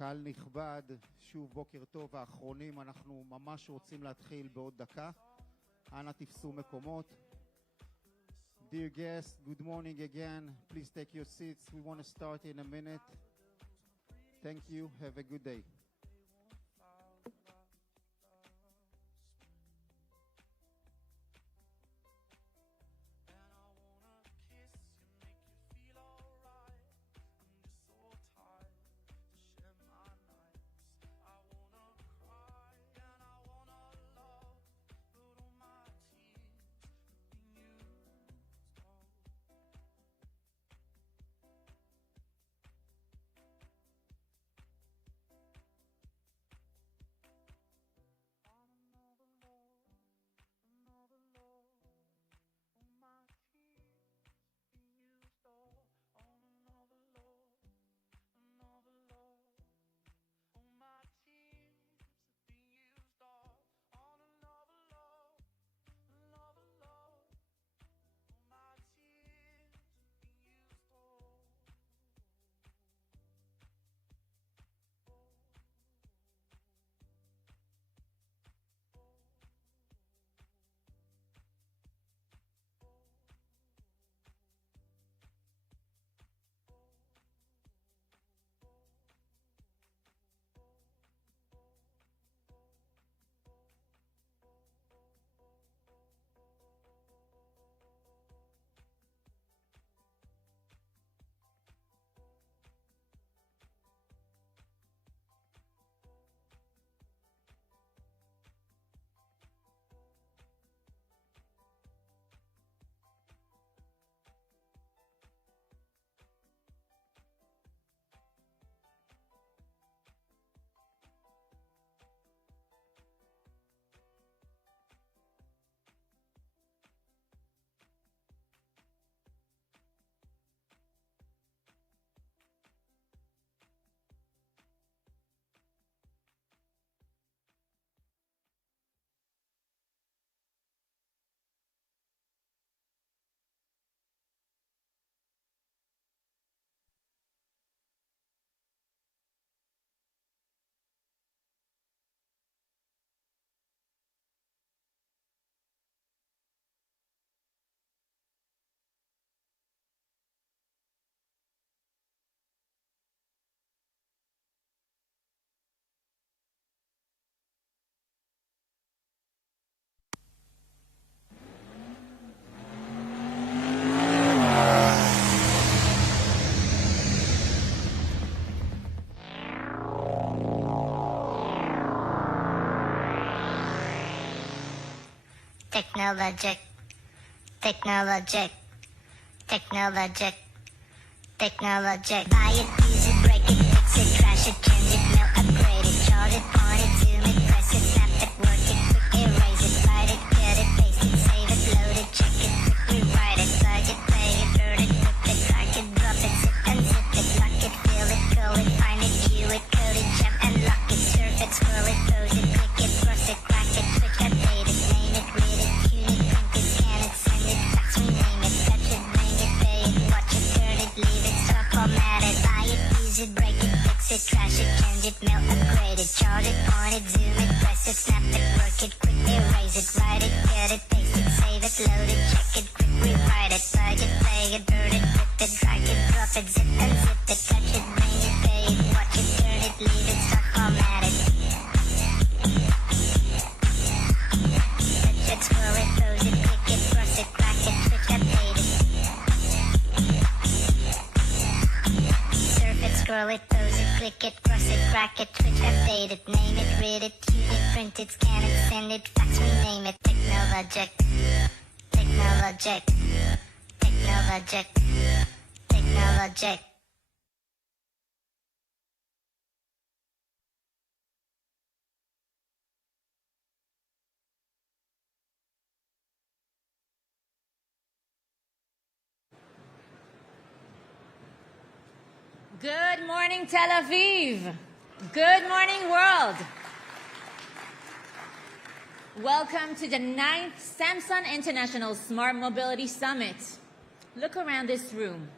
קהל נכבד, שוב בוקר טוב, האחרונים, אנחנו ממש רוצים להתחיל בעוד דקה. אנא תפסו מקומות. Dear guests, good morning again. Please take your seats. We want to start in a minute. Thank you. Have a good day. Technologic, technologic, technologic, technologic. Buy it, use it, break it, fix it, trash it, change it, mail, upgrade it, chart it, point it, zoom it, press it, snap it, work it, quick erase it, write it, cut it, paste it, save it, load it, check it, quick rewrite it, plug it, play it, burn it, rip it, drag it, drop it, zip and zip it, lock it, fill it, call it, find it, view it, code it, jump and lock it, surf it, scroll it, pose it, click it, cross it, crack it, switch, update it, name it, read it, tune it, print it, scan it, send it, fax, rename it, touch it, bring it, pay it, watch it, turn it, leave it, stop, format it, buy it, use it, break it, fix it, trash it, change it, mail, upgrade it, chart it, point it, zoom it, press it, snap it, work it, quick erase it, write it, cut it, paste it, save it, load it, check it, quick rewrite it, plug it, play it, burn it, rip it, drag it, drop it, zip and zip it, touch it, bring it, pay it, watch it, turn it, leave it, stop, format it. Touch it, scroll it, pose it, click it, cross it, crack it, switch, update it. Surf it, scroll it, pose it, click it, cross it, crack it, switch, update it, name it, read it, tune it, print it, scan it, send it, fax, rename it. Technologic, technologic, technologic, technologic. Good morning, Tel Aviv. Good morning, world. Welcome to the 9th Samson International Smart Mobility Summit. Look around this room.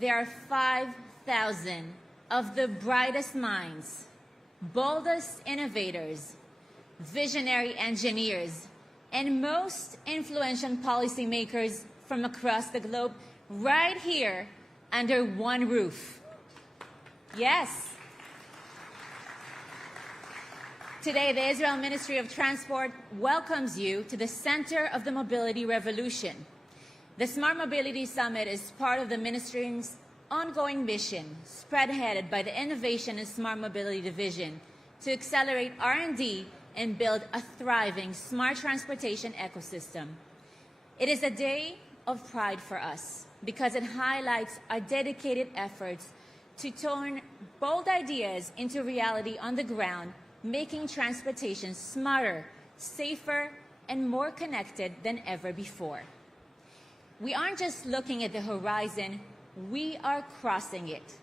There are 5,000 of the brightest minds, boldest innovators, visionary engineers, and most influential policymakers from across the globe right here under one roof. Yes. Today, the Israel Ministry of Transport welcomes you to the center of the mobility revolution. The Smart Mobility Summit is part of the ministry's ongoing mission, spearheaded by the Innovation and Smart Mobility Division, to accelerate R&D and build a thriving smart transportation ecosystem. It is a day of pride for us because it highlights our dedicated efforts to turn bold ideas into reality on the ground, making transportation smarter, safer, and more connected than ever before. We aren't just looking at the horizon, we are crossing it.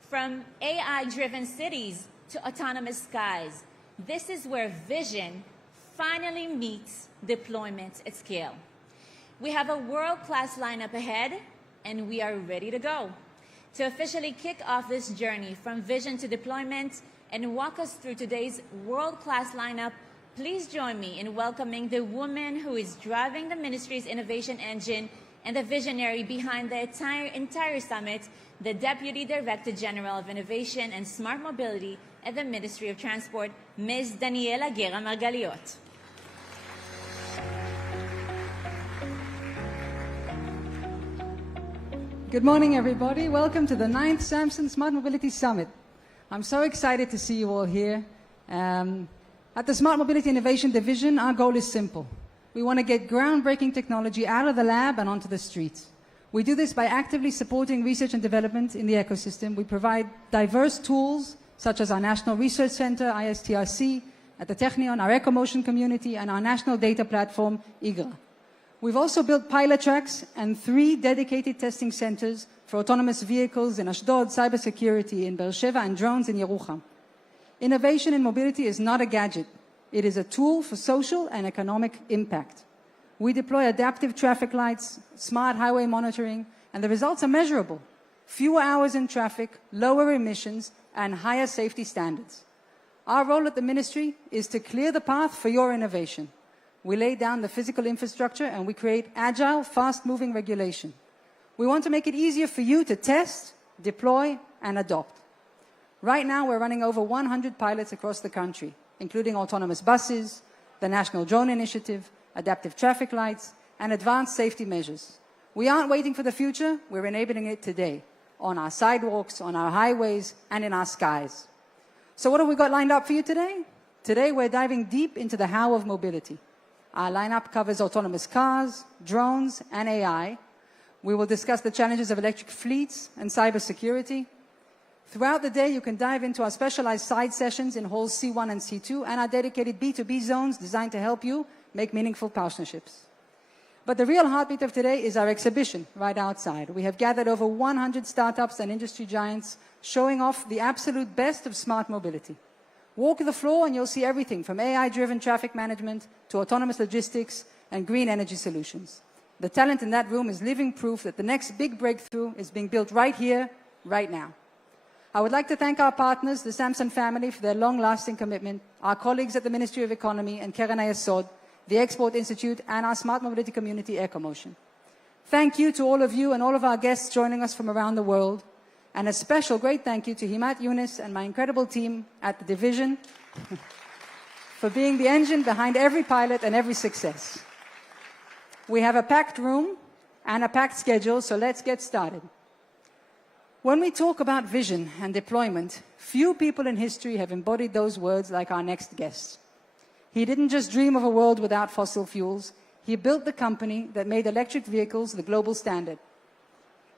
From AI-driven cities to autonomous skies, this is where vision finally meets deployment at scale. We have a world-class lineup ahead, and we are ready to go. To officially kick off this journey from vision to deployment and walk us through today's world-class lineup, please join me in welcoming the woman who is driving the ministry's innovation engine and the visionary behind the entire summit, the Deputy Director General of Innovation and Smart Mobility at the Ministry of Transport, Ms. Daniela Guerra Margaliot. Good morning, everybody. Welcome to the 9th Samson Smart Mobility Summit. I'm so excited to see you all here. At the Smart Mobility Innovation Division, our goal is simple. We want to get groundbreaking technology out of the lab and onto the streets. We do this by actively supporting research and development in the ecosystem. We provide diverse tools, such as our National Research Center, ISTRC, at the Technion, our EcoMotion community, and our national data platform, IGRA. We've also built pilot tracks and 3 dedicated testing centers for autonomous vehicles in Ashdod, cybersecurity in Beersheba, and drones in Yerucham. Innovation in mobility is not a gadget. It is a tool for social and economic impact. We deploy adaptive traffic lights, smart highway monitoring, and the results are measurable. Fewer hours in traffic, lower emissions, and higher safety standards. Our role at the ministry is to clear the path for your innovation. We lay down the physical infrastructure and we create agile, fast-moving regulation. We want to make it easier for you to test, deploy, and adopt. Right now, we're running over 100 pilots across the country, including autonomous buses, the National Drone Initiative, adaptive traffic lights, and advanced safety measures. We aren't waiting for the future, we're enabling it today, on our sidewalks, on our highways, and in our skies. So what have we got lined up for you today? Today, we're diving deep into the how of mobility. Our lineup covers autonomous cars, drones, and AI. We will discuss the challenges of electric fleets and cybersecurity. Throughout the day, you can dive into our specialized side sessions in halls C1 and C2 and our dedicated B2B zones designed to help you make meaningful partnerships. But the real heartbeat of today is our exhibition right outside. We have gathered over 100 startups and industry giants showing off the absolute best of smart mobility. Walk the floor and you'll see everything from AI-driven traffic management to autonomous logistics and green energy solutions. The talent in that room is living proof that the next big breakthrough is being built right here, right now. I would like to thank our partners, the Samson family, for their long-lasting commitment, our colleagues at the Ministry of Economy and Keren HaYesod, the Export Institute, and our Smart Mobility Community, EcoMotion. Thank you to all of you and all of our guests joining us from around the world. And a special great thank you to Himat Yunus and my incredible team at the division for being the engine behind every pilot and every success. We have a packed room and a packed schedule, so let's get started. When we talk about vision and deployment, few people in history have embodied those words like our next guest. He didn't just dream of a world without fossil fuels. He built the company that made electric vehicles the global standard.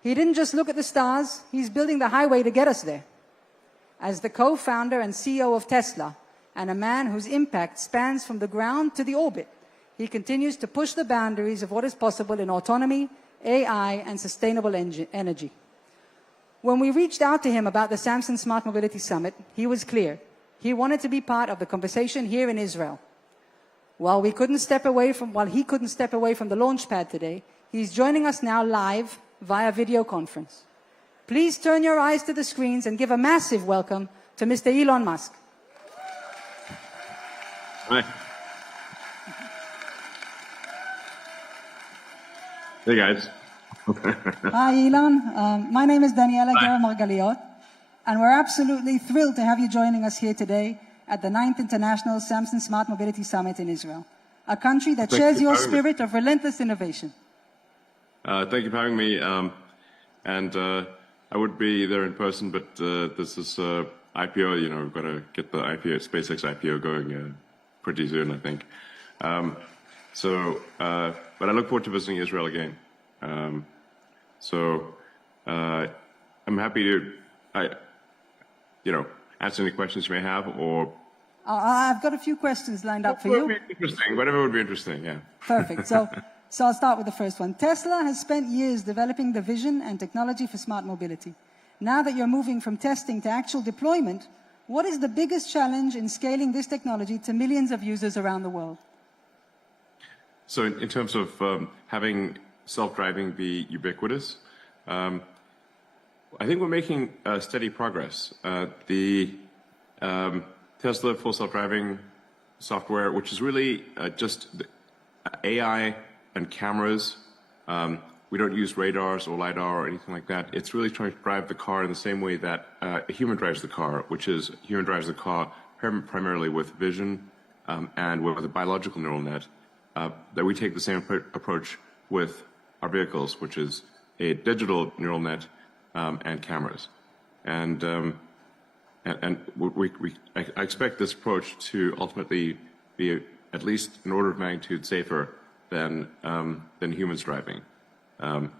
He didn't just look at the stars. He's building the highway to get us there. As the co-founder and CEO of Tesla, and a man whose impact spans from the ground to the orbit, he continues to push the boundaries of what is possible in autonomy, AI, and sustainable energy. When we reached out to him about the Samson Smart Mobility Summit, he was clear. He wanted to be part of the conversation here in Israel. While he couldn't step away from the launch pad today, he's joining us now live via video conference. please turn your eyes to the screens and give a massive welcome to Mr. Elon Musk. Hi. Hey, guys. Hi, Elon. My name is Daniela Guerra Margaliot, and we're absolutely thrilled to have you joining us here today at the 9th International Samson Smart Mobility Summit in Israel, a country that shares your spirit of relentless innovation. Thank you for having me. I would be there in person, but this is IPO. You know, we've got to get the IPO, SpaceX IPO going pretty soon, I think. But I look forward to visiting Israel again. I'm happy to, answer any questions you may have, or I've got a few questions lined up for you. Whatever would be interesting, yeah. Perfect. So I'll start with the first one. Tesla has spent years developing the vision and technology for smart mobility. Now that you're moving from testing to actual deployment, what is the biggest challenge in scaling this technology to millions of users around the world? So in terms of having self-driving be ubiquitous, I think we're making steady progress. The Tesla full self-driving software, which is really just AI and cameras. We don't use radars or LiDAR or anything like that. It's really trying to drive the car in the same way that a human drives the car, which is human drives the car primarily with vision and with a biological neural net. That we take the same approach with our vehicles, which is a digital neural net and cameras. I expect this approach to ultimately be at least an order of magnitude safer than humans driving. I'm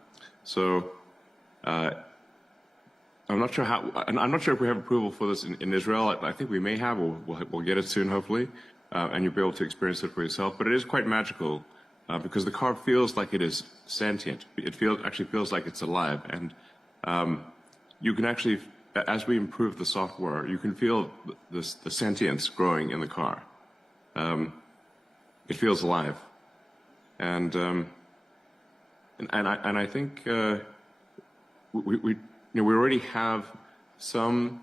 not sure how. I'm not sure if we have approval for this in Israel. I think we may have. We'll get it soon, hopefully, and you'll be able to experience it for yourself. But it is quite magical because the car feels like it is sentient. It actually feels like it's alive, and you can actually, as we improve the software, you can feel the sentience growing in the car. It feels alive, and I think we already have some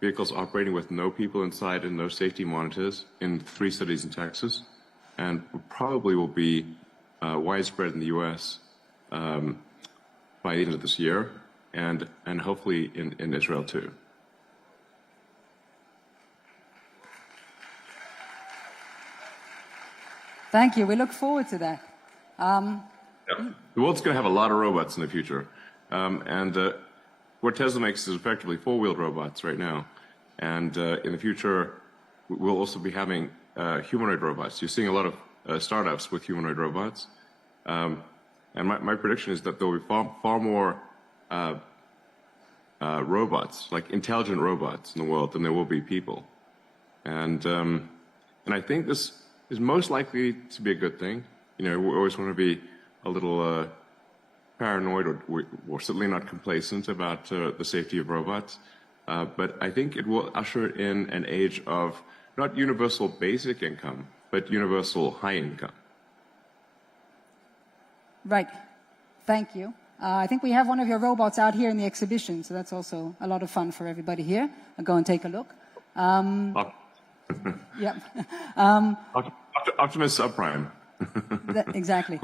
vehicles operating with no people inside and no safety monitors in 3 cities in Texas, and probably will be widespread in the U.S. By the end of this year, and hopefully in Israel too. Thank you. We look forward to that. Yeah. The world's going to have a lot of robots in the future. What Tesla makes is effectively 4-wheeled robots right now. And in the future, we'll also be having humanoid robots. You're seeing a lot of startups with humanoid robots. And my prediction is that there will be far more robots, like intelligent robots in the world than there will be people. And I think this is most likely to be a good thing. We always want to be a little paranoid or certainly not complacent about the safety of robots. But I think it will usher in an age of not universal basic income, but universal high income. Right. Thank you. I think we have one of your robots out here in the exhibition, so that's also a lot of fun for everybody here. I'll go and take a look. Yeah. Optimus subprime. Exactly.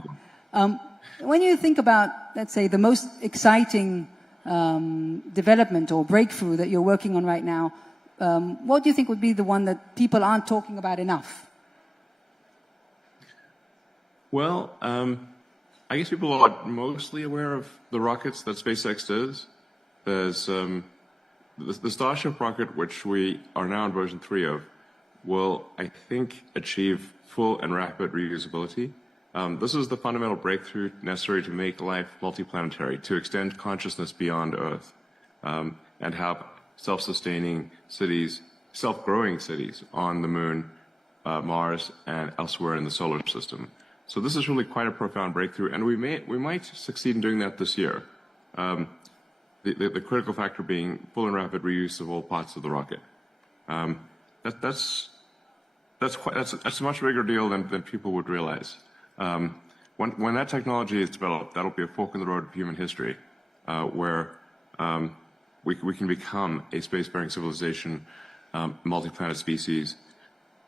When you think about, let's say, the most exciting development or breakthrough that you're working on right now, what do you think would be the one that people aren't talking about enough? Well, I guess people are mostly aware of the rockets that SpaceX does. There's the Starship rocket, which we are now in version 3 of, will, I think, achieve full and rapid reusability. This is the fundamental breakthrough necessary to make life multiplanetary, to extend consciousness beyond Earth, and have self-sustaining cities, self-growing cities on the Moon, Mars, and elsewhere in the solar system. So this is really quite a profound breakthrough, and we might succeed in doing that this year. The critical factor being full and rapid reuse of all parts of the rocket. That's a much bigger deal than people would realize. When that technology is developed, that'll be a fork in the road of human history. where we can become a spacefaring civilization, multi-planet species,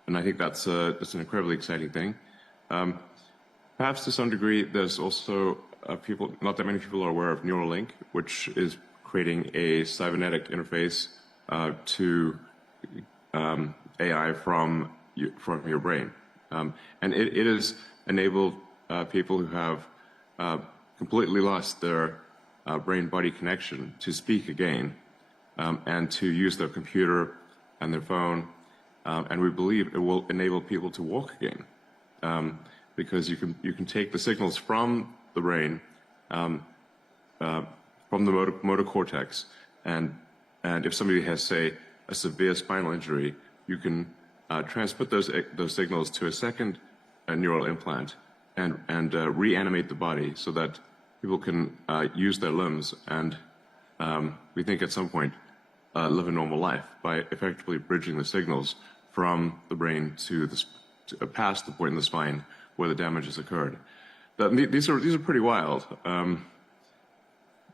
and I think that's an incredibly exciting thing. Perhaps to some degree, there's also not that many people are aware of Neuralink, which is creating a cybernetic interface to AI from your brain. And it has enabled people who have completely lost their brain-body connection to speak again and to use their computer and their phone. And we believe it will enable people to walk again because you can take the signals from the brain, from the motor cortex, and if somebody has, say, a severe spinal injury, you can transmit those signals to a second neural implant and reanimate the body so that people can use their limbs and we think at some point live a normal life by effectively bridging the signals from the brain to past the point in the spine where the damage has occurred. These are pretty wild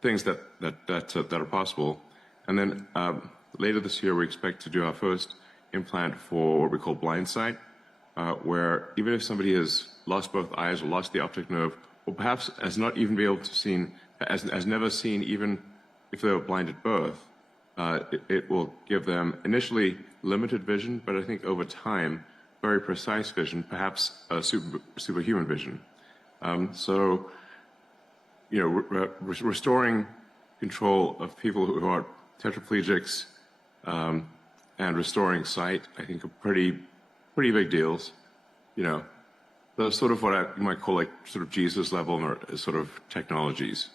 things that are possible. And then later this year, we expect to do our first implant for what we call blind sight, where even if somebody has lost both eyes or lost the optic nerve, or perhaps has not even been able to see, has never seen, even if they were blind at birth, it will give them initially limited vision, but I think over time, very precise vision, perhaps superhuman vision. So, restoring control of people who are tetraplegics and restoring sight, I think, are pretty big deals. They're sort of what I might call like sort of Jesus level or sort of technologies.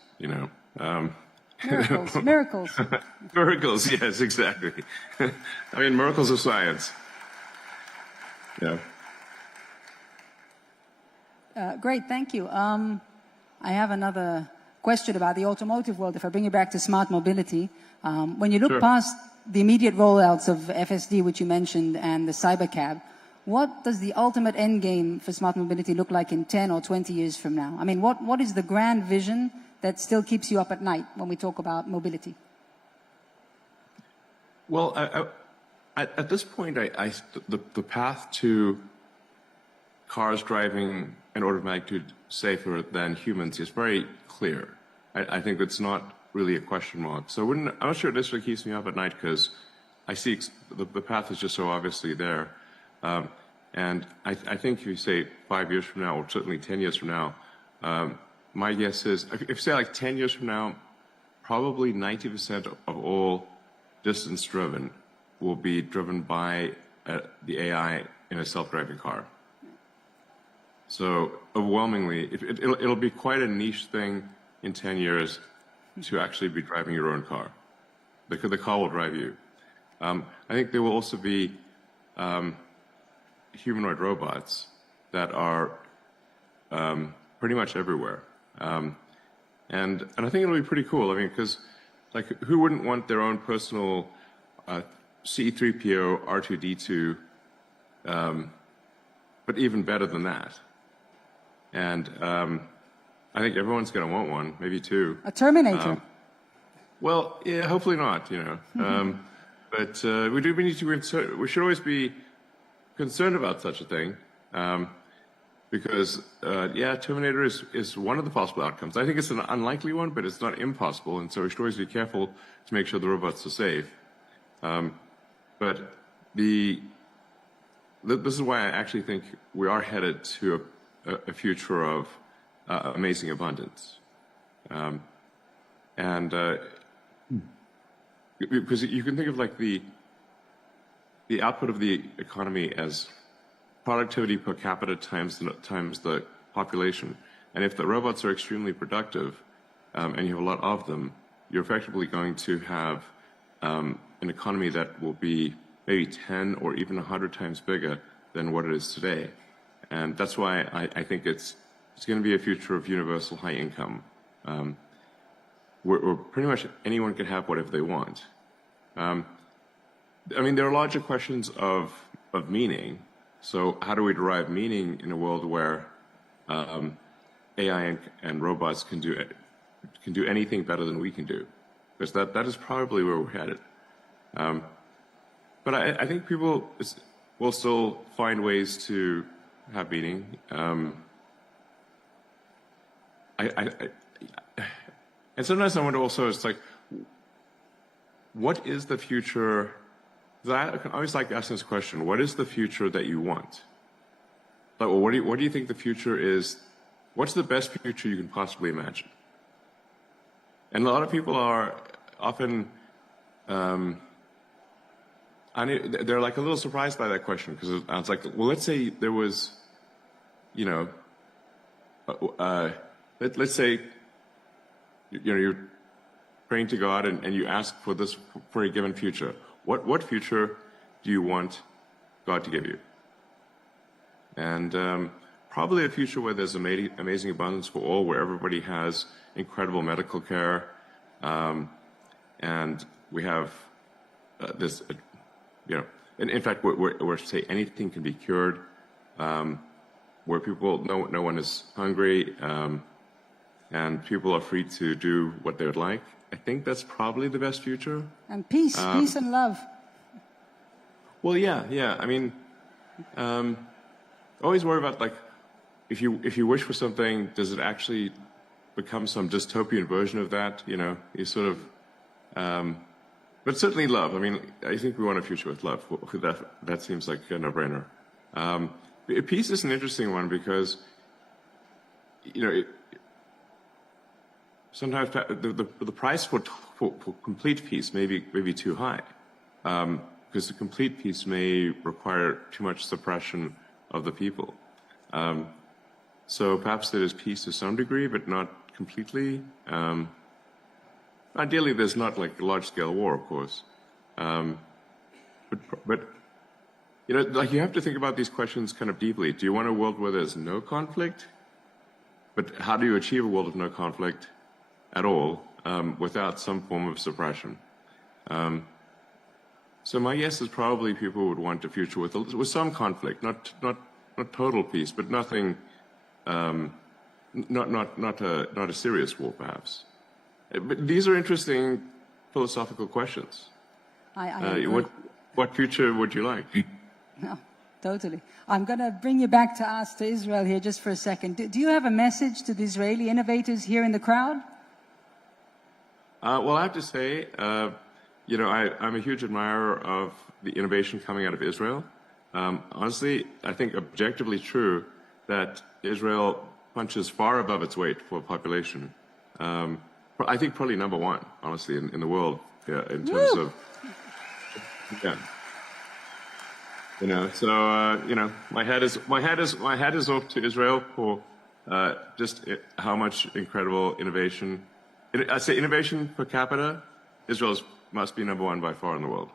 Miracles, miracles. Miracles, yes, exactly. I mean, miracles of science. Yeah. Great, thank you. I have another question about the automotive world. If I bring you back to smart mobility, when you look past the immediate rollouts of FSD, which you mentioned, and the cybercab, what does the ultimate end game for smart mobility look like in 10 or 20 years from now? I mean, what is the grand vision that still keeps you up at night when we talk about mobility? Well, at this point, the path to cars driving an order of magnitude safer than humans is very clear. I think it's not really a question mark. So I'm not sure it necessarily keeps me up at night because I see the path is just so obviously there. And I think if you say 5 years from now, or certainly 10 years from now, my guess is, if say like 10 years from now, probably 90% of all distance driven will be driven by the AI in a self-driving car. So overwhelmingly, it'll be quite a niche thing in 10 years to actually be driving your own car. The car will drive you. I think there will also be humanoid robots that are pretty much everywhere. And I think it'll be pretty cool. I mean, because like, who wouldn't want their own personal C-3PO, R2-D2, but even better than that? And I think everyone's going to want one, maybe two. A Terminator. Well, yeah, hopefully not, But we should always be concerned about such a thing, because Terminator is one of the possible outcomes. I think it's an unlikely one, but it's not impossible, and so we should always be careful to make sure the robots are safe. But this is why I actually think we are headed to a future of amazing abundance, because you can think of like the output of the economy as productivity per capita times the population. And if the robots are extremely productive and you have a lot of them, you're effectively going to have an economy that will be maybe 10 or even 100 times bigger than what it is today. And that's why I think it's going to be a future of universal high income, where pretty much anyone can have whatever they want. I mean, there are larger questions of meaning. So how do we derive meaning in a world where AI and robots can do can do anything better than we can do, because that is probably where we're headed. But I think people will still find ways to have meaning. And sometimes I wonder also, it's like, what is the future? I always like asking this question: what is the future that you want? Like, well, what do you think the future is? What's the best future you can possibly imagine? And a lot of people are often, they're like a little surprised by that question, because it's like, well, let's say there was, let's say, you're praying to God and you ask for a given future. What future do you want God to give you? And probably a future where there's amazing abundance for all, where everybody has incredible medical care, and we have this, and in fact, where say anything can be cured, where no one is hungry, and people are free to do what they would like. I think that's probably the best future. And peace and love. Well, yeah. I mean, always worry about, like, if you wish for something, does it actually become some dystopian version of that? You sort of, but certainly love. I mean, I think we want a future with love. That seems like a no-brainer. Peace is an interesting one because, sometimes the price for complete peace may be too high, because the complete peace may require too much suppression of the people. So perhaps there is peace to some degree, but not completely. Ideally, there's not like a large-scale war, of course. But like, you have to think about these questions kind of deeply. Do you want a world where there's no conflict? But how do you achieve a world of no conflict at all, without some form of suppression? So my guess is probably people would want a future with some conflict, not total peace, but nothing, not a serious war, perhaps. But these are interesting philosophical questions. I agree. What future would you like? No, totally. I'm going to bring you back to us, to Israel here, just for a second. Do you have a message to the Israeli innovators here in the crowd? Well, I have to say, I'm a huge admirer of the innovation coming out of Israel. Honestly, I think objectively true that Israel punches far above its weight for population. I think probably number one, honestly, in the world, in terms of, So my hat is off to Israel for just how much incredible innovation. I say innovation per capita, Israel must be number one by far in the world.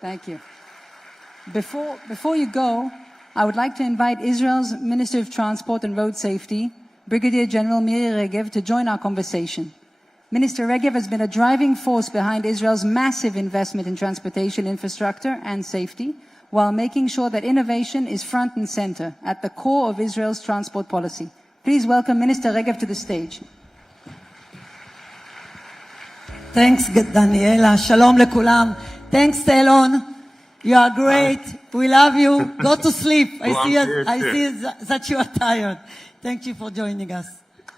Thank you. Before you go, I would like to invite Israel's Minister of Transport and Road Safety, Brigadier General Miri Regev, to join our conversation. Minister Regev has been a driving force behind Israel's massive investment in transportation infrastructure and safety, while making sure that innovation is front and center at the core of Israel's transport policy. Please welcome Minister Regev to the stage. Thanks, Daniela. Shalom lekulam. Thanks, Elon. You are great. We love you. Go to sleep. I see that you are tired. Thank you for joining us.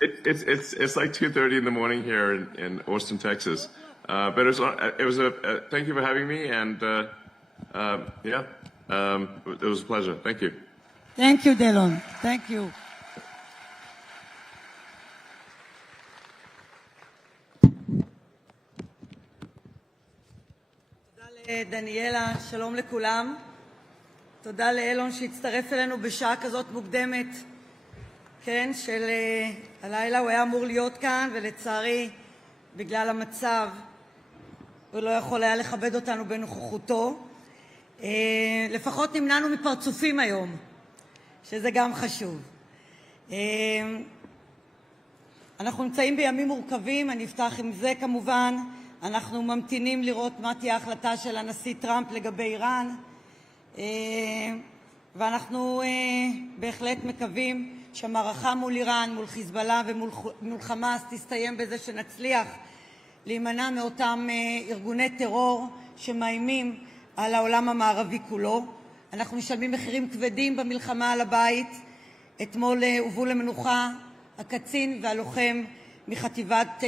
It's like 2:30 in the morning here in Austin, Texas. But it was a thank you for having me, and it was a pleasure. Thank you. Thank you, Delon. Thank you. תודה לדניאלה, שלום לכולם. תודה לאלון שהצטרף אלינו בשעה כזאת מוקדמת. כן, הלילה הוא היה אמור להיות כאן, ולצערי, בגלל המצב, הוא לא יכול היה לכבד אותנו בנוכחותו. לפחות נמנענו מפרצופים היום, שזה גם חשוב. אנחנו נמצאים בימים מורכבים, אני אפתח עם זה כמובן. אנחנו ממתינים לראות מה תהיה ההחלטה של הנשיא טראמפ לגבי איראן, ואנחנו בהחלט מקווים שהמערכה מול איראן, מול חיזבאללה ומול חמאס תסתיים בזה שנצליח להימנע מאותם ארגוני טרור שמאיימים על העולם המערבי כולו. אנחנו משלמים מחירים כבדים במלחמה על הבית. אתמול הובאו למנוחה הקצין והלוחם מחטיבת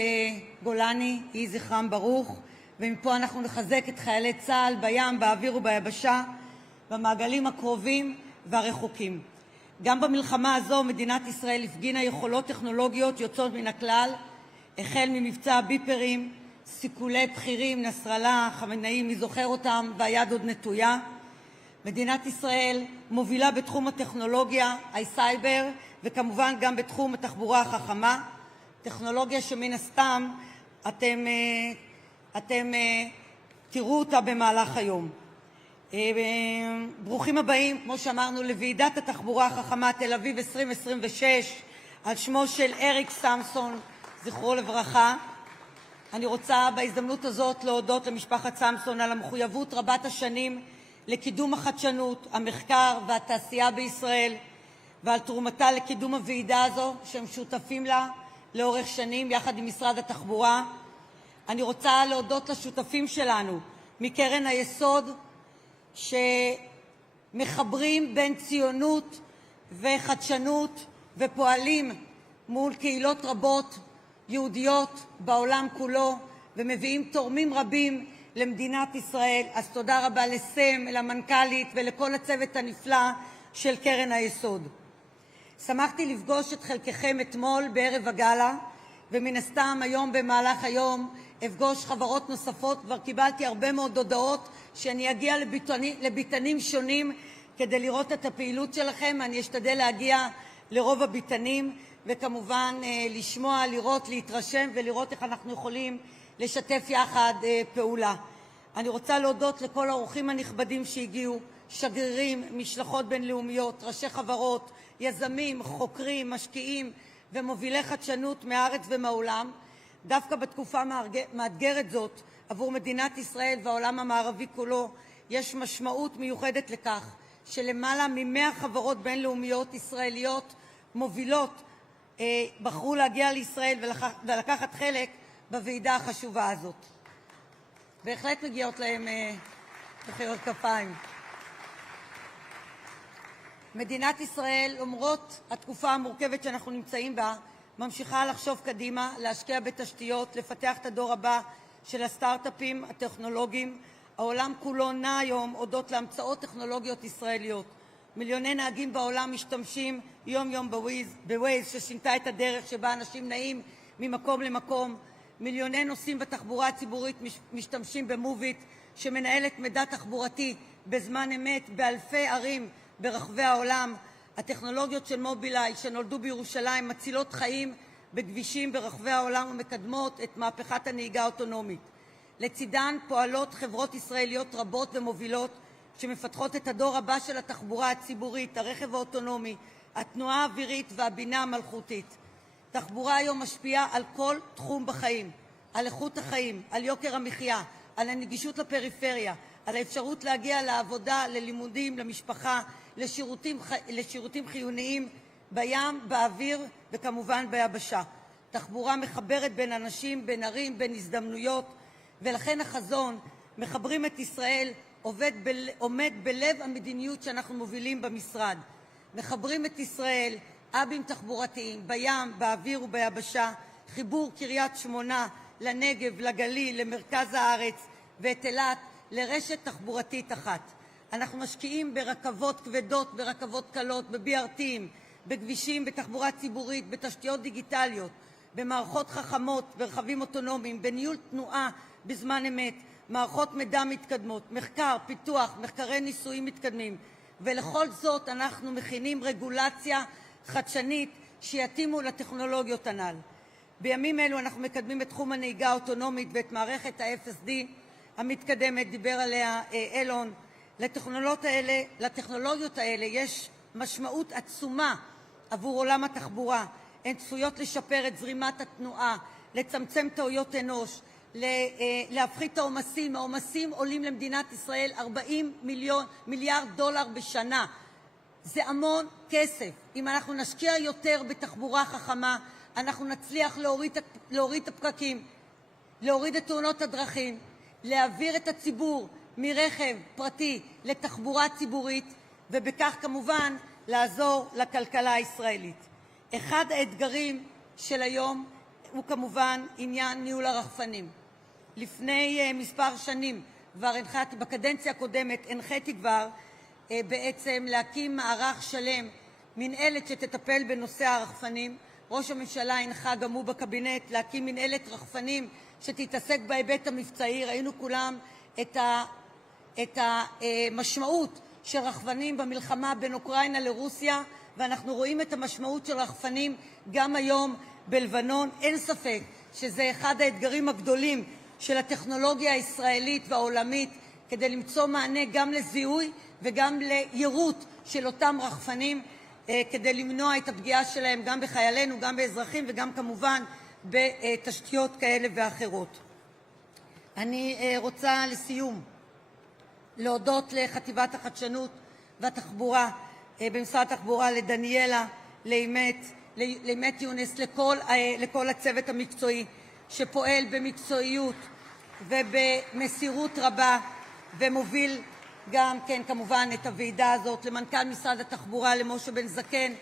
גולני, יהי זכרם ברוך, ומפה אנחנו נחזק את חיילי צה"ל בים, באוויר וביבשה, במעגלים הקרובים והרחוקים. גם במלחמה הזו מדינת ישראל הפגינה יכולות טכנולוגיות יוצאות מן הכלל, החל ממבצע הביפרים, סיכולי בכירים, נסראללה, חמינאי, מי זוכר אותם, והיד עוד נטויה. מדינת ישראל מובילה בתחום הטכנולוגיה, הסייבר, וכמובן גם בתחום התחבורה החכמה, טכנולוגיה שמן הסתם אתם תראו אותה במהלך היום. ברוכים הבאים, כמו שאמרנו, לוועידת התחבורה החכמה תל אביב 2026, על שמו של אריק סמסון, זכרו לברכה. אני רוצה בהזדמנות הזאת להודות למשפחת סמסון על המחויבות רבת השנים לקידום החדשנות, המחקר והתעשייה בישראל, ועל תרומתה לקידום הוועידה הזו שהם שותפים לה לאורך שנים יחד עם משרד התחבורה. אני רוצה להודות לשותפים שלנו מקרן היסוד שמחברים בין ציונות וחדשנות ופועלים מול קהילות רבות יהודיות בעולם כולו ומביאים תורמים רבים למדינת ישראל. אז תודה רבה לסם, למנכ"לית ולכל הצוות הנפלא של קרן היסוד. שמחתי לפגוש את חלקכם אתמול בערב הגאלה, ומן הסתם היום במהלך היום אפגוש חברות נוספות. כבר קיבלתי הרבה מאוד הודעות שאני אגיע לביתנים שונים כדי לראות את הפעילות שלכם. אני אשתדל להגיע לרוב הביתנים, וכמובן לשמוע, לראות, להתרשם ולראות איך אנחנו יכולים לשתף יחד פעולה. אני רוצה להודות לכל האורחים הנכבדים שהגיעו, שגרירים, משלחות בינלאומיות, ראשי חברות, יזמים, חוקרים, משקיעים ומובילי חדשנות מהארץ ומהעולם. דווקא בתקופה מאתגרת זאת עבור מדינת ישראל והעולם המערבי כולו יש משמעות מיוחדת לכך שלמעלה מ100 חברות בינלאומיות ישראליות מובילות בחרו להגיע לישראל ולקחת חלק בוועידה החשובה הזאת. בהחלט מגיעות להם מחיאות כפיים. מדינת ישראל, למרות התקופה המורכבת שאנחנו נמצאים בה, ממשיכה לחשוב קדימה, להשקיע בתשתיות, לפתח את הדור הבא של הסטארט-אפים הטכנולוגיים. העולם כולו נע היום הודות להמצאות טכנולוגיות ישראליות. מיליוני נהגים בעולם משתמשים יום-יום בווייז ששינתה את הדרך שבה אנשים נעים ממקום למקום. מיליוני נוסעים בתחבורה הציבורית משתמשים במוביט שמנהלת מידע תחבורתי בזמן אמת באלפי ערים ברחבי העולם. הטכנולוגיות של מובילאיי שנולדו בירושלים מצילות חיים בכבישים ברחבי העולם ומקדמות את מהפכת הנהיגה האוטונומית. לצידן פועלות חברות ישראליות רבות ומובילות שמפתחות את הדור הבא של התחבורה הציבורית, הרכב האוטונומי, התנועה האווירית והבינה המלאכותית. תחבורה היום משפיעה על כל תחום בחיים, על איכות החיים, על יוקר המחיה, על הנגישות לפריפריה, על האפשרות להגיע לעבודה, ללימודים, למשפחה, לשירותים חיוניים בים, באוויר וכמובן ביבשה. תחבורה מחברת בין אנשים, בין ערים, בין הזדמנויות, ולכן החזון מחברים את ישראל עומד בלב המדיניות שאנחנו מובילים במשרד. מחברים את ישראל, אבים תחבורתיים, בים, באוויר וביבשה, חיבור קריית שמונה לנגב, לגליל, למרכז הארץ ואת אילת לרשת תחבורתית אחת. אנחנו משקיעים ברכבות כבדות, ברכבות קלות, ב-BRTים, בכבישים, בתחבורה ציבורית, בתשתיות דיגיטליות, במערכות חכמות, ברכבים אוטונומיים, בניהול תנועה בזמן אמת, מערכות מידע מתקדמות, מחקר, פיתוח, מחקרי ניסויים מתקדמים. ולכל זאת אנחנו מכינים רגולציה חדשנית שיתאימו לטכנולוגיות הנ"ל. בימים אלו אנחנו מקדמים את תחום הנהיגה האוטונומית ואת ה-FSD המתקדמת, דיבר עליה אילון. לטכנולוגיות האלה יש משמעות עצומה עבור עולם התחבורה. הן צפויות לשפר את זרימת התנועה, לצמצם טעויות אנוש, להפחית את העומסים. העומסים עולים למדינת ישראל 40 מיליארד דולר בשנה. זה המון כסף. אם אנחנו נשקיע יותר בתחבורה חכמה, אנחנו נצליח להוריד את הפקקים, להוריד את תאונות הדרכים, להעביר את הציבור מרכב פרטי לתחבורה ציבורית, ובכך כמובן לעזור לכלכלה הישראלית. אחד האתגרים של היום הוא כמובן עניין ניהול הרחפנים. לפני מספר שנים, בקדנציה הקודמת הנחיתי כבר בעצם להקים מערך שלם, מנהלת שתטפל בנושא הרחפנים. ראש הממשלה הנחה גם הוא בקבינט להקים מנהלת רחפנים שתתעסק בהיבט המבצעי. ראינו כולם את המשמעות של רחפנים במלחמה בין אוקראינה לרוסיה, ואנחנו רואים את המשמעות של רחפנים גם היום בלבנון. אין ספק שזה אחד האתגרים הגדולים של הטכנולוגיה הישראלית והעולמית, כדי למצוא מענה גם לזיהוי וגם ליירוט של אותם רחפנים, כדי למנוע את הפגיעה שלהם גם בחיילינו, גם באזרחים וגם כמובן בתשתיות כאלה ואחרות. אני רוצה לסיום להודות לחטיבת החדשנות והתחבורה במשרד התחבורה, לדניאלה, לאמת יונס, לכל הצוות המקצועי שפועל במקצועיות ובמסירות רבה ומוביל גם כן כמובן את הוועידה הזאת, למנכ"ל משרד התחבורה, למשה בן זקן,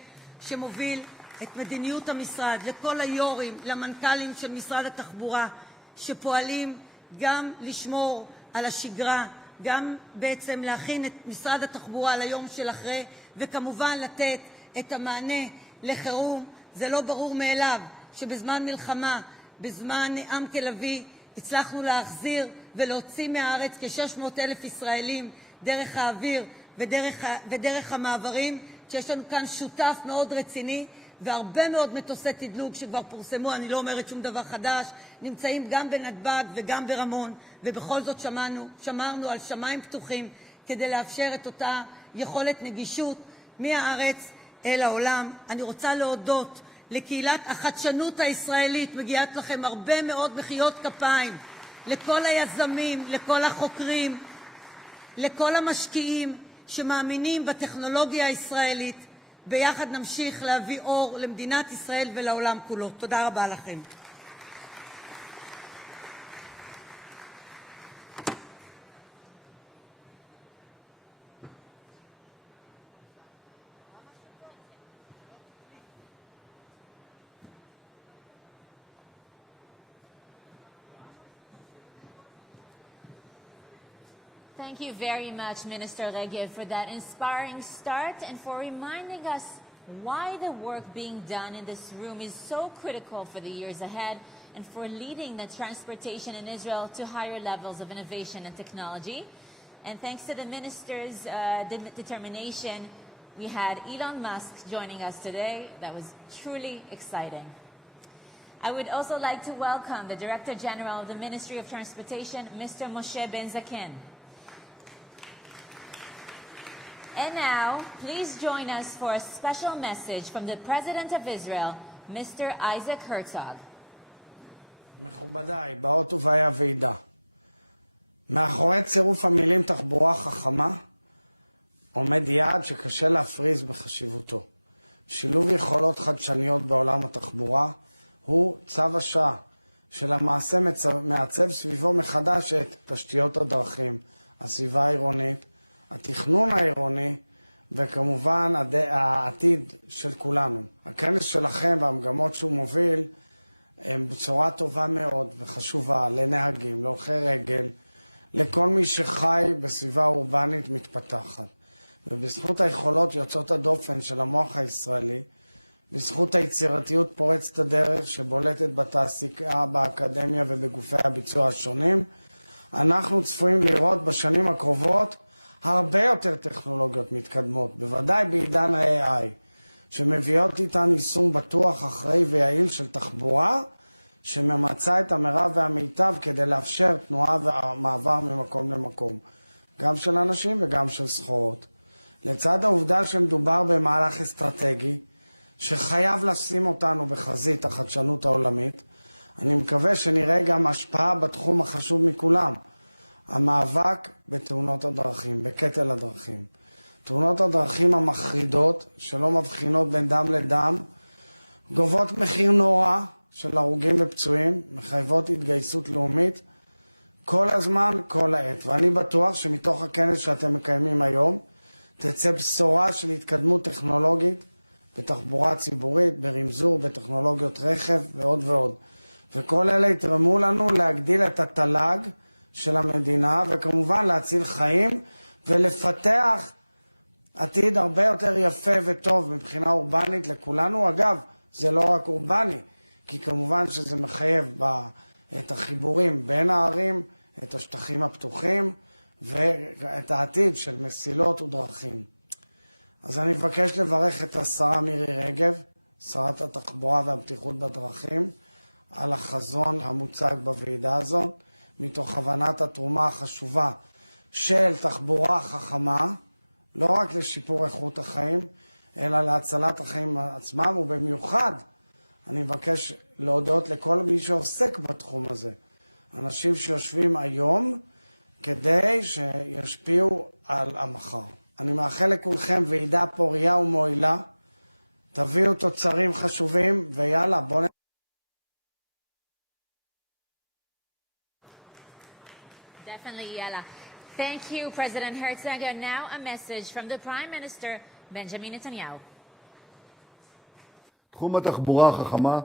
שמוביל את מדיניות המשרד, לכל היו"רים, למנכ"לים של משרד התחבורה, שפועלים גם לשמור על השגרה, גם בעצם להכין את משרד התחבורה ליום של אחרי, וכמובן לתת את המענה לחירום. זה לא ברור מאליו שבזמן מלחמה, בזמן עם כלביא, הצלחנו להחזיר ולהוציא מהארץ כ-600,000 ישראלים דרך האוויר ודרך המעברים, שיש לנו כאן שותף מאוד רציני, והרבה מאוד מטוסי תדלוק שכבר פורסמו, אני לא אומרת שום דבר חדש, נמצאים גם בנתב"ג וגם ברמון, ובכל זאת שמרנו על שמיים פתוחים כדי לאפשר את אותה יכולת נגישות מהארץ אל העולם. אני רוצה להודות לקהילת החדשנות הישראלית, מגיעות לכם הרבה מאוד מחיאות כפיים, לכל היזמים, לכל החוקרים, לכל המשקיעים שמאמינים בטכנולוגיה הישראלית. ביחד נמשיך להביא אור למדינת ישראל ולעולם כולו. תודה רבה לכם. Thank you very much, Minister Regev, for that inspiring start and for reminding us why the work being done in this room is so critical for the years ahead and for leading the transportation in Israel to higher levels of innovation and technology. And thanks to the minister's determination, we had Elon Musk joining us today. That was truly exciting. I would also like to welcome the Director General of the Ministry of Transportation, Mr. Moshe Ben Zaken. And now, please join us for a special message from the President of Israel, Mr. Isaac Herzog. מכובדיי, באות ובאי הוועידה, מאחורי צירוף המילים תחבורה חכמה עומד יעד שקשה להפריז בחשיבותו. שילוב יכולות חדשניות בעולם התחבורה הוא צו השעה שלמעשה מעצב סביבו מחדש את תשתיות הדרכים, הסביבה העירונית, התכנון העירוני וכמובן העתיד של כולנו. הכנס שלכם והמגמות שהוא מוביל הם בצורה טובה מאוד וחשובה לנהגים, להולכי רגל, לכל מי שחי בסביבה אורבנית מתפתחת. ובזכות היכולות יוצאות הדופן של המוח הישראלי, בזכות היצירתיות פורצת הדרך שבולטת בתעסוקה, באקדמיה ובגופי הביצוע השונים, אנחנו צפויים לראות בשנים הקרובות הרבה יותר טכנולוגיות מתקדמות, בוודאי בעידן ה-AI, שמביאות איתן יישום בטוח, אחראי ויעיל של תחבורה, שממצא את המרב והמיטב כדי לאפשר תנועה ומעבר ממקום למקום, גם של אנשים וגם של סחורות. לצד העובדה שמדובר במהלך אסטרטגי, שחייב לשים אותנו בחזית החדשנות העולמית, אני מקווה שנראה גם השפעה בתחום החשוב מכולם, המאבק בתאונות הדרכים, בקטל הדרכים. תאונות הדרכים המחרידות, שלא מבחינות בין דם לדם, גובות מחיר נורא של הרוגים ופצועים, מחייבות התגייסות לאומית, כל הזמן, כל העת. ואני בטוח שמתוך הכנס שאתם מקיימים היום, תצא בשורה של התקדמות טכנולוגית בתחבורה ציבורית, ברמזור, בטכנולוגיות רכב ועוד ועוד. וכל אלה יתרמו לנו להגדיל את התל"ג של המדינה, וכמובן להציל חיים ולפתח עתיד הרבה יותר יפה וטוב מבחינה אורבנית לכולנו. אגב, זה לא רק אורבני, כי כמובן שזה מחייב את החיבורים בין הערים, את השטחים הפתוחים ואת העתיד של מסילות ודרכים. אז אני מבקש לברך את השרה מירי רגב, שרת התחבורה והבטיחות בדרכים, על החזון המוצג בוועידה הזאת, מתוך הבנת התרומה החשובה של תחבורה חכמה, לא רק לשיפור איכות החיים, אלא להצלת החיים עצמם, ובמיוחד אני מבקש להודות לכל מי שעוסק בתחום הזה. אנשים שיושבים היום כדי שישפיעו על המחר. אני מאחל לכולכם ועידה פוריה ומועילה, תביאו תוצרים חשובים, ויאללה, בואו Definitely, Yella. Thank you, President Herzog. And now a message from the Prime Minister, Benjamin Netanyahu. תחום התחבורה החכמה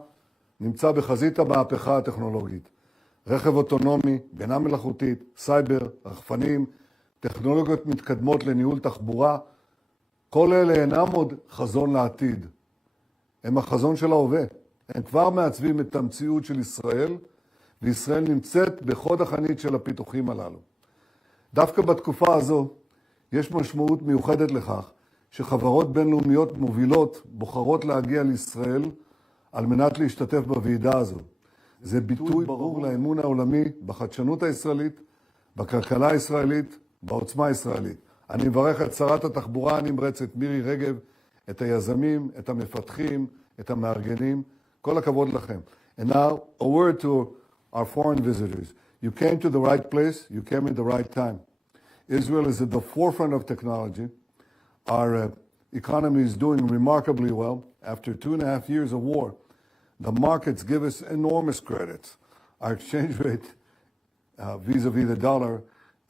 נמצא בחזית המהפכה הטכנולוגית. רכב אוטונומי, בינה מלאכותית, סייבר, רחפנים, טכנולוגיות מתקדמות לניהול תחבורה, כל אלה אינם עוד חזון לעתיד. הם החזון של ההווה. הם כבר מעצבים את המציאות של ישראל, וישראל נמצאת בחוד החנית של הפיתוחים הללו. דווקא בתקופה הזו יש משמעות מיוחדת לכך שחברות בינלאומיות מובילות בוחרות להגיע לישראל על מנת להשתתף בוועידה הזו. זה ביטוי ברור לאמון העולמי בחדשנות הישראלית, בכלכלה הישראלית, בעוצמה הישראלית. אני מברך את שרת התחבורה הנמרצת מירי רגב, את היזמים, את המפתחים, את המארגנים. כל הכבוד לכם. And now a word to our foreign visitors. You came to the right place, you came at the right time. Israel is at the forefront of technology. Our economy is doing remarkably well. After 2.5 years of war, the markets give us enormous credits. Our exchange rate vis-a-vis the dollar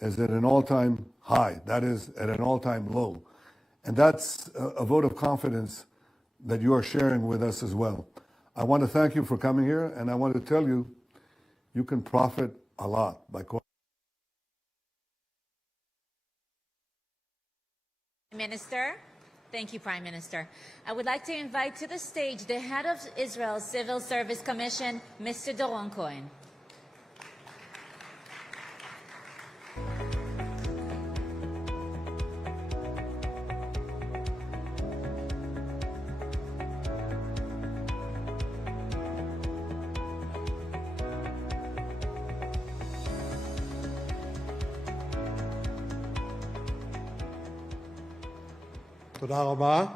is at an all-time high. That is at an all-time low. And that's a vote of confidence that you are sharing with us as well. I want to thank you for coming here, and I want to tell you, you can profit a lot by Minister. Thank you, Prime Minister. I would like to invite to the stage the head of Israel's Civil Service Commission, Mr. Doron Cohen. תודה רבה.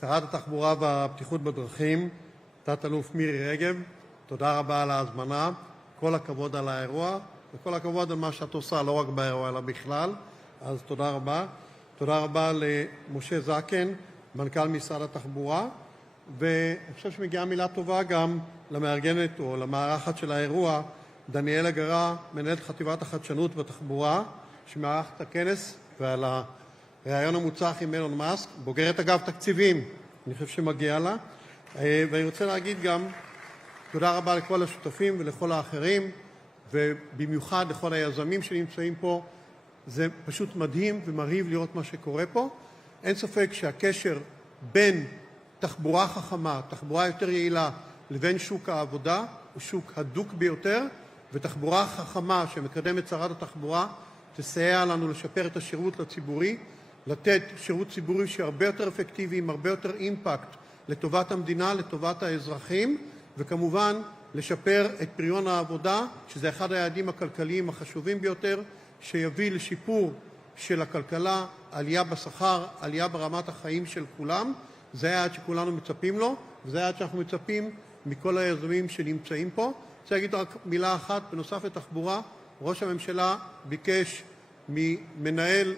שרת התחבורה והבטיחות בדרכים, תת-אלוף מירי רגב, תודה רבה על ההזמנה. כל הכבוד על האירוע, וכל הכבוד על מה שאת עושה, לא רק באירוע אלא בכלל. אז תודה רבה. תודה רבה למשה זקן, מנכ"ל משרד התחבורה, ואני חושב שמגיעה מילה טובה גם למארגנת או למארחת של האירוע, דניאלה גרה, מנהלת חטיבת החדשנות בתחבורה, שמארחת את הכנס, ועל הרעיון המוצח עם אילון מאסק, בוגרת אגב תקציבים, אני חושב שמגיע לה. ואני רוצה להגיד גם תודה רבה לכל השותפים ולכל האחרים, ובמיוחד לכל היזמים שנמצאים פה. זה פשוט מדהים ומרהיב לראות מה שקורה פה. אין ספק שהקשר בין תחבורה חכמה, תחבורה יותר יעילה, לבין שוק העבודה הוא שוק הדוק ביותר, ותחבורה חכמה שמקדמת שרת התחבורה תסייע לנו לשפר את השירות לציבורי, לתת שירות ציבורי שהרבה יותר אפקטיבי, עם הרבה יותר אימפקט לטובת המדינה, לטובת האזרחים, וכמובן לשפר את פריון העבודה, שזה אחד היעדים הכלכליים החשובים ביותר, שיביא לשיפור של הכלכלה, עלייה בשכר, עלייה ברמת החיים של כולם. זה היעד שכולנו מצפים לו, וזה היעד שאנחנו מצפים מכל היזמים שנמצאים פה. אני רוצה להגיד רק מילה אחת, בנוסף לתחבורה, ראש הממשלה ביקש ממנהל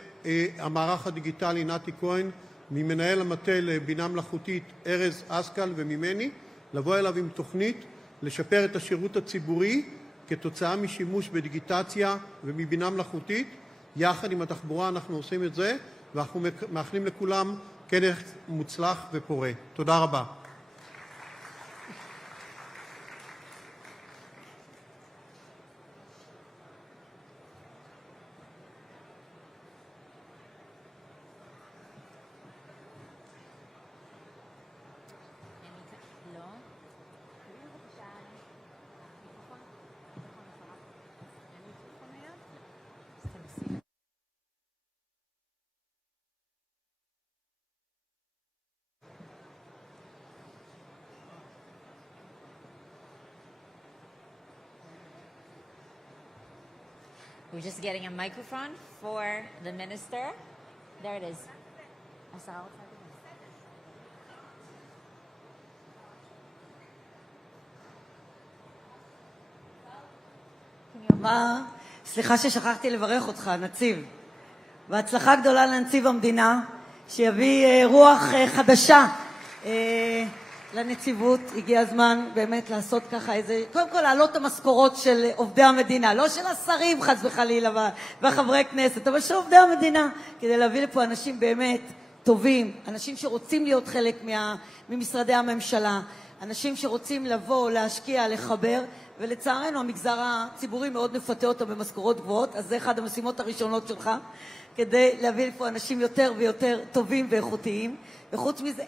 המערך הדיגיטלי נתי כהן, ממנהל המטה לבינה מלאכותית ארז אסקל וממני, לבוא אליו עם תוכנית לשפר את השירות הציבורי כתוצאה משימוש בדיגיטציה ומבינה מלאכותית. יחד עם התחבורה אנחנו עושים את זה, ואנחנו מאחלים לכולם כנס מוצלח ופורה. תודה רבה. We're just getting a microphone for the minister. There it is. I saw it. סליחה ששכחתי לברך אותך, נציב. והצלחה גדולה לנציב המדינה, שיביא רוח חדשה לנציבות. הגיע הזמן באמת לעשות ככה איזה, קודם כל להעלות את המשכורות של עובדי המדינה, לא של השרים חס וחלילה וחברי כנסת, אבל של עובדי המדינה, כדי להביא לפה אנשים באמת טובים, אנשים שרוצים להיות חלק ממשרדי הממשלה, אנשים שרוצים לבוא, להשקיע, לחבר, ולצערנו המגזר הציבורי מאוד מפתה אותו במשכורות גבוהות, אז זה אחד המשימות הראשונות שלך, כדי להביא לפה אנשים יותר ויותר טובים ואיכותיים. וחוץ מזה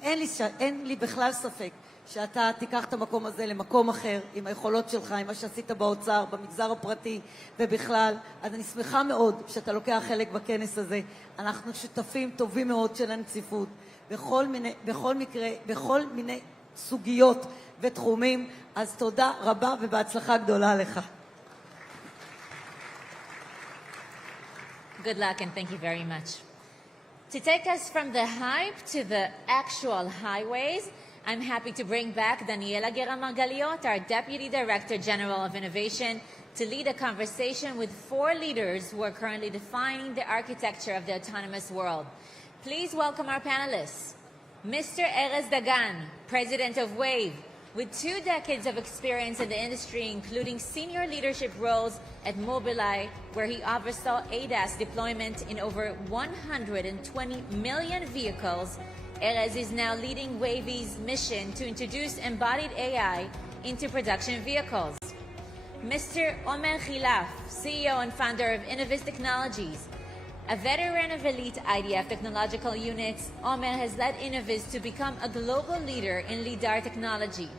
אין לי בכלל ספק שאתה תיקח את המקום הזה למקום אחר, עם היכולות שלך, עם מה שעשית באוצר, במגזר הפרטי ובכלל. אז אני שמחה מאוד שאתה לוקח חלק בכנס הזה. אנחנו שותפים טובים מאוד של הנציבות בכל מיני סוגיות ותחומים. אז תודה רבה ובהצלחה גדולה לך. Good luck and thank you very much. To take us from the hype to the actual highways, I'm happy to bring back Daniela Guerra-Margaliot, our Deputy Director General of Innovation, to lead a conversation with 4 leaders who are currently defining the architecture of the autonomous world. Please welcome our panelists. Mr. Erez Dagan, President of Wave, with 2 decades of experience in the industry, including senior leadership roles at Mobileye, where he oversaw ADAS deployment in over 120 million vehicles. Erez is now leading Wave's mission to introduce embodied AI into production vehicles. Mr. Omer Khilaf, CEO and founder of Innovis Technologies. A veteran of elite IDF technological units, Omer has led Innovis to become a global leader in LiDAR technology.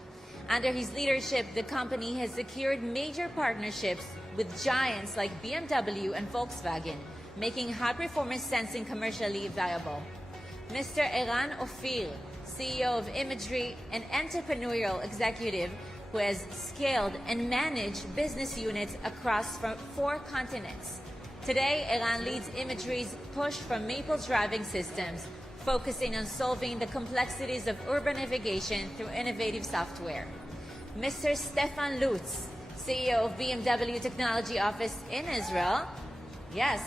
Under his leadership, the company has secured major partnerships with giants like BMW and Volkswagen, making high-performance sensing commercially viable. Mr. Eran Ophir, CEO of Imagery, an entrepreneurial executive who has scaled and managed business units across 4 continents. Today, Eran leads Imagery's push from Maple driving systems, focusing on solving the complexities of urban navigation through innovative software. Mr. Stefan Lutz, CEO of BMW Technology Office in Israel. Yes.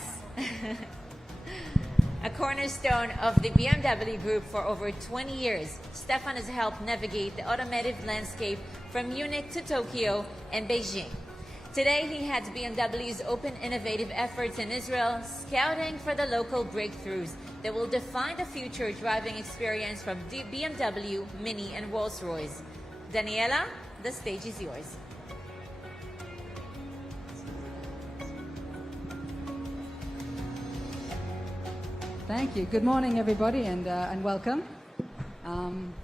A cornerstone of the BMW Group for over 20 years, Stefan has helped navigate the automotive landscape from Munich to Tokyo and Beijing. Today, he heads BMW's open innovative efforts in Israel, scouting for the local breakthroughs that will define the future driving experience from BMW, Mini, and Rolls-Royce. Daniela, the stage is yours. Thank you. Good morning, everybody, and welcome.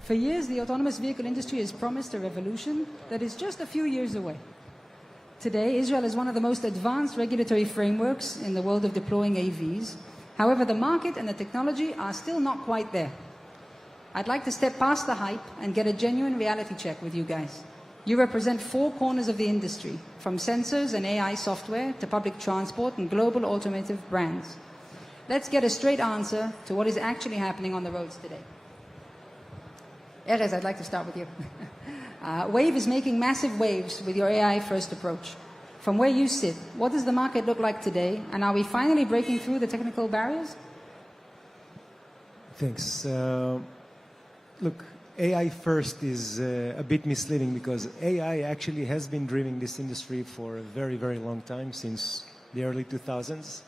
For years, the autonomous vehicle industry has promised a revolution that is just a few years away. Today, Israel is one of the most advanced regulatory frameworks in the world of deploying AVs. However, the market and the technology are still not quite there. I'd like to step past the hype and get a genuine reality check with you guys. You represent 4 corners of the industry, from sensors and AI software to public transport and global automotive brands. Let's get a straight answer to what is actually happening on the roads today. Erez, I'd like to start with you. Wave is making massive waves with your AI-first approach. From where you sit, what does the market look like today, and are we finally breaking through the technical barriers? Thanks. Look, AI first is a bit misleading because AI actually has been driving this industry for a very, very long time, since the early 2000s.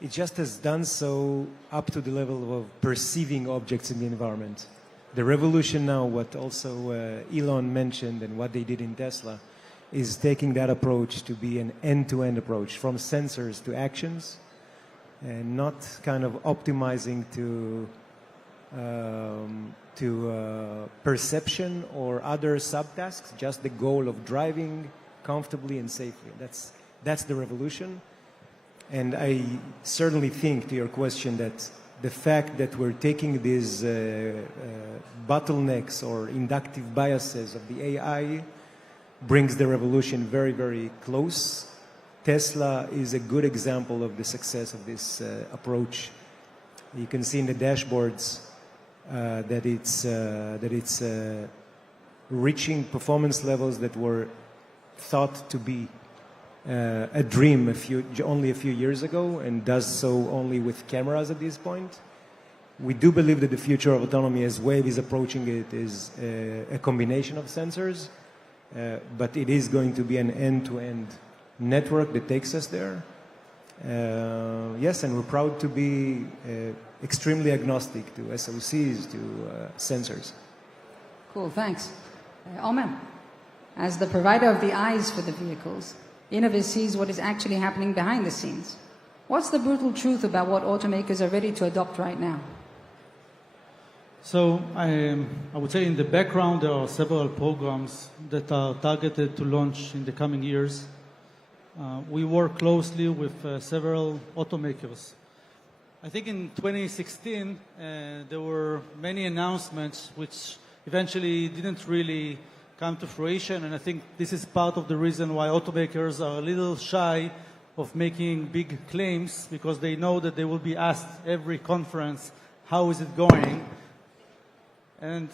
It just has done so up to the level of perceiving objects in the environment. The revolution now, what also Elon mentioned and what they did in Tesla, is taking that approach to be an end-to-end approach, from sensors to actions, and not kind of optimizing to perception or other subtasks, just the goal of driving comfortably and safely. That's the revolution. And I certainly think, to your question, that the fact that we're taking these bottlenecks or inductive biases of the AI brings the revolution very, very close. Tesla is a good example of the success of this approach. You can see in the dashboards that it's reaching performance levels that were thought to be a dream only a few years ago, and does so only with cameras at this point. We do believe that the future of autonomy, as Wave is approaching it, is a combination of sensors, but it is going to be an end-to-end network that takes us there. Yes, and we're proud to be extremely agnostic to SOCs, to sensors. Cool, thanks. Omer, as the provider of the eyes for the vehicles, Innovis sees what is actually happening behind the scenes. What's the brutal truth about what automakers are ready to adopt right now? So I would say in the background there are several programs that are targeted to launch in the coming years. We work closely with several automakers. I think in 2016 there were many announcements which eventually didn't really come to fruition, and I think this is part of the reason why automakers are a little shy of making big claims, because they know that they will be asked every conference, how is it going? And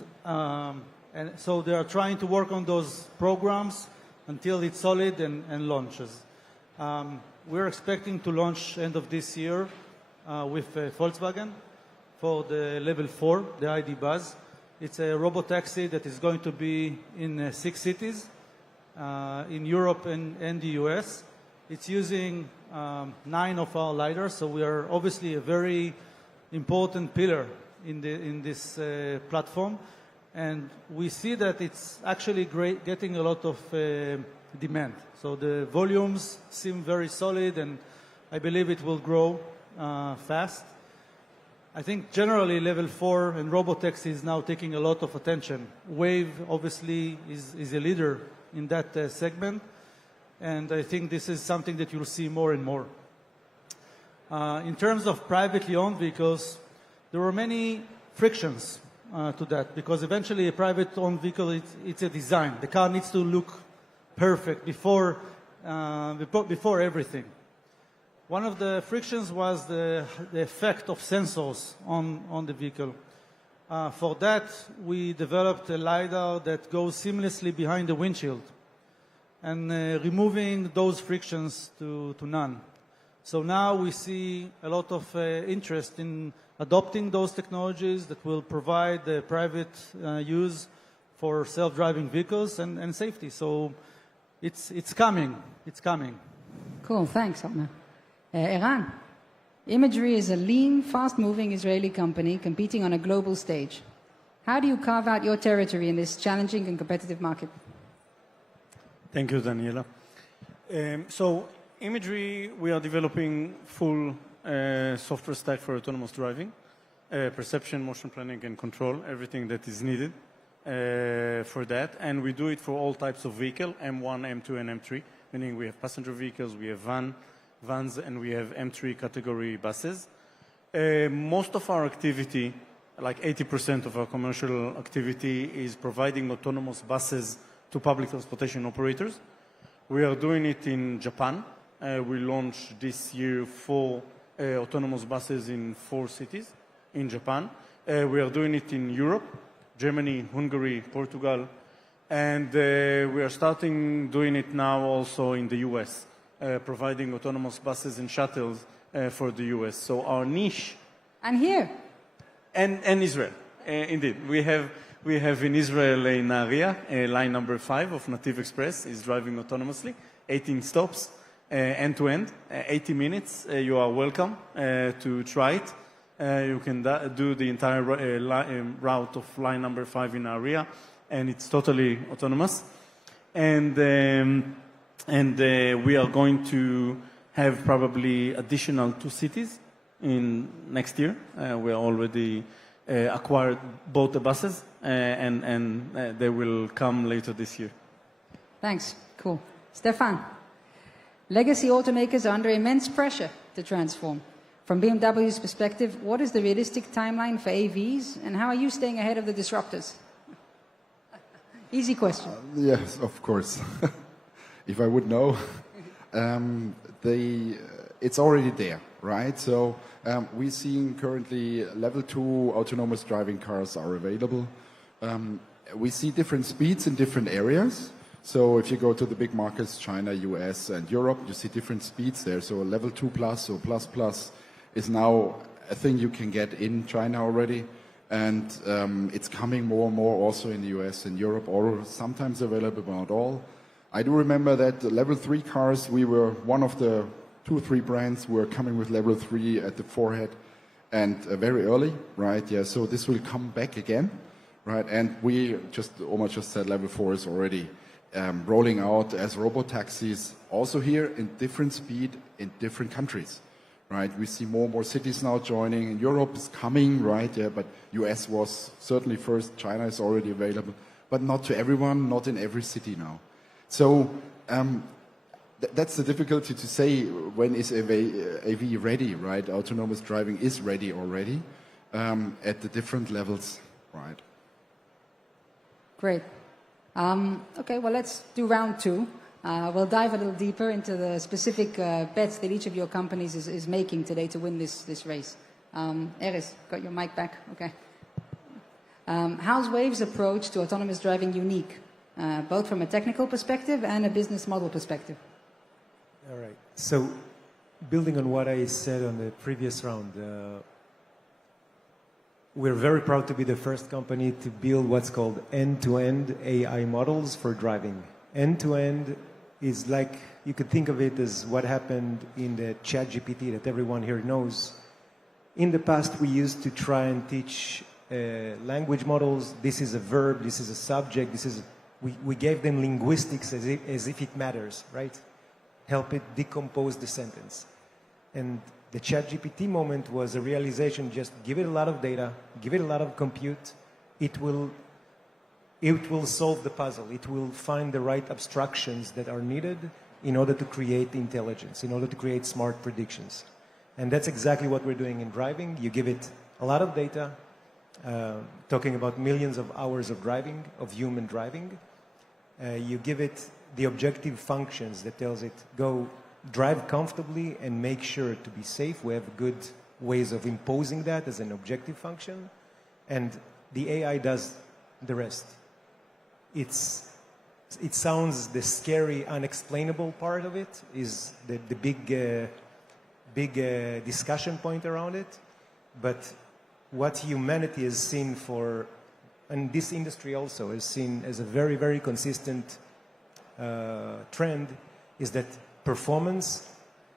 so they are trying to work on those programs until it's solid and launches. We're expecting to launch end of this year with Volkswagen for the level 4, the ID Buzz. It's a robotaxi that is going to be in 6 cities in Europe and the US. It's using 9 of our LiDARs, so we are obviously a very important pillar in this platform. And we see that it's actually getting a lot of demand. So the volumes seem very solid, and I believe it will grow fast. I think generally level 4 and robotaxi is now taking a lot of attention. Wave obviously is a leader in that segment, and I think this is something that you'll see more and more. In terms of privately owned vehicles, there were many frictions to that, because eventually a private owned vehicle, it's a design. The car needs to look perfect before everything. One of the frictions was the effect of sensors on the vehicle. For that, we developed a LiDAR that goes seamlessly behind the windshield, and removing those frictions to none. So now we see a lot of interest in adopting those technologies that will provide the private use for self-driving vehicles and safety. So it's coming. It's coming. Cool, thanks, Omer. Eran, Imagery is a lean, fast-moving Israeli company competing on a global stage. How do you carve out your territory in this challenging and competitive market? Thank you, Daniela. So, Imagery, we are developing full software stack for autonomous driving, perception, motion planning, and control, everything that is needed for that. And we do it for all types of vehicle, M1, M2, and M3, meaning we have passenger vehicles, we have vans, and we have M3 category buses. Most of our activity, like 80% of our commercial activity, is providing autonomous buses to public transportation operators. We are doing it in Japan. We launched this year 4 autonomous buses in 4 cities in Japan. We are doing it in Europe, Germany, Hungary, Portugal, and we are starting doing it now also in the US, providing autonomous buses and shuttles for the US. So our niche... And here, And Israel, indeed. We have in Israel in Nahariya, line number 5 of Nativ Express is driving autonomously, 18 stops, end-to-end, 80 minutes. You are welcome to try it. You can do the entire route of line number 5 in Nahariya, and it's totally autonomous. And we are going to have probably additional 2 cities in next year. We are already acquired both the buses, and they will come later this year. Thanks. Cool. Stefan, legacy automakers are under immense pressure to transform. From BMW's perspective, what is the realistic timeline for AVs, and how are you staying ahead of the disruptors? Easy question. Yes, of course. If I would know, it's already there, right? So we're seeing currently level 2 autonomous driving cars are available. We see different speeds in different areas. So if you go to the big markets, China, US, and Europe, you see different speeds there. So a level 2 plus or plus plus is now a thing you can get in China already. And it's coming more and more also in the US and Europe, or sometimes available, but not all. I do remember that the level 3 cars, we were one of the 2 or 3 brands were coming with level 3 at the forehead, and very early, right? Yeah, so this will come back again, right? And we almost just said level 4 is already rolling out as robotaxis, also here in different speed in different countries, right? We see more and more cities now joining, and Europe is coming, right? Yeah, but US was certainly first, China is already available, but not to everyone, not in every city now. So that's the difficulty to say when is AV ready, right? Autonomous driving is ready already at the different levels, right? Great. Okay, well, let's do round 2. We'll dive a little deeper into the specific bets that each of your companies is making today to win this race. Eris, got your mic back? Okay. How's Wave's approach to autonomous driving unique, both from a technical perspective and a business model perspective? All right. So, building on what I said on the previous round, we're very proud to be the first company to build what's called end-to-end AI models for driving. End-to-end is like, you could think of it as what happened in the ChatGPT that everyone here knows. In the past, we used to try and teach language models. This is a verb, this is a subject, we gave them linguistics as if it matters, right? Help it decompose the sentence. And the ChatGPT moment was a realization, just give it a lot of data, give it a lot of compute, it will solve the puzzle. It will find the right abstractions that are needed in order to create intelligence, in order to create smart predictions. And that's exactly what we're doing in driving. You give it a lot of data, talking about millions of hours of driving, of human driving. You give it the objective functions that tells it, go drive comfortably and make sure to be safe. We have good ways of imposing that as an objective function. And the AI does the rest. It sounds the scary, unexplainable part of it is the big discussion point around it. But what humanity has seen and this industry also has seen as a very, very consistent trend, is that performance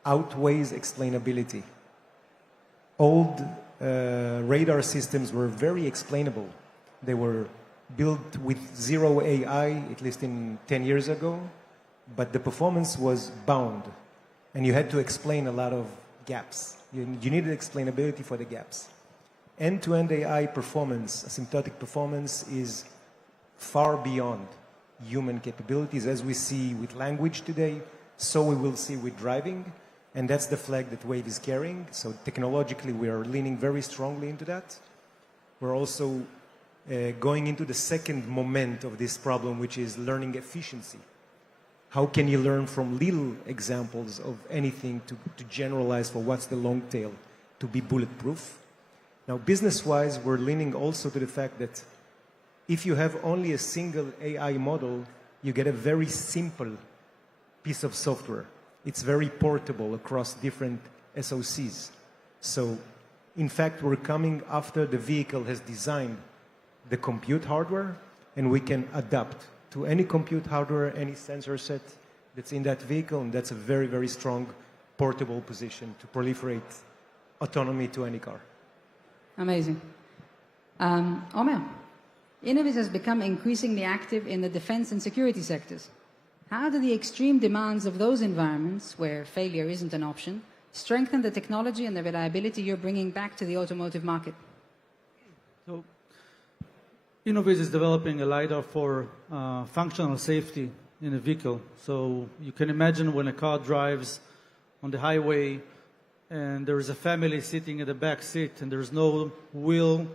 outweighs explainability. Old radar systems were very explainable. They were built with zero AI, at least in 10 years ago, but the performance was bound, and you had to explain a lot of gaps. You needed explainability for the gaps. End-to-end AI performance, asymptotic performance, is far beyond human capabilities, as we see with language today, so we will see with driving, and that's the flag that Wave is carrying. So technologically, we are leaning very strongly into that. We're also going into the second moment of this problem, which is learning efficiency. How can you learn from little examples of anything to generalize for what's the long tail to be bulletproof? Now, business-wise, we're leaning also to the fact that if you have only a single AI model, you get a very simple piece of software. It's very portable across different SoCs. So In fact, we're coming after the vehicle has designed the compute hardware, and we can adapt to any compute hardware, any sensor set that's in that vehicle, and that's a very, very strong portable position to proliferate autonomy to any car. Amazing. Omer, Innoviz has become increasingly active in the defense and security sectors. How do the extreme demands of those environments, where failure isn't an option, strengthen the technology and the reliability you're bringing back to the automotive market? So, Innoviz is developing a LiDAR for functional safety in a vehicle. So you can imagine when a car drives on the highway and there is a family sitting in the back seat and there's no wheel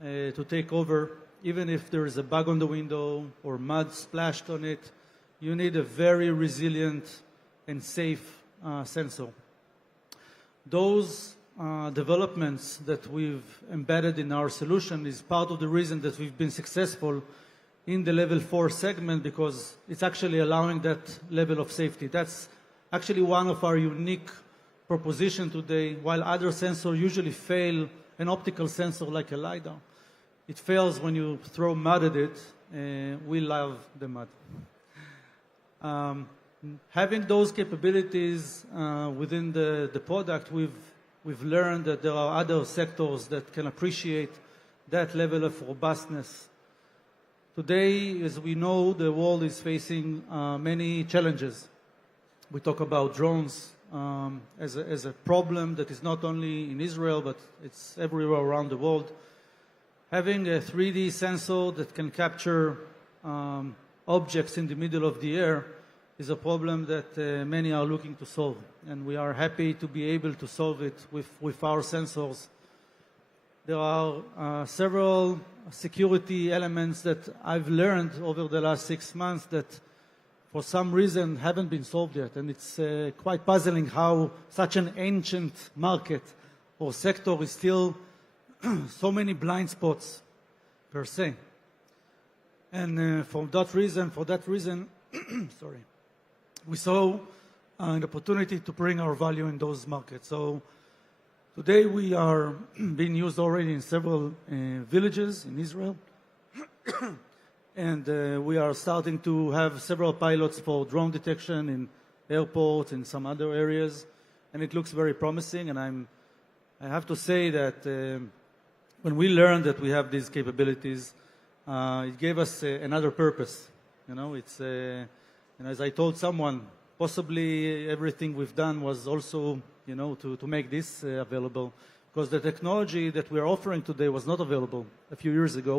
to take over, even if there is a bug on the window or mud splashed on it, you need a very resilient and safe sensor. Those developments that we've embedded in our solution is part of the reason that we've been successful in the level 4 segment, because it's actually allowing that level of safety. That's actually one of our unique proposition today. While other sensors usually fail, an optical sensor like a LiDAR, it fails when you throw mud at it. We love the mud. Having those capabilities within the product, we've learned that there are other sectors that can appreciate that level of robustness. Today, as we know, the world is facing many challenges. We talk about drones as a problem that is not only in Israel, but it's everywhere around the world. Having a 3D sensor that can capture objects in the middle of the air is a problem that many are looking to solve, and we are happy to be able to solve it with our sensors. There are several security elements that I've learned over the last 6 months that for some reason haven't been solved yet, and it's quite puzzling how such an ancient market or sector is still so many blind spots per se. And for that reason, sorry, we saw an opportunity to bring our value in those markets. So today we are being used already in several villages in Israel. And we are starting to have several pilots for drone detection in airports and some other areas. And it looks very promising. And I have to say that when we learned that we have these capabilities, it gave us another purpose. You know, it's and as I told someone, possibly everything we've done was also, you know, to make this available, because the technology that we're offering today was not available a few years ago.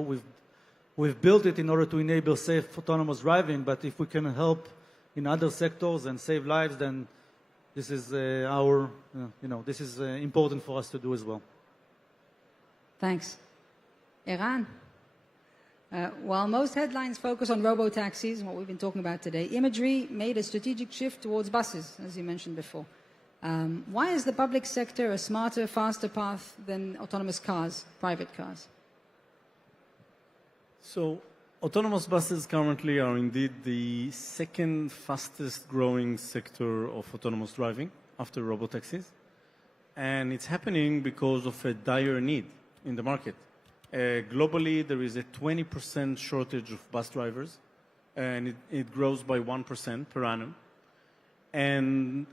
We've built it in order to enable safe autonomous driving, but if we can help in other sectors and save lives, then this is this is important for us to do as well. Thanks. Eran, while most headlines focus on robo-taxis, what we've been talking about today, imagery made a strategic shift towards buses, as you mentioned before. Why is the public sector a smarter, faster path than autonomous cars, private cars? So autonomous buses currently are indeed the second fastest growing sector of autonomous driving after robotaxis. And it's happening because of a dire need in the market. Globally, there is a 20% shortage of bus drivers, and it grows by 1% per annum. And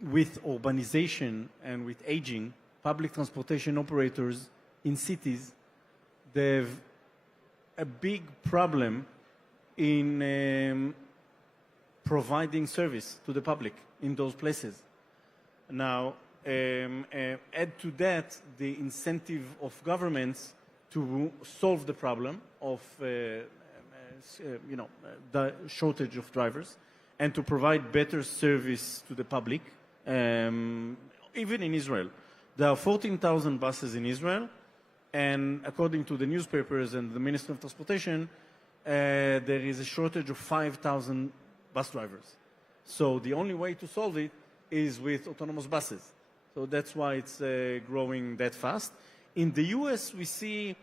with urbanization and with aging, public transportation operators in cities, they have a big problem in providing service to the public in those places. Now, add to that the incentive of governments to solve the problem of the shortage of drivers and to provide better service to the public. Even in Israel, there are 14,000 buses in Israel, and according to the newspapers and the Ministry of Transportation, there is a shortage of 5,000 bus drivers. So the only way to solve it is with autonomous buses. So that's why it's growing that fast. In the US, we see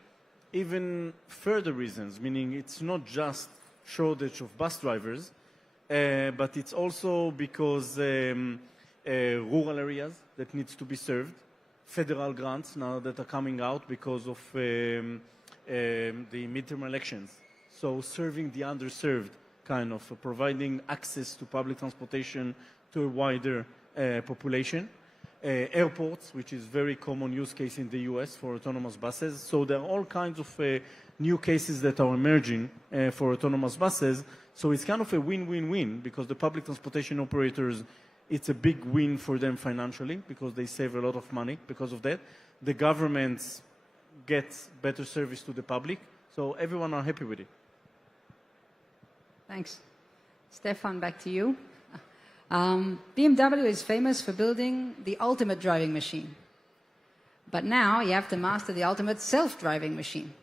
even further reasons, meaning it's not just shortage of bus drivers, but it's also because rural areas that needs to be served. federal grants now that are coming out because of the midterm elections. So serving the underserved, kind of providing access to public transportation to a wider population. Airports, which is very common use case in the US for autonomous buses. So there are all kinds of new cases that are emerging for autonomous buses. So it's kind of a win-win-win because the public transportation operators, it's a big win for them financially because they save a lot of money because of that. The governments get better service to the public. So everyone are happy with it. Thanks. Stefan, back to you. BMW is famous for building the ultimate driving machine. But now you have to master the ultimate self-driving machine.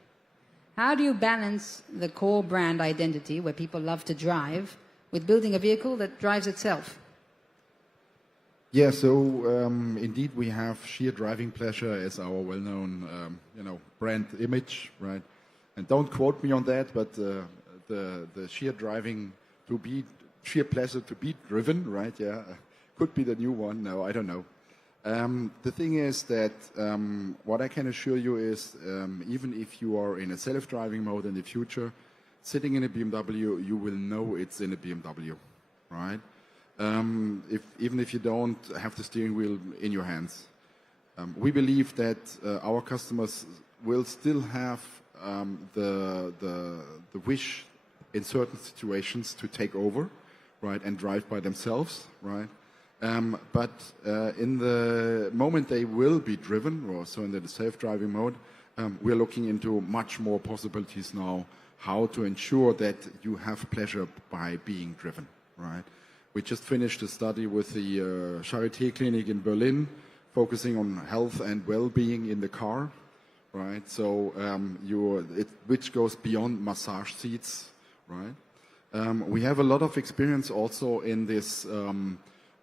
How do you balance the core brand identity, where people love to drive, with building a vehicle that drives itself? Yeah, so indeed we have sheer driving pleasure as our well-known, brand image, right? And don't quote me on that, but the sheer driving to be sheer pleasure to be driven, right? Yeah, could be the new one. No, I don't know. The thing is that what I can assure you is even if you are in a self-driving mode in the future, sitting in a BMW, you will know it's in a BMW, right? Even if you don't have the steering wheel in your hands. We believe that our customers will still have the wish in certain situations to take over, right, and drive by themselves, right? But in the moment they will be driven, or so in the self-driving mode, we're looking into much more possibilities now, how to ensure that you have pleasure by being driven, right? We just finished a study with the Charité Clinic in Berlin, focusing on health and well-being in the car, right? So which goes beyond massage seats, right? We have a lot of experience also in this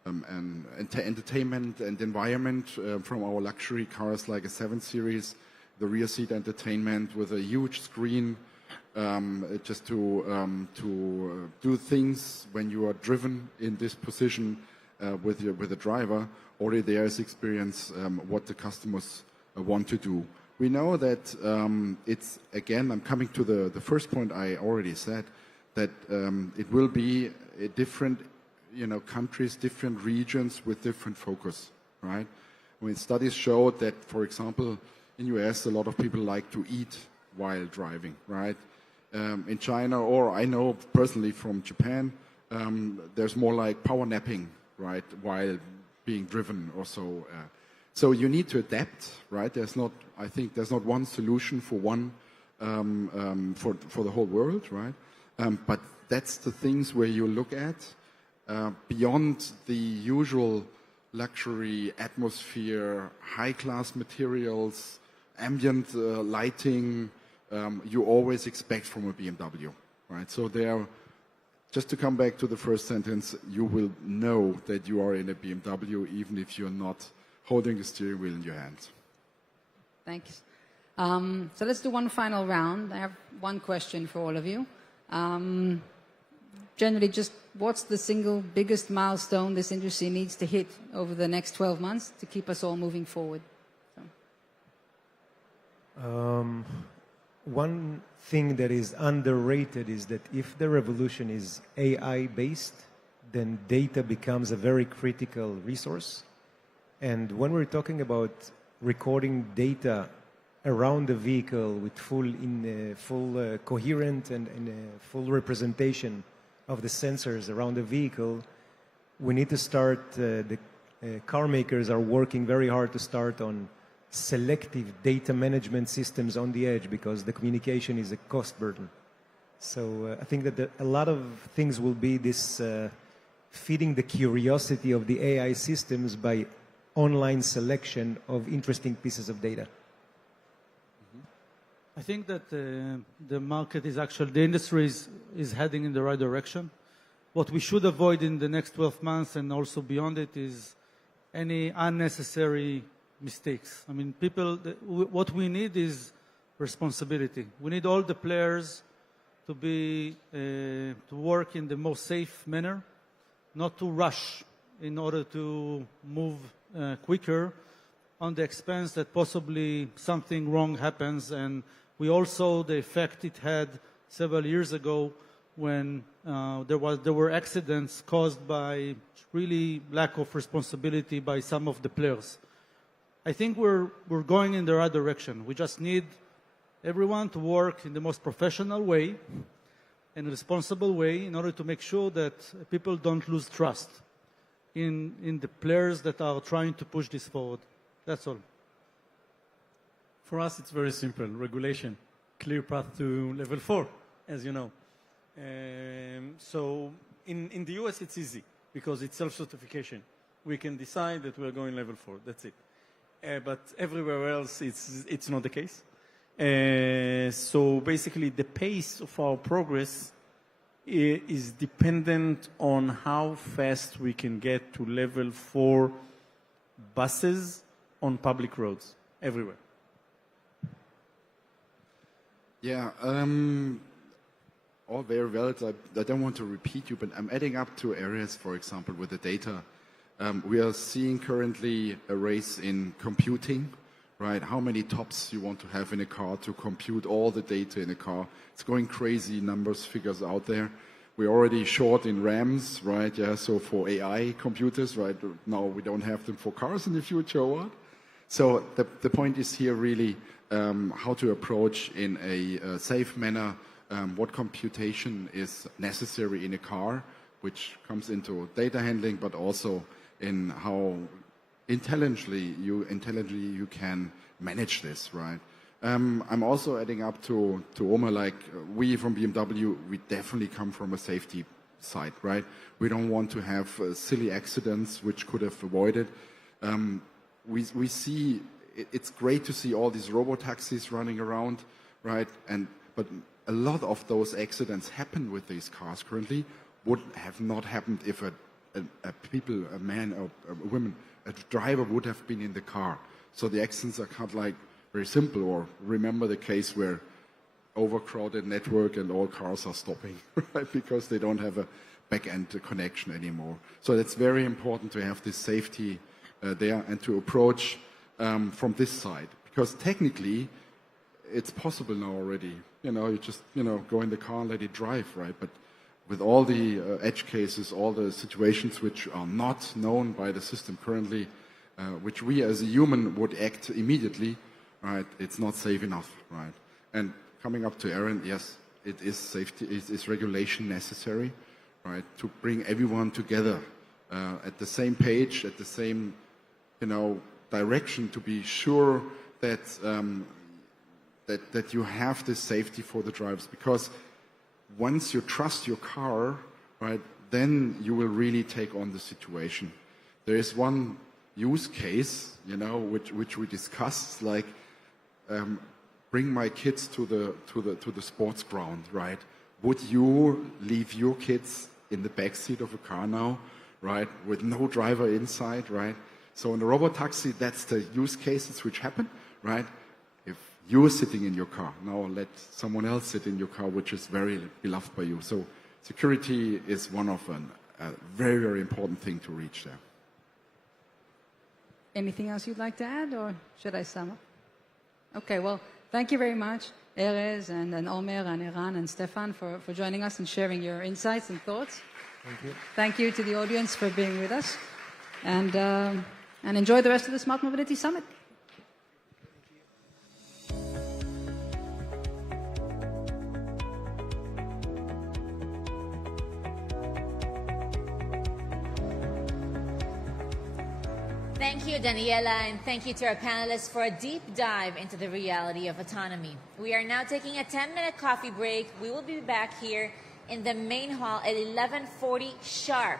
entertainment and environment from our luxury cars like a 7 Series, the rear seat entertainment with a huge screen, just to do things when you are driven in this position with the driver. Already there is experience what the customers want to do. We know that it's, again, I'm coming to the first point I already said, that it will be a different countries, different regions with different focus, right? When studies showed that, for example, in US, a lot of people like to eat while driving, right? In China, or I know personally from Japan, there's more like power napping, right, while being driven or so. So you need to adapt, right? I think there's not one solution for one, for the whole world, right? But that's the things where you look at beyond the usual luxury atmosphere, high-class materials, ambient lighting, you always expect from a BMW, right? So just to come back to the first sentence, you will know that you are in a BMW even if you're not holding the steering wheel in your hands. Thanks. So let's do one final round. I have one question for all of you. Generally, just what's the single biggest milestone this industry needs to hit over the next 12 months to keep us all moving forward? One thing that is underrated is that if the revolution is AI-based, then data becomes a very critical resource. And when we're talking about recording data around the vehicle with full coherent and full representation of the sensors around the vehicle, we need to start, the car makers are working very hard to start on selective data management systems on the edge because the communication is a cost burden. So I think that a lot of things will be this feeding the curiosity of the AI systems by online selection of interesting pieces of data. I think that the market is actually, the industry is heading in the right direction. What we should avoid in the next 12 months and also beyond it is any unnecessary mistakes. I mean, what we need is responsibility. We need all the players to work in the most safe manner, not to rush in order to move quicker. on the expense that possibly something wrong happens. And we also the effect it had several years ago when there were accidents caused by really lack of responsibility by some of the players. I think we're going in the right direction. We just need everyone to work in the most professional way and responsible way in order to make sure that people don't lose trust in the players that are trying to push this forward. That's all. For us, it's very simple. Regulation, clear path to level 4, as you know. So in the US, it's easy because it's self-certification. We can decide that we're going level 4. That's it. But everywhere else, it's not the case. So basically, the pace of our progress is dependent on how fast we can get to level 4 buses on public roads everywhere. Yeah, all very valid. I don't want to repeat you, but I'm adding up to areas, for example, with the data. We are seeing currently a race in computing, right? How many tops you want to have in a car to compute all the data in a car. It's going crazy, numbers, figures out there. We're already short in RAMs, right? Yeah, so for AI computers, right? Now we don't have them for cars in the future, what? So the point is here really how to approach in a safe manner what computation is necessary in a car, which comes into data handling, but also in how intelligently you can manage this, right? I'm also adding up to Omar, like we from BMW, we definitely come from a safety side, right? We don't want to have silly accidents which could have avoided. We see, it's great to see all these robo-taxis running around, right? But a lot of those accidents happen with these cars currently would have not happened if a man or a woman, a driver would have been in the car. So the accidents are kind of like very simple. Or remember the case where overcrowded network and all cars are stopping, right? Because they don't have a back-end connection anymore. So it's very important to have this safety there and to approach from this side. Because technically, it's possible now already. You just, go in the car and let it drive, right? But with all the edge cases, all the situations which are not known by the system currently, which we as a human would act immediately, right? It's not safe enough, right? And coming up to Aaron, yes, it is safety, it is regulation necessary, right? To bring everyone together at the same page, at the same, direction, to be sure that that you have this safety for the drivers. Because once you trust your car, right, then you will really take on the situation. There is one use case, which we discussed, like bring my kids to the sports ground, right? Would you leave your kids in the back seat of a car now, right, with no driver inside, right? So in the robotaxi, that's the use cases which happen, right? If you're sitting in your car, now let someone else sit in your car, which is very beloved by you. So security is one of a very, very important thing to reach there. Anything else you'd like to add, or should I sum up? Okay, well, thank you very much, Erez and Omer and Eran and Stefan for joining us and sharing your insights and thoughts. Thank you. Thank you to the audience for being with us. And enjoy the rest of the Smart Mobility Summit. Thank you, Daniela, and thank you to our panelists for a deep dive into the reality of autonomy. We are now taking a 10-minute coffee break. We will be back here in the main hall at 11:40 sharp.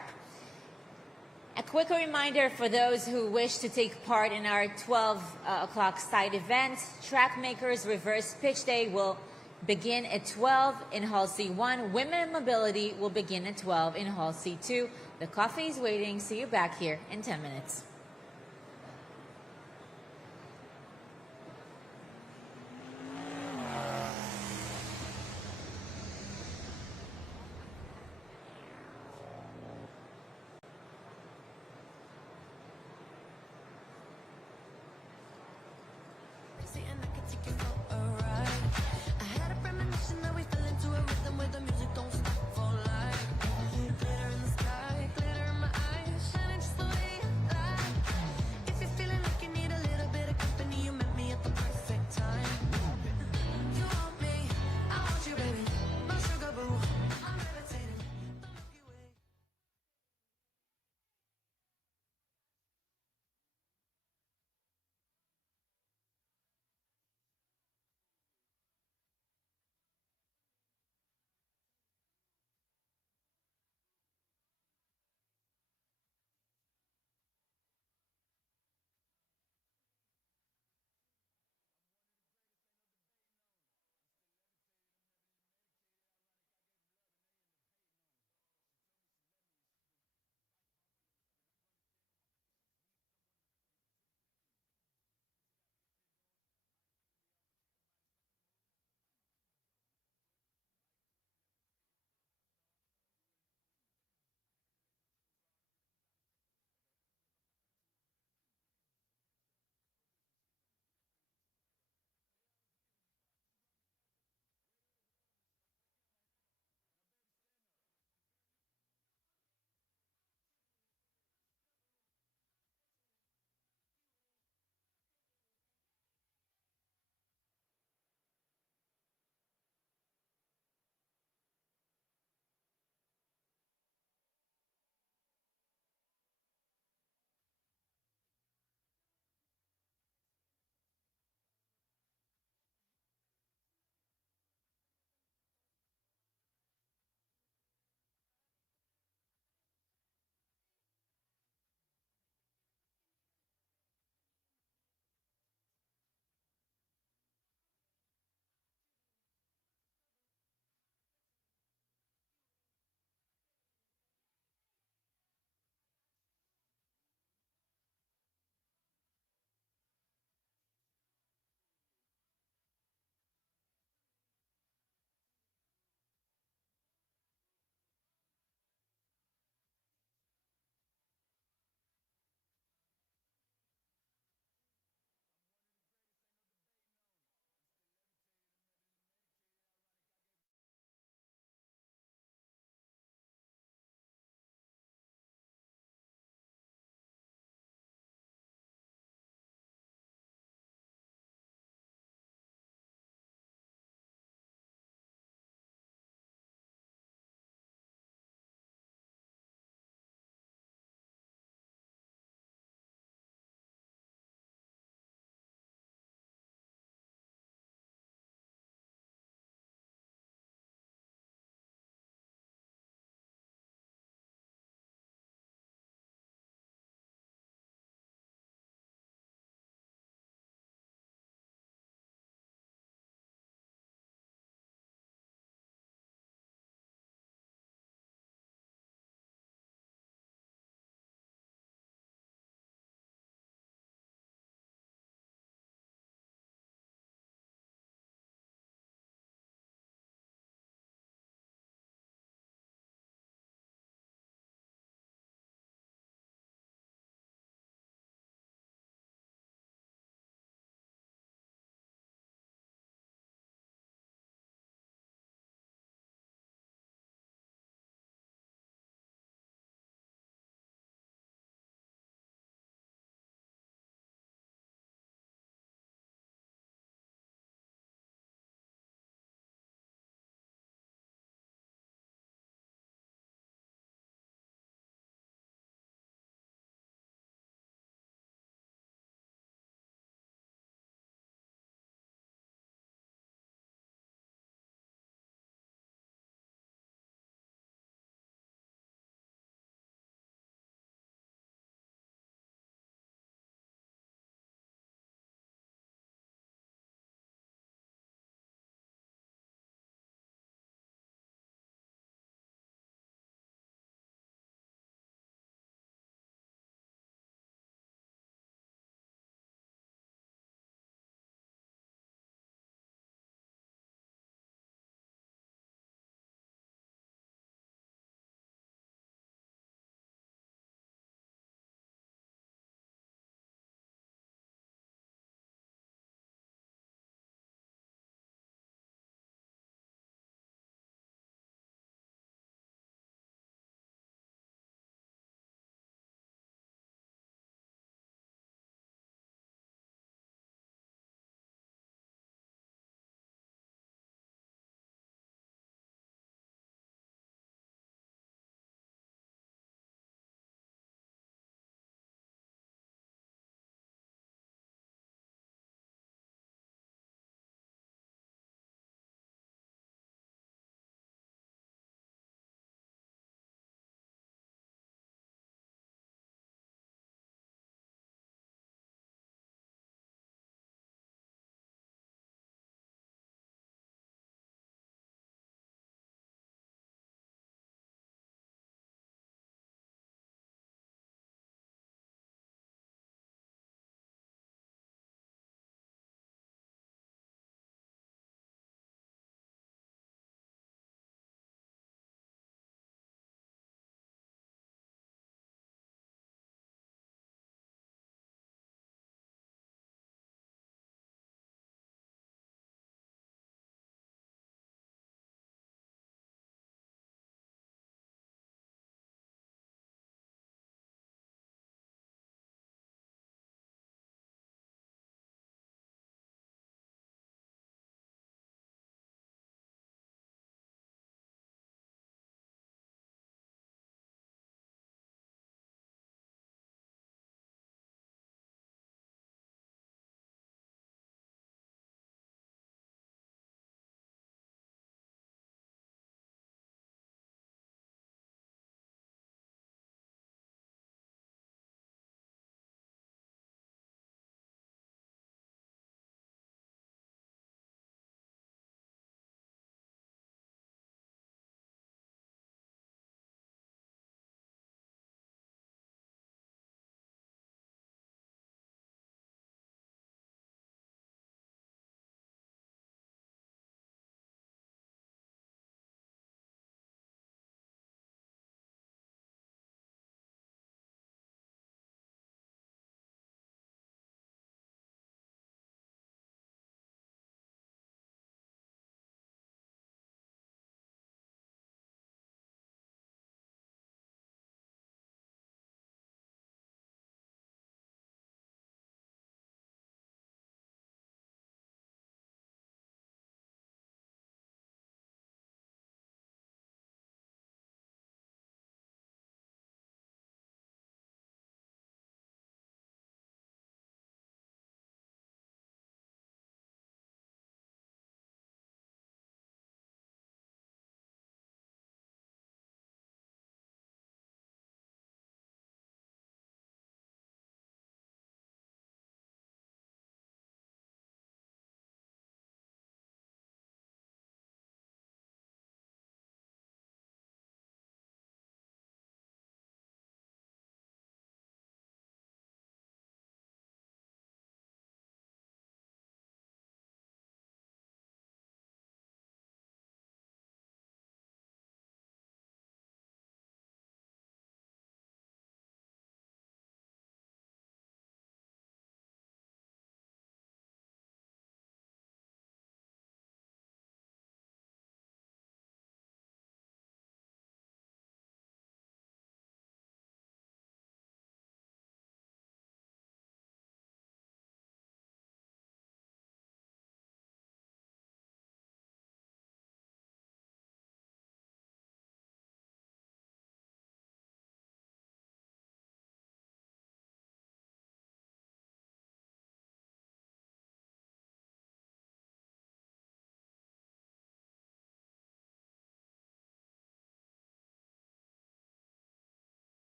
A quick reminder for those who wish to take part in our 12 o'clock side event, Trackmakers Reverse Pitch Day will begin at 12 in Hall C1. Women in Mobility will begin at 12 in Hall C2. The coffee is waiting. See you back here in 10 minutes.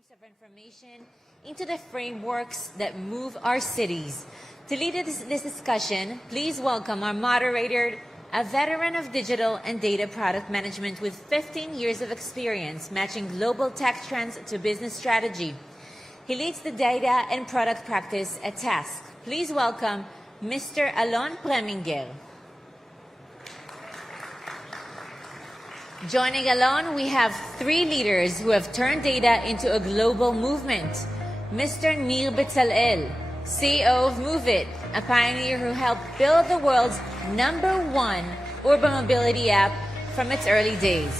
streams of information into the frameworks that move our cities. To lead this discussion, please welcome our moderator, a veteran of digital and data product management with 15 years of experience matching global tech trends to business strategy. He leads the data and product practice at Task. Please welcome Mr. Alon Preminger. Joining Alon, we have three leaders who have turned data into a global movement. Mr. Nir Bezalel, CEO of Move It, a pioneer who helped build the world's #1 urban mobility app from its early days.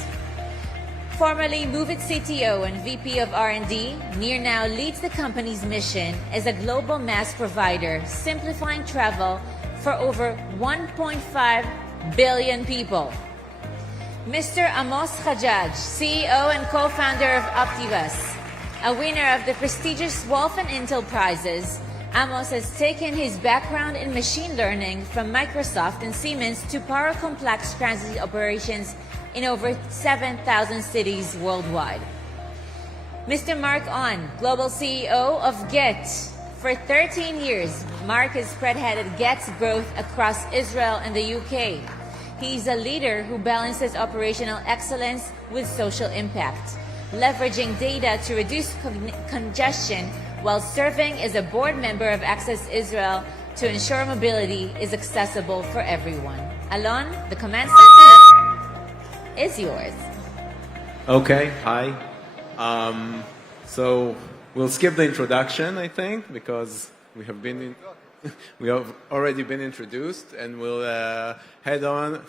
Formerly Move It CTO and VP of R&D, Nir now leads the company's mission as a global mass provider, simplifying travel for over 1.5 billion people. Mr. Amos Hajjaj, CEO and co-founder of Optibus, a winner of the prestigious Wolf and Intel prizes. Amos has taken his background in machine learning from Microsoft and Siemens to power complex transit operations in over 7,000 cities worldwide. Mr. Mark On, Global CEO of Get. For 13 years, Mark has spearheaded Get's growth across Israel and the UK. He's a leader who balances operational excellence with social impact, leveraging data to reduce congestion while serving as a board member of Access Israel to ensure mobility is accessible for everyone. Alon, the command center is yours. Okay, hi. So we'll skip the introduction, I think, because we have already been introduced, and we'll head on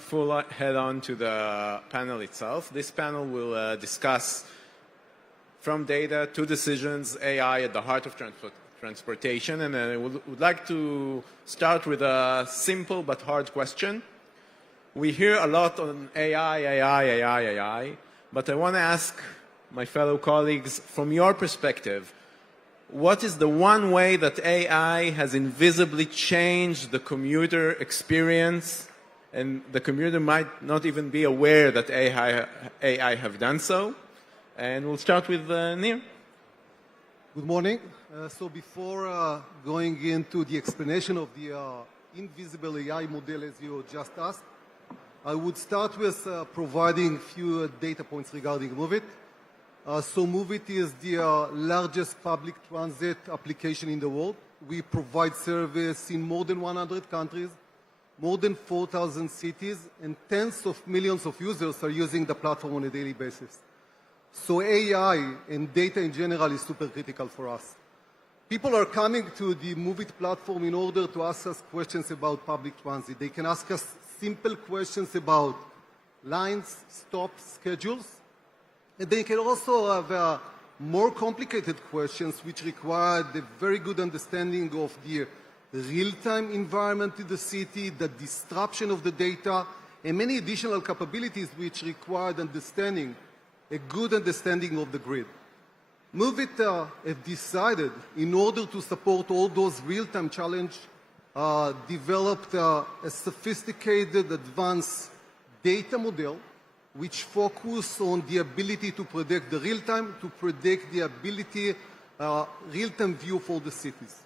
to the panel itself. This panel will discuss from data to decisions, AI at the heart of transportation, and I would like to start with a simple but hard question. We hear a lot on AI, but I want to ask my fellow colleagues, from your perspective, what is the one way that AI has invisibly changed the commuter experience, and the commuter might not even be aware that AI have done so? And we'll start with Nir. Good morning. So before going into the explanation of the invisible AI model as you just asked, I would start with providing a few data points regarding Move It. So Move It is the largest public transit application in the world. We provide service in more than 100 countries, more than 4,000 cities, and tens of millions of users are using the platform on a daily basis. So AI and data in general is super critical for us. People are coming to the Move It platform in order to ask us questions about public transit. They can ask us simple questions about lines, stops, schedules. And they can also have more complicated questions which require a very good understanding of the real-time environment in the city, the disruption of the data, and many additional capabilities which require a good understanding of the grid. Move It have decided, in order to support all those real-time challenges, developed a sophisticated, advanced data model which focus on the ability to predict the real-time, to predict the ability, real-time view for the cities.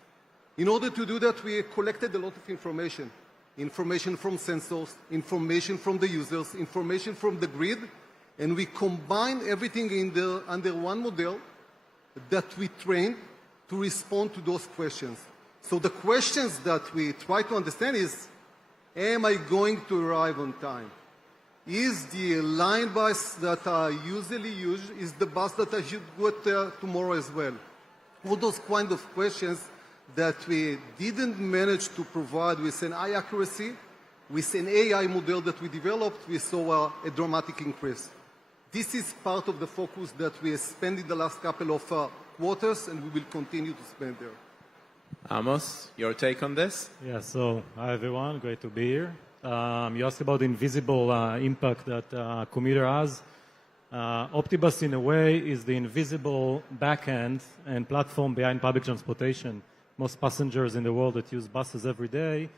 In order to do that, we collected a lot of information. Information from sensors, information from the users, information from the grid, and we combine everything under one model that we train to respond to those questions. So the questions that we try to understand is, am I going to arrive on time? Is the line bus that I usually use, is the bus that I should get tomorrow as well? All those kind of questions that we didn't manage to provide with an high accuracy, with an AI model that we developed, we saw a dramatic increase. This is part of the focus that we have spent in the last couple of quarters, and we will continue to spend there. Amos, your take on this? Yeah, so hi everyone, great to be here. You asked about the invisible impact that commuter has. Optibus, in a way, is the invisible backend and platform behind public transportation. Most passengers in the world that use buses every day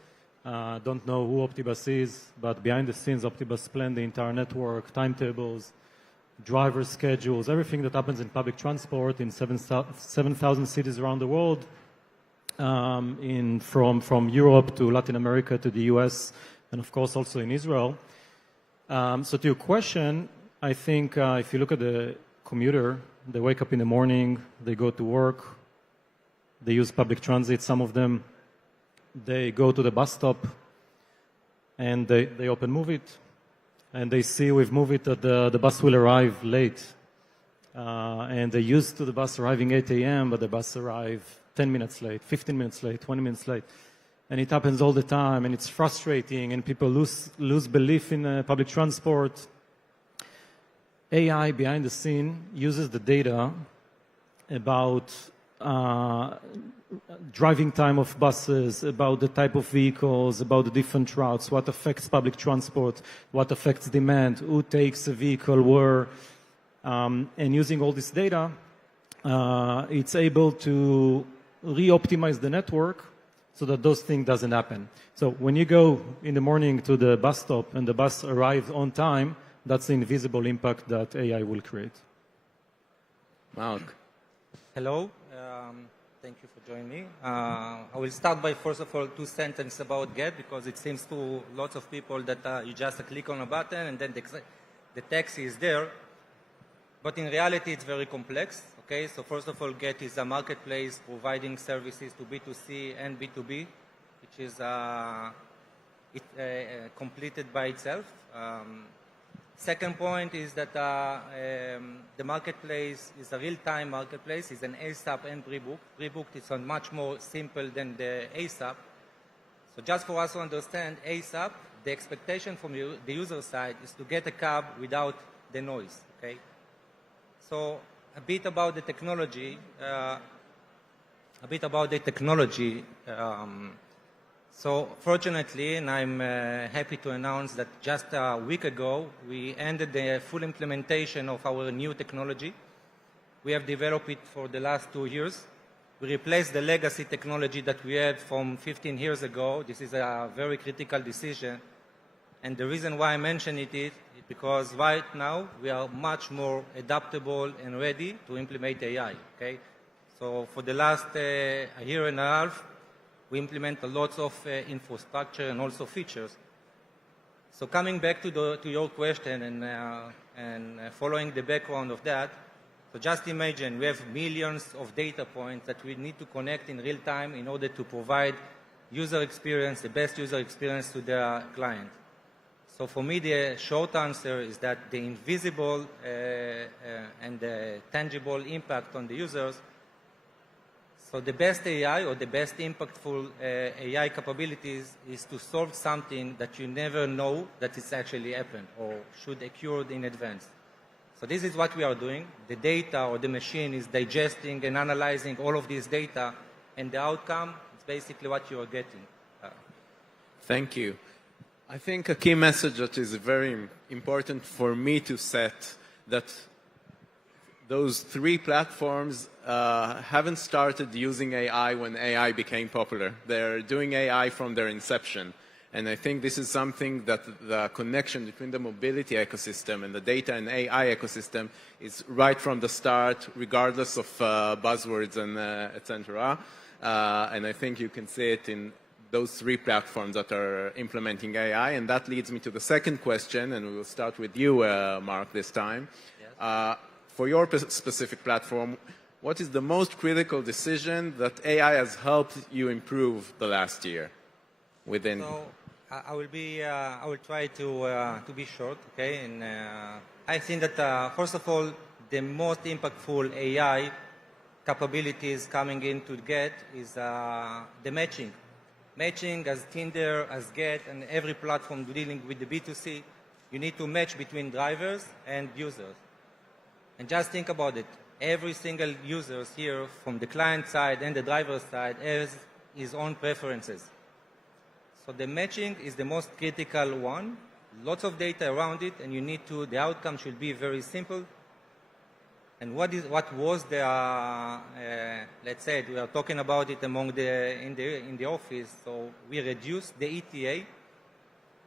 don't know who Optibus is, but behind the scenes, Optibus plan the entire network, timetables, driver schedules, everything that happens in public transport in 7,000 cities around the world, from Europe to Latin America to the US, and of course also in Israel. So to your question, I think if you look at the commuter, they wake up in the morning, they go to work, they use public transit, some of them, they go to the bus stop, and they open Move It, and they see with Move It that the bus will arrive late. And they're used to the bus arriving 8 a.m., but the bus arrives 10 minutes late, 15 minutes late, 20 minutes late. And it happens all the time, and it's frustrating, and people lose belief in public transport. AI behind the scene uses the data about driving time of buses, about the type of vehicles, about the different routes, what affects public transport, what affects demand, who takes a vehicle where. And using all this data, it's able to re-optimize the network so that those things doesn't happen. So when you go in the morning to the bus stop and the bus arrives on time, that's the invisible impact that AI will create. Mark. Hello. Thank you for joining me. I will start by, first of all, 2 sentences about Get, because it seems to lots of people that you just click on a button and then the text is there. But in reality, it's very complex. Okay, so first of all, Get is a marketplace providing services to B2C and B2B, which is completed by itself. Second point is that the marketplace is a real-time marketplace. It's an ASAP and pre-booked. Pre-booked is much more simple than the ASAP. So just for us to understand, ASAP, the expectation from the user side is to get a cab without the noise. Okay. So a bit about the technology. So fortunately, and I'm happy to announce that just a week ago, we ended the full implementation of our new technology. We have developed it for the last 2 years. We replaced the legacy technology that we had from 15 years ago. This is a very critical decision. And the reason why I mention it is because right now we are much more adaptable and ready to implement AI. Okay? So for the last year and a half, we implement a lot of infrastructure and also features. So coming back to your question and following the background of that, so just imagine we have millions of data points that we need to connect in real time in order to provide user experience, the best user experience to the client. So for me, the short answer is that the invisible and the tangible impact on the users. So the best AI or the best impactful AI capabilities is to solve something that you never know that it's actually happened or should occur in advance. So this is what we are doing. The data or the machine is digesting and analyzing all of this data, and the outcome is basically what you are getting. Thank you. I think a key message that is very important for me to set, that those 3 platforms haven't started using AI when AI became popular. They're doing AI from their inception. And I think this is something that the connection between the mobility ecosystem and the data and AI ecosystem is right from the start, regardless of buzzwords and et cetera. And I think you can see it in those 3 platforms that are implementing AI. And that leads me to the second question, and we will start with you, Mark, this time. Yes. For your specific platform, what is the most critical decision that AI has helped you improve the last year within? So I will try to be short, okay? And I think that first of all, the most impactful AI capabilities coming in to Get is the matching. Matching as Tinder, as Get, and every platform dealing with the B2C, you need to match between drivers and users. And just think about it. Every single user here from the client side and the driver side has his own preferences. So the matching is the most critical one. Lots of data around it, and the outcome should be very simple. And what was the, let's say, we are talking about it in the office, so we reduced the ETA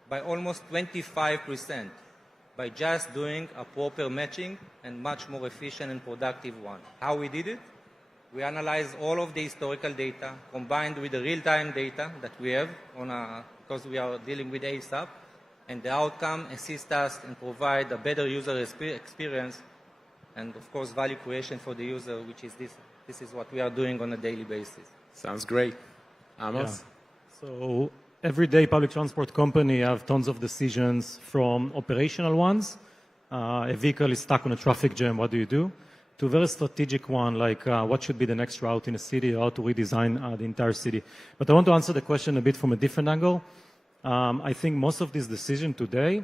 by almost 25%. by just doing a proper matching and much more efficient and productive one. How we did it? We analyzed all of the historical data combined with the real-time data that we have because we are dealing with ASAP, and the outcome assists us and provide a better user experience and, of course, value creation for the user, which is this. This is what we are doing on a daily basis. Sounds great. Amos? Yeah. So every day public transport company have tons of decisions, from operational ones, a vehicle is stuck on a traffic jam, what do you do? To a very strategic one, like what should be the next route in a city, or how to redesign the entire city. But I want to answer the question a bit from a different angle. I think most of these decisions today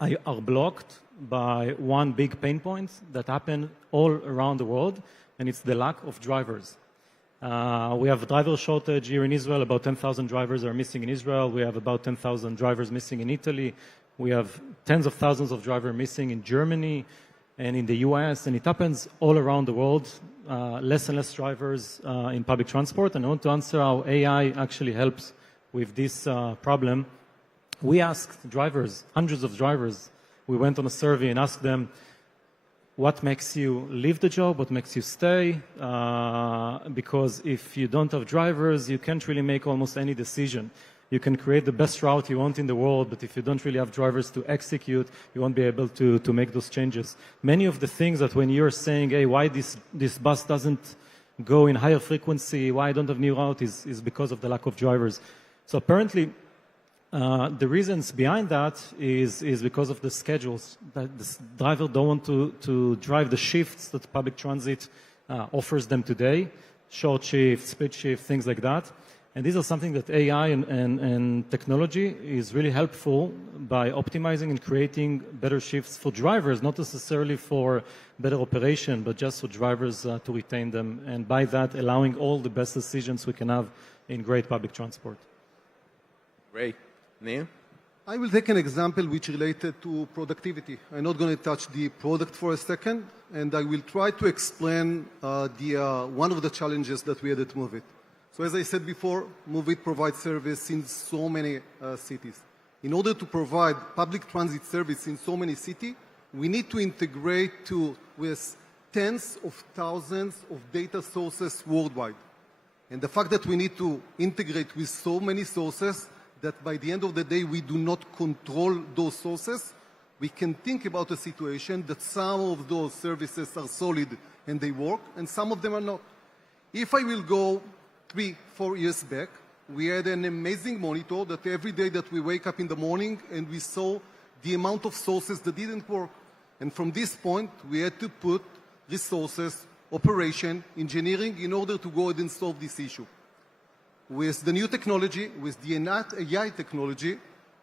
are blocked by one big pain point that happen all around the world, and it's the lack of drivers. We have a driver shortage here in Israel. About 10,000 drivers are missing in Israel. We have about 10,000 drivers missing in Italy. We have tens of thousands of drivers missing in Germany and in the US, and it happens all around the world. Less and less drivers in public transport. And I want to answer how AI actually helps with this problem. We asked drivers, hundreds of drivers, we went on a survey and asked them, what makes you leave the job? What makes you stay? Because if you don't have drivers, you can't really make almost any decision. You can create the best route you want in the world, but if you don't really have drivers to execute, you won't be able to make those changes. Many of the things that when you're saying, hey, why this bus doesn't go in higher frequency, why I don't have new route, is because of the lack of drivers. So apparently, the reasons behind that is because of the schedules. That the driver don't want to drive the shifts that public transit offers them today, short shift, split shift, things like that. And these are something that AI and technology is really helpful by optimizing and creating better shifts for drivers, not necessarily for better operation, but just for drivers to retain them, and by that allowing all the best decisions we can have in great public transport. Great. Neil? I will take an example which related to productivity. I'm not going to touch the product for a second, and I will try to explain one of the challenges that we had at MoveIt. So as I said before, MoveIt provides service in so many cities. In order to provide public transit service in so many cities, we need to integrate with tens of thousands of data sources worldwide. And the fact that we need to integrate with so many sources that by the end of the day we do not control those sources, we can think about a situation that some of those services are solid and they work, and some of them are not. If I will go 3-4 years back, we had an amazing monitor that every day that we wake up in the morning and we saw the amount of sources that didn't work. And from this point, we had to put resources, operation, engineering in order to go ahead and solve this issue. With the new technology, with the AI technology,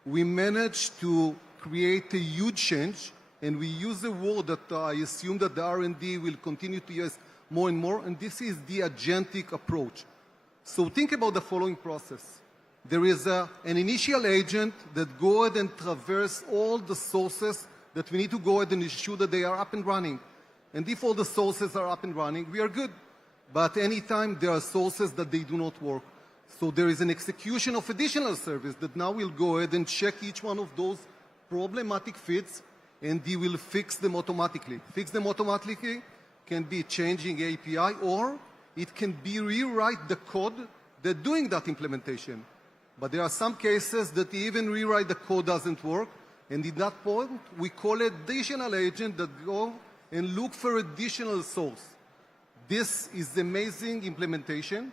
we managed to create a huge change, and we use a word that I assume that the R&D will continue to use more and more, and this is the agentic approach. So think about the following process. There is an initial agent that go ahead and traverse all the sources that we need to go ahead and ensure that they are up and running. And if all the sources are up and running, we are good. But anytime there are sources that they do not work. So there is an execution of additional service that now will go ahead and check each one of those problematic fits, and they will fix them automatically. Fix them automatically can be changing API, or it can be rewrite the code that's doing that implementation. But there are some cases that even rewrite the code doesn't work, and in that point, we call it additional agent that go and look for additional source. This is amazing implementation.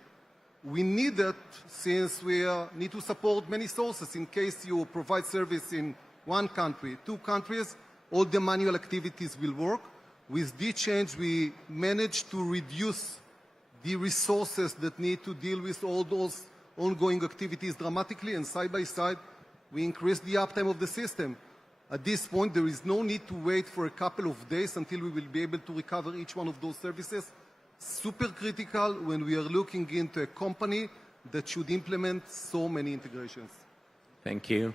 We need that since we need to support many sources. In case you provide service in one country, 2 countries, all the manual activities will work. With this change, we managed to reduce the resources that need to deal with all those ongoing activities dramatically, and side by side, we increased the uptime of the system. At this point, there is no need to wait for a couple of days until we will be able to recover each one of those services. Super critical when we are looking into a company that should implement so many integrations. Thank you.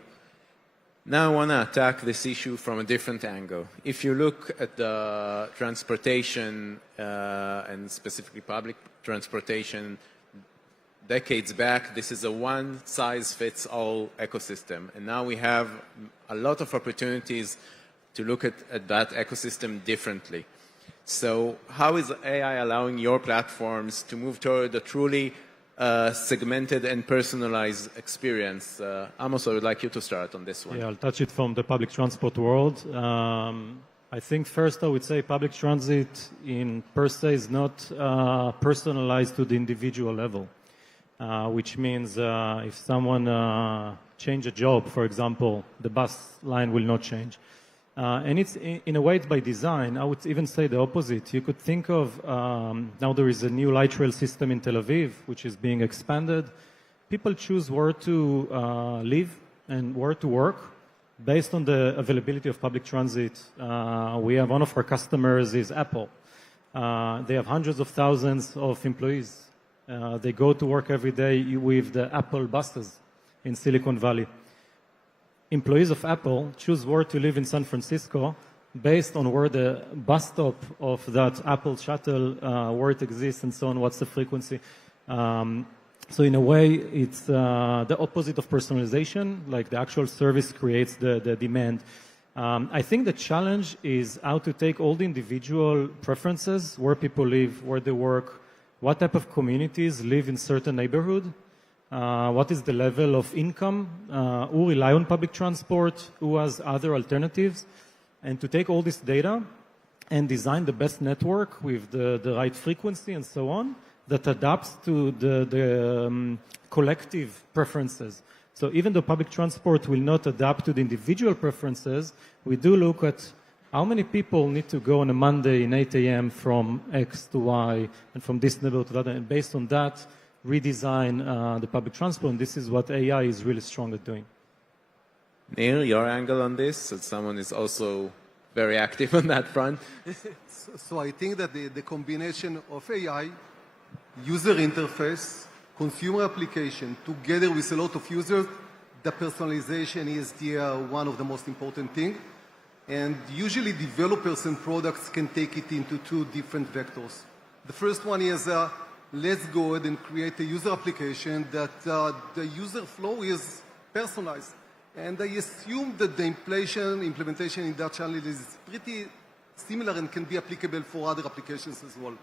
Now I want to attack this issue from a different angle. If you look at the transportation and specifically public transportation, decades back, this is a one-size-fits-all ecosystem. And now we have a lot of opportunities to look at that ecosystem differently. So how is AI allowing your platforms to move toward a truly segmented and personalized experience? Amos, I would like you to start on this one. Yeah, I'll touch it from the public transport world. I think first I would say public transit in per se is not personalized to the individual level, which means if someone change a job, for example, the bus line will not change. And it's in a way it's by design. I would even say the opposite. You could think of now there is a new light rail system in Tel Aviv, which is being expanded. People choose where to live and where to work based on the availability of public transit. We have one of our customers is Apple. They have hundreds of thousands of employees. They go to work every day with the Apple buses in Silicon Valley. Employees of Apple choose where to live in San Francisco based on where the bus stop of that Apple shuttle, where it exists and so on, what's the frequency. So in a way, it's the opposite of personalization, like the actual service creates the demand. I think the challenge is how to take all the individual preferences, where people live, where they work, what type of communities live in certain neighborhood, what is the level of income, who rely on public transport, who has other alternatives, and to take all this data and design the best network with the right frequency and so on that adapts to the collective preferences. So even though public transport will not adapt to the individual preferences, we do look at how many people need to go on a Monday in 8 a.m. from X to Y and from this neighborhood to that, and based on that, redesign the public transport, and this is what AI is really strong at doing. Neil, your angle on this, as someone is also very active on that front. So I think that the combination of AI, user interface, consumer application, together with a lot of users, the personalization is one of the most important things. And usually developers and products can take it into two different vectors. The first one is let's go ahead and create a user application that the user flow is personalized. And I assume that the implementation in that channel is pretty similar and can be applicable for other applications as well.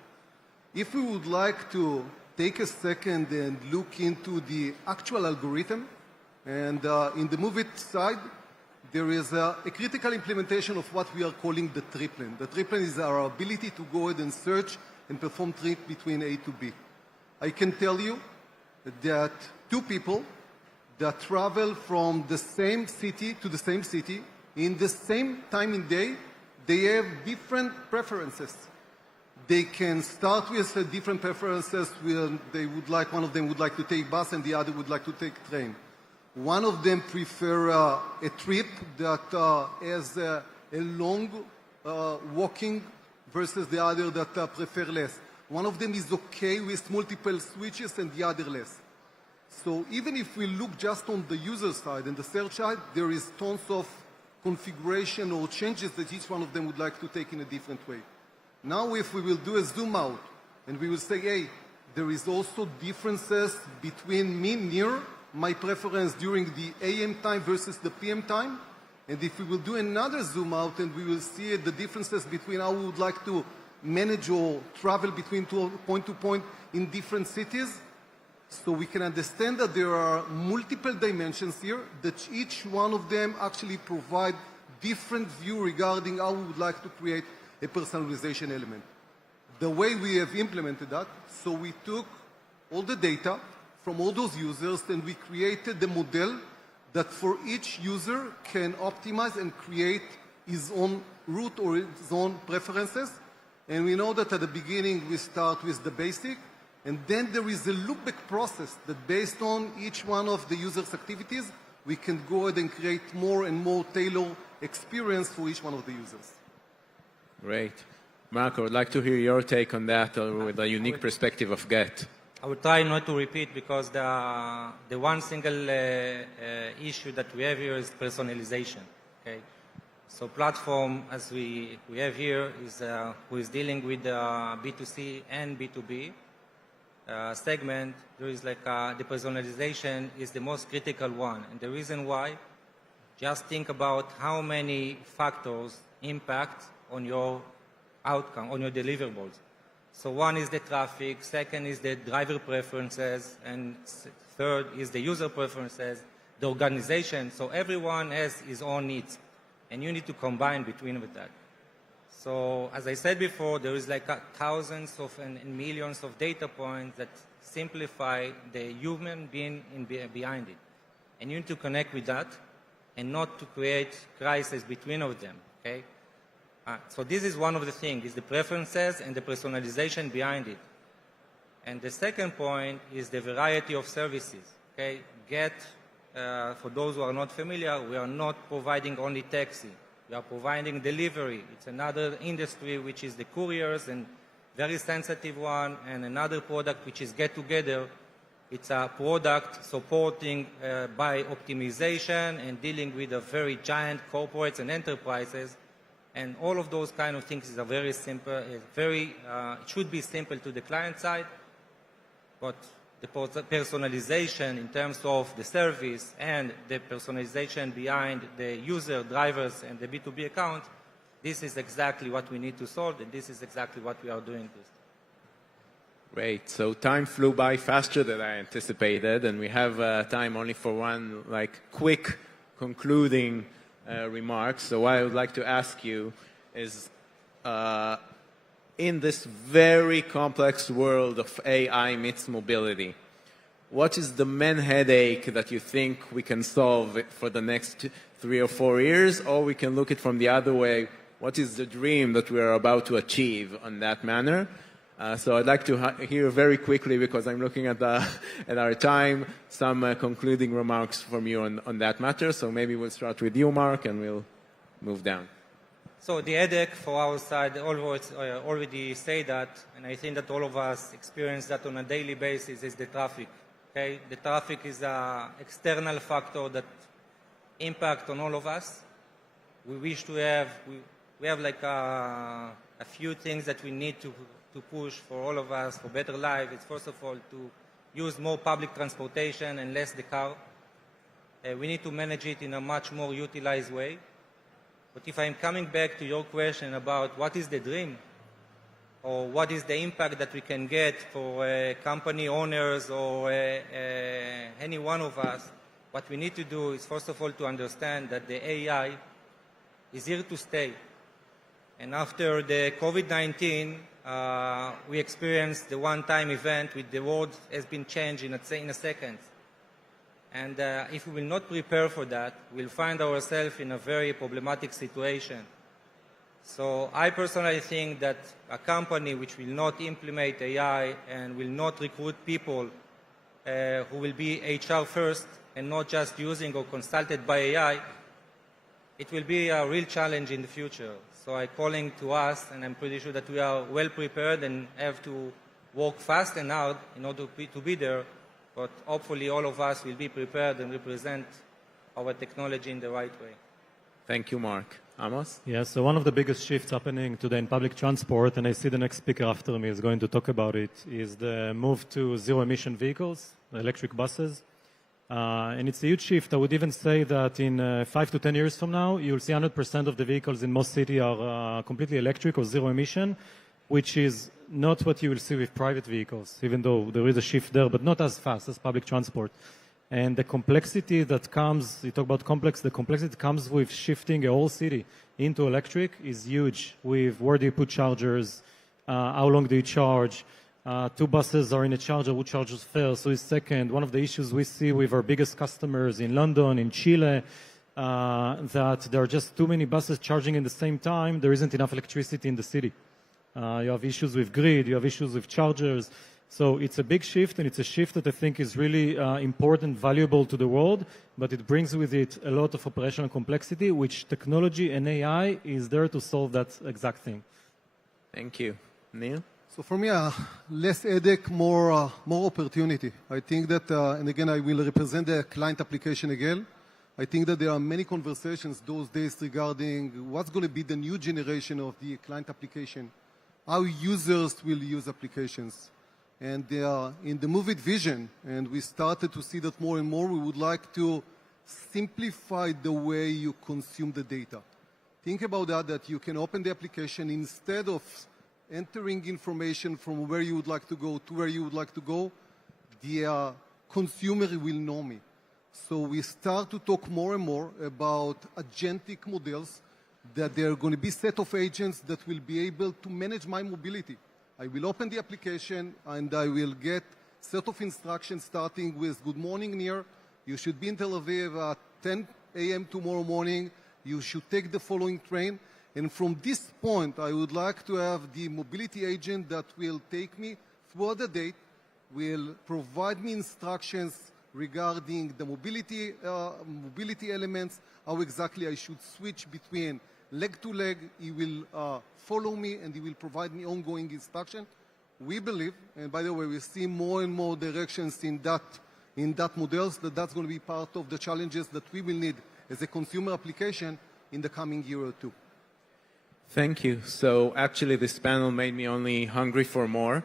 If we would like to take a second and look into the actual algorithm, and in the move it side, there is a critical implementation of what we are calling the triplen. The triplen is our ability to go ahead and search and perform trip between A to B. I can tell you that two people that travel from the same city to the same city in the same time in day, they have different preferences. They can start with different preferences when they would like, one of them would like to take bus and the other would like to take train. One of them prefer a trip that has a long walking versus the other that prefer less. One of them is okay with multiple switches and the other less. So even if we look just on the user side and the search side, there is tons of configuration or changes that each one of them would like to take in a different way. Now if we will do a zoom out and we will say, hey, there is also differences between me near my preference during the AM time versus the PM time. And if we will do another zoom out and we will see the differences between how we would like to manage or travel between point to point in different cities, so we can understand that there are multiple dimensions here, that each one of them actually provide different view regarding how we would like to create a personalization element. The way we have implemented that, so we took all the data from all those users and we created the model that for each user can optimize and create his own route or his own preferences. And we know that at the beginning we start with the basic, and then there is a loopback process that based on each one of the user's activities, we can go ahead and create more and more tailored experience for each one of the users. Great. Mark, I would like to hear your take on that with a unique perspective of GET. I will try not to repeat because the one single issue that we have here is personalization. Okay? So platform, as we have here, is who is dealing with B2C and B2B segment. There is like the personalization is the most critical one. And the reason why just think about how many factors impact on your outcome, on your deliverables. So one is the traffic, second is the driver preferences, and third is the user preferences, the organization. So everyone has his own needs, and you need to combine between with that. So as I said before, there is like thousands of and millions of data points that simplify the human being behind it. And you need to connect with that and not to create crisis between of them, okay? So this is one of the things, is the preferences and the personalization behind it. And the second point is the variety of services, okay? For those who are not familiar, we are not providing only taxi. We are providing delivery. It's another industry which is the couriers, and very sensitive one, and another product which is Get Together. It's a product supporting by optimization and dealing with a very giant corporates and enterprises. And all of those kind of things are very simple, it should be simple to the client side, but the personalization in terms of the service and the personalization behind the user, drivers, and the B2B account, this is exactly what we need to solve, and this is exactly what we are doing. Great. So time flew by faster than I anticipated, and we have time only for one quick concluding remarks. So what I would like to ask you is, in this very complex world of AI meets mobility, what is the main headache that you think we can solve for the next 3 or 4 years? Or we can look at it from the other way, what is the dream that we are about to achieve on that manner? So I'd like to hear very quickly, because I'm looking at our time, some concluding remarks from you on that matter. So maybe we'll start with you, Mark, and we'll move down. So the headache for our side, already say that, and I think that all of us experience that on a daily basis, is the traffic. Okay? The traffic is an external factor that impacts on all of us. We wish to have, we have like a few things that we need to push for all of us for better life. It's first of all to use more public transportation and less the car. We need to manage it in a much more utilized way. But if I'm coming back to your question about what is the dream, or what is the impact that we can get for company owners or any one of us, what we need to do is first of all to understand that the AI is here to stay. And after the COVID-19, we experienced the one-time event with the world has been changed in a second. And if we will not prepare for that, we'll find ourselves in a very problematic situation. So I personally think that a company which will not implement AI and will not recruit people who will be HR first and not just using or consulted by AI, it will be a real challenge in the future. So I'm calling to us, and I'm pretty sure that we are well prepared and have to work fast and hard in order to be there. But hopefully all of us will be prepared and represent our technology in the right way. Thank you, Mark. Amos? Yeah, so one of the biggest shifts happening today in public transport, and I see the next speaker after me is going to talk about it, is the move to zero-emission vehicles, electric buses. And it's a huge shift. I would even say that in 5 to 10 years from now, you'll see 100% of the vehicles in most cities are completely electric or zero-emission, which is not what you will see with private vehicles, even though there is a shift there, but not as fast as public transport. And the complexity that comes, you talk about complex, the complexity that comes with shifting a whole city into electric is huge. With where do you put chargers, how long do you charge, 2 buses are in a charger, who charges first, so is second. One of the issues we see with our biggest customers in London, in Chile, that there are just too many buses charging in the same time, there isn't enough electricity in the city. You have issues with grid, you have issues with chargers. So it's a big shift, and it's a shift that I think is really important, valuable to the world, but it brings with it a lot of operational complexity, which technology and AI is there to solve that exact thing. Thank you. Neil? So for me, less headache, more opportunity. I think that, and again, I will represent the client application again. I think that there are many conversations those days regarding what's going to be the new generation of the client application, how users will use applications. And in the Move It vision, and we started to see that more and more, we would like to simplify the way you consume the data. Think about that you can open the application instead of entering information from where you would like to go to where you would like to go, the consumer will know me. So we start to talk more and more about agentic models, that there are going to be a set of agents that will be able to manage my mobility. I will open the application and I will get a set of instructions starting with, good morning, Nir. You should be in Tel Aviv at 10 a.m. tomorrow morning. You should take the following train. And from this point, I would like to have the mobility agent that will take me throughout the day, will provide me instructions regarding the mobility elements, how exactly I should switch between leg to leg. He will follow me and he will provide me ongoing instruction. We believe, and by the way, we see more and more directions in that models, that's going to be part of the challenges that we will need as a consumer application in the coming year or two. Thank you. So actually this panel made me only hungry for more,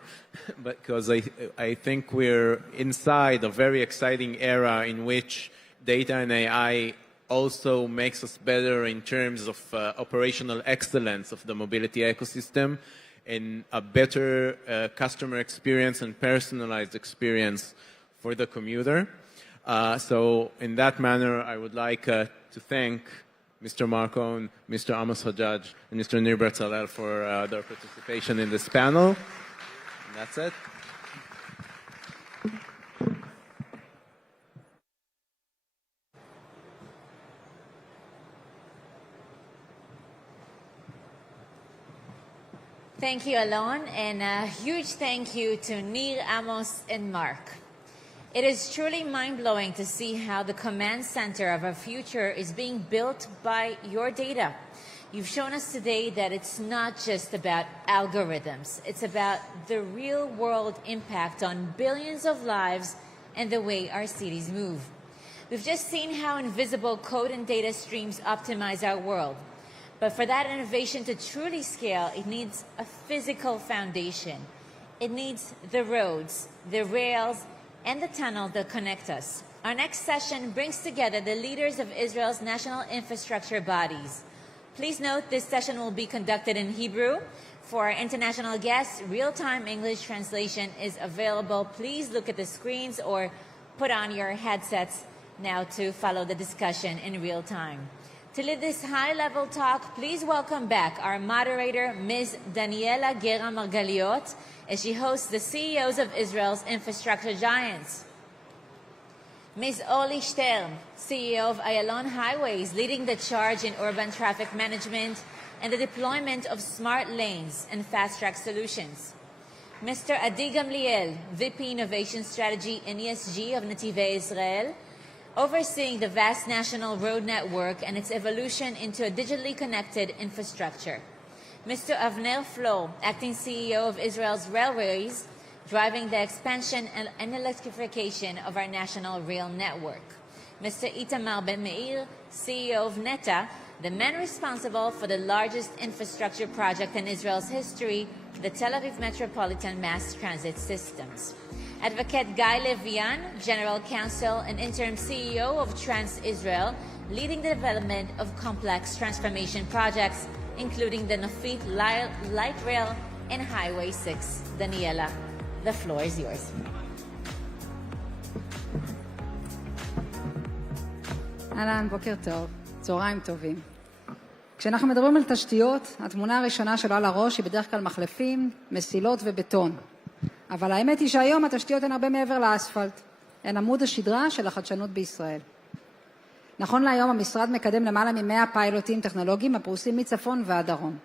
because I think we're inside a very exciting era in which data and AI also makes us better in terms of operational excellence of the mobility ecosystem and a better customer experience and personalized experience for the commuter. So in that manner, I would like to thank Mr. Marcon, Mr. Amos Hajjaj, and Mr. Nir Bertzalel for their participation in this panel. And that's it. Thank you, Alon, and a huge thank you to Nir, Amos, and Mark. It is truly mind-blowing to see how the command center of our future is being built by your data. You've shown us today that it's not just about algorithms. It's about the real-world impact on billions of lives and the way our cities move. We've just seen how invisible code and data streams optimize our world. But for that innovation to truly scale, it needs a physical foundation. It needs the roads, the rails, and the tunnel that connect us. Our next session brings together the leaders of Israel's national infrastructure bodies. Please note this session will be conducted in Hebrew. For our international guests, real-time English translation is available. Please look at the screens or put on your headsets now to follow the discussion in real time. To lead this high-level talk, please welcome back our moderator, Ms. Daniela Gera Margaliot, as she hosts the CEOs of Israel's infrastructure giants. Ms. Oli Stern, CEO of Ayalon Highways, leading the charge in urban traffic management and the deployment of smart lanes and fast-track solutions. Mr. Adi Gamliel, VP Innovation Strategy and ESG of Nativei Israel, overseeing the vast national road network and its evolution into a digitally connected infrastructure. Mr. Avner Flo, Acting CEO of Israel's Railways, driving the expansion and electrification of our national rail network. Mr. Itamar Ben Meir, CEO of Neta, the man responsible for the largest infrastructure project in Israel's history, the Tel Aviv Metropolitan Mass Transit Systems. Advocate Guy Levian, General Counsel and Interim CEO of Trans Israel, leading the development of complex transformation projects, including the Nofit Light Rail and Highway 6. Daniela, the floor is yours. אהלן, בוקר טוב, צהריים טובים. כשאנחנו מדברים על תשתיות, התמונה הראשונה שלו על הראש היא בדרך כלל מחלפים, מסילות ובטון. אבל האמת היא שהיום התשתיות הן הרבה מעבר לאספלט. הן עמוד השדרה של החדשנות בישראל. נכון להיום המשרד מקדם למעלה מ100 פיילוטים טכנולוגיים הפרוסים מצפון ועד דרום.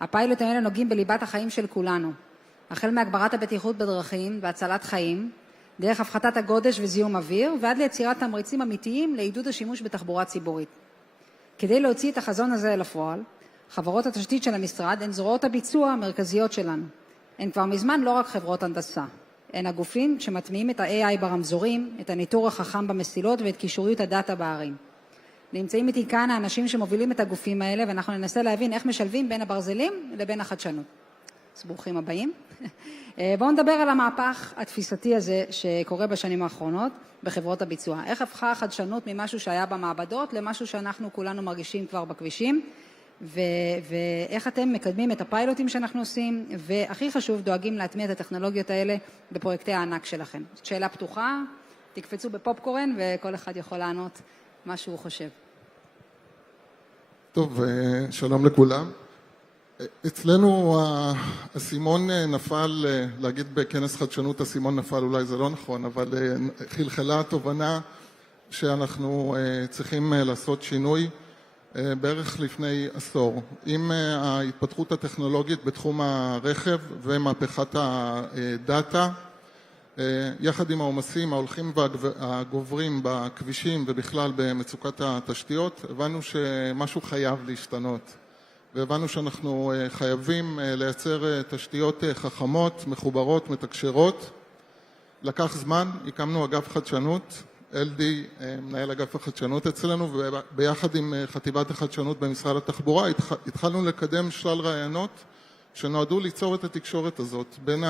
הפיילוטים האלה נוגעים בליבת החיים של כולנו. החל מהגברת הבטיחות בדרכים והצלת חיים, דרך הפחתת הגודש וזיהום אוויר, ועד ליצירת תמריצים אמיתיים לעידוד השימוש בתחבורה ציבורית. כדי להוציא את החזון הזה אל הפועל, חברות התשתית של המשרד הן זרועות הביצוע המרכזיות שלנו. הן כבר מזמן לא רק חברות הנדסה. הן הגופים שמטמיעים את ה-AI ברמזורים, את הניטור החכם במסילות ואת קישוריות הדאטה בערים. נמצאים איתי כאן האנשים שמובילים את הגופים האלה, ואנחנו ננסה להבין איך משלבים בין הברזלים לבין החדשנות. אז ברוכים הבאים. בואו נדבר על המהפך התפיסתי הזה שקורה בשנים האחרונות בחברות הביצוע. איך הפכה החדשנות ממשהו שהיה במעבדות למשהו שאנחנו כולנו מרגישים כבר בכבישים, ואיך אתם מקדמים את הפיילוטים שאנחנו עושים, והכי חשוב, דואגים להטמיע את הטכנולוגיות האלה בפרויקטי הענק שלכם. שאלה פתוחה, תקפצו בפופקורן וכל אחד יכול לענות מה שהוא חושב. טוב, שלום לכולם. אצלנו הסימון נפל, להגיד בכנס חדשנות הסימון נפל, אולי זה לא נכון, אבל חלחלה התובנה שאנחנו צריכים לעשות שינוי בערך לפני עשור. עם ההתפתחות הטכנולוגית בתחום הרכב ומהפכת הדאטה, יחד עם העומסים ההולכים והגוברים בכבישים ובכלל במצוקת התשתיות, הבנו שמשהו חייב להשתנות. והבנו שאנחנו חייבים לייצר תשתיות חכמות, מחוברות, מתקשרות. לקח זמן, הקמנו אגף חדשנות, אלדי, מנהל אגף החדשנות אצלנו, וביחד עם חטיבת החדשנות במשרד התחבורה התחלנו לקדם שלל רעיונות שנועדו ליצור את התקשורת הזאת בין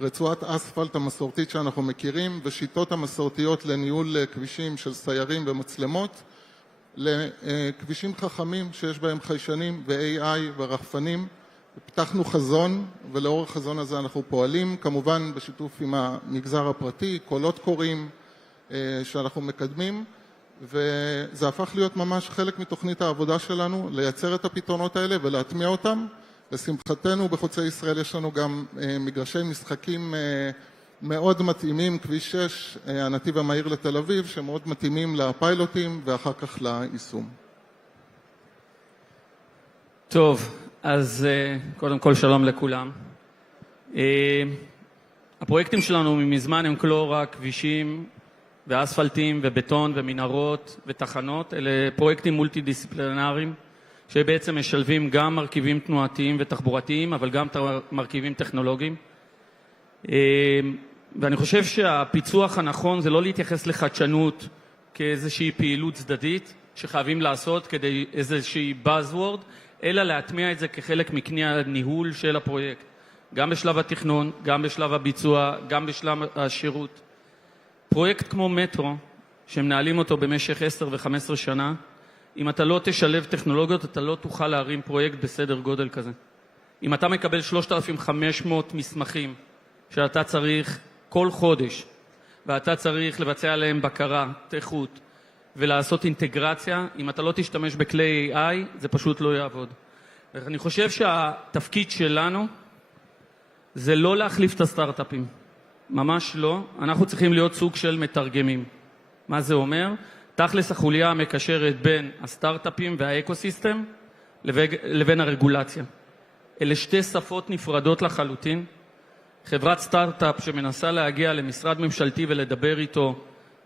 רצועת אספלט המסורתית שאנחנו מכירים ושיטות המסורתיות לניהול כבישים של סיירים ומצלמות לכבישים חכמים שיש בהם חיישנים ו-AI ורחפנים. פתחנו חזון ולאור החזון הזה אנחנו פועלים, כמובן בשיתוף עם המגזר הפרטי, קולות קוראים שאנחנו מקדמים, וזה הפך להיות ממש חלק מתוכנית העבודה שלנו, לייצר את הפתרונות האלה ולהטמיע אותם. לשמחתנו בחוצי ישראל יש לנו גם מגרשי משחקים מאוד מתאימים, כביש 6, הנתיב המהיר לתל אביב, שמאוד מתאימים לפיילוטים ואחר כך ליישום. טוב, אז קודם כל שלום לכולם. הפרויקטים שלנו מזמן הם לא רק כבישים ואספלטים ובטון ומנהרות ותחנות, אלה פרויקטים מולטי-דיסציפלינריים שבעצם משלבים גם מרכיבים תנועתיים ותחבורתיים, אבל גם מרכיבים טכנולוגיים. ואני חושב שהפיצוח הנכון זה לא להתייחס לחדשנות כאיזושהי פעילות צדדית שחייבים לעשות כדי איזושהי buzzword, אלא להטמיע את זה כחלק מכלי הניהול של הפרויקט, גם בשלב התכנון, גם בשלב הביצוע, גם בשלב השירות. פרויקט כמו מטרו, שמנהלים אותו במשך 10 ו-15 שנה, אם אתה לא תשלב טכנולוגיות, אתה לא תוכל להרים פרויקט בסדר גודל כזה. אם אתה מקבל 3,500 מסמכים שאתה צריך כל חודש, ואתה צריך לבצע עליהם בקרה, איכות, ולעשות אינטגרציה, אם אתה לא תשתמש בכלי AI, זה פשוט לא יעבוד. אני חושב שהתפקיד שלנו זה לא להחליף את הסטארט-אפים. ממש לא. אנחנו צריכים להיות סוג של מתרגמים. מה זה אומר? תכלס החוליה המקשרת בין הסטארט-אפים והאקוסיסטם לבין הרגולציה. אלה שתי שפות נפרדות לחלוטין. חברת סטארט-אפ שמנסה להגיע למשרד ממשלתי ולדבר איתו,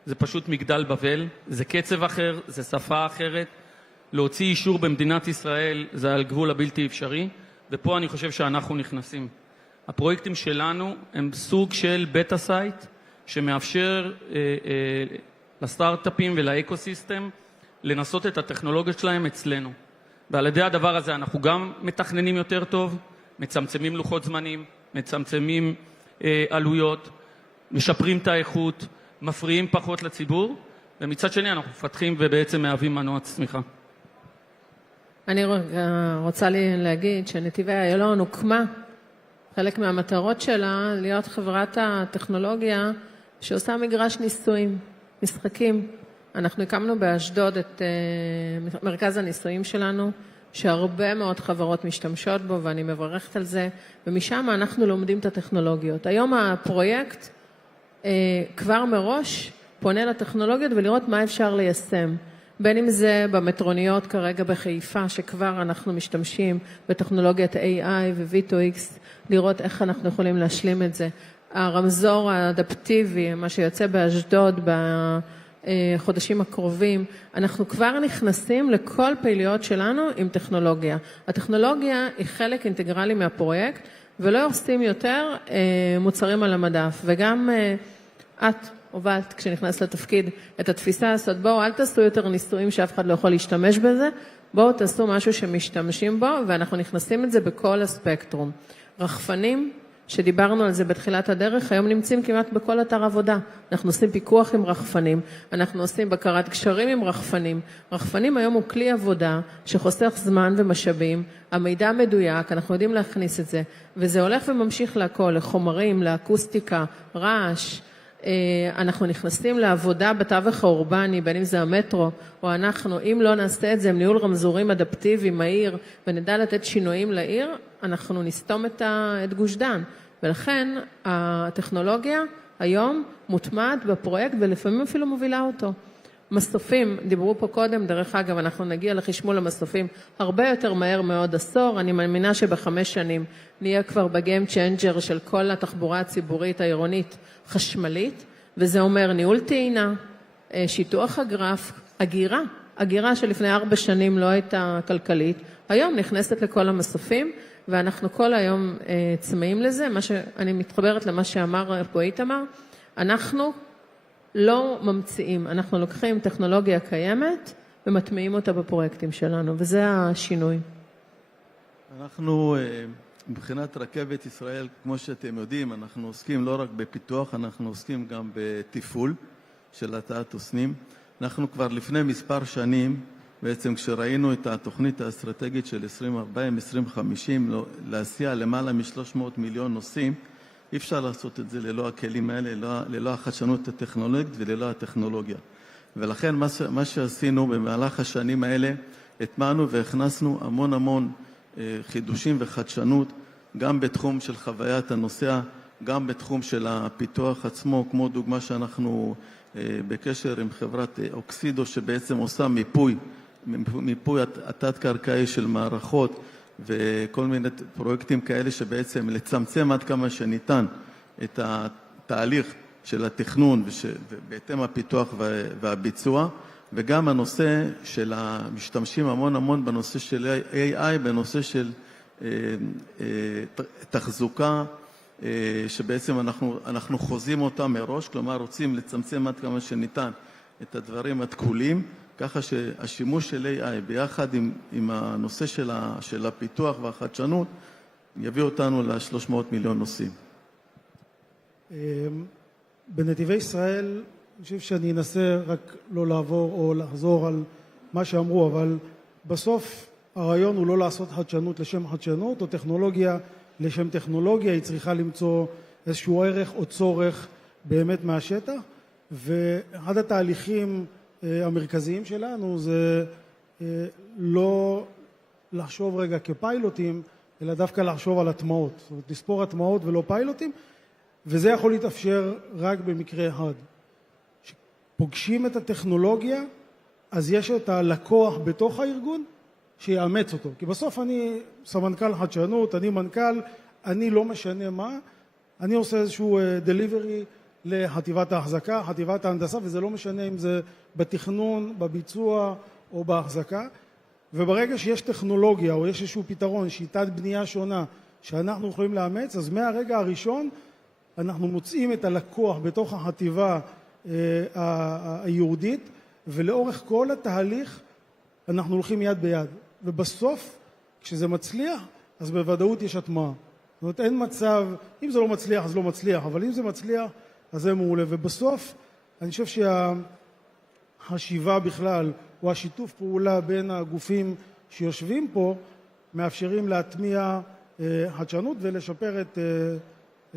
זה פשוט מגדל בבל, זה קצב אחר, זה שפה אחרת. להוציא אישור במדינת ישראל זה על גבול הבלתי אפשרי, ופה אני חושב שאנחנו נכנסים. הפרויקטים שלנו הם סוג של בטה סייט שמאפשר לסטארט-אפים ולאקוסיסטם לנסות את הטכנולוגיות שלהם אצלנו. ועל ידי הדבר הזה אנחנו גם מתכננים יותר טוב, מצמצמים לוחות זמנים, מצמצמים עלויות, משפרים את האיכות, מפריעים פחות לציבור, ומצד שני אנחנו מפתחים ובעצם מהווים מנוע צמיחה. אני רוצה להגיד שנתיבי איילון הוקמה, חלק מהמטרות שלה להיות חברת הטכנולוגיה שעושה מגרש ניסויים, משחקים. אנחנו הקמנו באשדוד את מרכז הניסויים שלנו, שהרבה מאוד חברות משתמשות בו, ואני מברכת על זה, ומשם אנחנו לומדים את הטכנולוגיות. היום הפרויקט כבר מראש פונה לטכנולוגיות ולראות מה אפשר ליישם. בין אם זה במטרוניות כרגע בחיפה, שכבר אנחנו משתמשים בטכנולוגיית AI ו-V2X, לראות איך אנחנו יכולים להשלים את זה. הרמזור האדפטיבי, מה שיוצא באשדוד בחודשים הקרובים, אנחנו כבר נכנסים לכל פעילויות שלנו עם טכנולוגיה. הטכנולוגיה היא חלק אינטגרלי מהפרויקט, ולא עושים יותר מוצרים על המדף. וגם את הובלת, כשנכנס לתפקיד, את התפיסה הזאת, בואו, אל תעשו יותר ניסויים שאף אחד לא יכול להשתמש בזה, בואו תעשו משהו שמשתמשים בו, ואנחנו נכנסים את זה בכל הספקטרום. רחפנים, שדיברנו על זה בתחילת הדרך, היום נמצאים כמעט בכל אתר עבודה. אנחנו עושים פיקוח עם רחפנים, אנחנו עושים בקרת קשרים עם רחפנים. רחפנים היום הוא כלי עבודה שחוסך זמן ומשאבים, המידע מדויק, אנחנו יודעים להכניס את זה, וזה הולך וממשיך להכל, לחומרים, לאקוסטיקה, רעש. אנחנו נכנסים לעבודה בתווך האורבני, בין אם זה המטרו או אנחנו, אם לא נעשה את זה עם ניהול רמזורים אדפטיבי מהיר ונדע לתת שינויים לעיר, אנחנו נסתום את גוש דן. ולכן הטכנולוגיה היום מוטמעת בפרויקט ולפעמים אפילו מובילה אותו. מסופים, דיברו פה קודם, דרך אגב, אנחנו נגיע לחשמול המסופים הרבה יותר מהר מאוד עשור, אני מאמינה שב5 שנים נהיה כבר בגיים צ'יינג'ר של כל התחבורה הציבורית העירונית חשמלית, וזה אומר ניהול טעינה, שיטוח הגרף, אגירה שלפני 4 שנים לא הייתה כלכלית, היום נכנסת לכל המסופים, ואנחנו כל היום צמאים לזה, אני מתחברת למה שאמר פה איתמר, אנחנו לא ממציאים, אנחנו לוקחים טכנולוגיה קיימת ומטמיעים אותה בפרויקטים שלנו, וזה השינוי. אנחנו מבחינת רכבת ישראל, כמו שאתם יודעים, אנחנו עוסקים לא רק בפיתוח, אנחנו עוסקים גם בתפעול של התעת אופנים. אנחנו כבר לפני מספר שנים, בעצם כשראינו את התוכנית האסטרטגית של 2040-2050, להסיע למעלה מ-300 מיליון נוסעים, אי אפשר לעשות את זה ללא הכלים האלה, ללא החדשנות הטכנולוגית וללא הטכנולוגיה. ולכן מה שעשינו במהלך השנים האלה, הטמענו והכנסנו המון חידושים וחדשנות, גם בתחום של חוויית הנוסע, גם בתחום של הפיתוח עצמו, כמו דוגמה שאנחנו בקשר עם חברת אוקסידו, שבעצם עושה מיפוי התת-קרקעי של מערכות, וכל מיני פרויקטים כאלה שבעצם לצמצם עד כמה שניתן את התהליך של התכנון ובהתאם הפיתוח והביצוע, וגם הנושא של המשתמשים המון בנושא של AI, בנושא של תחזוקה, שבעצם אנחנו חוזים אותה מראש, כלומר רוצים לצמצם עד כמה שניתן את הדברים התקולים, ככה שהשימוש של AI ביחד עם הנושא של הפיתוח והחדשנות יביא אותנו ל-300 מיליון נוסעים. בנתיבי ישראל, אני חושב שאני אנסה רק לא לעבור או לחזור על מה שאמרו, אבל בסוף הרעיון הוא לא לעשות חדשנות לשם חדשנות או טכנולוגיה לשם טכנולוגיה, היא צריכה למצוא איזשהו ערך או צורך באמת מהשטח, ואחד התהליכים המרכזיים שלנו זה לא לחשוב רגע כפיילוטים, אלא דווקא לחשוב על הטמעות. זאת אומרת, לספור הטמעות ולא פיילוטים, וזה יכול להתאפשר רק במקרה אחד. כשפוגשים את הטכנולוגיה, אז יש את הלקוח בתוך הארגון שיאמץ אותו. כי בסוף אני סמנכ"ל חדשנות, אני מנכ"ל, אני לא משנה מה, אני עושה איזשהו delivery לחטיבת ההחזקה, חטיבת ההנדסה, וזה לא משנה אם זה בתכנון, בביצוע או בהחזקה. וברגע שיש טכנולוגיה או יש איזשהו פתרון, שיטת בנייה שונה שאנחנו יכולים לאמץ, אז מהרגע הראשון אנחנו מוצאים את הלקוח בתוך החטיבה היהודית, ולאורך כל התהליך אנחנו הולכים יד ביד. ובסוף, כשזה מצליח, אז בוודאות יש הטמעה. זאת אומרת, אין מצב, אם זה לא מצליח, אז לא מצליח, אבל אם זה מצליח, אז זה מעולה. ובסוף, אני חושב שהחשיבה בכלל, או השיתוף פעולה בין הגופים שיושבים פה, מאפשרים להטמיע חדשנות ולשפר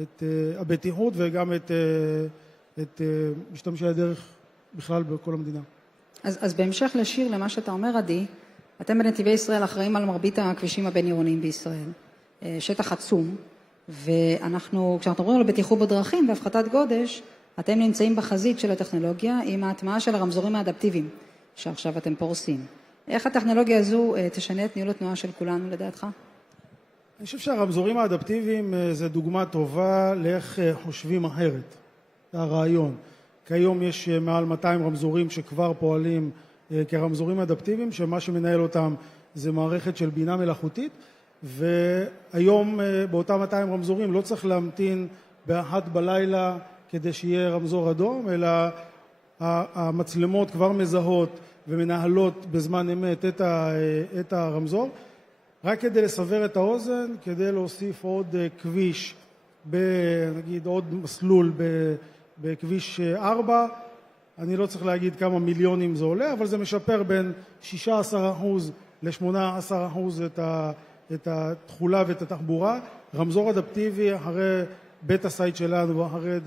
את הבטיחות וגם את משתמשי הדרך בכלל בכל המדינה. אז בהמשך לשיר למה שאתה אומר, עדי, אתם בנתיבי ישראל אחראים על מרבית הכבישים הבין-עירוניים בישראל, שטח עצום, ואנחנו, כשאנחנו מדברים על בטיחות בדרכים והפחתת גודש, אתם נמצאים בחזית של הטכנולוגיה עם ההטמעה של הרמזורים האדפטיביים, שעכשיו אתם פורסים. איך הטכנולוגיה הזו תשנה את ניהול התנועה של כולנו לדעתך? אני חושב שהרמזורים האדפטיביים זה דוגמה טובה לאיך חושבים אחרת, זה הרעיון. כיום יש מעל 200 רמזורים שכבר פועלים כרמזורים אדפטיביים, שמה שמנהל אותם זה מערכת של בינה מלאכותית, והיום באותם 200 רמזורים לא צריך להמתין באחת בלילה כדי שיהיה רמזור אדום, אלא המצלמות כבר מזהות ומנהלות בזמן אמת את הרמזור. רק כדי לסבר את האוזן, כדי להוסיף עוד כביש, נגיד עוד מסלול בכביש 4, אני לא צריך להגיד כמה מיליונים זה עולה, אבל זה משפר בין 16% ל-18% את התחולה ואת התחבורה. רמזור אדפטיבי אחרי בית הסייט שלנו ואחרי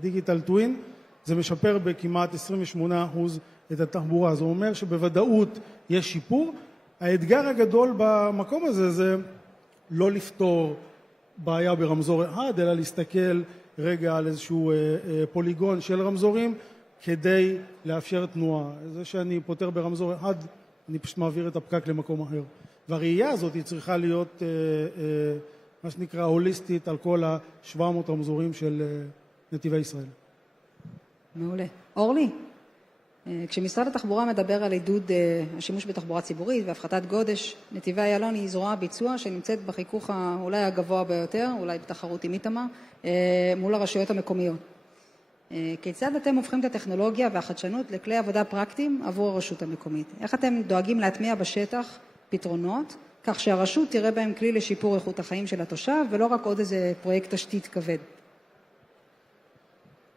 דיגיטל טווין, זה משפר בכמעט 28% את התחבורה. זה אומר שבוודאות יש שיפור. האתגר הגדול במקום הזה זה לא לפתור בעיה ברמזור אחד, אלא להסתכל רגע על איזשהו פוליגון של רמזורים כדי לאפשר תנועה. זה שאני פותר ברמזור אחד, אני פשוט מעביר את הפקק למקום אחר. והראייה הזאת היא צריכה להיות מה שנקרא הוליסטית על כל ה-700 רמזורים של נתיבי ישראל. מעולה. אורלי, כשמשרד התחבורה מדבר על עידוד השימוש בתחבורה ציבורית והפחתת גודש, נתיבי איילון היא זרוע ביצוע שנמצאת בחיכוך אולי הגבוה ביותר, אולי בתחרות עם איתמר, מול הרשויות המקומיות. כיצד אתם הופכים את הטכנולוגיה והחדשנות לכלי עבודה פרקטיים עבור הרשות המקומית? איך אתם דואגים להטמיע בשטח פתרונות, כך שהרשות תראה בהם כלי לשיפור איכות החיים של התושב, ולא רק עוד איזה פרויקט תשתית כבד?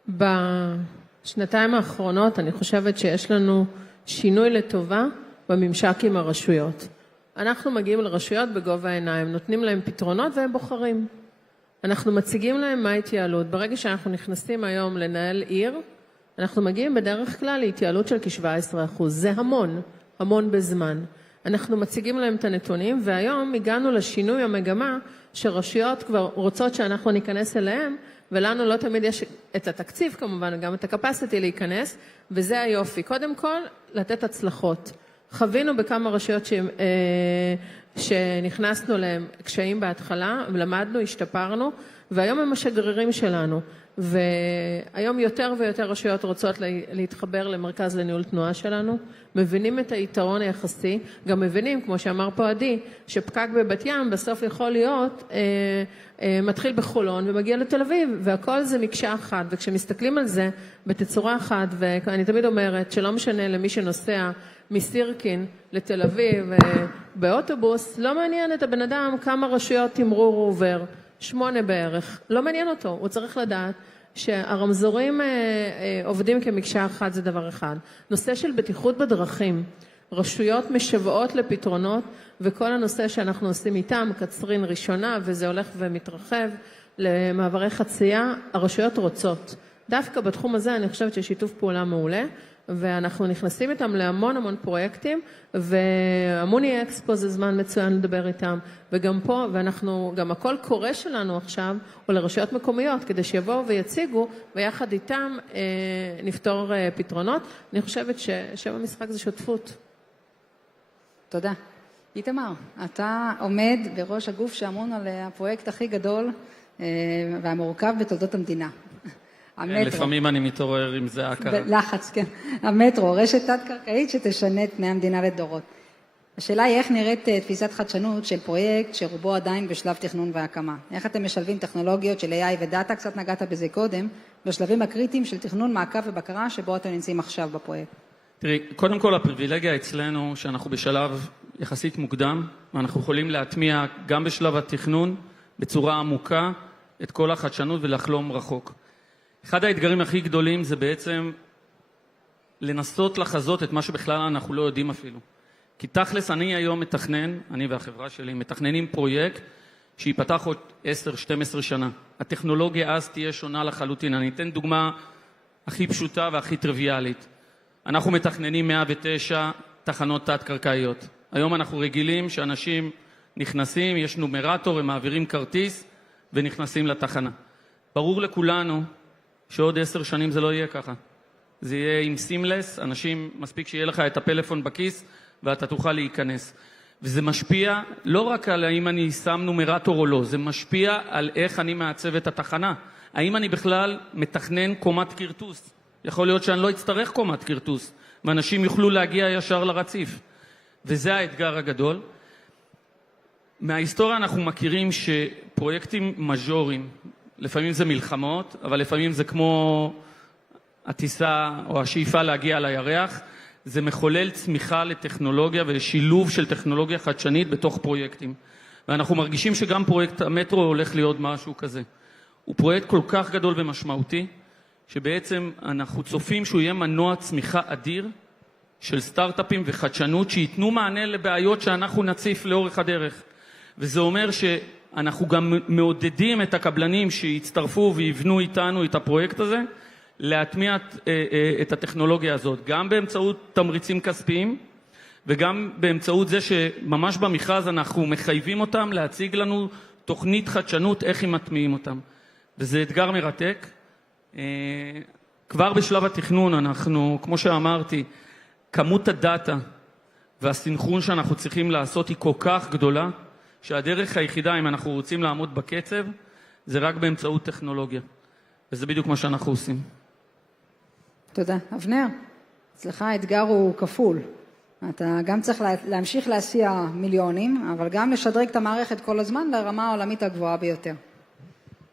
בשנתיים האחרונות אני חושבת שיש לנו שינוי לטובה בממשק עם הרשויות. אנחנו מגיעים לרשויות בגובה העיניים, נותנים להם פתרונות והם בוחרים. אנחנו מציגים להם מה התייעלות. ברגע שאנחנו נכנסים היום לנהל עיר, אנחנו מגיעים בדרך כלל להתייעלות של כ-17%. זה המון, המון בזמן. אנחנו מציגים להם את הנתונים, והיום הגענו לשינוי המגמה שרשויות כבר רוצות שאנחנו ניכנס אליהם, ולנו לא תמיד יש את התקציב כמובן, גם את הקפסיטי להיכנס, וזה היופי. קודם כל, לתת הצלחות. חווינו בכמה רשויות שנכנסנו להם קשיים בהתחלה, למדנו, השתפרנו, והיום הם השגרירים שלנו. והיום יותר ויותר רשויות רוצות להתחבר למרכז לניהול תנועה שלנו, מבינים את היתרון היחסי, גם מבינים, כמו שאמר פה עדי, שפקק בבת ים בסוף יכול להיות, מתחיל בחולון ומגיע לתל אביב, והכל זה מקשה אחת, וכשמסתכלים על זה בתצורה אחת, ואני תמיד אומרת שלא משנה למי שנוסע מסירקין לתל אביב באוטובוס, לא מעניין את הבן אדם כמה רשויות תמרור הוא עובר, 8 בערך, לא מעניין אותו, הוא צריך לדעת שהרמזורים עובדים כמקשה אחת, זה דבר אחד. נושא של בטיחות בדרכים, רשויות משוועות לפתרונות, וכל הנושא שאנחנו עושים איתם, קצרין ראשונה, וזה הולך ומתרחב למעברי חצייה, הרשויות רוצות. דווקא בתחום הזה אני חושבת ששיתוף פעולה מעולה, ואנחנו נכנסים איתם להמון המון פרויקטים, והמוני אקספו זה זמן מצוין לדבר איתם, וגם פה, ואנחנו, גם הכל קורה שלנו עכשיו, או לרשויות מקומיות, כדי שיבואו ויציגו, ויחד איתם נפתור פתרונות. אני חושבת ששם המשחק זה שותפות. תודה. איתמר, אתה עומד בראש הגוף שאמון על הפרויקט הכי גדול והמורכב בתולדות המדינה. לפעמים אני מתעורר עם זה ההכרה. לחץ, כן. המטרו, רשת תת-קרקעית שתשנה את פני המדינה לדורות. השאלה היא איך נראית תפיסת חדשנות של פרויקט שרובו עדיין בשלב תכנון והקמה. איך אתם משלבים טכנולוגיות של AI ודאטה, קצת נגעת בזה קודם, בשלבים הקריטיים של תכנון, מעקב ובקרה שבו אתם נמצאים עכשיו בפרויקט? תראי, קודם כל הפריבילגיה אצלנו שאנחנו בשלב יחסית מוקדם, ואנחנו יכולים להטמיע גם בשלב התכנון בצורה עמוקה את כל החדשנות ולחלום רחוק. אחד האתגרים הכי גדולים זה בעצם לנסות לחזות את מה שבכלל אנחנו לא יודעים אפילו. כי תכלס אני היום מתכנן, אני והחברה שלי מתכננים פרויקט שיפתח עוד 10-12 שנה. הטכנולוגיה אז תהיה שונה לחלוטין. אני אתן דוגמה הכי פשוטה והכי טריוויאלית. אנחנו מתכננים 109 תחנות תת-קרקעיות. היום אנחנו רגילים שאנשים נכנסים, יש נומרטור, הם מעבירים כרטיס ונכנסים לתחנה. ברור לכולנו שעוד 10 שנים זה לא יהיה ככה. זה יהיה עם סימלס, אנשים מספיק שיהיה לך את הפלאפון בכיס ואתה תוכל להיכנס. וזה משפיע לא רק על האם אני שם נומרטור או לא, זה משפיע על איך אני מעצב את התחנה. האם אני בכלל מתכנן קומת קרטוס? יכול להיות שאני לא אצטרך קומת קרטוס, ואנשים יוכלו להגיע ישר לרציף. וזה האתגר הגדול. מההיסטוריה אנחנו מכירים שפרויקטים מז'וריים, לפעמים זה מלחמות, אבל לפעמים זה כמו הטיסה או השאיפה להגיע לירח, זה מחולל צמיחה לטכנולוגיה ולשילוב של טכנולוגיה חדשנית בתוך פרויקטים. ואנחנו מרגישים שגם פרויקט המטרו הולך להיות משהו כזה. הוא פרויקט כל כך גדול ומשמעותי, שבעצם אנחנו צופים שהוא יהיה מנוע צמיחה אדיר של סטארט-אפים וחדשנות שיתנו מענה לבעיות שאנחנו נציף לאורך הדרך. וזה אומר שאנחנו גם מעודדים את הקבלנים שיצטרפו ויבנו איתנו את הפרויקט הזה, להטמיע את הטכנולוגיה הזאת, גם באמצעות תמריצים כספיים, וגם באמצעות זה שממש במכרז אנחנו מחייבים אותם להציג לנו תוכנית חדשנות, איך הם מטמיעים אותם. וזה אתגר מרתק. כבר בשלב התכנון אנחנו, כמו שאמרתי, כמות הדאטה והסינכרון שאנחנו צריכים לעשות היא כל כך גדולה, שהדרך היחידה, אם אנחנו רוצים לעמוד בקצב, זה רק באמצעות טכנולוגיה. וזה בדיוק מה שאנחנו עושים. תודה. אבנר, אצלך האתגר הוא כפול. אתה גם צריך להמשיך להסיע מיליונים, אבל גם לשדרג את המערכת כל הזמן לרמה העולמית הגבוהה ביותר.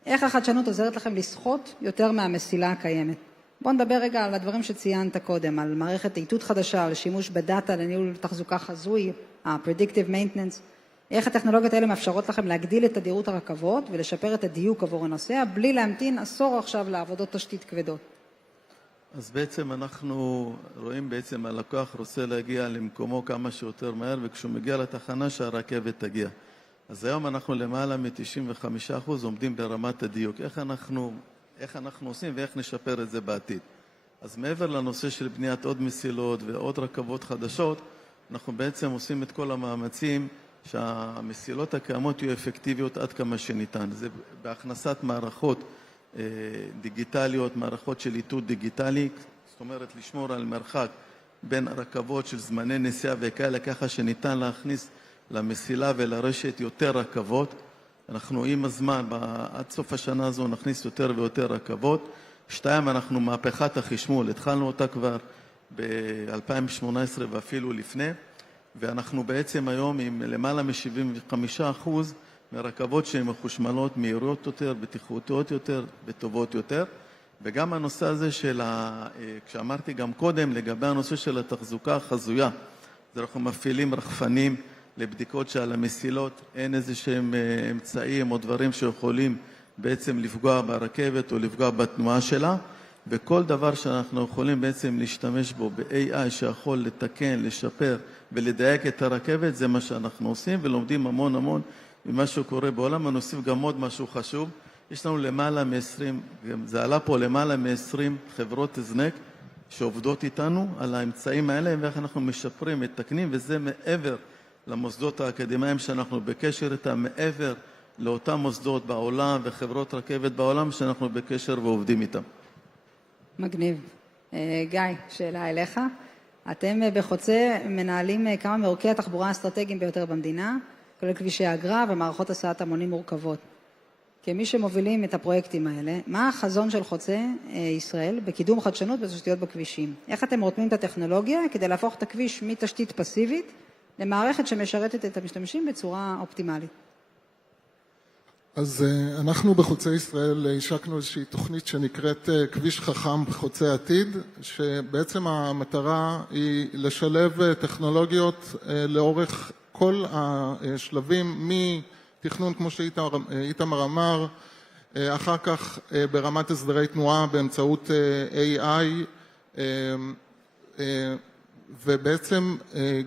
איך החדשנות עוזרת לכם לסחוט יותר מהמסילה הקיימת? בואו נדבר רגע על הדברים שציינת קודם, על מערכת איתות חדשה, על שימוש בדאטה לניהול תחזוקה חזוי, ה-predictive maintenance. איך הטכנולוגיות האלה מאפשרות לכם להגדיל את תדירות הרכבות ולשפר את הדיוק עבור הנוסע, בלי להמתין עשור עכשיו לעבודות תשתית כבדות? אז בעצם אנחנו רואים בעצם הלקוח רוצה להגיע למקומו כמה שיותר מהר, וכשהוא מגיע לתחנה שהרכבת תגיע. אז היום אנחנו למעלה מ-95% עומדים ברמת הדיוק. איך אנחנו עושים ואיך נשפר את זה בעתיד. אז מעבר לנושא של בניית עוד מסילות ועוד רכבות חדשות, אנחנו בעצם עושים את כל המאמצים שהמסילות הקיימות יהיו אפקטיביות עד כמה שניתן. זה בהכנסת מערכות דיגיטליות, מערכות של איתות דיגיטלי, זאת אומרת לשמור על מרחק בין הרכבות של זמני נסיעה וכאלה, ככה שניתן להכניס למסילה ולרשת יותר רכבות. אנחנו עם הזמן, עד סוף השנה הזו נכניס יותר ויותר רכבות. 2, אנחנו מהפכת החשמול, התחלנו אותה כבר ב-2018 ואפילו לפני, ואנחנו בעצם היום עם למעלה מ-75% מרכבות שהן מחושמלות, מהירות יותר, בטיחותיות יותר וטובות יותר. וגם הנושא הזה של, כשאמרתי גם קודם, לגבי הנושא של התחזוקה החזויה, אז אנחנו מפעילים רחפנים לבדיקות שעל המסילות אין איזה שהם אמצעים או דברים שיכולים בעצם לפגוע ברכבת או לפגוע בתנועה שלה, וכל דבר שאנחנו יכולים בעצם להשתמש בו ב-AI שיכול לתקן, לשפר ולדייק את הרכבת, זה מה שאנחנו עושים ולומדים המון המון ממה שקורה בעולם. אני אוסיף גם עוד משהו חשוב, יש לנו למעלה מ-20, זה עלה פה למעלה מ-20 חברות הזנק שעובדות איתנו על האמצעים האלה ואיך אנחנו משפרים, מתקנים, וזה מעבר למוסדות האקדמיים שאנחנו בקשר איתם, מעבר לאותם מוסדות בעולם וחברות רכבת בעולם שאנחנו בקשר ועובדים איתם. מגניב. גיא, שאלה אליך. אתם בחוצה מנהלים כמה מעורקי התחבורה האסטרטגיים ביותר במדינה, כולל כבישי האגרה ומערכות הסעת המונים מורכבות. כמי שמובילים את הפרויקטים האלה, מה החזון של חוצה ישראל בקידום חדשנות ותשתיות בכבישים? איך אתם רותמים את הטכנולוגיה כדי להפוך את הכביש מתשתית פסיבית למערכת שמשרתת את המשתמשים בצורה אופטימלית? אז אנחנו בחוצה ישראל השקנו איזושהי תוכנית שנקראת כביש חכם חוצה עתיד, שבעצם המטרה היא לשלב טכנולוגיות לאורך כל השלבים, מתכנון כמו שאיתמר אמר, אחר כך ברמת הסדרי תנועה באמצעות AI, ובעצם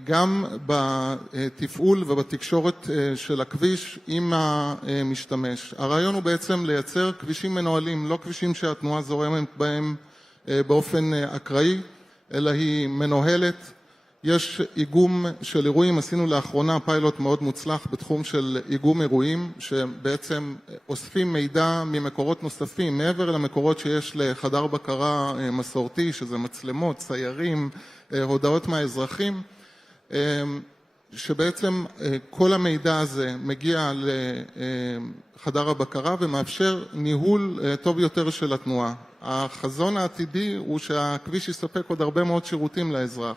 גם בתפעול ובתקשורת של הכביש עם המשתמש. הרעיון הוא בעצם לייצר כבישים מנוהלים, לא כבישים שהתנועה זורמת בהם באופן אקראי, אלא היא מנוהלת. יש איגום של אירועים, עשינו לאחרונה פיילוט מאוד מוצלח בתחום של איגום אירועים, שבעצם אוספים מידע ממקורות נוספים, מעבר למקורות שיש לחדר בקרה מסורתי, שזה מצלמות, ציירים, הודעות מהאזרחים, שבעצם כל המידע הזה מגיע לחדר הבקרה ומאפשר ניהול טוב יותר של התנועה. החזון העתידי הוא שהכביש יספק עוד הרבה מאוד שירותים לאזרח,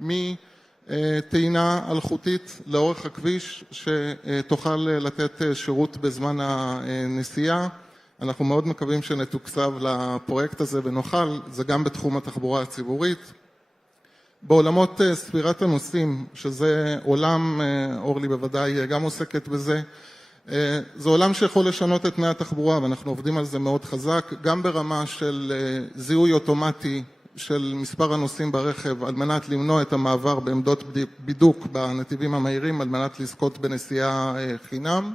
מטעינה אלחוטית לאורך הכביש שתוכל לתת שירות בזמן הנסיעה. אנחנו מאוד מקווים שנתוקצב לפרויקט הזה ונוכל, זה גם בתחום התחבורה הציבורית. בעולמות ספירת הנוסעים, שזה עולם, אורלי בוודאי גם עוסקת בזה, זה עולם שיכול לשנות את פני התחבורה, ואנחנו עובדים על זה מאוד חזק, גם ברמה של זיהוי אוטומטי של מספר הנוסעים ברכב, על מנת למנוע את המעבר בעמדות בידוק בנתיבים המהירים, על מנת לזכות בנסיעה חינם,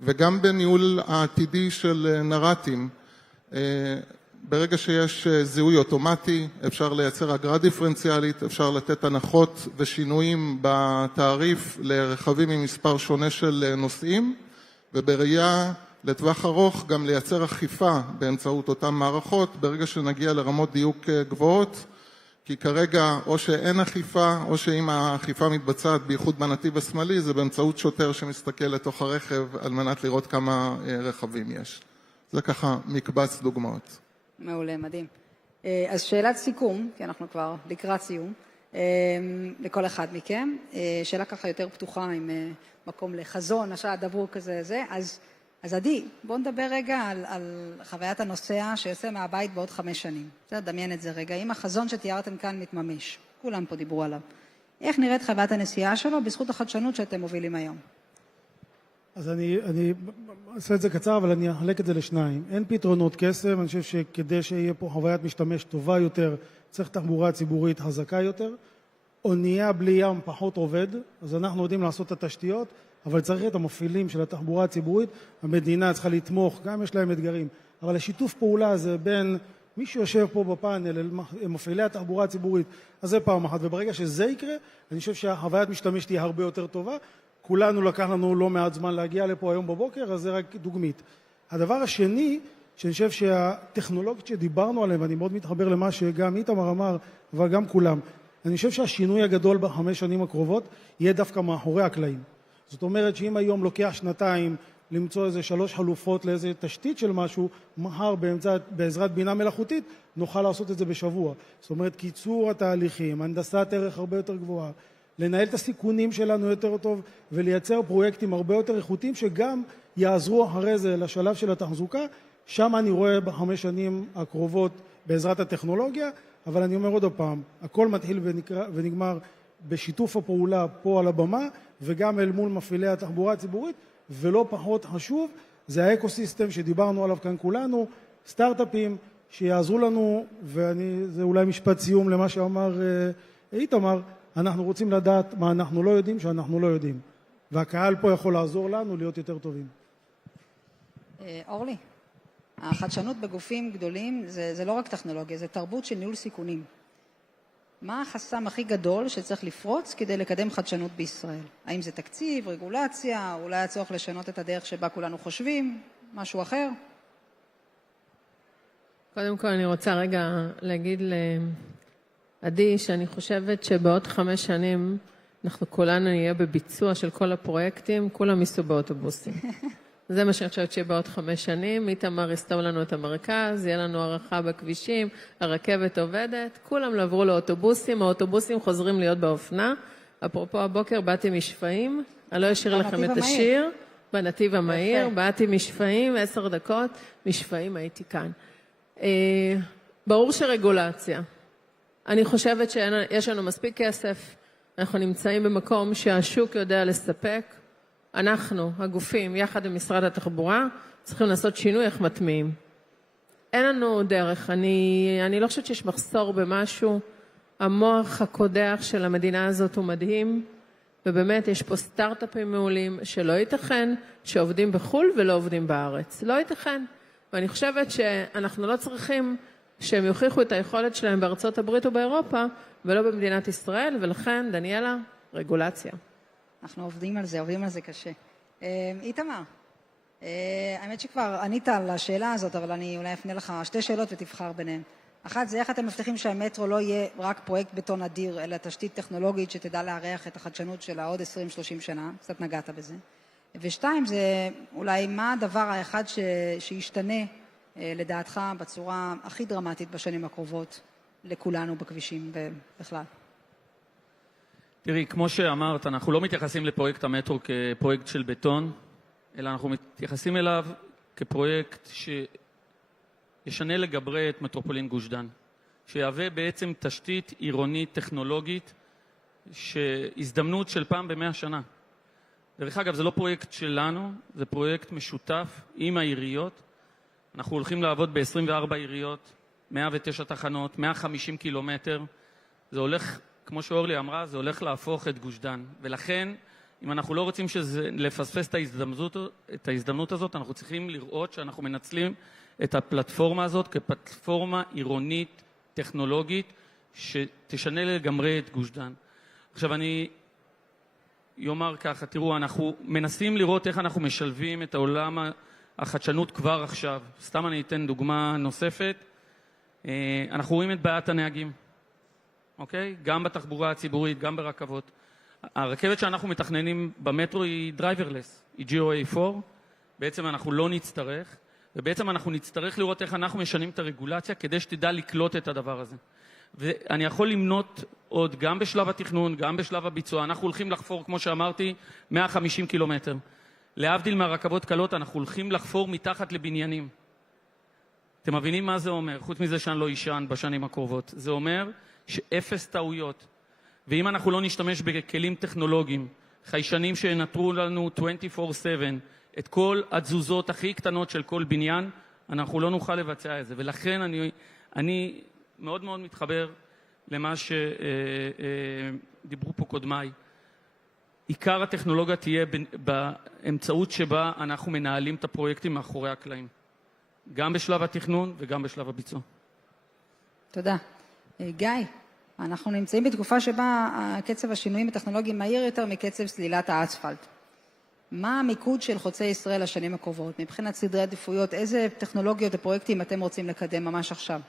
וגם בניהול העתידי של נר"תים. ברגע שיש זיהוי אוטומטי, אפשר לייצר אגרה דיפרנציאלית, אפשר לתת הנחות ושינויים בתעריף לרכבים עם מספר שונה של נוסעים, ובראייה לטווח ארוך גם לייצר אכיפה באמצעות אותן מערכות, ברגע שנגיע לרמות דיוק גבוהות, כי כרגע או שאין אכיפה, או שאם האכיפה מתבצעת בייחוד בנתיב השמאלי, זה באמצעות שוטר שמסתכל לתוך הרכב על מנת לראות כמה רכבים יש. זה ככה מקבץ דוגמאות. מעולה, מדהים. אז שאלת סיכום, כי אנחנו כבר לקראת סיום, לכל אחד מכם. שאלה ככה יותר פתוחה עם מקום לחזון, השעה דברו כזה זה. אז עדי, בואו נדבר רגע על חוויית הנוסע שיוצא מהבית בעוד 5 שנים. דמיין את זה רגע. אם החזון שתיארתם כאן מתממש, כולם פה דיברו עליו. איך נראית חוויית הנסיעה שלו בזכות החדשנות שאתם מובילים היום? אז אני אעשה את זה קצר, אבל אני אחלק את זה לשניים. אין פתרונות קסם, אני חושב שכדי שיהיה פה חוויית משתמש טובה יותר, צריך תחבורה ציבורית חזקה יותר. אונייה בלי ים פחות עובד, אז אנחנו יודעים לעשות את התשתיות, אבל צריך את המפעילים של התחבורה הציבורית, המדינה צריכה לתמוך, גם יש להם אתגרים. אבל השיתוף פעולה הזה בין מי שיושב פה בפאנל, מפעילי התחבורה הציבורית, אז זה פעם אחת. וברגע שזה יקרה, אני חושב שהחוויית משתמש תהיה הרבה יותר טובה. כולנו לקח לנו לא מעט זמן להגיע לפה היום בבוקר, אז זה רק דוגמית. הדבר השני, שאני חושב שהטכנולוגיות שדיברנו עליהן, ואני מאוד מתחבר למה שגם איתמר אמר, אבל גם כולם, אני חושב שהשינוי הגדול ב5 שנים הקרובות יהיה דווקא מאחורי הקלעים. זאת אומרת שאם היום לוקח 2 למצוא איזה 3 חלופות לאיזה תשתית של משהו, מחר בעזרת בינה מלאכותית נוכל לעשות את זה בשבוע. זאת אומרת קיצור התהליכים, הנדסת ערך הרבה יותר גבוהה, לנהל את הסיכונים שלנו יותר טוב ולייצר פרויקטים הרבה יותר איכותיים שגם יעזרו אחרי זה לשלב של התחזוקה. שם אני רואה ב5 שנים הקרובות בעזרת הטכנולוגיה, אבל אני אומר עוד פעם, הכל מתחיל ונגמר בשיתוף הפעולה פה על הבמה, וגם אל מול מפעילי התחבורה הציבורית, ולא פחות חשוב, זה האקוסיסטם שדיברנו עליו כאן כולנו, סטארט-אפים שיעזרו לנו, וזה אולי משפט סיום למה שאמר איתמר, אנחנו רוצים לדעת מה אנחנו לא יודעים, שאנחנו לא יודעים. והקהל פה יכול לעזור לנו להיות יותר טובים. אורלי, החדשנות בגופים גדולים זה לא רק טכנולוגיה, זה תרבות של ניהול סיכונים. מה החסם הכי גדול שצריך לפרוץ כדי לקדם חדשנות בישראל? האם זה תקציב, רגולציה, אולי הצורך לשנות את הדרך שבה כולנו חושבים, משהו אחר? קודם כל אני רוצה רגע להגיד לעדי שאני חושבת שבעוד 5 שנים אנחנו כולנו נהיה בביצוע של כל הפרויקטים, כולם ייסעו באוטובוסים. זה מה שאני חושבת שבעוד 5 שנים, איתמר יסתור לנו את המרכז, יהיה לנו הערכה בכבישים, הרכבת עובדת, כולם לעברו לאוטובוסים, האוטובוסים חוזרים להיות באופנה. אפרופו הבוקר באתי משפעים, אני לא אשאיר לכם את השיר, בנתיב המהיר, באתי משפעים, 10 דקות, משפעים הייתי כאן. ברור שרגולציה. אני חושבת שיש לנו מספיק כסף, אנחנו נמצאים במקום שהשוק יודע לספק, אנחנו, הגופים, יחד עם משרד התחבורה, צריכים לעשות שינוי איך מטמיעים. אין לנו דרך, אני לא חושבת שיש מחסור במשהו, המוח הקודח של המדינה הזאת הוא מדהים, ובאמת יש פה סטארט-אפים מעולים שלא ייתכן שעובדים בחול ולא עובדים בארץ. לא ייתכן. ואני חושבת שאנחנו לא צריכים שהם יוכיחו את היכולת שלהם בארצות הברית ובאירופה, ולא במדינת ישראל, ולכן, דניאלה, רגולציה. אנחנו עובדים על זה קשה. איתמר, האמת שכבר ענית על השאלה הזאת, אבל אני אולי אפנה לך 2 שאלות ותבחר ביניהן. אחת זה איך אתם מבטיחים שהמטרו לא יהיה רק פרויקט בטון אדיר, אלא תשתית טכנולוגית שתדע לארח את החדשנות שלה עוד 20-30 שנה, קצת נגעת בזה. ו2 זה אולי מה הדבר האחד שישתנה לדעתך בצורה הכי דרמטית בשנים הקרובות לכולנו בכבישים ובכלל. תראי, כמו שאמרת, אנחנו לא מתייחסים לפרויקט המטרו כפרויקט של בטון, אלא אנחנו מתייחסים אליו כפרויקט שישנה לגברי את מטרופולין גוש דן. שיהווה בעצם תשתית עירונית טכנולוגית, שהזדמנות של פעם ב100 שנה. דרך אגב, זה לא פרויקט שלנו, זה פרויקט משותף עם העיריות. אנחנו הולכים לעבוד ב24 עיריות, 109 תחנות, 150 קילומטר. זה הולך, כמו שאורלי אמרה, זה הולך להפוך את גוש דן. ולכן, אם אנחנו לא רוצים לפספס את ההזדמנות הזאת, אנחנו צריכים לראות שאנחנו מנצלים את הפלטפורמה הזאת כפלטפורמה עירונית, טכנולוגית, שתשנה לגמרי את גוש דן. עכשיו אני יאמר ככה, תראו, אנחנו מנסים לראות איך אנחנו משלבים את העולם החדשנות כבר עכשיו. סתם אני אתן דוגמה נוספת. אנחנו רואים את בעיית הנהגים, אוקיי? גם בתחבורה הציבורית, גם ברכבות. הרכבת שאנחנו מתכננים במטרו היא דרייברלס, היא GOA4. בעצם אנחנו לא נצטרך, ובעצם אנחנו נצטרך לראות איך אנחנו משנים את הרגולציה כדי שתדע לקלוט את הדבר הזה. ואני יכול למנות עוד גם בשלב התכנון, גם בשלב הביצוע. אנחנו הולכים לחפור, כמו שאמרתי, 150 קילומטר. להבדיל מהרכבות קלות, אנחנו הולכים לחפור מתחת לבניינים. אתם מבינים מה זה אומר? חוץ מזה שאני לא אישן בשנים הקרובות. זה אומר שאפס טעויות. ואם אנחנו לא נשתמש בכלים טכנולוגיים, חיישנים שנטרו לנו 24/7, את כל התזוזות הכי קטנות של כל בניין, אנחנו לא נוכל לבצע את זה. ולכן אני מאוד מאוד מתחבר למה שדיברו פה קודמיי. עיקר הטכנולוגיה תהיה באמצעות שבה אנחנו מנהלים את הפרויקטים מאחורי הקלעים. גם בשלב התכנון וגם בשלב הביצוע. תודה. גיא, אנחנו נמצאים בתקופה שבה קצב השינויים הטכנולוגיים מהיר יותר מקצב סלילת האספלט. מה המיקוד של חוצי ישראל לשנים הקרובות? מבחינת סדרי עדיפויות, איזה טכנולוגיות ופרויקטים אתם רוצים לקדם ממש עכשיו?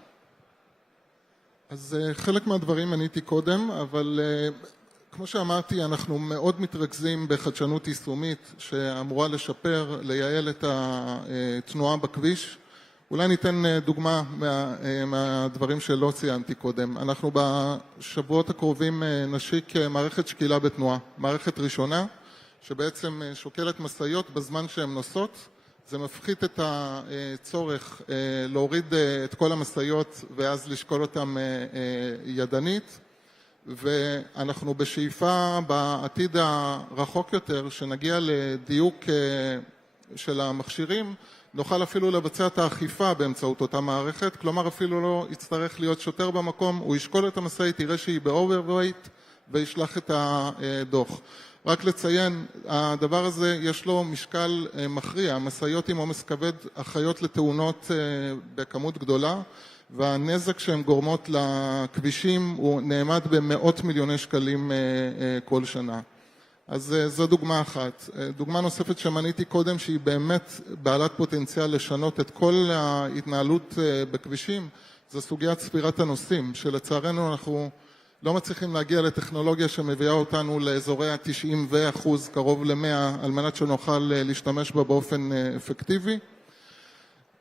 אז חלק מהדברים עניתי קודם, אבל כמו שאמרתי, אנחנו מאוד מתרכזים בחדשנות יישומית שאמורה לשפר, לייעל את התנועה בכביש. אולי ניתן דוגמה מהדברים שלא ציינתי קודם. אנחנו בשבועות הקרובים נשיק מערכת שקילה בתנועה, מערכת ראשונה שבעצם שוקלת משאיות בזמן שהן נוסעות. זה מפחית את הצורך להוריד את כל המשאיות ואז לשקול אותם ידנית, ואנחנו בשאיפה בעתיד הרחוק יותר שנגיע לדיוק של המכשירים, נוכל אפילו לבצע את האכיפה באמצעות אותה מערכת, כלומר אפילו לא יצטרך להיות שוטר במקום, הוא ישקול את המשאית, יראה שהיא באוברווייט וישלח את הדוח. רק לציין, הדבר הזה יש לו משקל מכריע, משאיות עם עומס כבד אחראיות לתאונות בכמות גדולה, והנזק שהן גורמות לכבישים הוא נאמד במאות מיליוני שקלים כל שנה. אז זו דוגמה אחת. דוגמה נוספת שמניתי קודם שהיא באמת בעלת פוטנציאל לשנות את כל ההתנהלות בכבישים, זו סוגיית ספירת הנוסעים, שלצערנו אנחנו לא מצליחים להגיע לטכנולוגיה שמביאה אותנו לאזורי ה-90% קרוב ל-100 על מנת שנוכל להשתמש בה באופן אפקטיבי.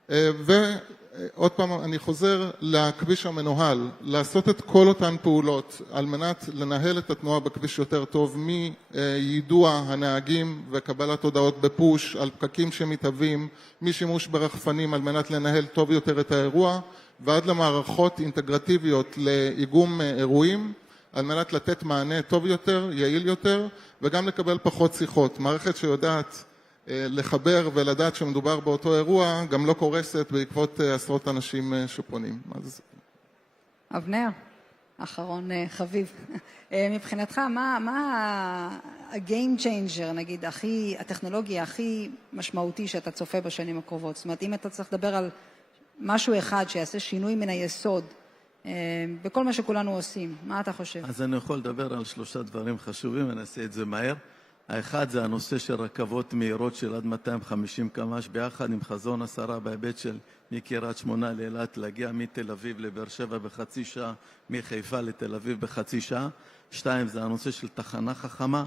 ועוד פעם אני חוזר לכביש המנוהל, לעשות את כל אותן פעולות על מנת לנהל את התנועה בכביש יותר טוב, מיידוע הנהגים וקבלת הודעות בפוש על פקקים שמתהווים, משימוש ברחפנים על מנת לנהל טוב יותר את האירוע, ועד למערכות אינטגרטיביות לאיגום אירועים, על מנת לתת מענה טוב יותר, יעיל יותר, וגם לקבל פחות שיחות. מערכת שיודעת לחבר ולדעת שמדובר באותו אירוע, גם לא קורסת בעקבות עשרות אנשים שפונים. אז... אבנר, אחרון חביב. מבחינתך, מה ה-game changer, נגיד, הטכנולוגיה הכי משמעותי שאתה צופה בשנים הקרובות? זאת אומרת, אם אתה צריך לדבר על משהו אחד שיעשה שינוי מן היסוד בכל מה שכולנו עושים, מה אתה חושב? אז אני יכול לדבר על 3 דברים חשובים, אני אעשה את זה מהר. האחד זה הנושא של רכבות מהירות של עד 250 קמ"ש, ביחד עם חזון השרה בהיבט של מקריית שמונה לאילת, להגיע מתל אביב לבאר שבע בחצי שעה, מחיפה לתל אביב בחצי שעה. 2 זה הנושא של תחנה חכמה,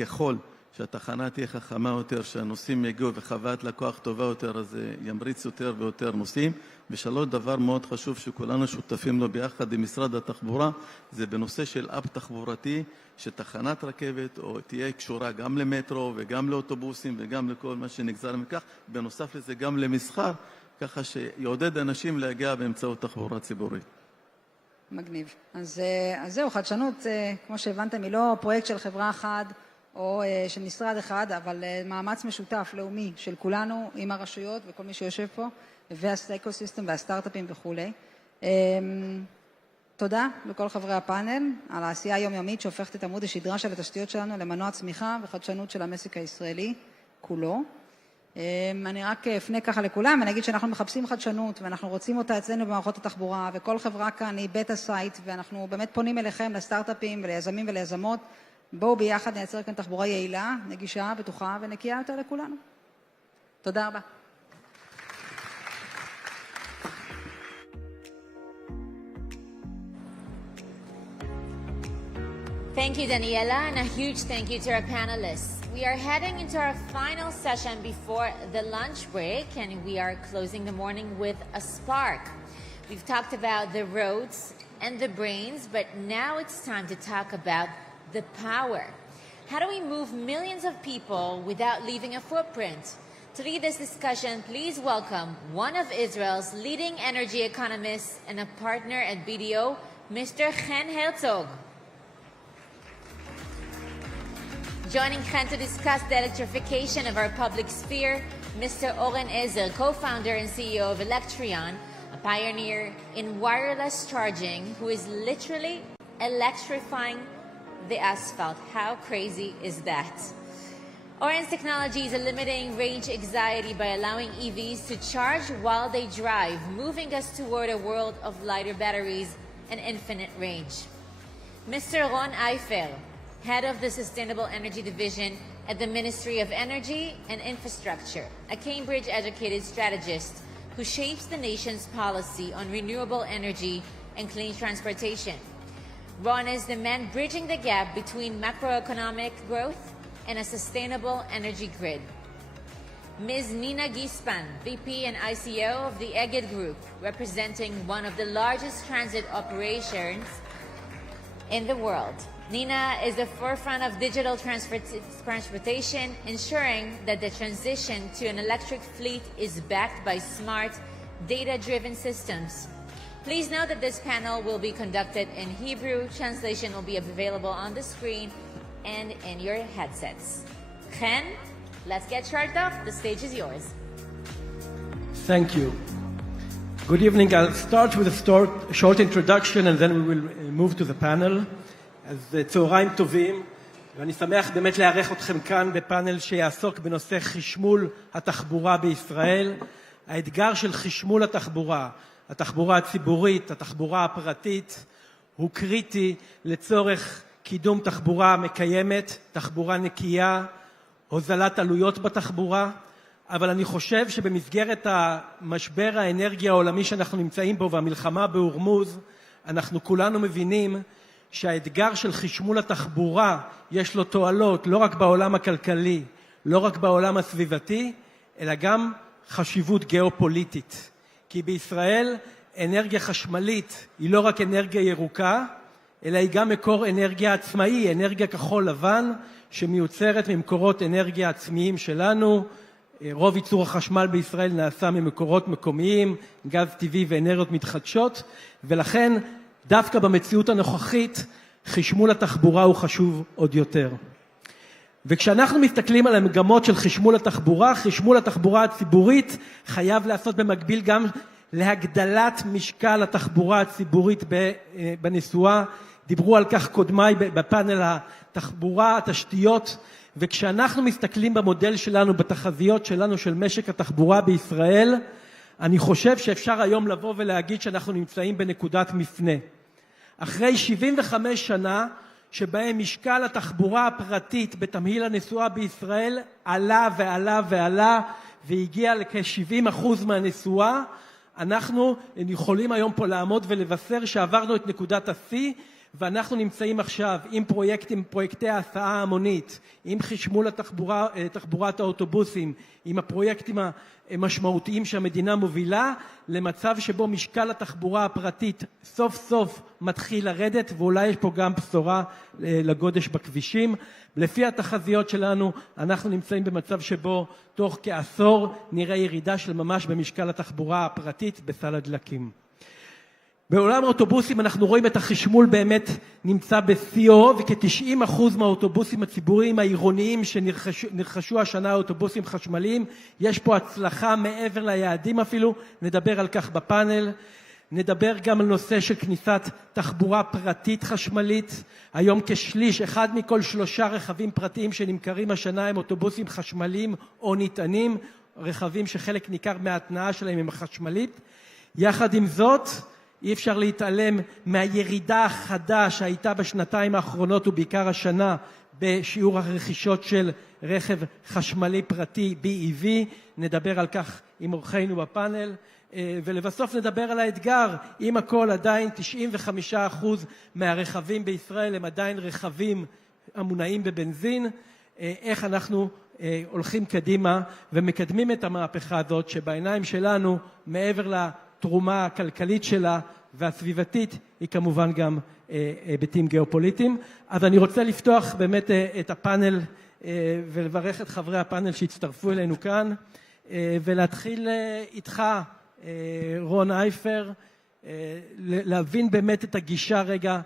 ככל שהתחנה תהיה חכמה יותר, שהנוסעים יגיעו וחוויית לקוח טובה יותר, אז זה ימריץ יותר ויותר נוסעים. ו3 דבר מאוד חשוב שכולנו שותפים לו ביחד עם משרד התחבורה, זה בנושא של אפ תחבורתי, שתחנת רכבת או תהיה קשורה גם למטרו וגם לאוטובוסים וגם לכל מה שנגזר מכך, בנוסף לזה גם למסחר, ככה שיעודד אנשים להגיע באמצעות תחבורה ציבורית. מגניב. אז זהו, חדשנות, כמו שהבנתם, היא לא פרויקט של חברה אחת או של משרד אחד, אבל מאמץ משותף לאומי של כולנו עם הרשויות וכל מי שיושב פה, והאקוסיסטם והסטארט-אפים וכו'. תודה לכל חברי הפאנל על העשייה היומיומית שהופכת את עמוד השדרה של התשתיות שלנו למנוע צמיחה וחדשנות של המשק הישראלי כולו. אני רק אפנה ככה לכולם, אני אגיד שאנחנו מחפשים חדשנות ואנחנו רוצים אותה אצלנו במערכות התחבורה, וכל חברה כאן היא בטה סייט, ואנחנו באמת פונים אליכם, לסטארט-אפים וליזמים וליזמות. בואו ביחד נייצר כאן תחבורה יעילה, נגישה, בטוחה ונקייה יותר לכולנו. תודה רבה. Thank you, Daniela, and a huge thank you to our panelists. We are heading into our final session before the lunch break, and we are closing the morning with a spark. We've talked about the roads and the brains, but now it's time to talk about the power. How do we move millions of people without leaving a footprint? To lead this discussion, please welcome one of Israel's leading energy economists and a partner at BDO, Mr. Chen Herzog. Joining Chen to discuss the electrification of our public sphere, Mr. Oren Ezer, co-founder and CEO of Electrion, a pioneer in wireless charging who is literally electrifying the asphalt. How crazy is that? Oren's technology is eliminating range anxiety by allowing EVs to charge while they drive, moving us toward a world of lighter batteries and infinite range. Mr. Ron Eifel, head of the Sustainable Energy Division at the Ministry of Energy and Infrastructure, a Cambridge-educated strategist who shapes the nation's policy on renewable energy and clean transportation. Ron is the man bridging the gap between macroeconomic growth and a sustainable energy grid. Ms. Nina Gispan, VP and ICO of the Eged Group, representing one of the largest transit operations in the world. Nina is the forefront of digital transportation, ensuring that the transition to an electric fleet is backed by smart, data-driven systems. Please note that this panel will be conducted in Hebrew. Translation will be available on the screen and in your headsets. Chen, let's get charged up. The stage is yours. Thank you. Good evening. I'll start with a short introduction and then we will move to the panel. אז צהריים טובים, ואני שמח באמת לארח אתכם כאן בפאנל שיעסוק בנושא חשמול התחבורה בישראל. האתגר של חשמול התחבורה הציבורית, התחבורה הפרטית, הוא קריטי לצורך קידום תחבורה מקיימת, תחבורה נקייה, הוזלת עלויות בתחבורה, אבל אני חושב שבמסגרת המשבר האנרגיה העולמי שאנחנו נמצאים בו והמלחמה בהורמוז, אנחנו כולנו מבינים שהאתגר של חשמול התחבורה יש לו תועלות לא רק בעולם הכלכלי, לא רק בעולם הסביבתי, אלא גם חשיבות גיאופוליטית. כי בישראל אנרגיה חשמלית היא לא רק אנרגיה ירוקה, אלא היא גם מקור אנרגיה עצמאי, אנרגיה כחול לבן, שמיוצרת ממקורות אנרגיה עצמיים שלנו. רוב ייצור החשמל בישראל נעשה ממקורות מקומיים, גז טבעי ואנרגיות מתחדשות, ולכן דווקא במציאות הנוכחית, חשמול התחבורה הוא חשוב עוד יותר. וכשאנחנו מסתכלים על המגמות של חשמול התחבורה הציבורית חייב לעשות במקביל גם להגדלת משקל התחבורה הציבורית בנסועה. דיברו על כך קודמיי בפאנל התחבורה, התשתיות, וכשאנחנו מסתכלים במודל שלנו, בתחזיות שלנו של משק התחבורה בישראל, אני חושב שאפשר היום לבוא ולהגיד שאנחנו נמצאים בנקודת מפנה. אחרי 75 שנה שבהם משקל התחבורה הפרטית בתמהיל הנסועה בישראל עלה ועלה ועלה והגיע לכ-70% מהנסועה, אנחנו יכולים היום פה לעמוד ולבשר שעברנו את נקודת השיא, ואנחנו נמצאים עכשיו עם פרויקטי ההסעה המונית, עם חשמול תחבורת האוטובוסים, עם הפרויקטים המשמעותיים שהמדינה מובילה, למצב שבו משקל התחבורה הפרטית סוף סוף מתחיל לרדת, ואולי יש פה גם בשורה לגודש בכבישים. לפי התחזיות שלנו, אנחנו נמצאים במצב שבו תוך כעשור נראה ירידה של ממש במשקל התחבורה הפרטית בסל הדלקים. בעולם האוטובוסים אנחנו רואים את החשמול באמת נמצא בשיאו, וכ-90% מהאוטובוסים הציבוריים העירוניים שנרכשו השנה אוטובוסים חשמליים. יש פה הצלחה מעבר ליעדים אפילו, נדבר על כך בפאנל. נדבר גם על נושא של כניסת תחבורה פרטית חשמלית. היום כשליש, 1 מכל 3 רכבים פרטיים שנמכרים השנה הם אוטובוסים חשמליים או נטענים, רכבים שחלק ניכר מההתנעה שלהם הם חשמלית. יחד עם זאת, אי אפשר להתעלם מהירידה החדה שהייתה בשנתיים האחרונות ובעיקר השנה בשיעור הרכישות של רכב חשמלי פרטי BEV. נדבר על כך עם אורחינו בפאנל. ולבסוף נדבר על האתגר. עם הכל עדיין 95% מהרכבים בישראל הם עדיין רכבים המונעים בבנזין. איך אנחנו הולכים קדימה ומקדמים את המהפכה הזאת שבעיניים שלנו מעבר לתרומה הכלכלית שלה והסביבתית היא כמובן גם היבטים גיאופוליטיים. אז אני רוצה לפתוח באמת את הפאנל ולברך את חברי הפאנל שהצטרפו אלינו כאן ולהתחיל איתך רון אייפר, להבין באמת את הגישה רגע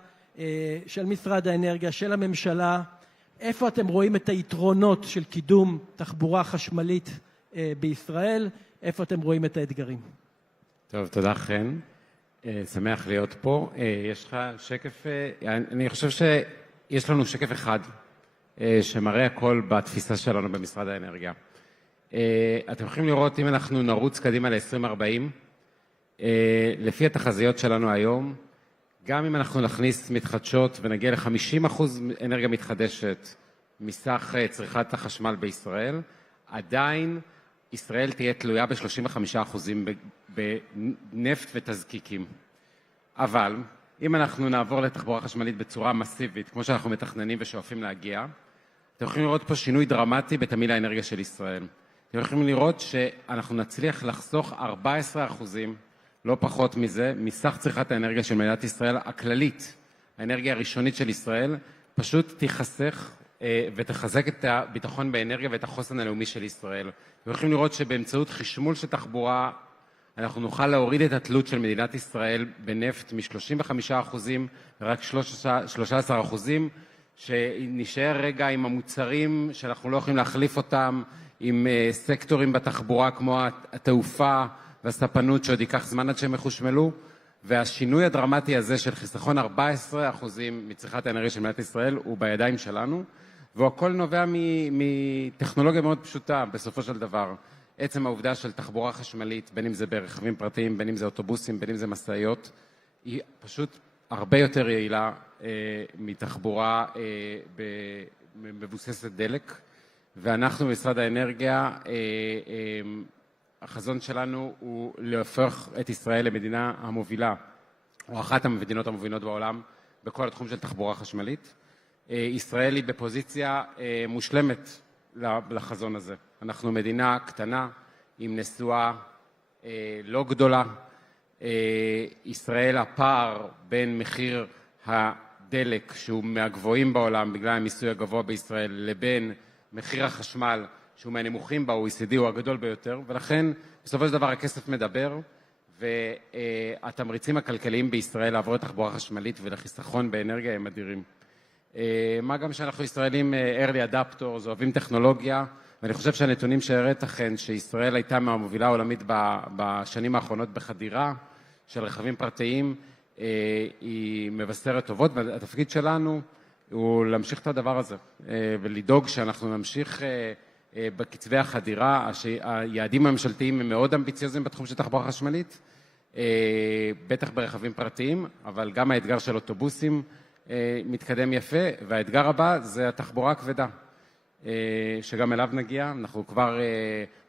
של משרד האנרגיה, של הממשלה, איפה אתם רואים את היתרונות של קידום תחבורה חשמלית בישראל, איפה אתם רואים את האתגרים. טוב, תודה חן, שמח להיות פה. יש לך שקף, אני חושב שיש לנו שקף אחד שמראה הכל בתפיסה שלנו במשרד האנרגיה. אתם יכולים לראות אם אנחנו נרוץ קדימה ל-2040, לפי התחזיות שלנו היום, גם אם אנחנו נכניס מתחדשות ונגיע ל-50% אנרגיה מתחדשת מסך צריכת החשמל בישראל, עדיין ישראל תהיה תלויה ב-35% בנפט ותזקיקים. אבל אם אנחנו נעבור לתחבורה חשמלית בצורה מסיבית, כמו שאנחנו מתכננים ושואפים להגיע, אתם יכולים לראות פה שינוי דרמטי בתמהיל האנרגיה של ישראל. אתם יכולים לראות שאנחנו נצליח לחסוך 14%, לא פחות מזה, מסך צריכת האנרגיה של מדינת ישראל הכללית. האנרגיה הראשונית של ישראל פשוט תיחסך ותחזק את הביטחון באנרגיה ואת החוסן הלאומי של ישראל. אתם יכולים לראות שבאמצעות חשמול של תחבורה אנחנו נוכל להוריד את התלות של מדינת ישראל בנפט מ-35% ורק 13%, שנשאר רגע עם המוצרים שאנחנו לא יכולים להחליף אותם, עם סקטורים בתחבורה כמו התעופה והספנות שעוד ייקח זמן עד שהם מחושמלו, והשינוי הדרמטי הזה של חיסכון 14% מצריכת האנרגיה של מדינת ישראל הוא בידיים שלנו, והכל נובע מטכנולוגיה מאוד פשוטה בסופו של דבר. עצם העובדה של תחבורה חשמלית, בין אם זה ברכבים פרטיים, בין אם זה אוטובוסים, בין אם זה מסעיות, היא פשוט הרבה יותר יעילה מתחבורה מבוססת דלק. ואנחנו במשרד האנרגיה, החזון שלנו הוא להפוך את ישראל למדינה המובילה, או אחת המדינות המובילות בעולם, בכל התחום של תחבורה חשמלית. ישראל היא בפוזיציה מושלמת לחזון הזה. אנחנו מדינה קטנה עם נסועה לא גדולה. ישראל, הפער בין מחיר הדלק, שהוא מהגבוהים בעולם בגלל המיסוי הגבוה בישראל, לבין מחיר החשמל, שהוא מהנמוכים ב-OECD, הוא הגדול ביותר, ולכן בסופו של דבר הכסף מדבר, והתמריצים הכלכליים בישראל לעבור לתחבורה חשמלית ולחיסכון באנרגיה הם אדירים. מה גם שאנחנו ישראלים early adapters, אוהבים טכנולוגיה, ואני חושב שהנתונים שהראית אכן שישראל הייתה מהמובילה העולמית בשנים האחרונות בחדירה של רכבים פרטיים, היא מבשרת טובות, והתפקיד שלנו הוא להמשיך את הדבר הזה, ולדאוג שאנחנו נמשיך בקצבי החדירה. היעדים הממשלתיים הם מאוד אמביציוזיים בתחום של תחבורה חשמלית, בטח ברכבים פרטיים, אבל גם האתגר של אוטובוסים מתקדם יפה, והאתגר הבא זה התחבורה הכבדה, שגם אליו נגיע. אנחנו כבר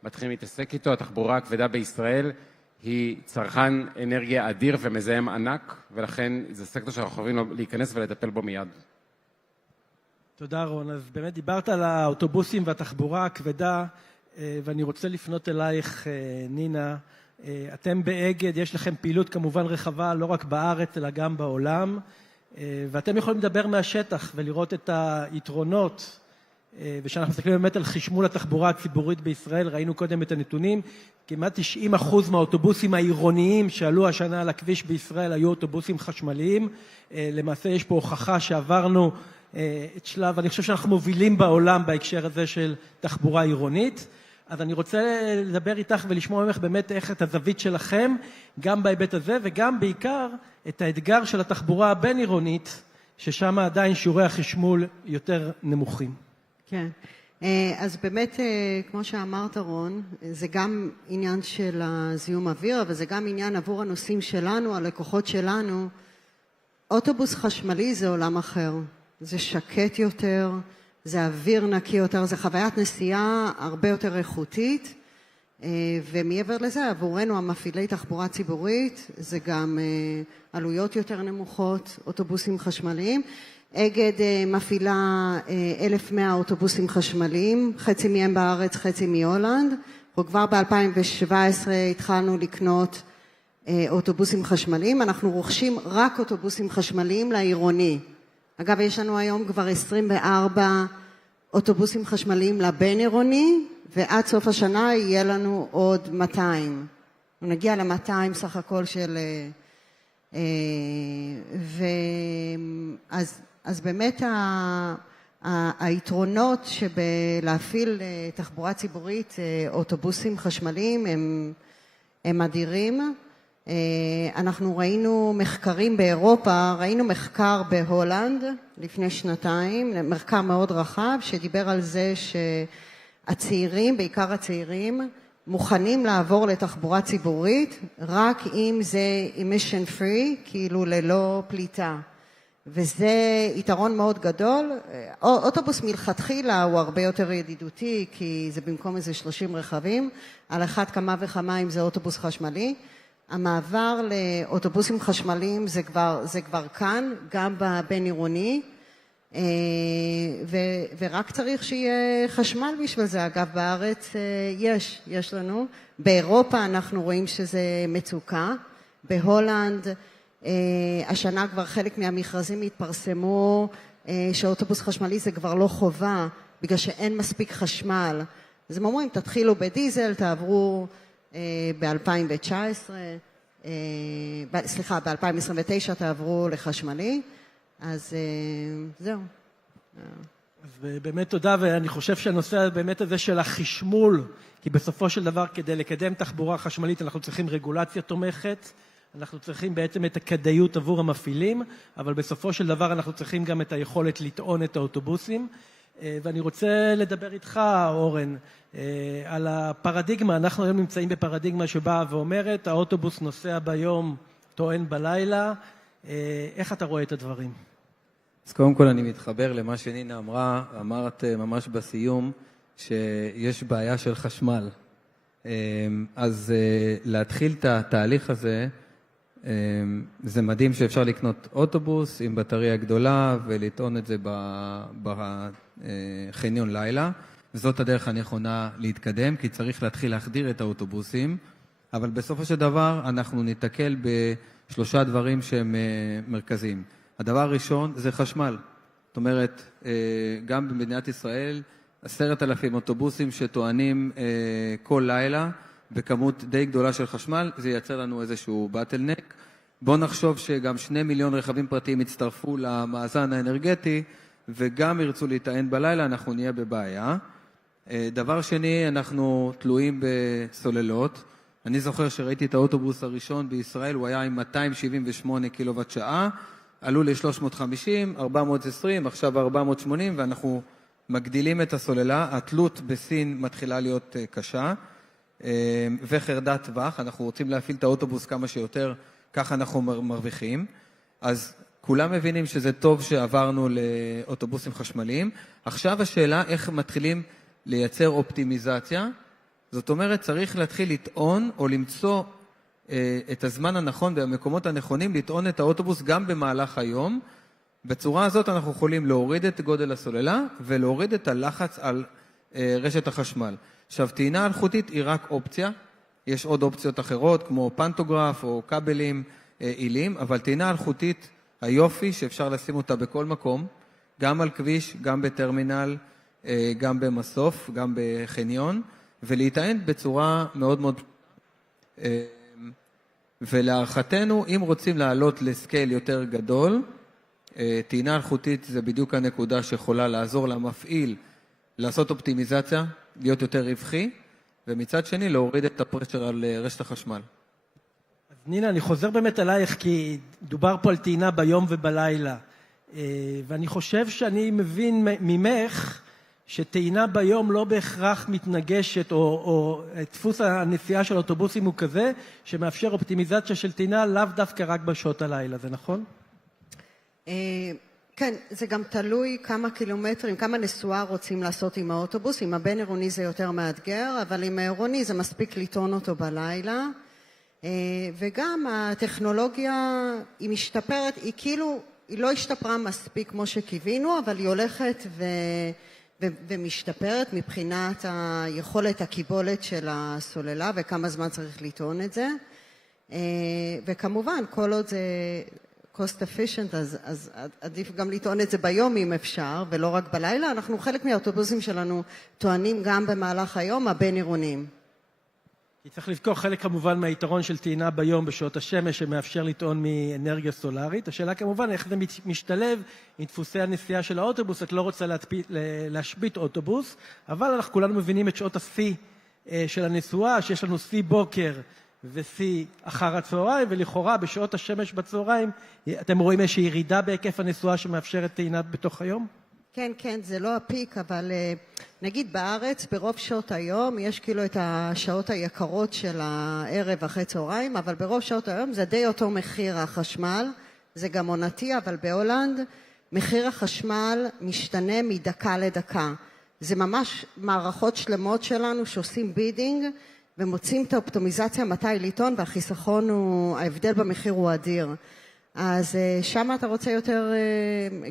מתחילים להתעסק איתו. התחבורה הכבדה בישראל היא צרכן אנרגיה אדיר ומזהם ענק, ולכן זה סקטור שאנחנו חייבים להיכנס ולטפל בו מיד. תודה רון. אז באמת דיברת על האוטובוסים והתחבורה הכבדה, ואני רוצה לפנות אלייך נינה. אתם באגד, יש לכם פעילות כמובן רחבה לא רק בארץ אלא גם בעולם, ואתם יכולים לדבר מהשטח ולראות את היתרונות, ושאנחנו מסתכלים באמת על חשמול התחבורה הציבורית בישראל, ראינו קודם את הנתונים, כמעט 90% מהאוטובוסים העירוניים שעלו השנה על הכביש בישראל היו אוטובוסים חשמליים. למעשה יש פה הוכחה שעברנו את שלב, אני חושב שאנחנו מובילים בעולם בהקשר הזה של תחבורה עירונית. אז אני רוצה לדבר איתך ולשמוע ממך באמת איך את הזווית שלכם, גם בהיבט הזה וגם בעיקר את האתגר של התחבורה הבין-עירונית, ששם עדיין שיעורי החשמול יותר נמוכים. כן, אז באמת, כמו שאמרת רון, זה גם עניין של הזיהום אוויר, אבל זה גם עניין עבור הנושאים שלנו, הלקוחות שלנו. אוטובוס חשמלי זה עולם אחר, זה שקט יותר, זה אוויר נקי יותר, זה חוויית נסיעה הרבה יותר איכותית, ומעבר לזה, עבורנו המפעילי תחבורה ציבורית, זה גם עלויות יותר נמוכות, אוטובוסים חשמליים. אגד מפעילה 1,100 אוטובוסים חשמליים, חצי מהם בארץ, חצי מהולנד. וכבר ב-2017 התחלנו לקנות אוטובוסים חשמליים. אנחנו רוכשים רק אוטובוסים חשמליים לעירוני. אגב, יש לנו היום כבר 24 אוטובוסים חשמליים לבין עירוני, ועד סוף השנה יהיה לנו עוד 200. נגיע ל-200 סך הכל של... אז באמת היתרונות שבלהפעיל תחבורה ציבורית, אוטובוסים חשמליים, הם אדירים. אנחנו ראינו מחקרים באירופה, ראינו מחקר בהולנד לפני שנתיים, מחקר מאוד רחב שדיבר על זה שהצעירים, בעיקר הצעירים, מוכנים לעבור לתחבורה ציבורית רק אם זה emission free, כאילו ללא פליטה. וזה יתרון מאוד גדול. אוטובוס מלכתחילה הוא הרבה יותר ידידותי, כי זה במקום איזה 30 רכבים, על אחת כמה וכמה אם זה אוטובוס חשמלי. המעבר לאוטובוסים חשמליים זה כבר כאן, גם בבין עירוני, ורק צריך שיהיה חשמל בשביל זה. אגב, בארץ יש לנו. באירופה אנחנו רואים שזה מצוקה. בהולנד, השנה כבר חלק מהמכרזים התפרסמו שאוטובוס חשמלי זה כבר לא חובה, בגלל שאין מספיק חשמל. אז הם אומרים, תתחילו בדיזל, תעברו ב-2019, סליחה, ב-2029 תעברו לחשמלי. אז זהו. אז באמת תודה, ואני חושב שהנושא באמת הזה של החשמול, כי בסופו של דבר כדי לקדם תחבורה חשמלית אנחנו צריכים רגולציה תומכת, אנחנו צריכים בעצם את הכדאיות עבור המפעילים, אבל בסופו של דבר אנחנו צריכים גם את היכולת לטעון את האוטובוסים. ואני רוצה לדבר איתך, אורן, על הפרדיגמה. אנחנו היום נמצאים בפרדיגמה שבאה ואומרת, האוטובוס נוסע ביום, טוען בלילה. איך אתה רואה את הדברים? אז קודם כל אני מתחבר למה שנינה אמרה, אמרת ממש בסיום, שיש בעיה של חשמל. אז להתחיל את התהליך הזה, זה מדהים שאפשר לקנות אוטובוס עם בטריה גדולה ולטעון את זה בחניון לילה, וזאת הדרך הנכונה להתקדם, כי צריך להתחיל להחדיר את האוטובוסים, אבל בסופו של דבר אנחנו ניתקל בשלושה דברים שהם מרכזיים. הדבר הראשון זה חשמל. זאת אומרת, גם במדינת ישראל, 10,000 אוטובוסים שטוענים כל לילה, בכמות די גדולה של חשמל, זה ייצר לנו איזשהו בטלנק. בואו נחשוב שגם 2 מיליון רכבים פרטיים יצטרפו למאזן האנרגטי, וגם ירצו להיטען בלילה, אנחנו נהיה בבעיה. דבר שני, אנחנו תלויים בסוללות. אני זוכר שראיתי את האוטובוס הראשון בישראל, הוא היה עם 278 קילוואט שעה, עלו ל-350, 420, עכשיו 480, ואנחנו מגדילים את הסוללה. התלות בסין מתחילה להיות קשה, וחרדת טווח. אנחנו רוצים להפעיל את האוטובוס כמה שיותר, ככה אנחנו מרוויחים. אז כולם מבינים שזה טוב שעברנו לאוטובוסים חשמליים. עכשיו השאלה איך מתחילים לייצר אופטימיזציה. זאת אומרת, צריך להתחיל לטעון או למצוא את הזמן הנכון והמקומות הנכונים לטעון את האוטובוס גם במהלך היום. בצורה הזאת אנחנו יכולים להוריד את גודל הסוללה ולהוריד את הלחץ על רשת החשמל. עכשיו, טעינה אלחוטית היא רק אופציה. יש עוד אופציות אחרות כמו פנטוגרף או כבלים עיליים, אבל טעינה אלחוטית, היופי שאפשר לשים אותה בכל מקום, גם על כביש, גם בטרמינל, גם במסוף, גם בחניון, ולהיטען בצורה מאוד מאוד ולהערכתנו, אם רוצים לעלות לסקייל יותר גדול, טעינה אלחוטית זה בדיוק הנקודה שיכולה לעזור למפעיל לעשות אופטימיזציה, להיות יותר רווחי, ומצד שני להוריד את הפרשר על רשת החשמל. אז נינה, אני חוזר באמת אלייך, כי דובר פה על טעינה ביום ובלילה, ואני חושב שאני מבין ממך שטעינה ביום לא בהכרח מתנגשת, או דפוס הנסיעה של האוטובוסים הוא כזה, שמאפשר אופטימיזציה של טעינה לאו דווקא רק בשעות הלילה, זה נכון? כן, זה גם תלוי כמה קילומטרים, כמה נסועה רוצים לעשות עם האוטובוס. עם הבין עירוני זה יותר מאתגר, אבל עם העירוני זה מספיק לטעון אותו בלילה. וגם הטכנולוגיה היא משתפרת, היא כאילו, היא לא השתפרה מספיק כמו שקיווינו, אבל היא הולכת ומשתפרת מבחינת היכולת הקיבולת של הסוללה וכמה זמן צריך לטעון את זה. וכמובן, כל עוד זה cost efficient, אז עדיף גם לטעון את זה ביום אם אפשר, ולא רק בלילה. אנחנו חלק מהאוטובוסים שלנו טוענים גם במהלך היום הבין עירוניים. כי צריך לזכור חלק כמובן מהיתרון של טעינה ביום בשעות השמש שמאפשר לטעון מאנרגיה סולארית. השאלה כמובן איך זה משתלב עם דפוסי הנסיעה של האוטובוס. את לא רוצה להשבית אוטובוס, אבל אנחנו כולנו מבינים את שעות השיא של הנסועה, שיש לנו שיא בוקר ושיא אחר הצהריים, ולכאורה בשעות השמש בצהריים אתם רואים איזושהי ירידה בהיקף הנסועה שמאפשרת טעינה בתוך היום? כן, כן, זה לא הפיק, אבל נגיד בארץ, ברוב שעות היום, יש כאילו את השעות היקרות של הערב אחרי צהריים, אבל ברוב שעות היום זה די אותו מחיר החשמל, זה גם עונתי, אבל בהולנד מחיר החשמל משתנה מדקה לדקה. זה ממש מערכות שלמות שלנו שעושים בידינג, ומוצאים את האופטימיזציה מתי לטעון, והחיסכון הוא, ההבדל במחיר הוא אדיר. אז שם אתה רוצה יותר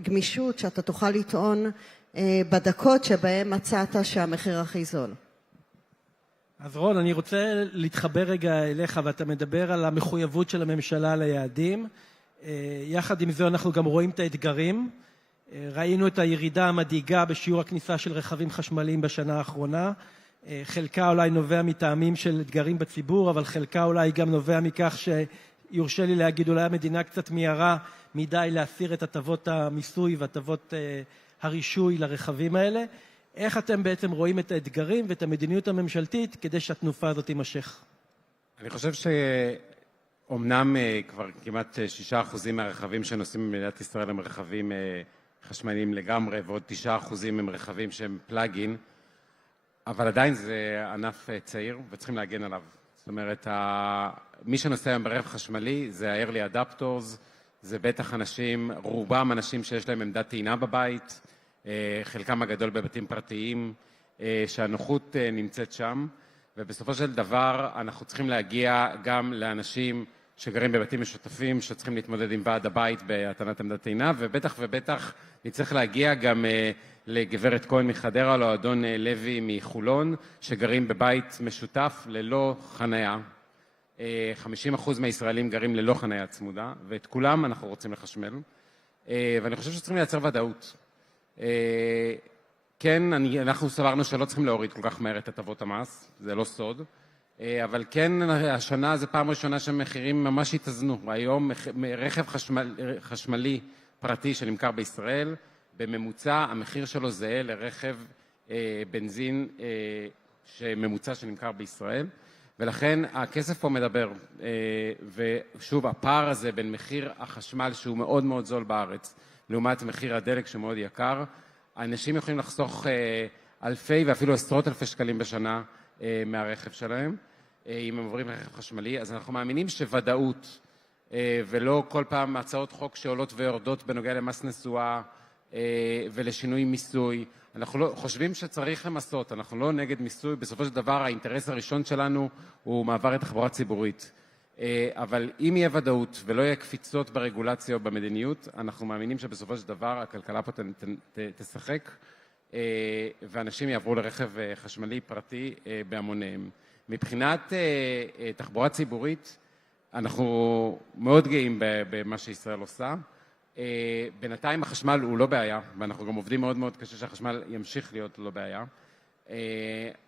גמישות, שאתה תוכל לטעון בדקות שבהם מצאת שהמחיר הכי זול. אז רון, אני רוצה להתחבר רגע אליך, ואתה מדבר על המחויבות של הממשלה ליעדים. יחד עם זה אנחנו גם רואים את האתגרים. ראינו את הירידה המדאיגה בשיעור הכניסה של רכבים חשמליים בשנה האחרונה. חלקה אולי נובע מטעמים של אתגרים בציבור, אבל חלקה אולי גם נובע מכך יורשה לי להגיד, אולי המדינה קצת מיירה מדי להסיר את הטבות המיסוי והטבות הרישוי לרכבים האלה. איך אתם בעצם רואים את האתגרים ואת המדיניות הממשלתית כדי שהתנופה הזאת תימשך? אני חושב שאומנם כבר כמעט 6% מהרכבים שנוסעים במדינת ישראל הם רכבים חשמליים לגמרי, ועוד 9% הם רכבים שהם פלאגין, אבל עדיין זה ענף צעיר וצריכים להגן עליו. זאת אומרת, מי שנוסע היום ברכב חשמלי זה ה-early adapters, זה בטח אנשים, רובם אנשים שיש להם עמדת טעינה בבית, חלקם הגדול בבתים פרטיים, שהנוחות נמצאת שם, ובסופו של דבר אנחנו צריכים להגיע גם לאנשים שגרים בבתים משותפים, שצריכים להתמודד עם ועד הבית בהטענת עמדת טעינה, ובטח ובטח נצטרך להגיע גם לגברת כהן מחדרה, או אדון לוי מחולון, שגרים בבית משותף ללא חנייה. 50% מהישראלים גרים ללא חנייה צמודה, ואת כולם אנחנו רוצים לחשמל. ואני חושב שצריכים לייצר ודאות. כן, אנחנו סברנו שלא צריכים להוריד כל כך מהר את הטבות המס, זה לא סוד, אבל כן, השנה זה פעם ראשונה שהמחירים ממש התאזנו. היום רכב חשמלי פרטי שנמכר בישראל, בממוצע המחיר שלו זהה לרכב בנזין שממוצע שנמכר בישראל, ולכן הכסף פה מדבר. ושוב, הפער הזה בין מחיר החשמל שהוא מאוד מאוד זול בארץ, לעומת מחיר הדלק שמאוד יקר, האנשים יכולים לחסוך אלפי ואפילו עשרות אלפי שקלים בשנה מהרכב שלהם, אם הם עוברים רכב חשמלי. אז אנחנו מאמינים שוודאות, ולא כל פעם הצעות חוק שעולות ויורדות בנוגע למס נסועה ולשינוי מיסוי. אנחנו לא, חושבים שצריך למסות, אנחנו לא נגד מיסוי, בסופו של דבר האינטרס הראשון שלנו הוא מעבר לתחבורה ציבורית. אבל אם יהיה ודאות ולא יהיה קפיצות ברגולציה או במדיניות, אנחנו מאמינים שבסופו של דבר הכלכלה פה תשחק, ואנשים יעברו לרכב חשמלי פרטי בהמוניהם. מבחינת תחבורה ציבורית, אנחנו מאוד גאים במה שישראל עושה. בינתיים החשמל הוא לא בעיה, ואנחנו גם עובדים מאוד מאוד קשה שהחשמל ימשיך להיות לא בעיה.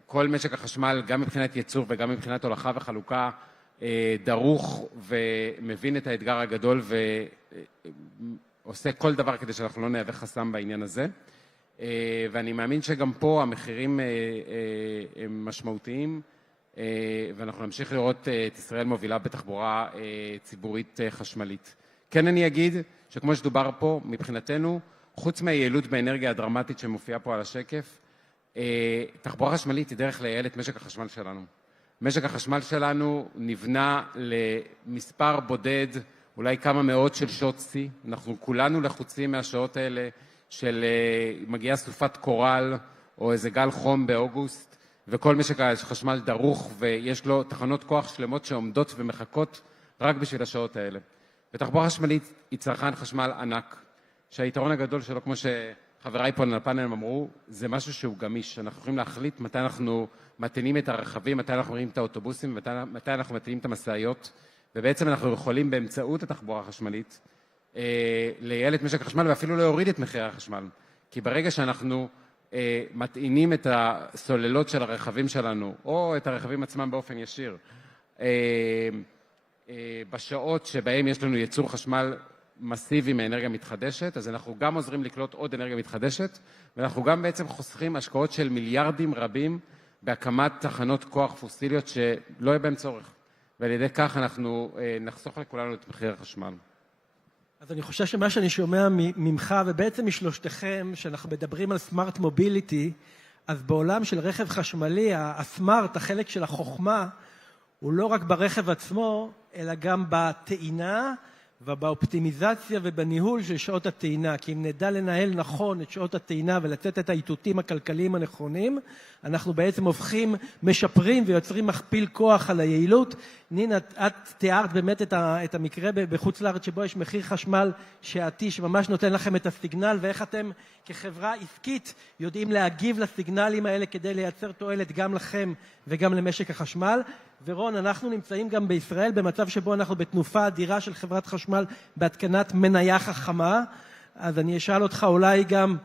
כל משק החשמל, גם מבחינת ייצור וגם מבחינת הולכה וחלוקה, דרוך ומבין את האתגר הגדול ועושה כל דבר כדי שאנחנו לא נהווה חסם בעניין הזה. ואני מאמין שגם פה המחירים הם משמעותיים, ואנחנו נמשיך לראות את ישראל מובילה בתחבורה ציבורית חשמלית. כן אני אגיד שכמו שדובר פה, מבחינתנו, חוץ מהיעילות באנרגיה הדרמטית שמופיעה פה על השקף, תחבורה חשמלית היא דרך לייעל את משק החשמל שלנו. משק החשמל שלנו נבנה למספר בודד, אולי כמה מאות של שעות שיא. אנחנו כולנו לחוצים מהשעות האלה של מגיעה סופת קורל או איזה גל חום באוגוסט, וכל משק החשמל דרוך ויש לו תחנות כוח שלמות שעומדות ומחכות רק בשביל השעות האלה. ותחבורה חשמלית היא צרכן חשמל ענק, שהיתרון הגדול שלו, כמו שחבריי פה על הפאנל אמרו, זה משהו שהוא גמיש. אנחנו יכולים להחליט מתי אנחנו מתניעים את הרכבים, מתי אנחנו מרימים את האוטובוסים, מתי אנחנו מתניעים את המסעיות, ובעצם אנחנו יכולים באמצעות התחבורה החשמלית לייעל את משק החשמל ואפילו להוריד את מחירי החשמל. כי ברגע שאנחנו מטעינים את הסוללות של הרכבים שלנו, או את הרכבים עצמם באופן ישיר, בשעות שבהם יש לנו ייצור חשמל מסיבי מאנרגיה מתחדשת, אז אנחנו גם עוזרים לקלוט עוד אנרגיה מתחדשת, ואנחנו גם בעצם חוסכים השקעות של מיליארדים רבים בהקמת תחנות כוח פוסיליות שלא יהיה בהם צורך. ועל ידי כך אנחנו נחסוך לכולנו את מחיר החשמל. אז אני חושב שמה שאני שומע ממך, ובעצם משלושתכם, שאנחנו מדברים על סמארט מוביליטי, אז בעולם של רכב חשמלי, הסמארט, החלק של החוכמה, הוא לא רק ברכב עצמו, אלא גם בטעינה ובאופטימיזציה ובניהול של שעות הטעינה. כי אם נדע לנהל נכון את שעות הטעינה ולתת את האיתותים הכלכליים הנכונים, אנחנו בעצם הופכים, משפרים ויוצרים מכפיל כוח על היעילות. נינה, את תיארת באמת את המקרה בחוץ לארץ שבו יש מחיר חשמל שעתי שממש נותן לכם את הסיגנל, ואיך אתם כחברה עסקית יודעים להגיב לסיגנלים האלה כדי לייצר תועלת גם לכם וגם למשק החשמל. ורון, אנחנו נמצאים גם בישראל במצב שבו אנחנו בתנופה אדירה של חברת חשמל בהתקנת מניה חכמה. אז אני אשאל אותך אולי גם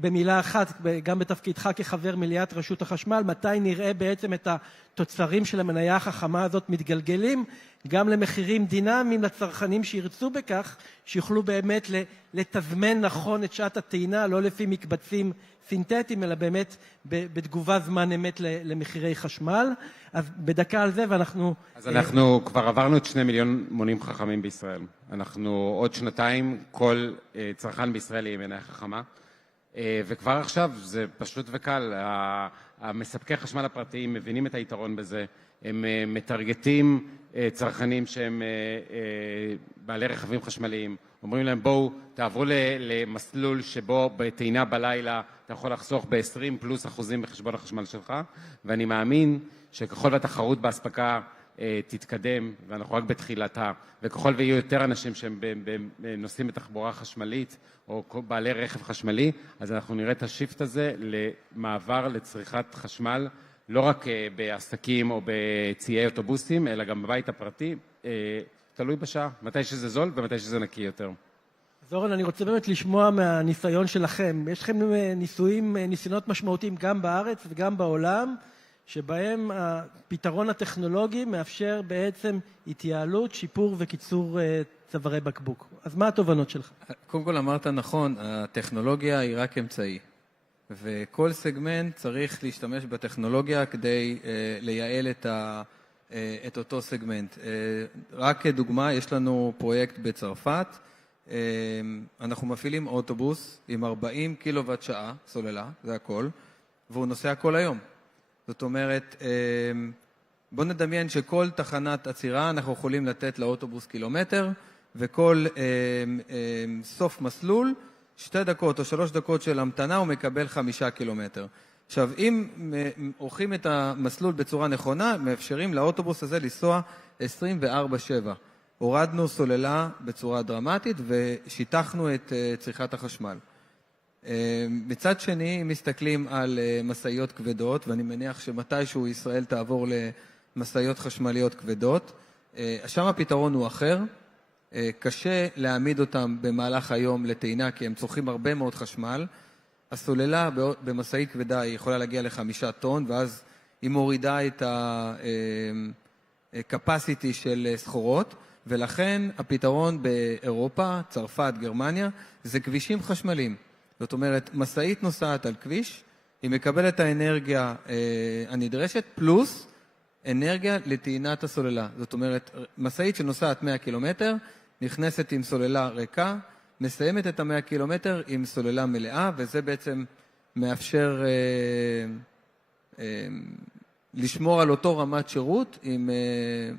במילה אחת, גם בתפקידך כחבר מליאת רשות החשמל, מתי נראה בעצם את התוצרים של המניה החכמה הזאת מתגלגלים, גם למחירים דינמיים לצרכנים שירצו בכך, שיוכלו באמת לתזמן נכון את שעת הטעינה, לא לפי מקבצים סינתטיים, אלא באמת בתגובה זמן אמת למחירי חשמל. אז בדקה על זה, ואנחנו... אז אנחנו כבר עברנו את 2 מיליון מונים חכמים בישראל. אנחנו עוד שנתיים, כל צרכן בישראל יהיה מניה חכמה. וכבר עכשיו זה פשוט וקל. המספקי חשמל הפרטיים מבינים את היתרון בזה. הם מטרגטים צרכנים שהם בעלי רכבים חשמליים. אומרים להם, בואו, תעברו למסלול שבו בטעינה בלילה אתה יכול לחסוך ב-20+% בחשבון החשמל שלך. ואני מאמין שככל והתחרות בהספקה תתקדם, ואנחנו רק בתחילתה, וככל ויהיו יותר אנשים שהם נוסעים בתחבורה חשמלית, או בעלי רכב חשמלי, אז אנחנו נראה את השיפט הזה למעבר לצריכת חשמל, לא רק בעסקים או בציי אוטובוסים, אלא גם בבית הפרטי, תלוי בשעה, מתי שזה זול ומתי שזה נקי יותר. זורן, אני רוצה באמת לשמוע מהניסיון שלכם. יש לכם ניסיונות משמעותיים גם בארץ וגם בעולם, שבהם הפתרון הטכנולוגי מאפשר בעצם התייעלות, שיפור וקיצור צווארי בקבוק. אז מה התובנות שלך? קודם כל אמרת נכון, הטכנולוגיה היא רק אמצעי. וכל סגמנט צריך להשתמש בטכנולוגיה כדי לייעל את אותו סגמנט. רק כדוגמה, יש לנו פרויקט בצרפת, אנחנו מפעילים אוטובוס עם 40 קילוואט שעה, סוללה, זה הכל, והוא נוסע כל היום. זאת אומרת, בוא נדמיין שכל תחנת עצירה אנחנו יכולים לתת לאוטובוס קילומטר, וכל סוף מסלול, 2 דקות או 3 דקות של המתנה, הוא מקבל 5 קילומטר. עכשיו, אם עורכים את המסלול בצורה נכונה, מאפשרים לאוטובוס הזה לנסוע 24/7. הורדנו סוללה בצורה דרמטית ושיטחנו את צריכת החשמל. מצד שני, אם מסתכלים על מסעיות כבדות, ואני מניח שמתישהו ישראל תעבור למסעיות חשמליות כבדות, שם הפתרון הוא אחר. קשה להעמיד אותם במהלך היום לטעינה, כי הם צורכים הרבה מאוד חשמל. הסוללה במסעית כבדה היא יכולה להגיע ל5 טון, ואז היא מורידה capacity של סחורות, ולכן הפתרון באירופה, צרפת, גרמניה, זה כבישים חשמליים. זאת אומרת, משאית נוסעת על כביש, היא מקבלת את האנרגיה הנדרשת, פלוס אנרגיה לטעינת הסוללה. זאת אומרת, משאית שנוסעת 100 קילומטר, נכנסת עם סוללה ריקה, מסיימת את 100 קילומטר עם סוללה מלאה, וזה בעצם מאפשר לשמור על אותו רמת שירות עם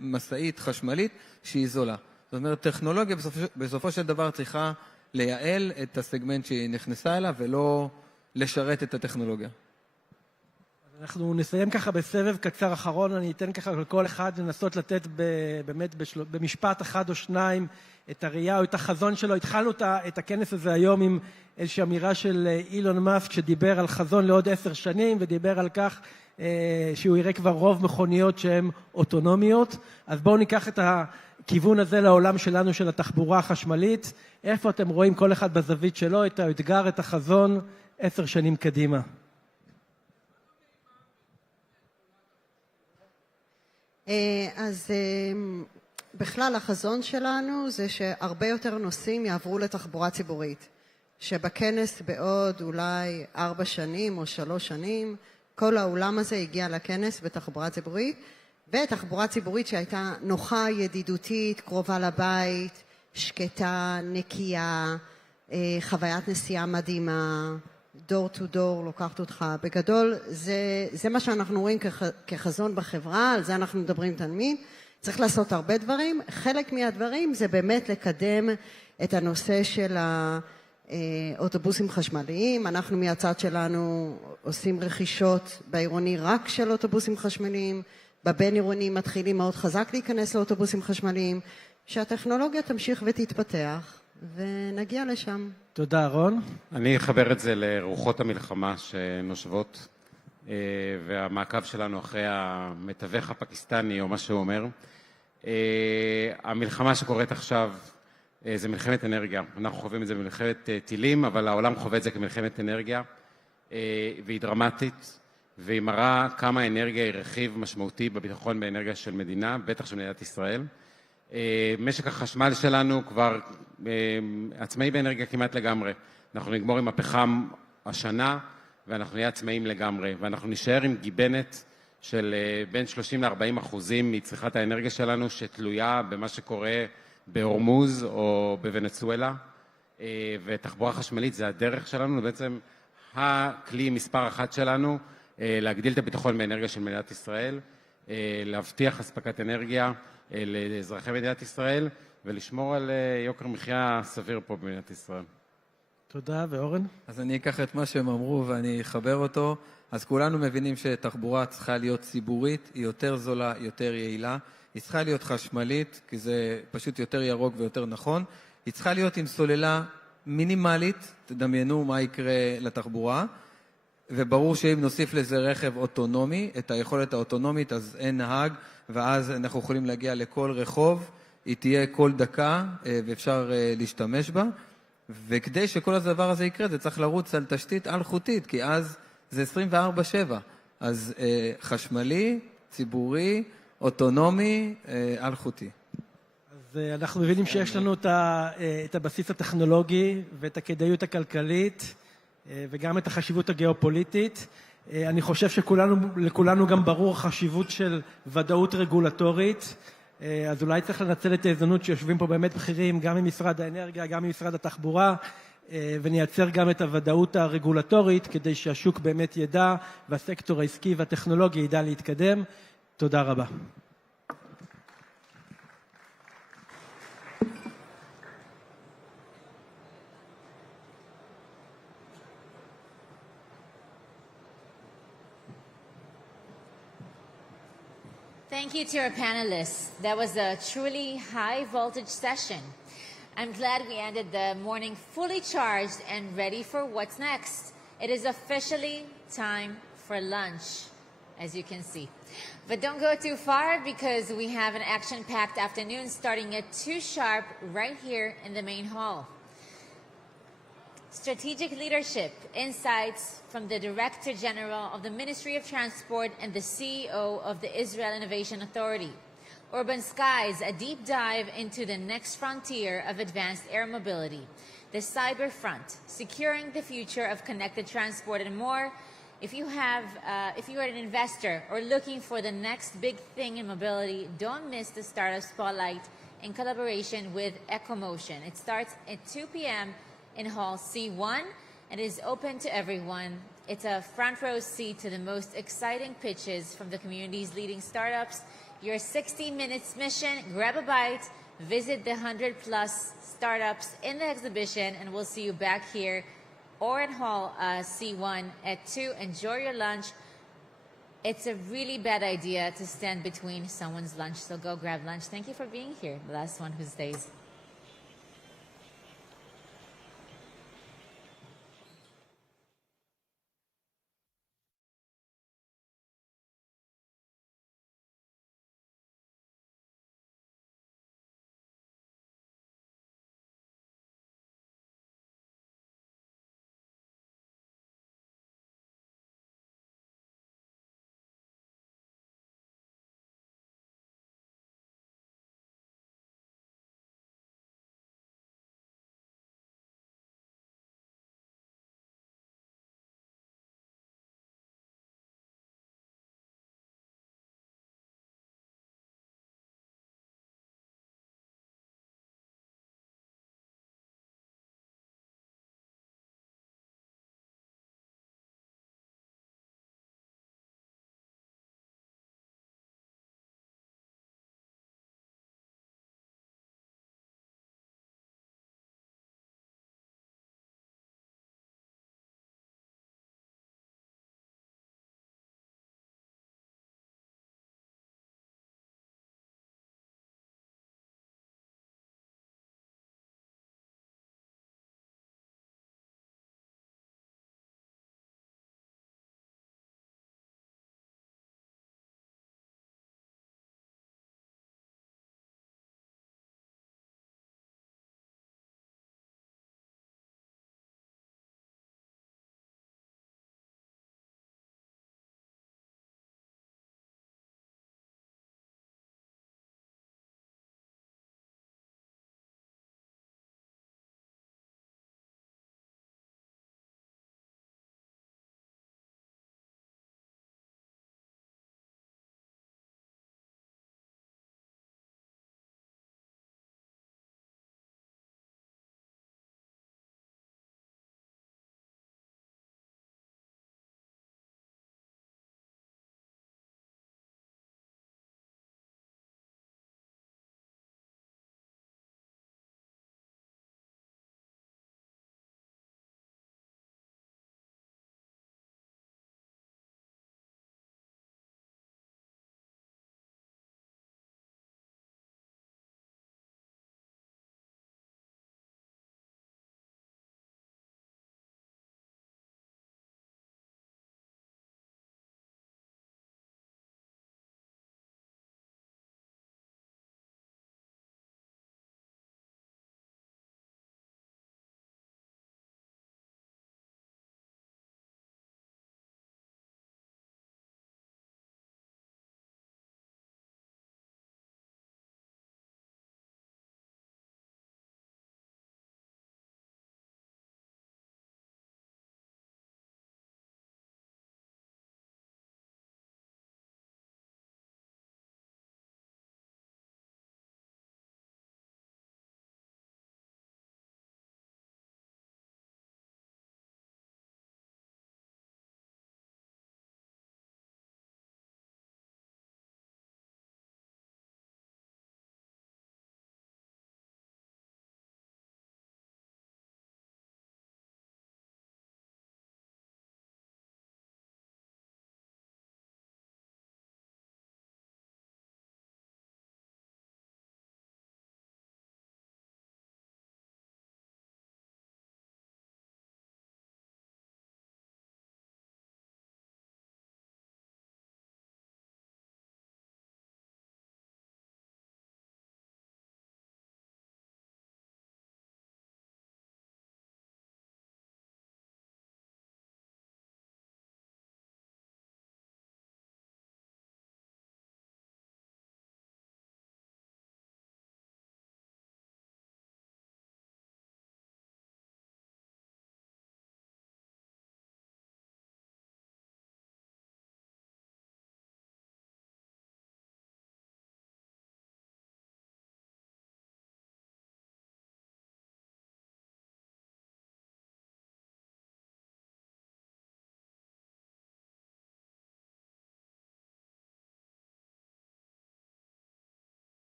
משאית חשמלית שהיא זולה. זאת אומרת, טכנולוגיה בסופו של דבר צריכה לייעל את הסגמנט שהיא נכנסה אליו, ולא לשרת את הטכנולוגיה. אנחנו נסיים ככה בסבב קצר אחרון, אני אתן ככה לכל אחד לנסות לתת באמת במשפט אחד או שניים את הראייה או את החזון שלו. התחלנו את הכנס הזה היום עם איזושהי אמירה של אילון מאסק, שדיבר על חזון לעוד 10 שנים, ודיבר על כך שהוא יראה כבר רוב מכוניות שהן אוטונומיות. אז בואו ניקח את הכיוון הזה לעולם שלנו של התחבורה החשמלית. איפה אתם רואים כל אחד בזווית שלו את האתגר, את החזון 10 שנים קדימה? אז בכלל החזון שלנו זה שהרבה יותר נוסעים יעברו לתחבורה ציבורית, שבכנס בעוד אולי 4 שנים או 3 שנים כל העולם הזה הגיע לכנס בתחבורה ציבורית, ותחבורה ציבורית שהייתה נוחה, ידידותית, קרובה לבית, שקטה, נקייה, חוויית נסיעה מדהימה, דור טו דור, לוקחת אותך. בגדול, זה מה שאנחנו רואים כחזון בחברה, על זה אנחנו מדברים תמיד. צריך לעשות הרבה דברים. חלק מהדברים זה באמת לקדם את הנושא של האוטובוסים חשמליים. אנחנו מהצד שלנו עושים רכישות בעירוני רק של אוטובוסים חשמליים, בבין עירוני מתחילים מאוד חזק להיכנס לאוטובוסים חשמליים, שהטכנולוגיה תמשיך ותתפתח, ונגיע לשם. תודה, רון. אני אחבר את זה לרוחות המלחמה שנושבות, והמעקב שלנו אחרי המתווך הפקיסטני, או מה שהוא אומר. המלחמה שקורית עכשיו זה מלחמת אנרגיה. אנחנו חווים את זה במלחמת טילים, אבל העולם חווה את זה כמלחמת אנרגיה, והיא דרמטית, והיא מראה כמה אנרגיה היא רכיב משמעותי בביטחון באנרגיה של מדינה, בטח של מדינת ישראל. משק החשמל שלנו כבר עצמאי באנרגיה כמעט לגמרי. אנחנו נגמור עם הפחם השנה, ואנחנו נהיה עצמאים לגמרי, ואנחנו נשאר עם גיבנת של בין 30-40% מצריכת האנרגיה שלנו, שתלויה במה שקורה בהורמוז או בוונצואלה, ותחבורה חשמלית זה הדרך שלנו, בעצם הכלי מספר 1 שלנו, להגדיל את הביטחון באנרגיה של מדינת ישראל, להבטיח אספקת אנרגיה לאזרחי מדינת ישראל, ולשמור על יוקר מחיה סביר פה במדינת ישראל. תודה, ואורן? אז אני אקח את מה שהם אמרו ואני אחבר אותו. אז כולנו מבינים שתחבורה צריכה להיות ציבורית, היא יותר זולה, יותר יעילה. היא צריכה להיות חשמלית, כי זה פשוט יותר ירוק ויותר נכון. היא צריכה להיות עם סוללה מינימלית, תדמיינו מה יקרה לתחבורה. וברור שאם נוסיף לזה רכב אוטונומי, את היכולת האוטונומית, אז אין נהג, ואז אנחנו יכולים להגיע לכל רחוב, היא תהיה כל דקה, ואפשר להשתמש בה. וכדי שכל הדבר הזה יקרה, זה צריך לרוץ על תשתית אלחוטית, כי אז זה 24/7. אז חשמלי, ציבורי, אוטונומי, אלחוטי. אז אנחנו מבינים שיש לנו את הבסיס הטכנולוגי ואת הכדאיות הכלכלית, וגם את החשיבות הגיאופוליטית. אני חושב שלכולנו גם ברור החשיבות של ודאות רגולטורית, אז אולי צריך לנצל את ההזדמנות שיושבים פה באמת בכירים, גם ממשרד האנרגיה, גם ממשרד התחבורה, ונייצר גם את הוודאות הרגולטורית, כדי שהשוק באמת ידע, והסקטור העסקי והטכנולוגי ידע להתקדם. תודה רבה. Thank you to our panelists. That was a truly high-voltage session. I'm glad we ended the morning fully charged and ready for what's next. It is officially time for lunch, as you can see. But don't go too far because we have an action-packed afternoon starting at 2 sharp right here in the main hall. Strategic leadership, insights from the Director General of the Ministry of Transport and the CEO of the Israel Innovation Authority. Urban Skies, a deep dive into the next frontier of advanced air mobility. The Cyber Front, securing the future of connected transport and more. If you are an investor or looking for the next big thing in mobility, don't miss the Startup Spotlight in collaboration with EcoMotion. It starts at 2 p.m. in Hall C1 and is open to everyone. It's a front row seat to the most exciting pitches from the community's leading startups. Your 60 minutes mission, grab a bite, visit the 100+ startups in the exhibition, and we'll see you back here or in Hall C1 at 2. Enjoy your lunch. It's a really bad idea to stand between someone's lunch, so go grab lunch. Thank you for being here, the last one who stays.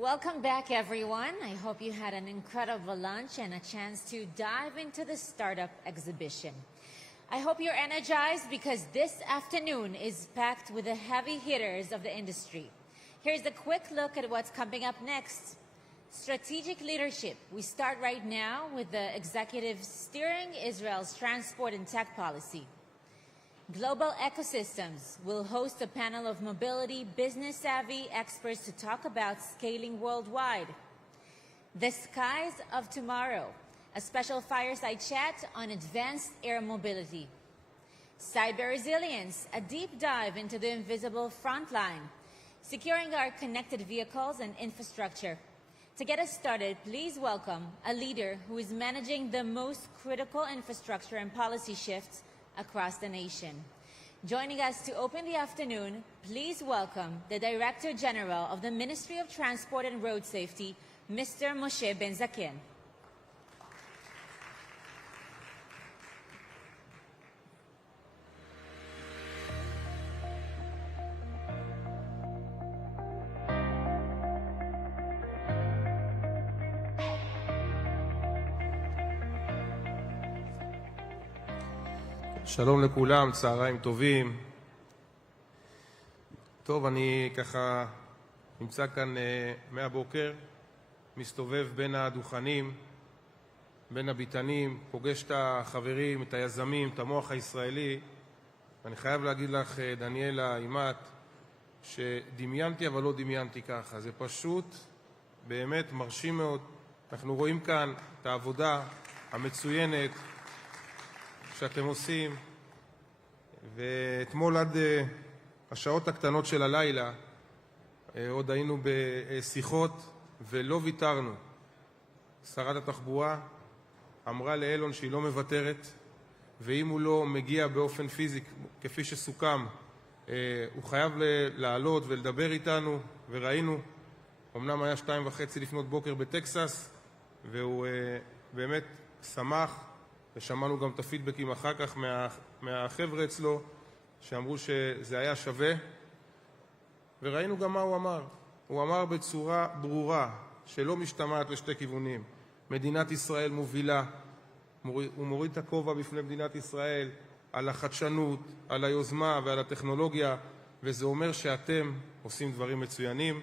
Welcome back, everyone. I hope you had an incredible lunch and a chance to dive into the startup exhibition. I hope you're energized because this afternoon is packed with the heavy hitters of the industry. Here's a quick look at what's coming up next. Strategic leadership. We start right now with the executive steering Israel's transport and tech policy. Global ecosystems will host a panel of mobility, business-savvy experts to talk about scaling worldwide. The skies of tomorrow. A special fireside chat on advanced air mobility. Cyber resilience, a deep dive into the invisible frontline, securing our connected vehicles and infrastructure. To get us started, please welcome a leader who is managing the most critical infrastructure and policy shifts across the nation. Joining us to open the afternoon, please welcome the Director General of the Ministry of Transport and Road Safety, Mr. Moshe Ben-Zaken. שלום לכולם, צהריים טובים. טוב, אני ככה נמצא כאן מהבוקר, מסתובב בין הדוכנים, בין הביטנים, פוגש את החברים, את היזמים, את המוח הישראלי. ואני חייב להגיד לך, דניאלה, אימת, שדמיינתי אבל לא דמיינתי ככה. זה פשוט באמת מרשים מאוד. אנחנו רואים כאן את העבודה המצוינת שאתם עושים, ואתמול עד השעות הקטנות של הלילה עוד היינו בשיחות ולא ויתרנו. שרת התחבורה אמרה לאלון שהיא לא מוותרת, ואם הוא לא מגיע באופן פיזי כפי שסוכם, הוא חייב לעלות ולדבר איתנו, וראינו, אמנם היה 2:30 לפנות בוקר בטקסס, והוא באמת שמח, ושמענו גם את הפידבקים אחר כך מהחבר'ה אצלו, שאמרו שזה היה שווה, וראינו גם מה הוא אמר. הוא אמר בצורה ברורה, שלא משתמעת לשתי כיוונים. מדינת ישראל מובילה, הוא מוריד את הכובע בפני מדינת ישראל, על החדשנות, על היוזמה ועל הטכנולוגיה, וזה אומר שאתם עושים דברים מצוינים,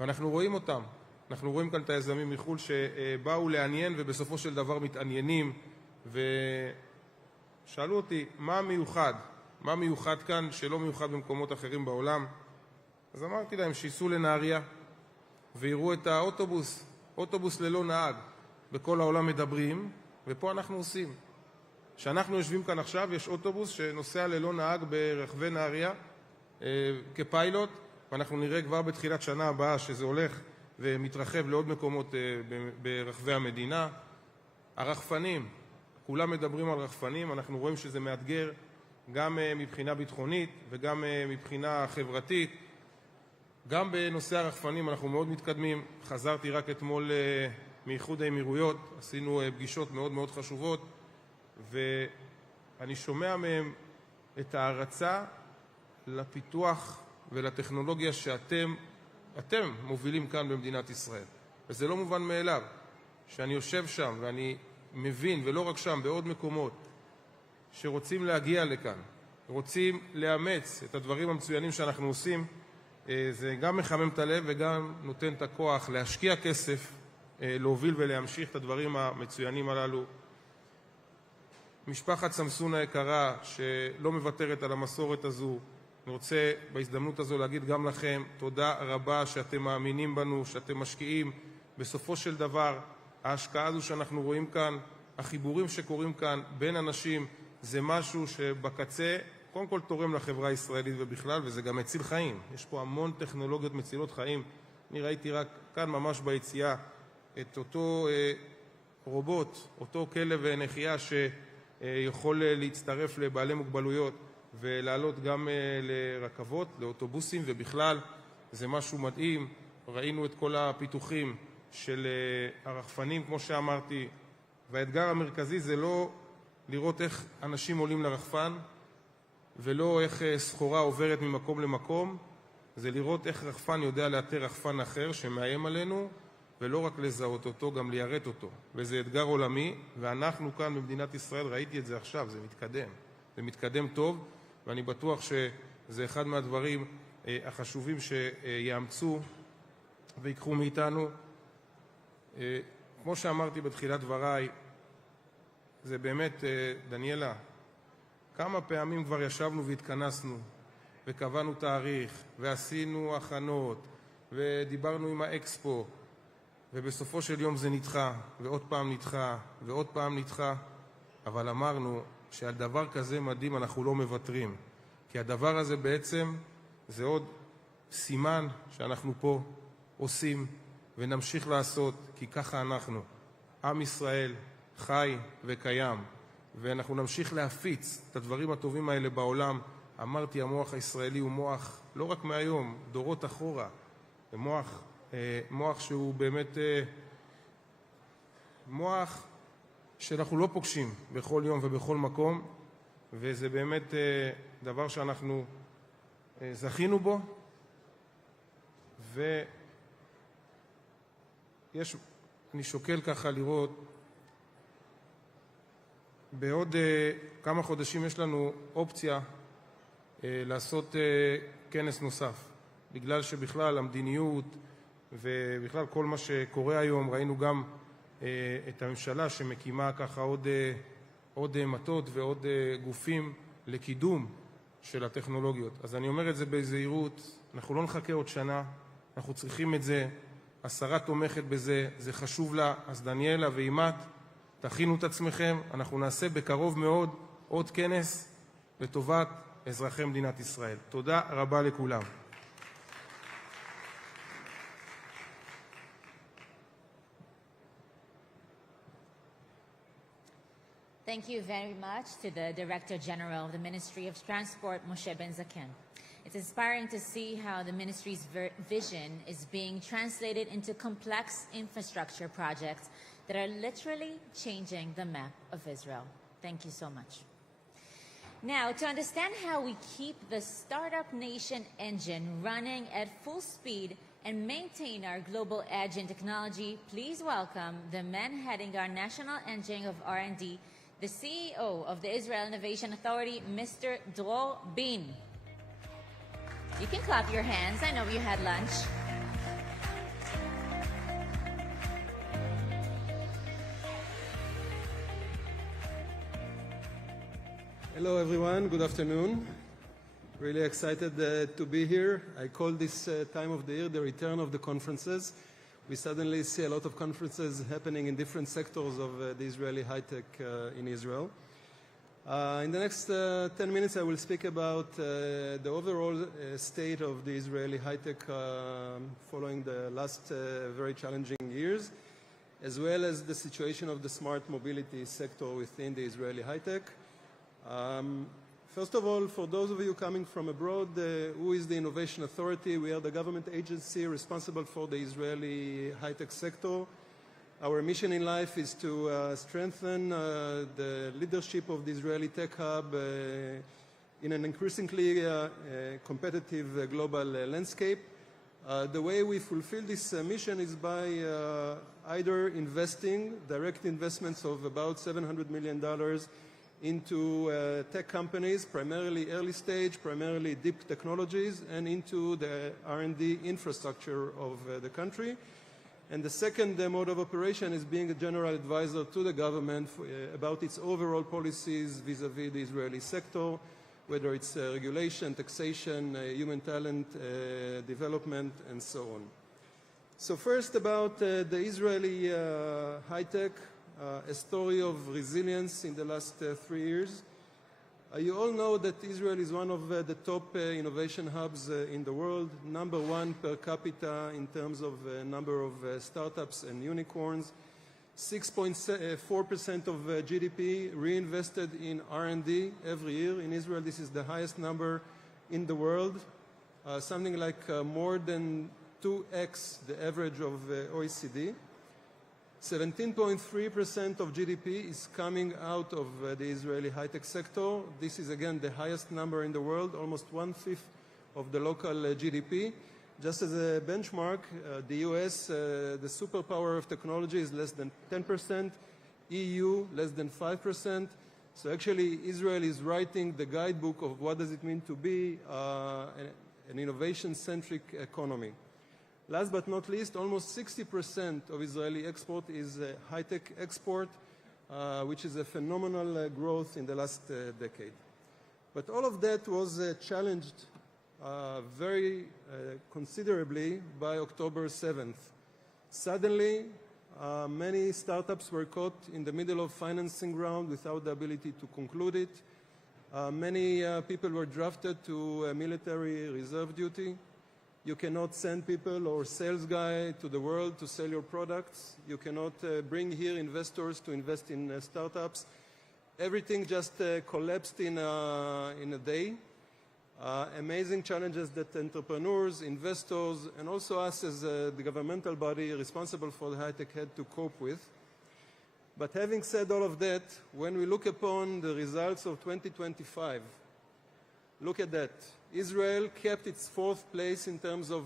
ואנחנו רואים אותם. אנחנו רואים כאן את היזמים מחול שבאו לעניין ובסופו של דבר מתעניינים, ושאלו אותי, מה מיוחד? מה מיוחד כאן שלא מיוחד במקומות אחרים בעולם? אז אמרתי להם שיסעו לנהריה ויראו את האוטובוס, אוטובוס ללא נהג. בכל העולם מדברים, ופה אנחנו עושים. כשאנחנו יושבים כאן עכשיו, יש אוטובוס שנוסע ללא נהג ברחבי נהריה כפיילוט, ואנחנו נראה כבר בתחילת שנה הבאה שזה הולך ומתרחב לעוד מקומות ברחבי המדינה. הרחפנים, כולם מדברים על רחפנים, אנחנו רואים שזה מאתגר גם מבחינה ביטחונית וגם מבחינה חברתית. גם בנושא הרחפנים אנחנו מאוד מתקדמים. חזרתי רק אתמול מאיחוד האמירויות, עשינו פגישות מאוד מאוד חשובות, ואני שומע מהם את ההרצה לפיתוח ולטכנולוגיה שאתם מובילים כאן במדינת ישראל. וזה לא מובן מאליו שאני יושב שם ואני מבין, ולא רק שם, בעוד מקומות שרוצים להגיע לכאן, רוצים לאמץ את הדברים המצוינים שאנחנו עושים. זה גם מחמם את הלב וגם נותן את הכוח להשקיע כסף, להוביל ולהמשיך את הדברים המצוינים הללו. משפחת סמסון היקרה שלא מוותרת על המסורת הזו, אני רוצה בהזדמנות הזו להגיד גם לכם תודה רבה שאתם מאמינים בנו, שאתם משקיעים. בסופו של דבר ההשקעה הזו שאנחנו רואים כאן, החיבורים שקורים כאן בין אנשים, זה משהו שבקצה קודם כל תורם לחברה הישראלית ובכלל, וזה גם מציל חיים. יש פה המון טכנולוגיות מצילות חיים. אני ראיתי רק כאן ממש ביציאה את אותו רובוט, אותו כלב נחייה שיכול להצטרף לבעלי מוגבלויות ולעלות גם לרכבות, לאוטובוסים, ובכלל זה משהו מדהים. ראינו את כל הפיתוחים של הרחפנים, כמו שאמרתי, והאתגר המרכזי זה לא לראות איך אנשים עולים לרחפן, ולא איך סחורה עוברת ממקום למקום, זה לראות איך רחפן יודע לאתר רחפן אחר שמאיים עלינו, ולא רק לזהות אותו, גם ליירט אותו. וזה אתגר עולמי, ואנחנו כאן במדינת ישראל, ראיתי את זה עכשיו, זה מתקדם. זה מתקדם טוב, ואני בטוח שזה אחד מהדברים החשובים שיאמצו ויקחו מאיתנו. כמו שאמרתי בתחילת דבריי, זה באמת, דניאלה, כמה פעמים כבר ישבנו והתכנסנו, וקבענו תאריך, ועשינו הכנות, ודיברנו עם האקספו, ובסופו של יום זה נדחה, ועוד פעם נדחה, ועוד פעם נדחה, אבל אמרנו שעל דבר כזה מדהים אנחנו לא מוותרים, כי הדבר הזה בעצם זה עוד סימן שאנחנו פה עושים ונמשיך לעשות, כי ככה אנחנו, עם ישראל חי וקיים, ואנחנו נמשיך להפיץ את הדברים הטובים האלה בעולם. אמרתי, המוח הישראלי הוא מוח לא רק מהיום, דורות אחורה, זה מוח שהוא באמת מוח שאנחנו לא פוגשים בכל יום ובכל מקום, וזה באמת דבר שאנחנו זכינו בו. אני שוקל ככה לראות, בעוד כמה חודשים יש לנו אופציה לעשות כנס נוסף, בגלל שבכלל המדיניות ובכלל כל מה שקורה היום, ראינו גם את הממשלה שמקימה ככה עוד מטות ועוד גופים לקידום של הטכנולוגיות. אז אני אומר את זה בזהירות, אנחנו לא נחכה עוד שנה, אנחנו צריכים את זה, השרה תומכת בזה, זה חשוב לה, אז דניאלה ואימת, תכינו את עצמכם, אנחנו נעשה בקרוב מאוד עוד כנס לטובת אזרחי מדינת ישראל. תודה רבה לכולם. Thank you very much to the Director General of the Ministry of Transport, Moshe Ben-Zaken. It's inspiring to see how the ministry's vision is being translated into complex infrastructure projects that are literally changing the map of Israel. Thank you so much. Now, to understand how we keep the Startup Nation engine running at full speed and maintain our global edge in technology, please welcome the man heading our national engine of R&D, the CEO of the Israel Innovation Authority, Mr. Dror Bin. You can clap your hands. I know you had lunch. Hello everyone, good afternoon. Really excited to be here. I call this time of the year the return of the conferences. We suddenly see a lot of conferences happening in different sectors of the Israeli high-tech in Israel. In the next 10 minutes I will speak about the overall state of the Israeli high-tech following the last very challenging years, as well as the situation of the smart mobility sector within the Israeli high-tech. First of all, for those of you coming from abroad, who is the Innovation Authority? We are the government agency responsible for the Israeli high-tech sector. Our mission in life is to strengthen the leadership of the Israeli tech hub in an increasingly competitive global landscape. The way we fulfill this mission is by either investing, direct investments of about $700 million into tech companies, primarily early stage, primarily deep technologies, and into the R&D infrastructure of the country. And the second mode of operation is being a general advisor to the government about its overall policies vis-à-vis the Israeli sector, whether it's regulation, taxation, human talent development, and so on. So first about the Israeli high-tech, a story of resilience in the last 3 years. You all know that Israel is one of the top innovation hubs in the world, number one per capita in terms of number of startups and unicorns, 6.4% of GDP reinvested in R&D every year. In Israel, this is the highest number in the world, something like more than 2x the average of OECD. 17.3% of GDP is coming out of the Israeli high-tech sector. This is, again, the highest number in the world. Almost 1/5 of the local GDP. Just as a benchmark, the US, the superpower of technology, is less than 10%, EU less than 5%. So actually Israel is writing the guidebook of what does it mean to be an innovation-centric economy. Last but not least, almost 60% of Israeli export is high-tech export, which is a phenomenal growth in the last decade. But all of that was challenged very considerably by October 7th. Suddenly, many startups were caught in the middle of financing round without the ability to conclude it. Many people were drafted to military reserve duty. You cannot send people or sales guy to the world to sell your products. You cannot bring here investors to invest in startups. Everything just collapsed in a day. Amazing challenges that entrepreneurs, investors, and also us as the governmental body responsible for the high-tech had to cope with. But having said all of that, when we look upon the results of 2025, look at that. Israel kept its fourth place in terms of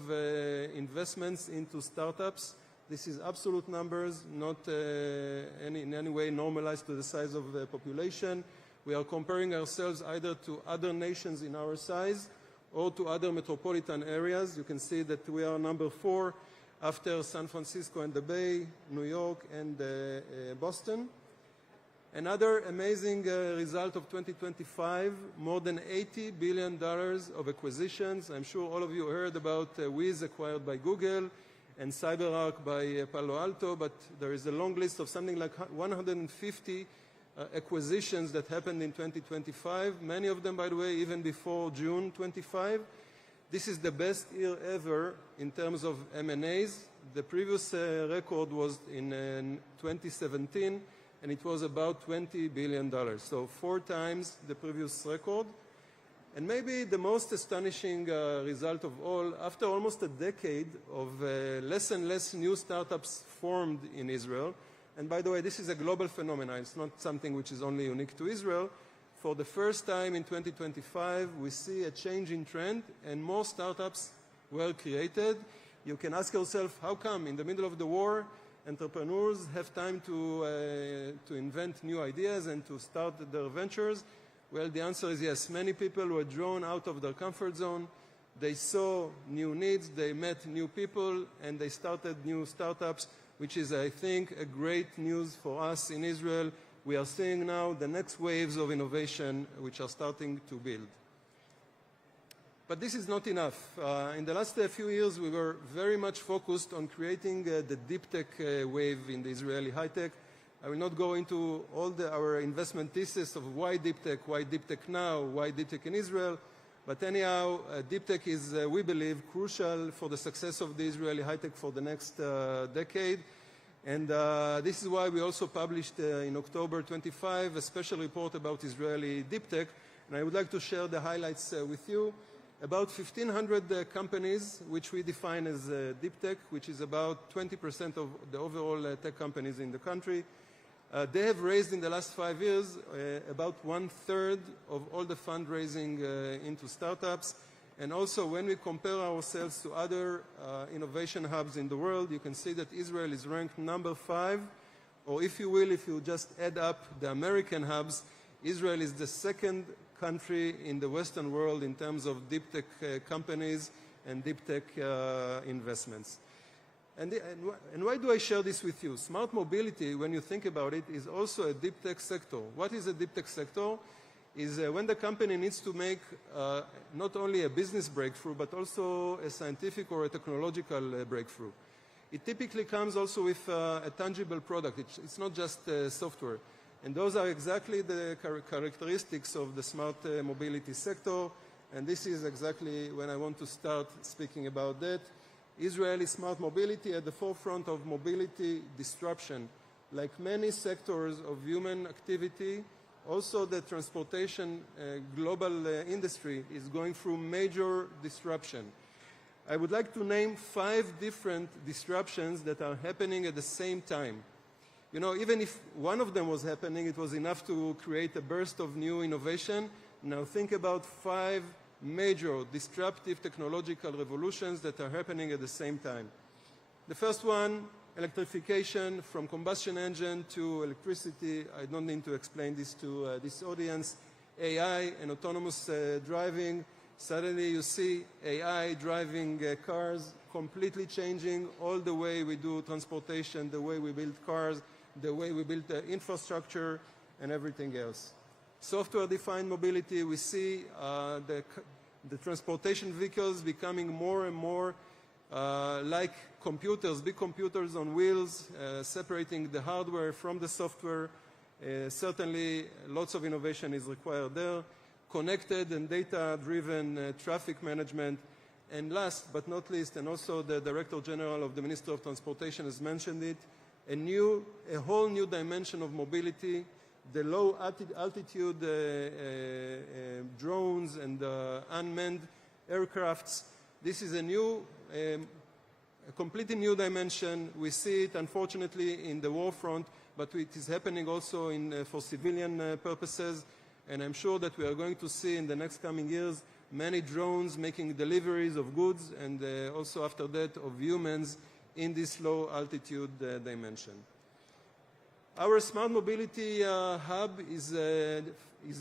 investments into startups. This is absolute numbers, not in any way normalized to the size of the population. We are comparing ourselves either to other nations in our size or to other metropolitan areas. You can see that we are number 4 after San Francisco and the Bay, New York, and Boston. Another amazing result of 2025, more than $80 billion of acquisitions. I'm sure all of you heard about Wiz acquired by Google and CyberArk by Palo Alto, but there is a long list of something like 150 acquisitions that happened in 2025, many of them, by the way, even before June 25. This is the best year ever in terms of M&As. The previous record was in 2017, and it was about $20 billion, so 4 times the previous record. And maybe the most astonishing result of all, after almost a decade of less and less new startups formed in Israel, and by the way, this is a global phenomenon. It's not something which is only unique to Israel. For the first time in 2025, we see a change in trend, and more startups were created. You can ask yourself, how come in the middle of the war, entrepreneurs have time to invent new ideas and to start their ventures? Well, the answer is yes. Many people were drawn out of their comfort zone. They saw new needs, they met new people, and they started new startups, which is, I think, a great news for us in Israel. We are seeing now the next waves of innovation which are starting to build. But this is not enough. In the last few years, we were very much focused on creating the deep tech wave in the Israeli high tech. I will not go into all our investment thesis of why deep tech now, why deep tech in Israel. But anyhow, deep tech is, we believe, crucial for the success of the Israeli high tech for the next decade. And this is why we also published in October 25 a special report about Israeli deep tech. And I would like to share the highlights with you. About 1,500 companies, which we define as deep tech, which is about 20% of the overall tech companies in the country. They have raised in the last 5 years about 1/3 of all the fundraising into startups. And also when we compare ourselves to other innovation hubs in the world, you can see that Israel is ranked number 5, or if you will, if you just add up the American hubs, Israel is the second country in the Western world in terms of deep tech companies and deep tech investments. And why do I share this with you? Smart mobility, when you think about it, is also a deep tech sector. What is a deep tech sector? Is when the company needs to make not only a business breakthrough, but also a scientific or a technological breakthrough. It typically comes also with a tangible product. It's not just software. And those are exactly the characteristics of the smart mobility sector. And this is exactly when I want to start speaking about that. Israeli smart mobility at the forefront of mobility disruption. Like many sectors of human activity, also the transportation global industry is going through major disruption. I would like to name 5 different disruptions that are happening at the same time. You know, even if one of them was happening, it was enough to create a burst of new innovation. Now think about 5 major disruptive technological revolutions that are happening at the same time. The first one, electrification from combustion engine to electricity. I don't need to explain this to this audience. AI and autonomous driving. Suddenly you see AI driving cars, completely changing all the way we do transportation, the way we build cars, the way we build infrastructure, and everything else. Software-defined mobility, we see the transportation vehicles becoming more and more like computers, big computers on wheels, separating the hardware from the software. Certainly, lots of innovation is required there. Connected and data-driven traffic management. And last but not least, and also the Director General of the Ministry of Transportation has mentioned it, a whole new dimension of mobility, the low altitude drones and unmanned aircrafts. This is a completely new dimension. We see it, unfortunately, in the war front, but it is happening also for civilian purposes. And I'm sure that we are going to see in the next coming years many drones making deliveries of goods and also after that of humans in this low altitude dimension. Our smart mobility hub is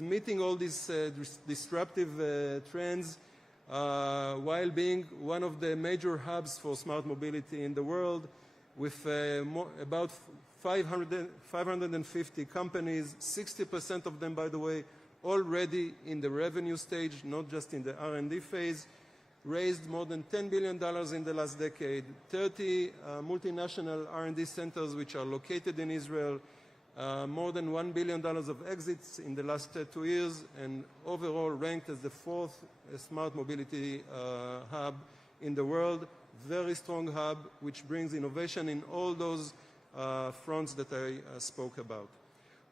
meeting all these disruptive trends while being one of the major hubs for smart mobility in the world with about 550 companies, 60% of them, by the way, already in the revenue stage, not just in the R&D phase, raised more than $10 billion in the last decade, 30 multinational R&D centers which are located in Israel, more than $1 billion of exits in the last 2 years, and overall ranked as the 4th smart mobility hub in the world. Very strong hub which brings innovation in all those fronts that I spoke about.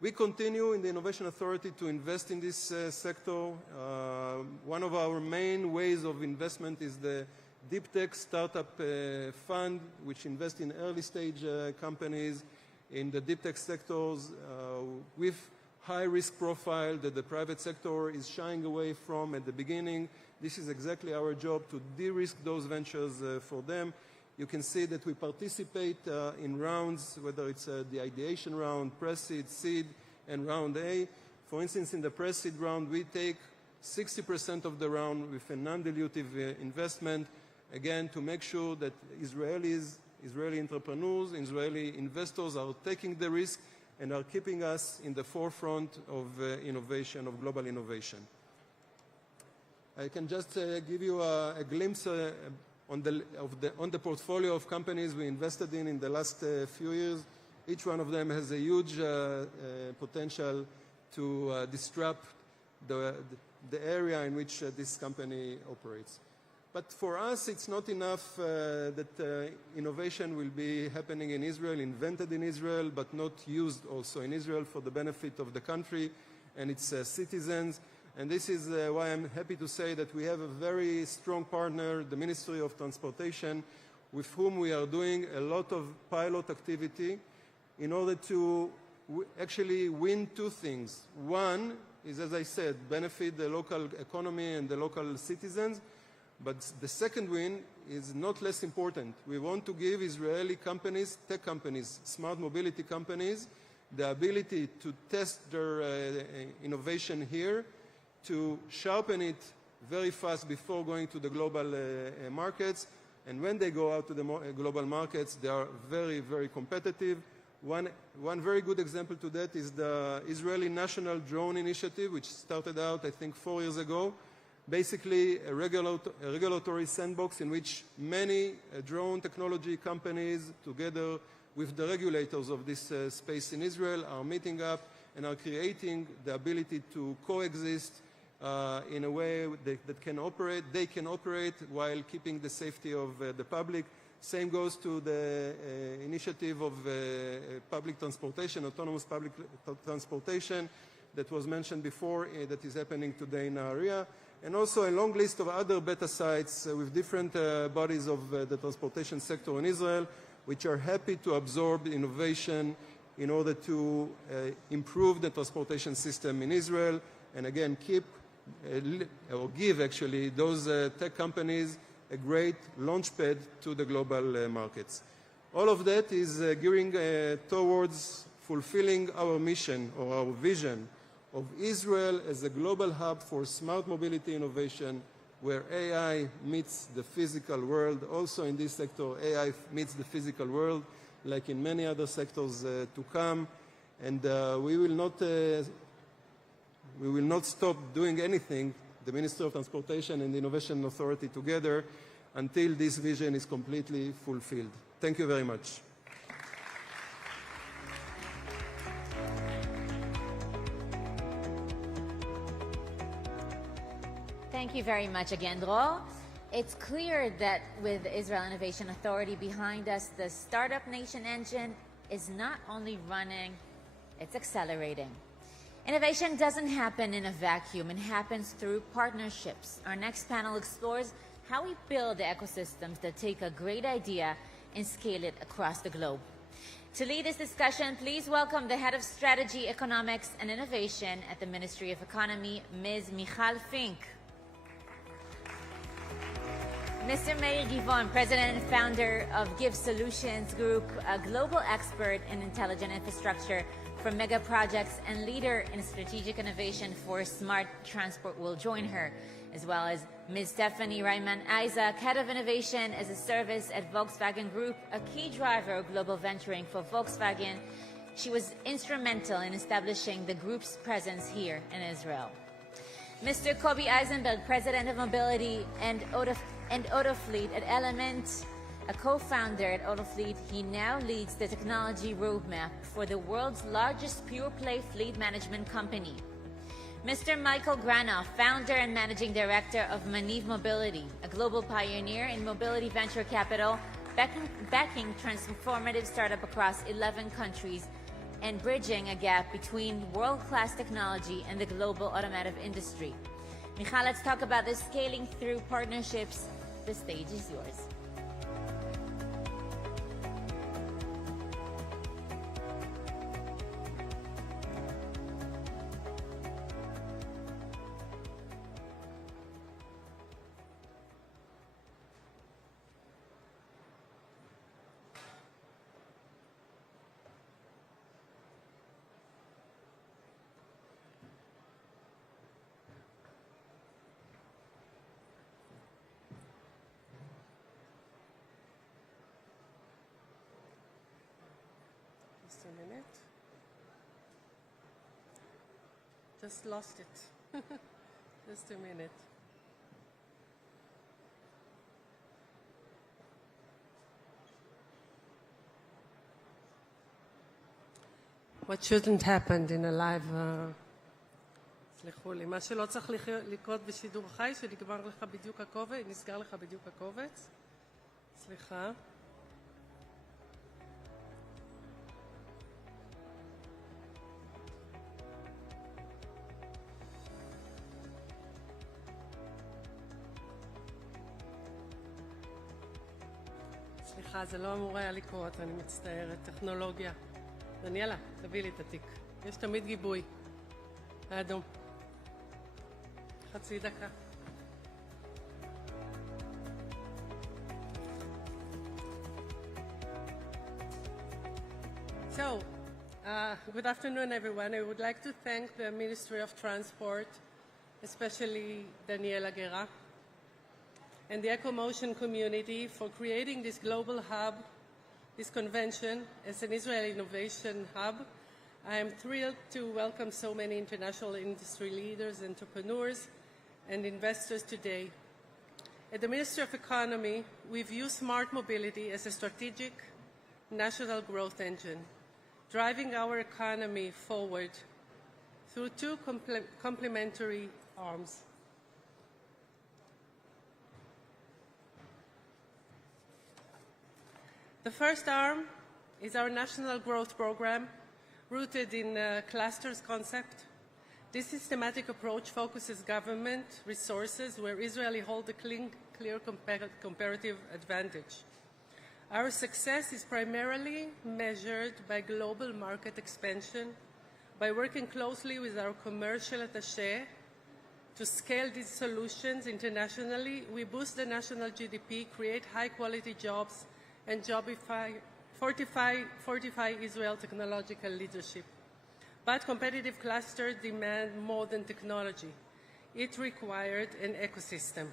We continue in the Innovation Authority to invest in this sector. One of our main ways of investment is the Deep Tech Startup Fund, which invests in early stage companies in the deep tech sectors with high risk profile that the private sector is shying away from at the beginning. This is exactly our job, to de-risk those ventures for them. You can see that we participate in rounds, whether it's the ideation round, pre-seed, seed, and round A. For instance, in the pre-seed round, we take 60% of the round with a non-dilutive investment, again, to make sure that Israeli entrepreneurs, Israeli investors are taking the risk and are keeping us in the forefront of innovation, of global innovation. I can just give you a glimpse on the portfolio of companies we invested in the last few years. Each one of them has a huge potential to disrupt the area in which this company operates. But for us, it's not enough that innovation will be happening in Israel, invented in Israel, but not used also in Israel for the benefit of the country and its citizens. And this is why I'm happy to say that we have a very strong partner, the Ministry of Transportation, with whom we are doing a lot of pilot activity in order to actually win two things. One is, as I said, benefit the local economy and the local citizens. But the second win is not less important. We want to give Israeli companies, tech companies, smart mobility companies, the ability to test their innovation here, to sharpen it very fast before going to the global markets. And when they go out to the global markets, they are very, very competitive. One very good example to that is the Israeli National Drone Initiative, which started out, I think, 4 years ago. Basically, a regulatory sandbox in which many drone technology companies, together with the regulators of this space in Israel, are meeting up and are creating the ability to coexist in a way that can operate. They can operate while keeping the safety of the public. Same goes to the initiative of public transportation, autonomous public transportation, that was mentioned before, that is happening today in our area. And also a long list of other beta sites with different bodies of the transportation sector in Israel, which are happy to absorb innovation in order to improve the transportation system in Israel, and again, keep or give actually those tech companies a great launchpad to the global markets. All of that is gearing towards fulfilling our mission or our vision of Israel as a global hub for smart mobility innovation, where AI meets the physical world. Also in this sector, AI meets the physical world, like in many other sectors to come. And we will not stop doing anything, the Ministry of Transportation and the Innovation Authority together, until this vision is completely fulfilled. Thank you very much. Thank you very much again, Dro. It's clear that with the Israel Innovation Authority behind us, the Startup Nation engine is not only running, it's accelerating. Innovation doesn't happen in a vacuum. It happens through partnerships. Our next panel explores how we build the ecosystems that take a great idea and scale it across the globe. To lead this discussion, please welcome the Head of Strategy, Economics and Innovation at the Ministry of Economy, Ms. Michal Fink. Mr. Meir Givon, President and founder of Give Solutions Group, a global expert in intelligent infrastructure for mega projects and leader in strategic innovation for smart transport, will join her, as well as Ms. Stephanie Reiman Isaac, Head of Innovation as a Service at Volkswagen Group, a key driver of global venturing for Volkswagen. She was instrumental in establishing the group's presence here in Israel. Mr. Kobi Eisenberg, President of Mobility and Autofleet at Element, a co-founder at Autofleet. He now leads the technology roadmap for the world's largest pure-play fleet management company. Mr. Michael Granoff, founder and managing director of Maniv Mobility, a global pioneer in mobility venture capital, backing transformative startup across 11 countries and bridging a gap between world-class technology and the global automotive industry. Michal, let's talk about this scaling through partnerships. The stage is yours. Just a minute. Just lost it. Just a minute. What shouldn't happen in a live... סליחו לי, מה שלא צריך לקרות בשידור חי, שנגמר לך בדיוק הקובץ, נסגר לך בדיוק הקובץ. סליחה. סליחה, זה לא אמור היה לקרות, אני מצטערת. טכנולוגיה. דניאלה, תביא לי את התיק. יש תמיד גיבוי. האדום. חצי דקה. So, good afternoon, everyone. I would like to thank the Ministry of Transport, especially Daniela Guerra, and the EcoMotion community for creating this global hub, this convention, as an Israeli innovation hub. I am thrilled to welcome so many international industry leaders, entrepreneurs, and investors today. At the Ministry of Economy, we view smart mobility as a strategic national growth engine, driving our economy forward through two complementary arms. The first arm is our national growth program, rooted in a clusters concept. This systematic approach focuses government resources where Israelis hold a clear comparative advantage. Our success is primarily measured by global market expansion, by working closely with our commercial attaché To scale these solutions internationally, we boost the national GDP, create high-quality jobs, and fortify Israel's technological leadership. But competitive clusters demand more than technology. It required an ecosystem.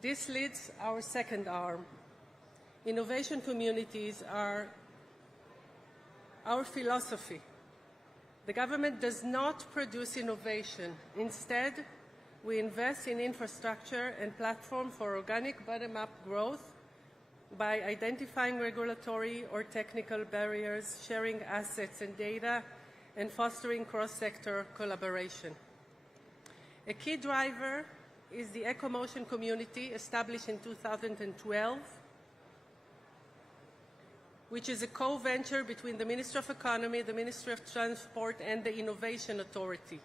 This leads our second arm. Innovation communities are our philosophy. The government does not produce innovation. Instead, we invest in infrastructure and platform for organic bottom-up growth by identifying regulatory or technical barriers, sharing assets and data, and fostering cross-sector collaboration. A key driver is the EcoMotion community, established in 2012, which is a co-venture between the Ministry of Economy, the Ministry of Transport, and the Innovation Authority.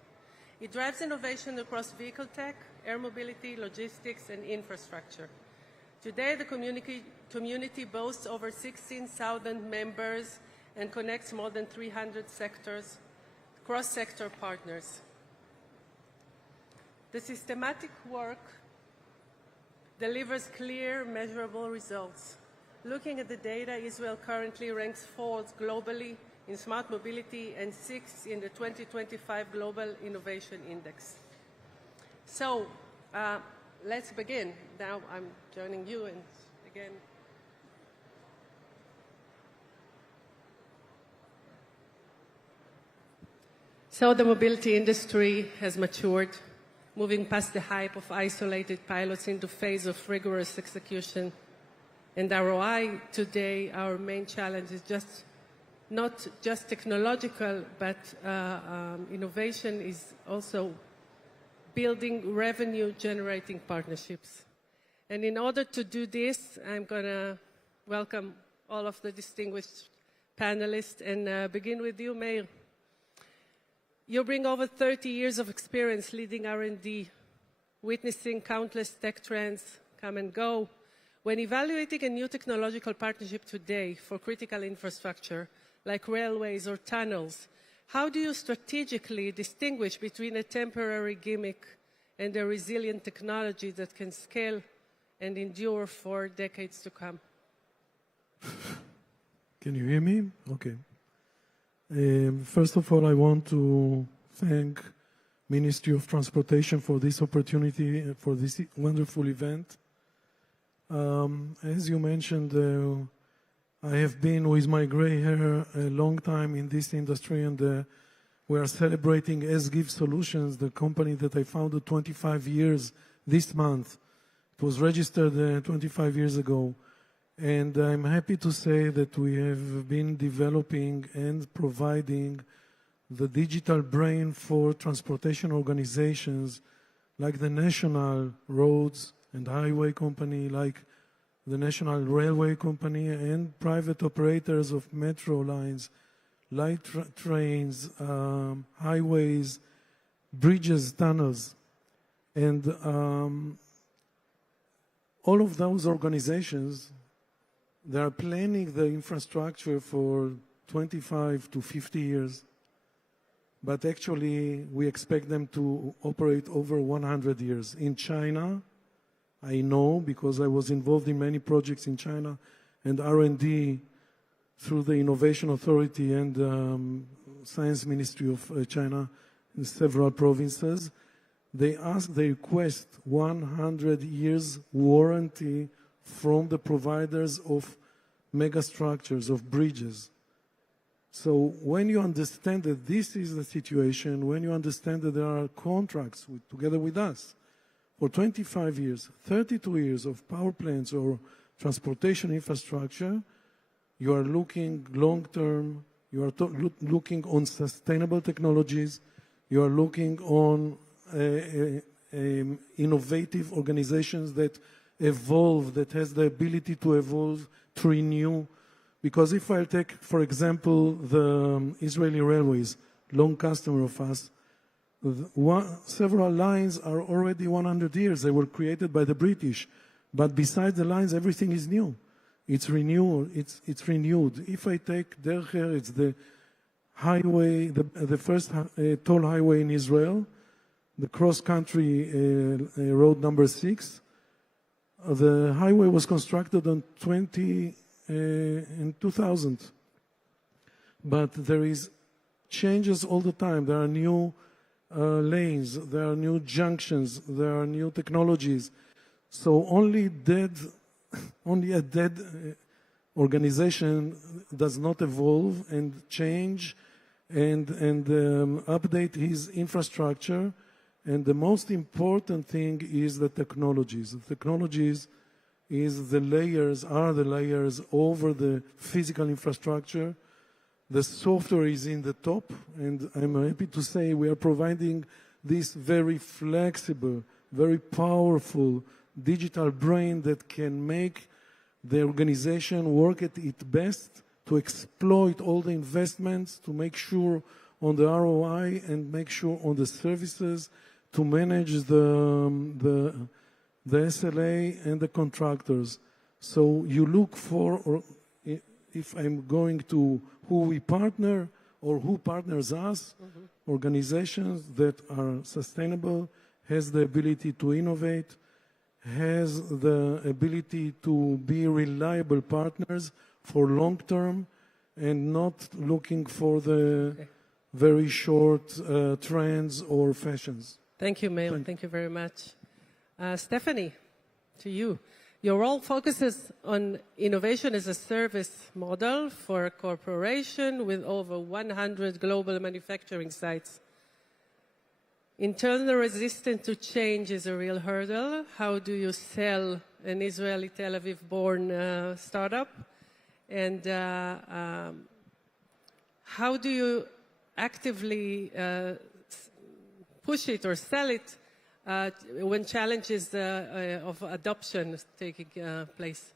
It drives innovation across vehicle tech, air mobility, logistics, and infrastructure. Today, the community boasts over 16,000 members and connects more than 300 sectors, cross-sector partners. The systematic work delivers clear, measurable results. Looking at the data, Israel currently ranks 4th globally in smart mobility and 6th in the 2025 Global Innovation Index. So let's begin. Now I'm joining you, and again, so the mobility industry has matured, moving past the hype of isolated pilots into phase of rigorous execution. And ROI today, our main challenge is not just technological, but innovation is also building revenue-generating partnerships. And in order to do this, I'm going to welcome all of the distinguished panelists and begin with you, Meir. You bring over 30 years of experience leading R&D, witnessing countless tech trends come and go. When evaluating a new technological partnership today for critical infrastructure, like railways or tunnels, how do you strategically distinguish between a temporary gimmick and a resilient technology that can scale and endure for decades to come? Can you hear me? Okay. First of all, I want to thank Ministry of Transportation for this opportunity, for this wonderful event. As you mentioned, I have been with my gray hair a long time in this industry, and we are celebrating SGIV Solutions, the company that I founded 25 years this month. It was registered 25 years ago. And I'm happy to say that we have been developing and providing the digital brain for transportation organizations like the National Roads and Highway Company, like the National Railway Company, and private operators of metro lines, light trains, highways, bridges, tunnels. And all of those organizations, they are planning the infrastructure for 25 to 50 years. But actually, we expect them to operate over 100 years. In China, I know because I was involved in many projects in China and R&D through the Innovation Authority and Science Ministry of China in several provinces. They request 100 years warranty from the providers of megastructures, of bridges. So when you understand that this is the situation, when you understand that there are contracts together with us for 25 years, 32 years of power plants or transportation infrastructure, you are looking long-term, you are looking on sustainable technologies, you are looking on innovative organizations that evolve, that has the ability to evolve, to renew. Because if I take, for example, the Israeli Railways, long customer of us, several lines are already 100 years. They were created by the British. But besides the lines, everything is new. it's renewed. It's renewed. If I take Dercher, it's the highway, the first toll highway in Israel, the cross-country road number 6. The highway was constructed in 2000, but there is changes all the time. There are new lanes, there are new junctions, there are new technologies. So only a dead organization does not evolve and change and update his infrastructure. And the most important thing is the technologies. The technologies are the layers over the physical infrastructure. The software is in the top, and I'm happy to say we are providing this very flexible, very powerful digital brain that can make the organization work at its best to exploit all the investments, to make sure on the ROI and make sure on the services, to manage the SLA and the contractors. So you look for, or if I'm going to who we partner or who partners us, organizations that are sustainable, has the ability to innovate, has the ability to be reliable partners for long term and not looking for the very short trends or fashions. Thank you, Meir. Thank you very much. Stephanie, to you. Your role focuses on innovation as a service model for a corporation with over 100 global manufacturing sites. Internal resistance to change is a real hurdle. How do you sell an Israeli Tel Aviv-born startup? And how do you actively push it or sell it when challenges of adoption is taking place?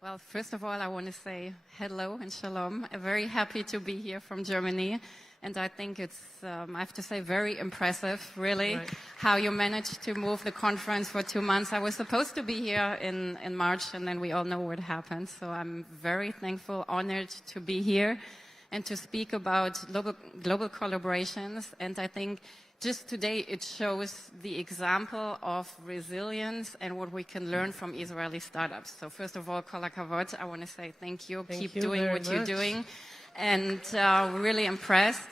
Well, first of all, I want to say hello and shalom. I'm very happy to be here from Germany. And I think it's, I have to say, very impressive, really, how you managed to move the conference for 2 months. I was supposed to be here in March, and then we all know what happened. So I'm very thankful, honored to be here and to speak about global collaborations. And I think just today it shows the example of resilience and what we can learn from Israeli startups. So first of all, kol hakavod, I want to say thank you. Keep doing what you're doing. And really impressed.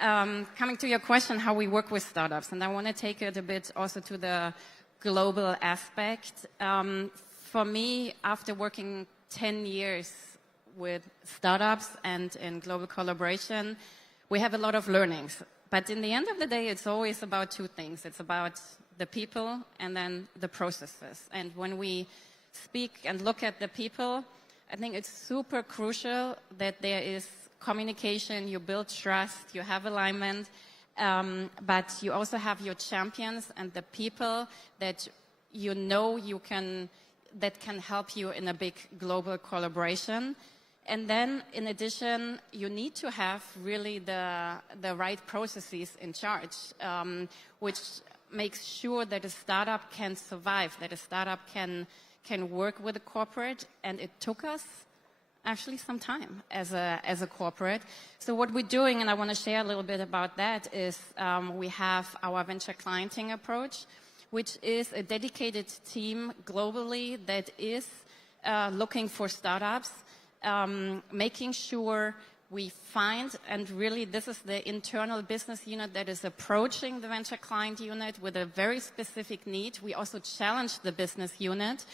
Coming to your question, how we work with startups, and I want to take it a bit also to the global aspect. For me, after working 10 years with startups and in global collaboration, we have a lot of learnings. But in the end of the day, it's always about two things. It's about the people and then the processes. And when we speak and look at the people, I think it's super crucial that there is communication, you build trust, you have alignment, but you also have your champions and the people that you know that can help you in a big global collaboration. And then, in addition, you need to have really the right processes in charge, which makes sure that a startup can survive, that a startup can work with a corporate, and it took us actually some time as a corporate. So what we're doing, and I want to share a little bit about that, is we have our venture clienting approach, which is a dedicated team globally that is looking for startups, making sure we find, and really this is the internal business unit that is approaching the venture client unit with a very specific need. We also challenge the business unit,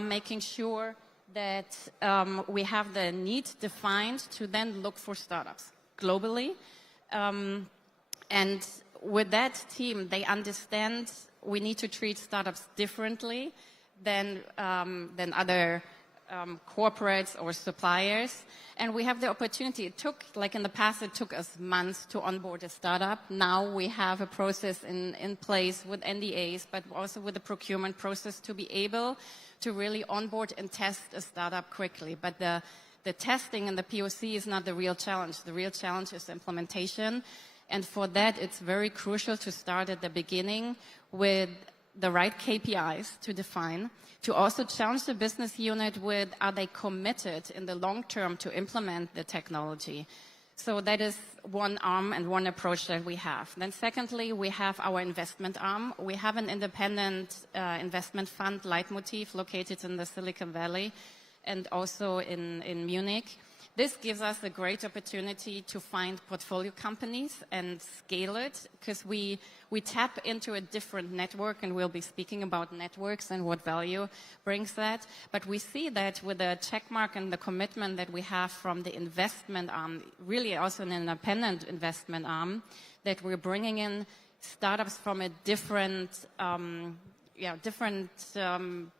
making sure that we have the need defined to then look for startups globally. And with that team, they understand we need to treat startups differently than other corporates or suppliers. And we have the opportunity. It took, like in the past, it took us months to onboard a startup. Now we have a process in place with NDAs, but also with the procurement process to be able to really onboard and test a startup quickly. But the testing and the POC is not the real challenge. The real challenge is implementation. And for that, it's very crucial to start at the beginning with the right KPIs to define, to also challenge the business unit with, are they committed in the long term to implement the technology? So that is one arm and one approach that we have. Then secondly, we have our investment arm. We have an independent investment fund, Leitmotiv, located in the Silicon Valley and also in Munich. This gives us a great opportunity to find portfolio companies and scale it, because we tap into a different network, and we'll be speaking about networks and what value brings that. But we see that with the check mark and the commitment that we have from the investment arm, really also an independent investment arm, that we're bringing in startups from a different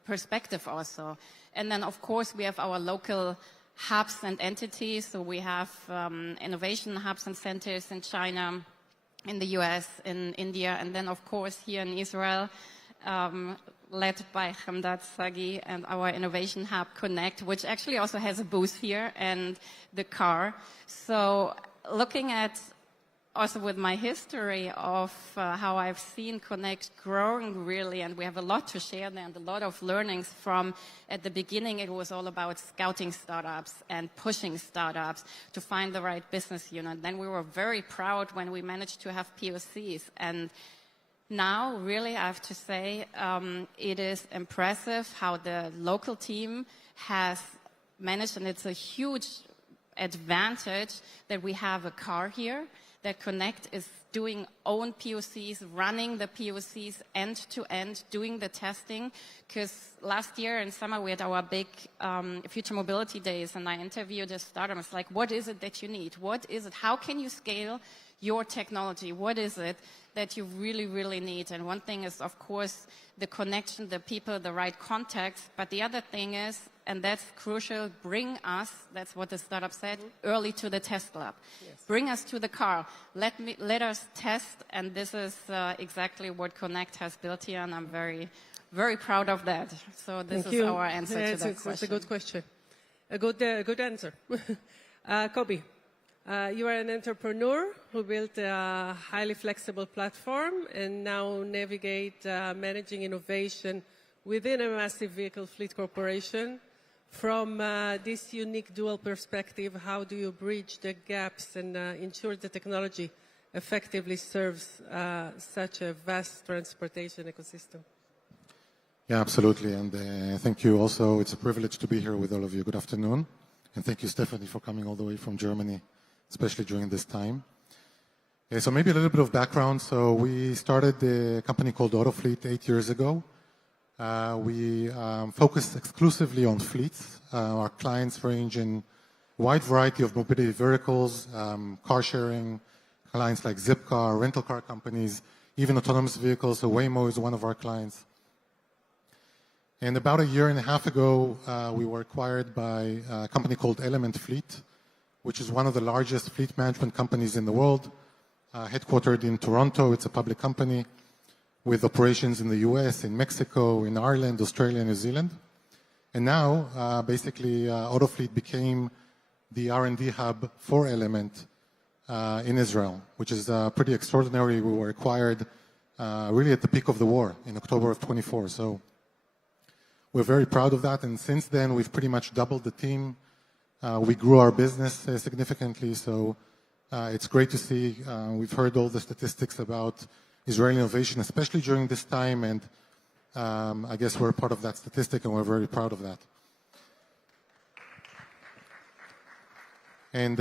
perspective also. And then, of course, we have our local hubs and entities. So we have innovation hubs and centers in China, in the US, in India, and then, of course, here in Israel, led by Hamdat Sagi and our innovation hub Connect, which actually also has a booth here, and the car. So looking at also with my history of how I've seen Connect growing really, and we have a lot to share there and a lot of learnings from, at the beginning it was all about scouting startups and pushing startups to find the right business unit. Then we were very proud when we managed to have POCs, and now really I have to say it is impressive how the local team has managed, and it's a huge advantage that we have a car here, that Connect is doing own POCs, running the POCs end to end, doing the testing. Because last year in summer we had our big Future Mobility Days, and I interviewed a startup. It's like, what is it that you need? What is it? How can you scale your technology? What is it that you really, really need? And one thing is, of course, the connection, the people, the right context. But the other thing is, and that's crucial, bring us, that's what the startup said, early to the test lab. Yes. Bring us to the car. Let us test, and this is exactly what Connect has built here, and I'm very, very proud of that. So this is our answer to that question. It's a good question. A good answer. Kobi, you are an entrepreneur who built a highly flexible platform and now navigate managing innovation within a massive vehicle fleet corporation. From this unique dual perspective, how do you bridge the gaps and ensure the technology effectively serves such a vast transportation ecosystem? Yeah, absolutely. And thank you also. It's a privilege to be here with all of you. Good afternoon. And thank you, Stephanie, for coming all the way from Germany, especially during this time. So maybe a little bit of background. So we started a company called Autofleet 8 years ago. We focus exclusively on fleets. Our clients range in a wide variety of mobility verticals, car sharing, clients like Zipcar, rental car companies, even autonomous vehicles. So Waymo is one of our clients. And about a year and a half ago, we were acquired by a company called Element Fleet, which is one of the largest fleet management companies in the world, headquartered in Toronto. It's a public company with operations in the US, in Mexico, in Ireland, Australia, New Zealand. And now, basically, Autofleet became the R&D hub for Element in Israel, which is pretty extraordinary. We were acquired really at the peak of the war in October of 24. So we're very proud of that. And since then, we've pretty much doubled the team. We grew our business significantly. So it's great to see. We've heard all the statistics about Israeli innovation, especially during this time, and I guess we're part of that statistic, and we're very proud of that. And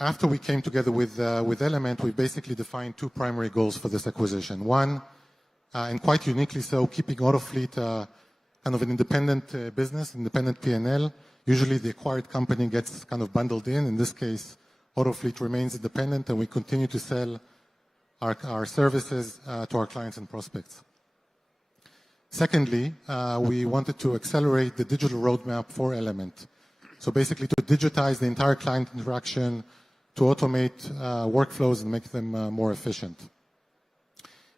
after we came together with Element, we basically defined two primary goals for this acquisition. One, and quite uniquely so, keeping Autofleet kind of an independent business, independent P&L. Usually the acquired company gets kind of bundled in. In this case, Autofleet remains independent, and we continue to sell our services to our clients and prospects. Secondly, we wanted to accelerate the digital roadmap for Element. So basically to digitize the entire client interaction, to automate workflows and make them more efficient.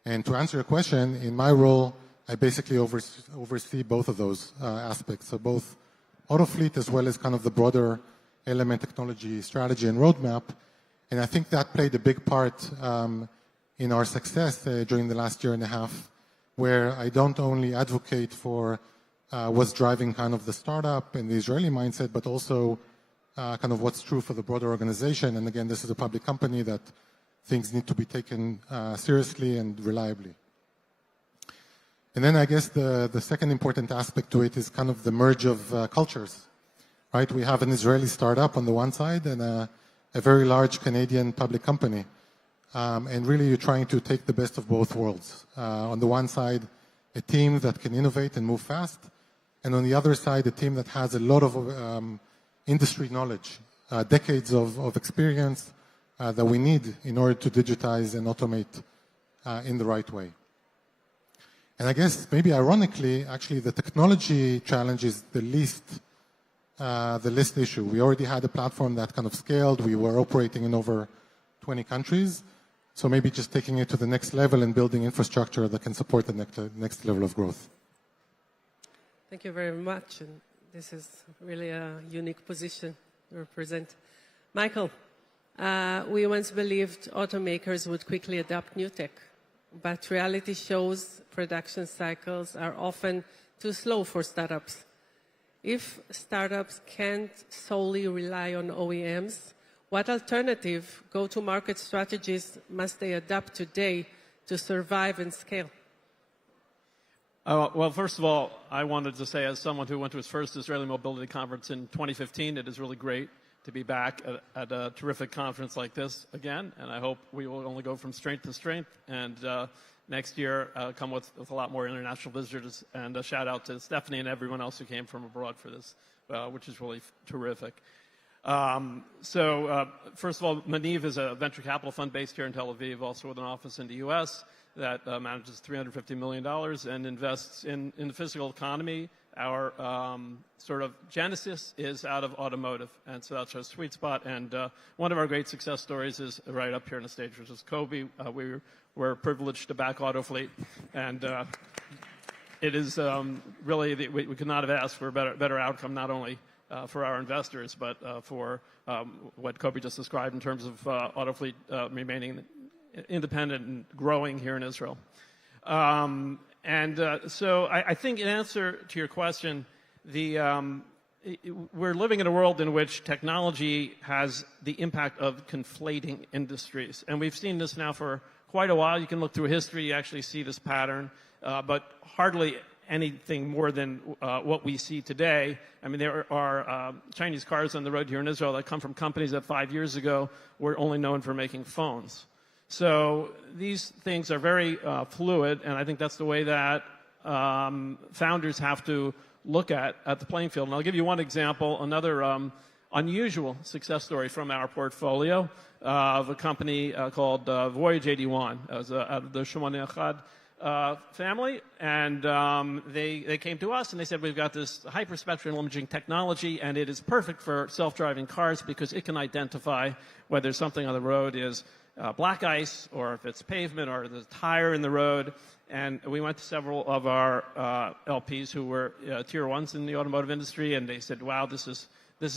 And to answer your question, in my role, I basically oversee both of those aspects. So both Autofleet as well as kind of the broader Element technology strategy and roadmap. And I think that played a big part in our success during the last year and a half, where I don't only advocate for what's driving kind of the startup and the Israeli mindset, but also kind of what's true for the broader organization. And again, this is a public company that things need to be taken seriously and reliably. And then I guess the second important aspect to it is kind of the merge of cultures, right? We have an Israeli startup on the one side and a very large Canadian public company. And really you're trying to take the best of both worlds. On the one side, a team that can innovate and move fast. And on the other side, a team that has a lot of industry knowledge, decades of experience that we need in order to digitize and automate in the right way. And I guess maybe ironically, actually the technology challenge is the least issue. We already had a platform that kind of scaled. We were operating in over 20 countries. So maybe just taking it to the next level and building infrastructure that can support the next level of growth. Thank you very much. And this is really a unique position you represent. Michael, we once believed automakers would quickly adopt new tech, but reality shows production cycles are often too slow for startups. If startups can't solely rely on OEMs, what alternative go-to-market strategies must they adopt today to survive and scale? Well, first of all, I wanted to say, as someone who went to his first Israeli Mobility Conference in 2015, it is really great to be back at a terrific conference like this again, and I hope we will only go from strength to strength, and next year come with a lot more international visitors, and a shout out to Stephanie and everyone else who came from abroad for this, which is really terrific. First of all, Maniv is a venture capital fund based here in Tel Aviv, also with an office in the U.S. that manages $350 million and invests in the physical economy. Our sort of genesis is out of automotive, and so that's our sweet spot. And one of our great success stories is right up here on the stage, which is Kobe. We were privileged to back Autofleet, and it is really, we could not have asked for a better outcome, not only for our investors, but for what Kobe just described in terms of Autofleet remaining independent and growing here in Israel. So I think in answer to your question, we're living in a world in which technology has the impact of conflating industries. And we've seen this now for quite a while. You can look through history, you actually see this pattern, but hardly anything more than what we see today. I mean, there are Chinese cars on the road here in Israel that come from companies that 5 years ago were only known for making phones. So these things are very fluid, and I think that's the way that founders have to look at the playing field. And I'll give you one example, another unusual success story from our portfolio of a company called Voyage 81. It was out of the Shimon Echad family, and they came to us and they said, we've got this hyperspectral imaging technology, and it is perfect for self-driving cars because it can identify whether something on the road is black ice, or if it's pavement, or the tire in the road. And we went to several of our LPs who were tier ones in the automotive industry, and they said, wow, this is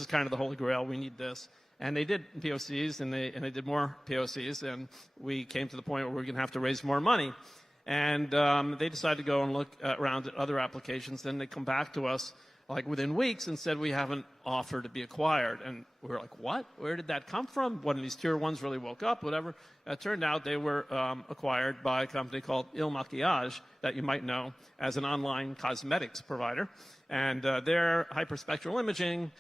kind of the holy grail, we need this. And they did POCs, and they did more POCs, and we came to the point where we're going to have to raise more money. And they decided to go and look around at other applications. Then they come back to us like within weeks and said, we haven't offered to be acquired. And we were like, what? Where did that come from? One of these tier ones really woke up, whatever. It turned out they were acquired by a company called Il Maquillage that you might know as an online cosmetics provider. And their hyperspectral imaging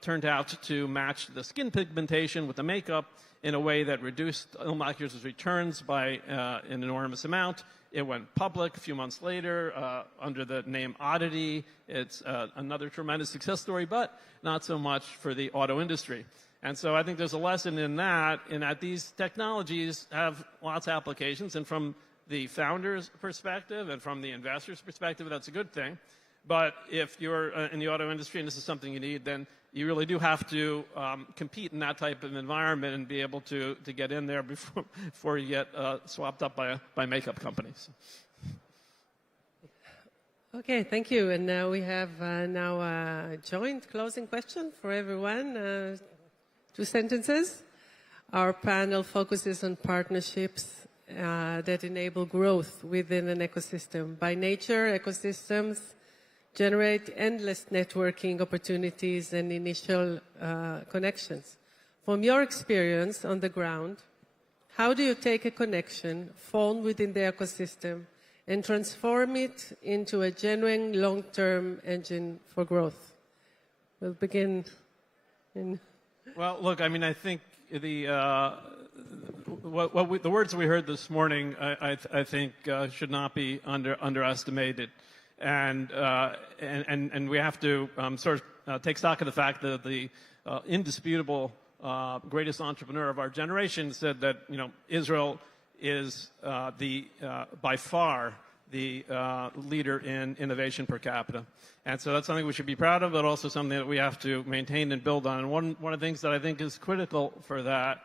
turned out to match the skin pigmentation with the makeup in a way that reduced Il Maquillage's returns by an enormous amount. It went public a few months later under the name Oddity. It's another tremendous success story, but not so much for the auto industry. And so I think there's a lesson in that these technologies have lots of applications, and from the founder's perspective and from the investor's perspective, that's a good thing. But if you're in the auto industry and this is something you need, then you really do have to compete in that type of environment and be able to get in there before you get swapped up by makeup companies. Okay, thank you. And now we have now a joint closing question for everyone. 2 sentences. Our panel focuses on partnerships that enable growth within an ecosystem. By nature, ecosystems generate endless networking opportunities and initial connections. From your experience on the ground, how do you take a connection formed within the ecosystem and transform it into a genuine long-term engine for growth? We'll begin in... Well, look, I mean, I think the words we heard this morning, I think, should not be underestimated. And we have to sort of take stock of the fact that the indisputable greatest entrepreneur of our generation said that, you know, Israel is by far the leader in innovation per capita. And so that's something we should be proud of, but also something that we have to maintain and build on. And one of the things that I think is critical for that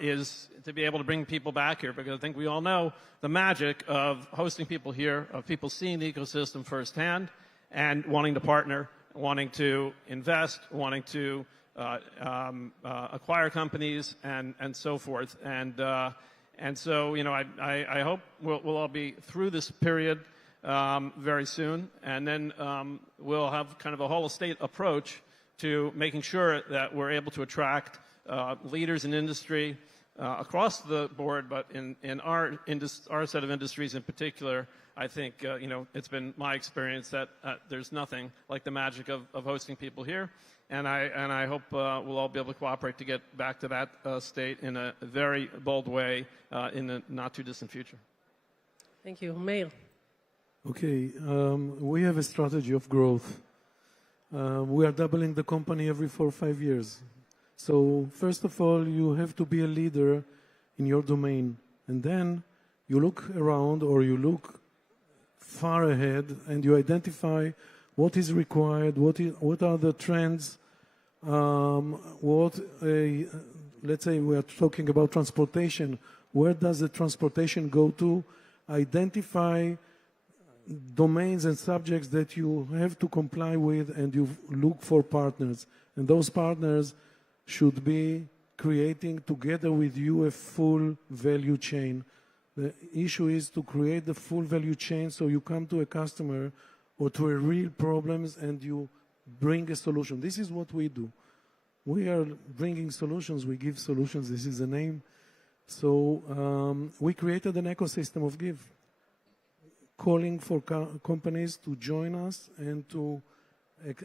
is to be able to bring people back here, because I think we all know the magic of hosting people here, of people seeing the ecosystem firsthand and wanting to partner, wanting to invest, wanting to acquire companies and so forth. And so, you know, I hope we'll all be through this period very soon, and then we'll have kind of a whole estate approach to making sure that we're able to attract leaders in industry across the board, but in our set of industries in particular. I think, you know, it's been my experience that there's nothing like the magic of hosting people here. And I hope we'll all be able to cooperate to get back to that state in a very bold way in the not too distant future. Thank you. Meir. Okay, we have a strategy of growth. We are doubling the company every 4 or 5 years. So first of all, you have to be a leader in your domain. And then you look around, or you look far ahead, and you identify what is required, what are the trends, let's say we are talking about transportation. Where does the transportation go to? Identify domains and subjects that you have to comply with, and you look for partners. And those partners should be creating together with you a full value chain. The issue is to create the full value chain so you come to a customer or to a real problems and you bring a solution. This is what we do. We are bringing solutions. We give solutions. This is the name. So we created an ecosystem of give, calling for companies to join us and to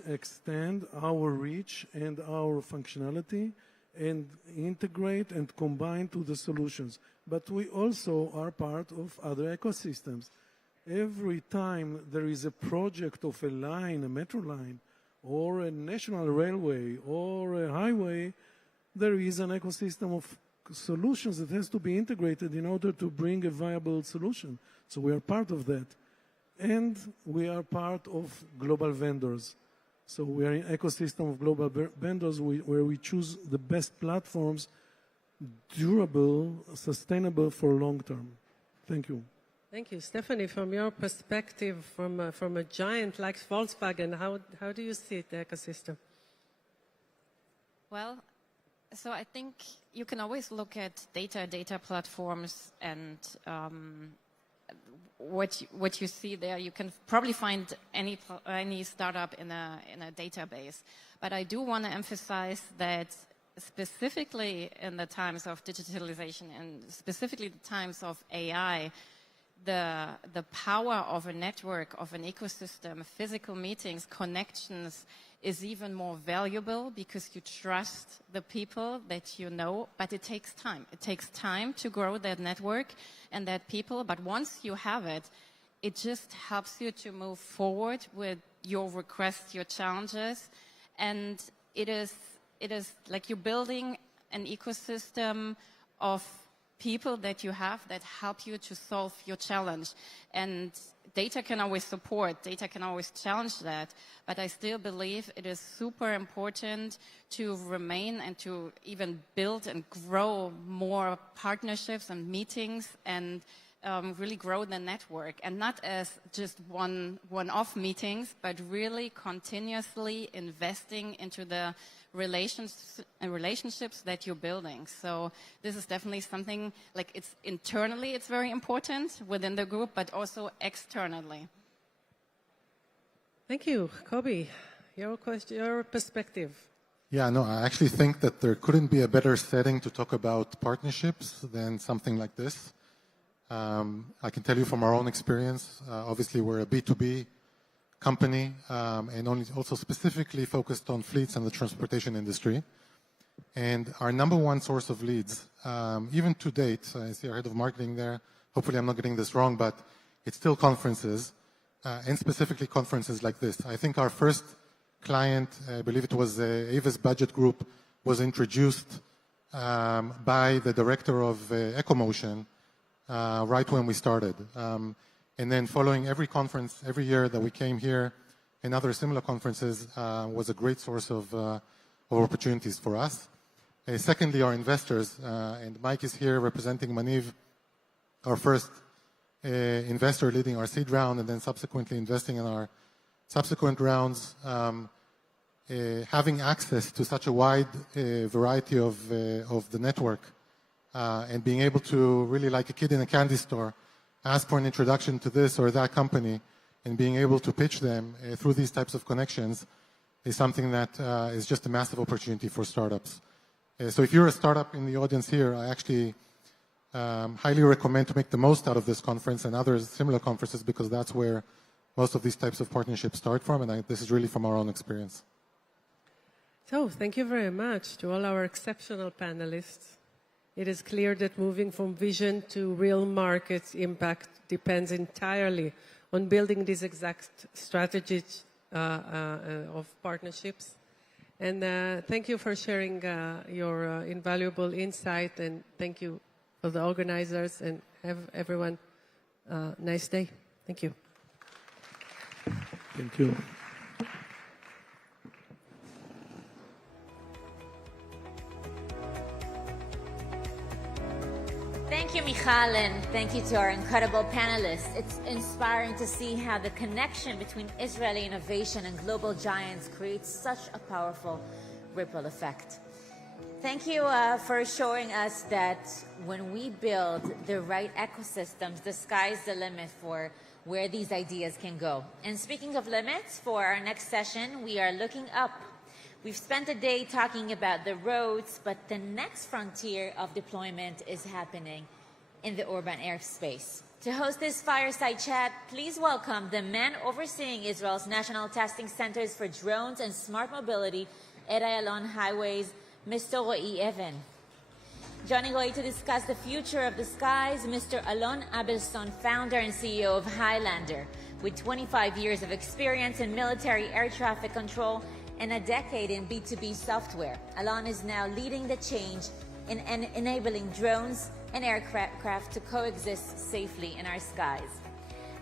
extend our reach and our functionality and integrate and combine to the solutions. But we also are part of other ecosystems. Every time there is a project of a line, a metro line, or a national railway, or a highway, there is an ecosystem of solutions that has to be integrated in order to bring a viable solution. So we are part of that. And we are part of global vendors. So we are in an ecosystem of global vendors where we choose the best platforms, durable, sustainable for long term. Thank you. Thank you. Stephanie, from your perspective, from a giant like Volkswagen, how do you see the ecosystem? Well, so I think you can always look at data platforms, and what you see there, you can probably find any startup in a database. But I do want to emphasize that specifically in the times of digitalization and specifically the times of AI, the power of a network, of an ecosystem, physical meetings, connections is even more valuable because you trust the people that you know, but it takes time. It takes time to grow that network and that people, but once you have it, it just helps you to move forward with your requests, your challenges, and it is like you're building an ecosystem of people that you have that help you to solve your challenge. And data can always support, data can always challenge that, but I still believe it is super important to remain and to even build and grow more partnerships and meetings and really grow the network, and not as just one-off meetings, but really continuously investing into the relationships that you're building. So this is definitely something, like, it's internally it's very important within the group, but also externally. Thank you. Kobe, your perspective. Yeah, no, I actually think that there couldn't be a better setting to talk about partnerships than something like this. I can tell you from our own experience, obviously we're a B2B company and also specifically focused on fleets and the transportation industry. And our number one source of leads, even to date, I see our head of marketing there, hopefully I'm not getting this wrong, but it's still conferences, and specifically conferences like this. I think our first client, I believe it was Avis Budget Group, was introduced by the director of EcoMotion right when we started. And then following every conference, every year that we came here and other similar conferences was a great source of opportunities for us. Secondly, our investors, and Mike is here representing Maniv, our first investor leading our seed round and then subsequently investing in our subsequent rounds. Having access to such a wide variety of the network and being able to really, like a kid in a candy store, ask for an introduction to this or that company and being able to pitch them through these types of connections is something that is just a massive opportunity for startups. So if you're a startup in the audience here, I actually highly recommend to make the most out of this conference and other similar conferences because that's where most of these types of partnerships start from, and this is really from our own experience. So, thank you very much to all our exceptional panelists. It is clear that moving from vision to real market impact depends entirely on building these exact strategies of partnerships. And thank you for sharing your invaluable insight, and thank you for the organizers, and have everyone a nice day. Thank you. Thank you. Thank you, Michal, and thank you to our incredible panelists. It's inspiring to see how the connection between Israeli innovation and global giants creates such a powerful ripple effect. Thank you for showing us that when we build the right ecosystems, the sky's the limit for where these ideas can go. And speaking of limits, for our next session, we are looking up. We've spent a day talking about the roads, but the next frontier of deployment is happening in the urban airspace. To host this fireside chat, please welcome the man overseeing Israel's National Testing Centers for Drones and Smart Mobility at Ayalon Highways, Mr. Ro'i Even. Joining Ro'i to discuss the future of the skies, Mr. Alon Abelson, founder and CEO of Highlander. With 25 years of experience in military air traffic control and a decade in B2B software, Alon is now leading the change in enabling drones and aircraft to coexist safely in our skies.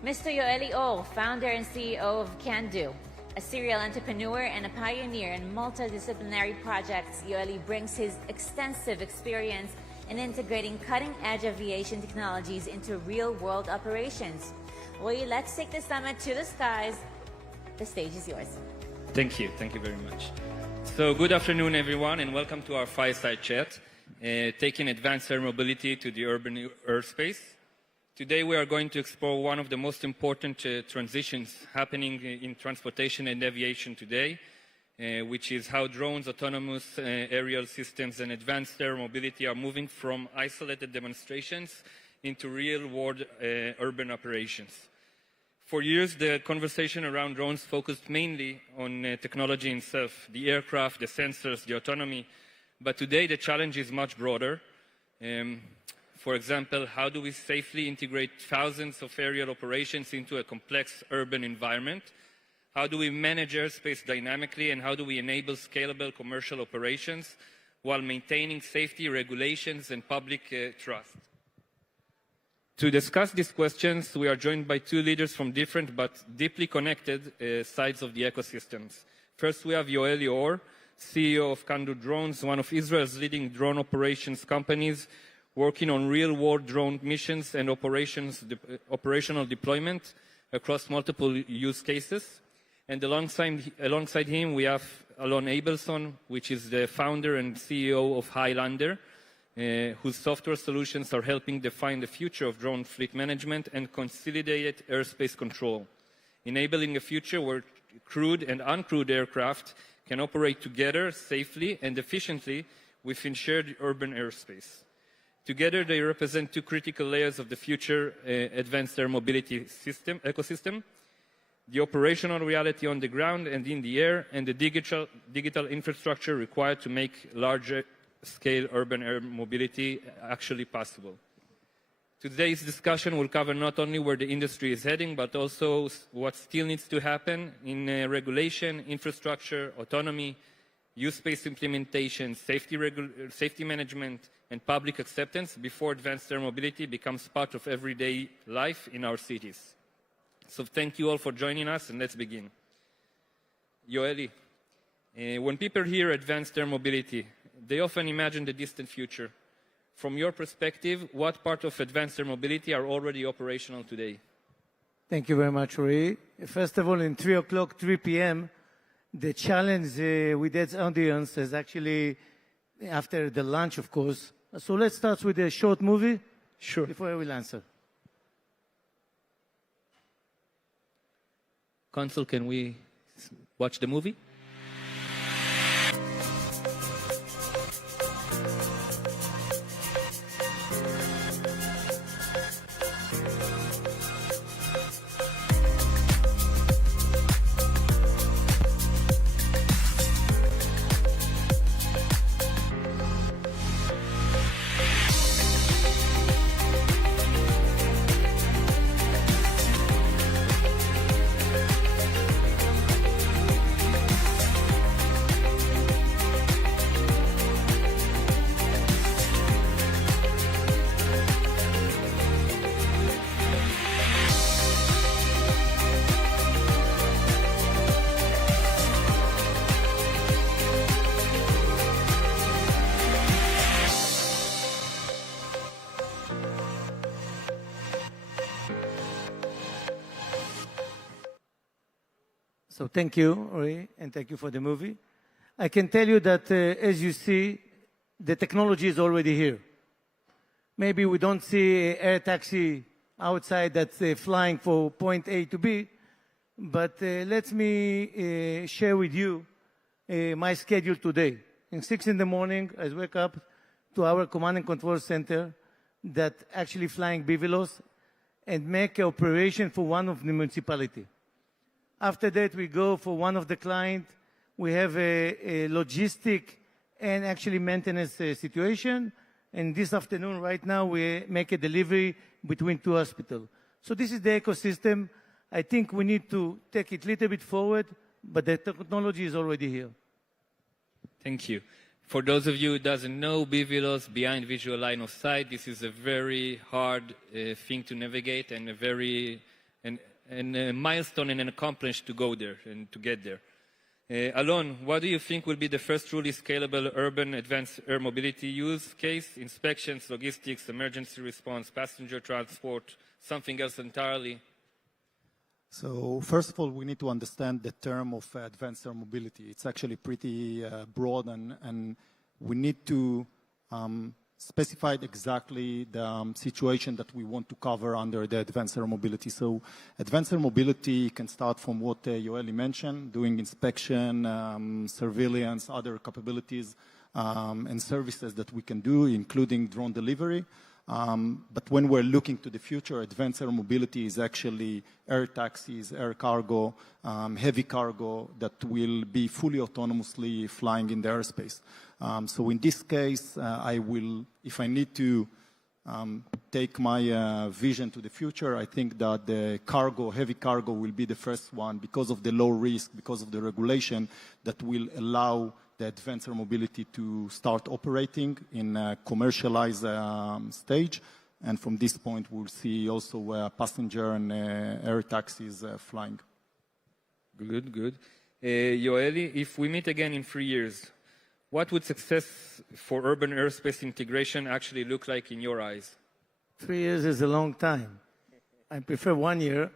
Mr. Yoeli Or, founder and CEO of CanDo. A serial entrepreneur and a pioneer in multidisciplinary projects, Yoeli brings his extensive experience in integrating cutting-edge aviation technologies into real-world operations. Ro'i, let's take the summit to the skies. The stage is yours. Thank you. Thank you very much. So good afternoon, everyone, and welcome to our fireside chat, taking advanced air mobility to the urban airspace. Today we are going to explore one of the most important transitions happening in transportation and aviation today, which is how drones, autonomous aerial systems, and advanced air mobility are moving from isolated demonstrations into real-world urban operations. For years, the conversation around drones focused mainly on technology itself, the aircraft, the sensors, the autonomy. But today, the challenge is much broader. For example, how do we safely integrate thousands of aerial operations into a complex urban environment? How do we manage airspace dynamically, and how do we enable scalable commercial operations while maintaining safety regulations and public trust? To discuss these questions, we are joined by two leaders from different but deeply connected sides of the ecosystems. First, we have Yoeli Or, CEO of CanDo Drones, one of Israel's leading drone operations companies, working on real-world drone missions and operational deployment across multiple use cases. And alongside him, we have Alon Abelson, which is the founder and CEO of Highlander, whose software solutions are helping define the future of drone fleet management and consolidated airspace control, enabling a future where crewed and uncrewed aircraft can operate together safely and efficiently within shared urban airspace. Together, they represent two critical layers of the future advanced air mobility ecosystem: the operational reality on the ground and in the air, and the digital infrastructure required to make larger scale urban air mobility actually possible. Today's discussion will cover not only where the industry is heading, but also what still needs to happen in regulation, infrastructure, autonomy, use space implementation, safety management, and public acceptance before advanced air mobility becomes part of everyday life in our cities. So thank you all for joining us, and let's begin. Yoeli, when people hear advanced air mobility, they often imagine the distant future. From your perspective, what part of advanced air mobility are already operational today? Thank you very much, Rory. First of all, in 3 p.m., the challenge with that audience is actually after the lunch, of course. So let's start with a short movie. Sure. Before I will answer. Consul, can we watch the movie? So thank you, Rory, and thank you for the movie. I can tell you that, as you see, the technology is already here. Maybe we don't see an air taxi outside that's flying from point A to B, but let me share with you my schedule today. In 6 in the morning, I wake up to our command and control center that actually flying BVLOS and make an operation for one of the municipality. After that, we go for one of the client. We have a logistic and actually maintenance situation. And this afternoon, right now, we make a delivery between 2 hospitals. So this is the ecosystem. I think we need to take it a little bit forward, but the technology is already here. Thank you. For those of you who doesn't know, BVLOS, Behind Visual Line of Sight, this is a very hard thing to navigate and a milestone and an accomplishment to go there and to get there. Alon, what do you think will be the first truly scalable urban advanced air mobility use case? Inspections, logistics, emergency response, passenger transport, something else entirely? So first of all, we need to understand the term of advanced air mobility. It's actually pretty broad, and we need to specify exactly the situation that we want to cover under the advanced air mobility. So advanced air mobility can start from what Yoeli mentioned, doing inspection, surveillance, other capabilities and services that we can do, including drone delivery. But when we're looking to the future, advanced air mobility is actually air taxis, air cargo, heavy cargo that will be fully autonomously flying in the airspace. So in this case, I will, if I need to take my vision to the future, I think that the cargo, heavy cargo will be the first one because of the low risk, because of the regulation that will allow the advanced air mobility to start operating in a commercialized stage. And from this point, we'll see also passenger and air taxis flying. Good, good. Yoeli, if we meet again in 3 years, what would success for urban airspace integration actually look like in your eyes? 3 years is a long time. I prefer 1 year,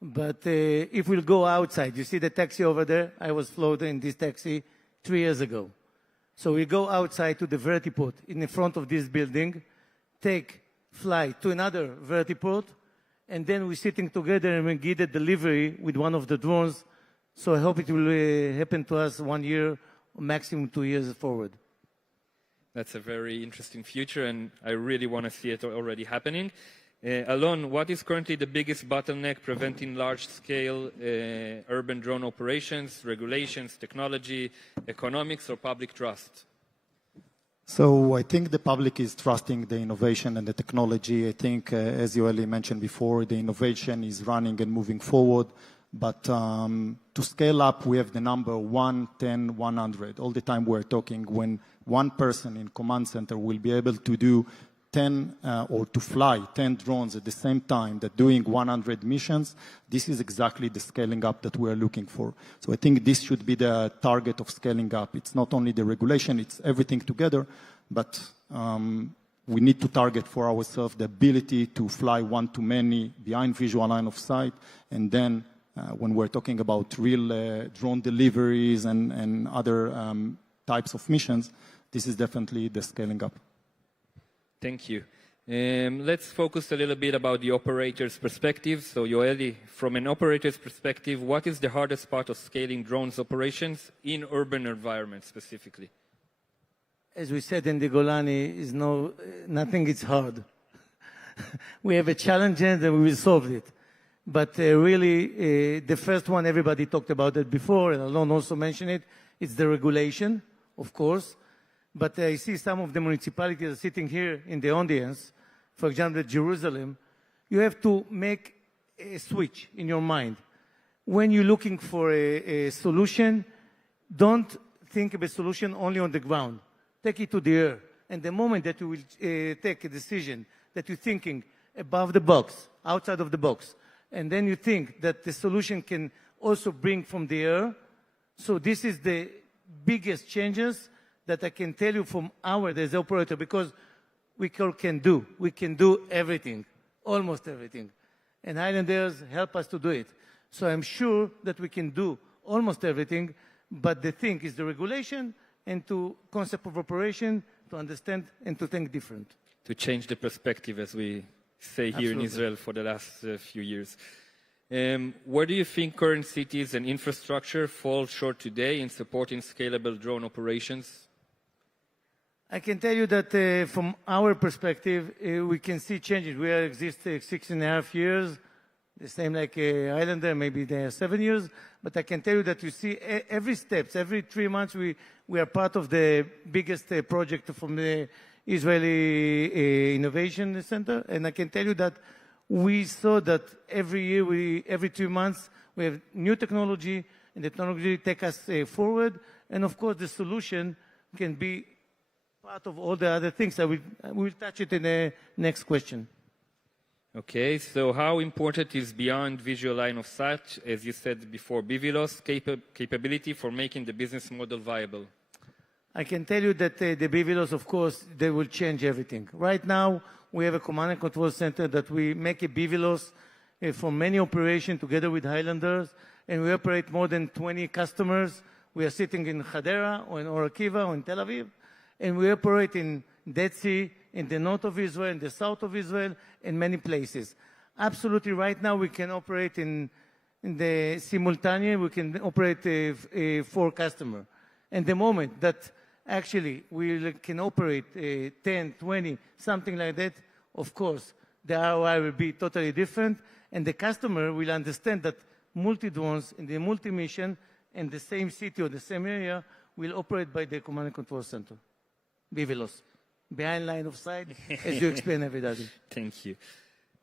But if we'll go outside, you see the taxi over there? I was floating in this taxi 3 years ago. So we go outside to the vertiport in the front of this building, take flight to another vertiport, and then we're sitting together and we get a delivery with one of the drones. So I hope it will happen to us 1 year, maximum 2 years forward. That's a very interesting future, and I really want to see it already happening. Alon, what is currently the biggest bottleneck preventing large-scale urban drone operations, regulations, technology, economics, or public trust? So I think the public is trusting the innovation and the technology. I think, as Yoeli mentioned before, the innovation is running and moving forward. But to scale up, we have the number 1, 10, 100. All the time we're talking when one person in command center will be able to do 10 or to fly 10 drones at the same time that doing 100 missions. This is exactly the scaling up that we're looking for. So I think this should be the target of scaling up. It's not only the regulation, it's everything together, but we need to target for ourselves the ability to fly one-to-many behind visual line of sight, and then when we're talking about real drone deliveries and other types of missions, this is definitely the scaling up. Thank you. Let's focus a little bit about the operator's perspective. So, Yoeli, from an operator's perspective, what is the hardest part of scaling drones operations in urban environments specifically? As we said in the Golani, nothing is hard. We have a challenge and we will solve it. But really, the first one, everybody talked about it before, and Alon also mentioned it, it's the regulation, of course. But I see some of the municipalities are sitting here in the audience, for example, Jerusalem. You have to make a switch in your mind. When you're looking for a solution, don't think of a solution only on the ground. Take it to the air. And the moment that you will take a decision that you're thinking above the box, outside of the box, and then you think that the solution can also bring from the air, so this is the biggest changes that I can tell you from as operator, because we can do everything, almost everything. And Highlanders help us to do it. So I'm sure that we can do almost everything, but the thing is the regulation and to concept of operation, to understand and to think different. To change the perspective, as we say here in Israel for the last few years. Where do you think current cities and infrastructure fall short today in supporting scalable drone operations? I can tell you that from our perspective, we can see changes. We exist 6.5 years, the same like Islander, maybe they are 7 years. But I can tell you that you see every steps, every 3 months, we are part of the biggest project from the Israeli Innovation Center. And I can tell you that we saw that every year, every 2 months, we have new technology, and the technology take us forward. And of course, the solution can be part of all the other things. We'll touch it in the next question. Okay, so how important is beyond visual line of sight, as you said before, BVLOS capability for making the business model viable? I can tell you that the BVLOS, of course, they will change everything. Right now, we have a command and control center that we make a BVLOS for many operations together with Highlanders, and we operate more than 20 customers. We are sitting in Hadera or in Or Akiva or in Tel Aviv, and we operate in Dead Sea, in the north of Israel, in the south of Israel, in many places. Absolutely, right now we can operate in the simultaneous, we can operate 4 customers. And the moment that actually we can operate 10, 20, something like that, of course, the ROI will be totally different, and the customer will understand that multi-drones in the multi-mission in the same city or the same area will operate by the command and control center. BVLOS, behind line of sight, as you explain everybody. Thank you.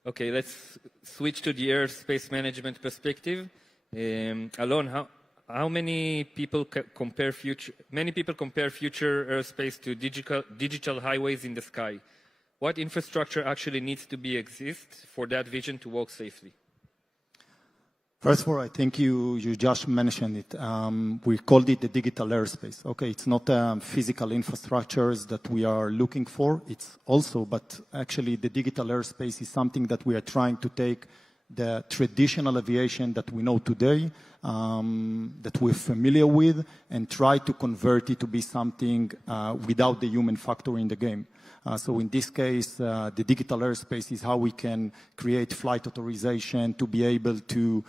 Okay, let's switch to the airspace management perspective. Alon, how many people compare future? Many people compare future airspace to digital highways in the sky. What infrastructure actually needs to exist for that vision to work safely? First of all, I think you just mentioned it. We called it the digital airspace. Okay, it's not physical infrastructures that we are looking for. It's also, but actually the digital airspace is something that we are trying to take the traditional aviation that we know today, that we're familiar with, and try to convert it to be something without the human factor in the game. So in this case, the digital airspace is how we can create flight authorization to be able to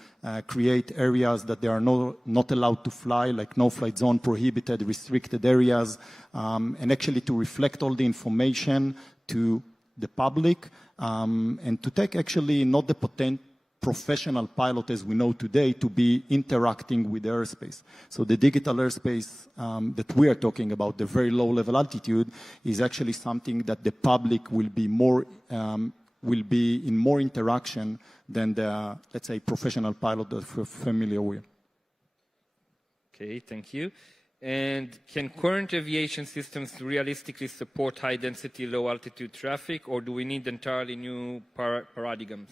create areas that they are not allowed to fly, like no-flight zone, prohibited, restricted areas, and actually to reflect all the information to the public, and to take actually not the professional pilot as we know today to be interacting with the airspace. So the digital airspace that we are talking about, the very low level altitude, is actually something that the public will be in more interaction than the, let's say, professional pilot that we're familiar with. Okay, thank you. And can current aviation systems realistically support high-density, low-altitude traffic, or do we need entirely new paradigms?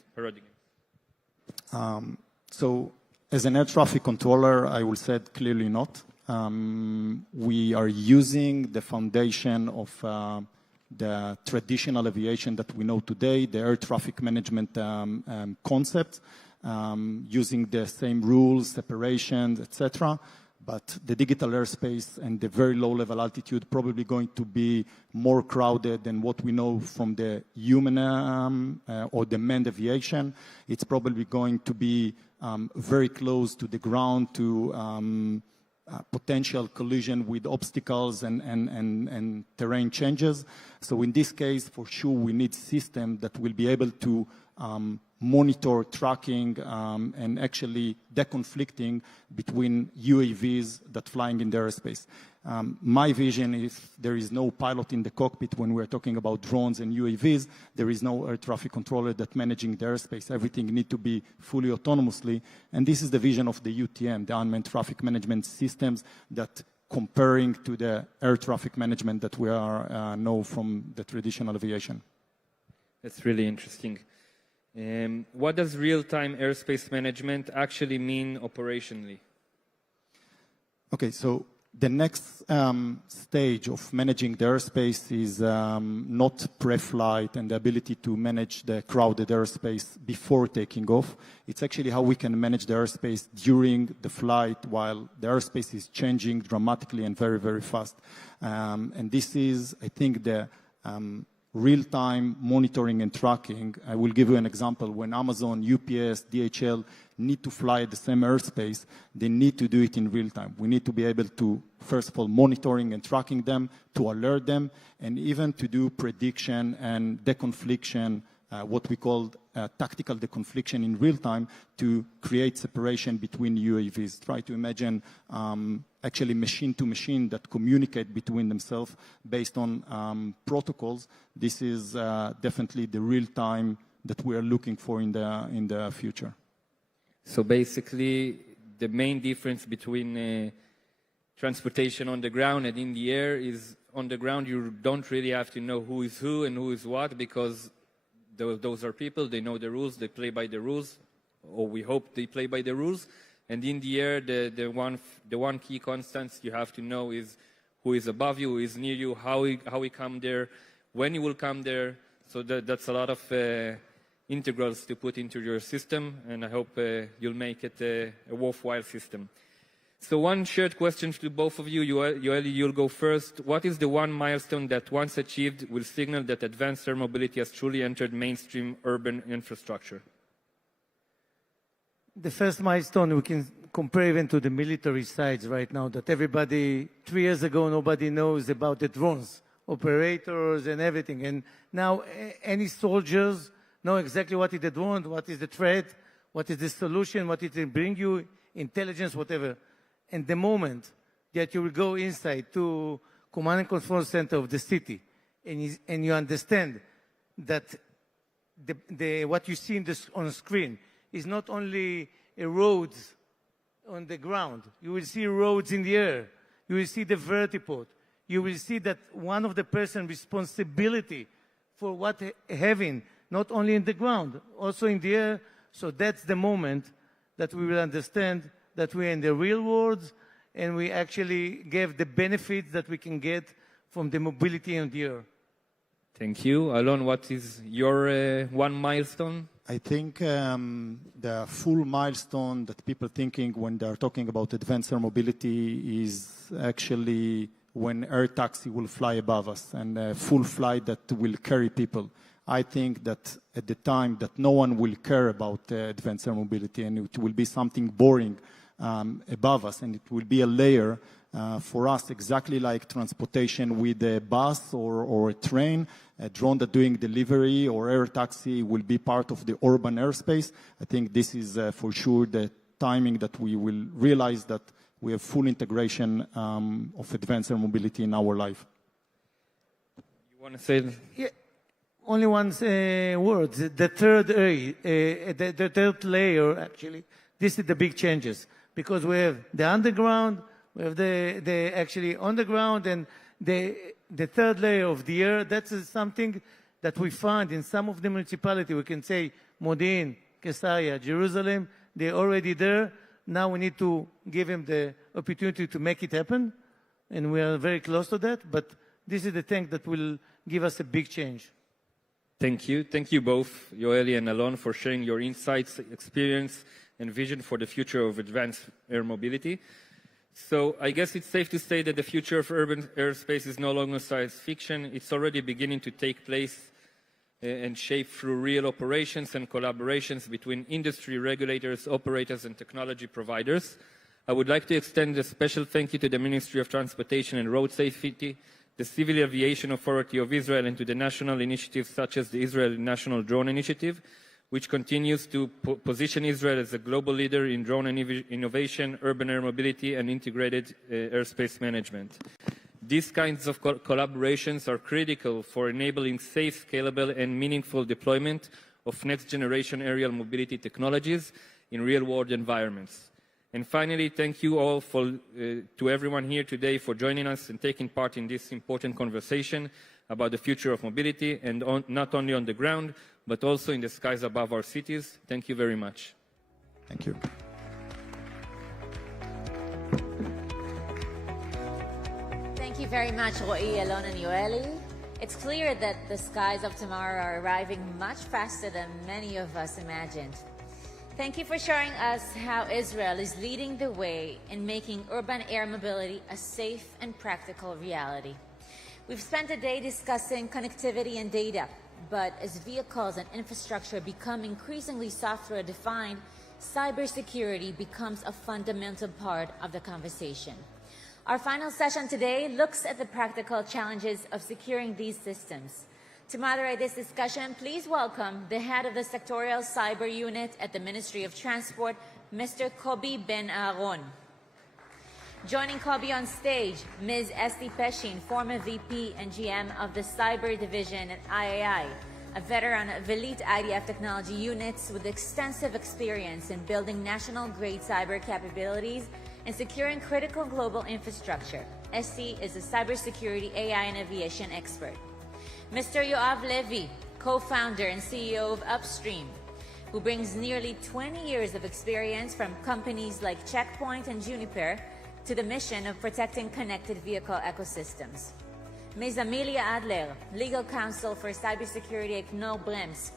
So as an air traffic controller, I will say clearly not. We are using the foundation of the traditional aviation that we know today, the air traffic management concept, using the same rules, separations, etc. But the digital airspace and the very low level altitude probably going to be more crowded than what we know from the human or the manned aviation. It's probably going to be very close to the ground to potential collision with obstacles and terrain changes. So in this case, for sure, we need systems that will be able to monitor tracking and actually deconflicting between UAVs that flying in the airspace. My vision is there is no pilot in the cockpit when we're talking about drones and UAVs. There is no air traffic controller that managing the airspace. Everything needs to be fully autonomously. And this is the vision of the UTM, the unmanned traffic management systems, that comparing to the air traffic management that we are know from the traditional aviation. That's really interesting. What does real-time airspace management actually mean operationally? Okay, so the next stage of managing the airspace is not pre-flight and the ability to manage the crowded airspace before taking off. It's actually how we can manage the airspace during the flight while the airspace is changing dramatically and very, very fast. And this is, I think, the real-time monitoring and tracking. I will give you an example. When Amazon, UPS, DHL need to fly at the same airspace, they need to do it in real time. We need to be able to, first of all, monitoring and tracking them, to alert them, and even to do prediction and deconfliction, what we call tactical deconfliction in real time, to create separation between UAVs. Try to imagine actually machine to machine that communicate between themselves based on protocols. This is definitely the real time that we are looking for in the future. So basically, the main difference between transportation on the ground and in the air is on the ground you don't really have to know who is who and who is what, because those are people, they know the rules, they play by the rules, or we hope they play by the rules. And in the air, the one key constant you have to know is who is above you, who is near you, how we come there, when you will come there. So that's a lot of integrals to put into your system, and I hope you'll make it a worthwhile system. So one shared question to both of you. Yoeli, you'll go first. What is the one milestone that, once achieved, will signal that advanced air mobility has truly entered mainstream urban infrastructure? The first milestone we can compare even to the military sides right now, that everybody, 3 years ago, nobody knows about the drones, operators and everything. And now any soldiers know exactly what is the drone, what is the threat, what is the solution, what it will bring you, intelligence, whatever. And the moment that you will go inside to command and control center of the city and you understand that what you see on the screen is not only roads on the ground, you will see roads in the air, you will see the vertiport, you will see that one of the person's responsibility for what having, not only in the ground, also in the air. So that's the moment that we will understand that we're in the real world and we actually give the benefits that we can get from the mobility in the air. Thank you. Alon, what is your one milestone? I think the full milestone that people thinking when they're talking about advanced air mobility is actually when air taxi will fly above us and a full flight that will carry people. I think that at the time that no one will care about advanced air mobility and it will be something boring above us and it will be a layer for us, exactly like transportation with a bus or a train, a drone that doing delivery or air taxi will be part of the urban airspace. I think this is for sure the timing that we will realize that we have full integration of advanced air mobility in our life. You want to say? Yeah, only one word. The third layer, actually, this is the big changes because we have the underground, we have the actually underground, and the third layer of the air. That's something that we find in some of the municipalities. We can say Modi'in, Caesarea, Jerusalem. They're already there. Now we need to give them the opportunity to make it happen, and we are very close to that. But this is the thing that will give us a big change. Thank you. Thank you both, Yoeli and Alon, for sharing your insights, experience, and vision for the future of advanced air mobility. So I guess it's safe to say that the future of urban airspace is no longer science fiction. It's already beginning to take place and shape through real operations and collaborations between industry regulators, operators, and technology providers. I would like to extend a special thank you to the Ministry of Transportation and Road Safety, the Civil Aviation Authority of Israel, and to the national initiatives such as the Israel National Drone Initiative, which continues to position Israel as a global leader in drone innovation, urban air mobility, and integrated airspace management. These kinds of collaborations are critical for enabling safe, scalable, and meaningful deployment of next-generation aerial mobility technologies in real-world environments. And finally, thank you all to everyone here today for joining us and taking part in this important conversation about the future of mobility, and not only on the ground, but also in the skies above our cities. Thank you very much. Thank you. Thank you very much, Ro'i, Alon, and Yoeli. It's clear that the skies of tomorrow are arriving much faster than many of us imagined. Thank you for showing us how Israel is leading the way in making urban air mobility a safe and practical reality. We've spent a day discussing connectivity and data, but as vehicles and infrastructure become increasingly software-defined, cybersecurity becomes a fundamental part of the conversation. Our final session today looks at the practical challenges of securing these systems. To moderate this discussion, please welcome the head of the sectorial cyber unit at the Ministry of Transport, Mr. Kobi Ben-Aaron. Joining Kobi on stage, Ms. Esti Peshin, former VP and GM of the Cyber Division at IAI, a veteran of elite IDF technology units with extensive experience in building national-grade cyber capabilities and securing critical global infrastructure. Esti is a cybersecurity, AI, and aviation expert. Mr. Yoav Levy, co-founder and CEO of Upstream, who brings nearly 20 years of experience from companies like Checkpoint and Juniper to the mission of protecting connected vehicle ecosystems. Ms. Amelia Adler, legal counsel for cybersecurity at Knorr Brems,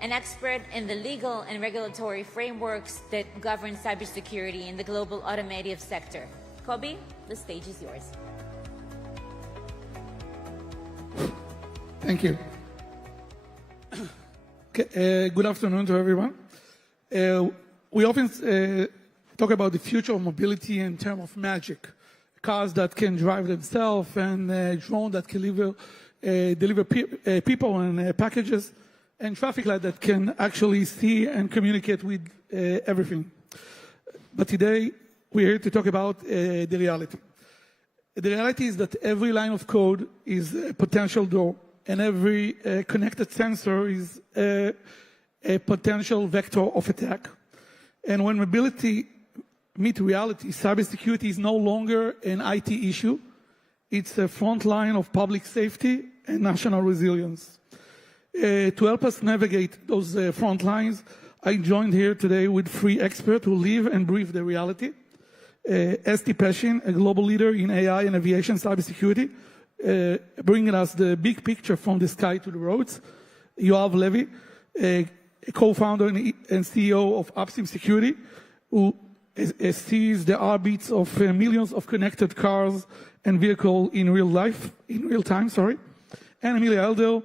an expert in the legal and regulatory frameworks that govern cybersecurity in the global automotive sector. Kobi, the stage is yours. Thank you. Good afternoon to everyone. We often talk about the future of mobility in terms of magic. Cars that can drive themselves and drones that can deliver people and packages, and traffic light that can actually see and communicate with everything. But today, we're here to talk about the reality. The reality is that every line of code is a potential door, and every connected sensor is a potential vector of attack. And when mobility meets reality, cybersecurity is no longer an IT issue. It's a front line of public safety and national resilience. To help us navigate those front lines, I joined here today with 3 experts who live and breathe the reality. Esti Peshin, a global leader in AI and aviation cybersecurity, bringing us the big picture from the sky to the roads. Yoav Levy, a co-founder and CEO of Upstream Security, who sees the heartbeats of millions of connected cars and vehicles in real time. And Amelia Elder,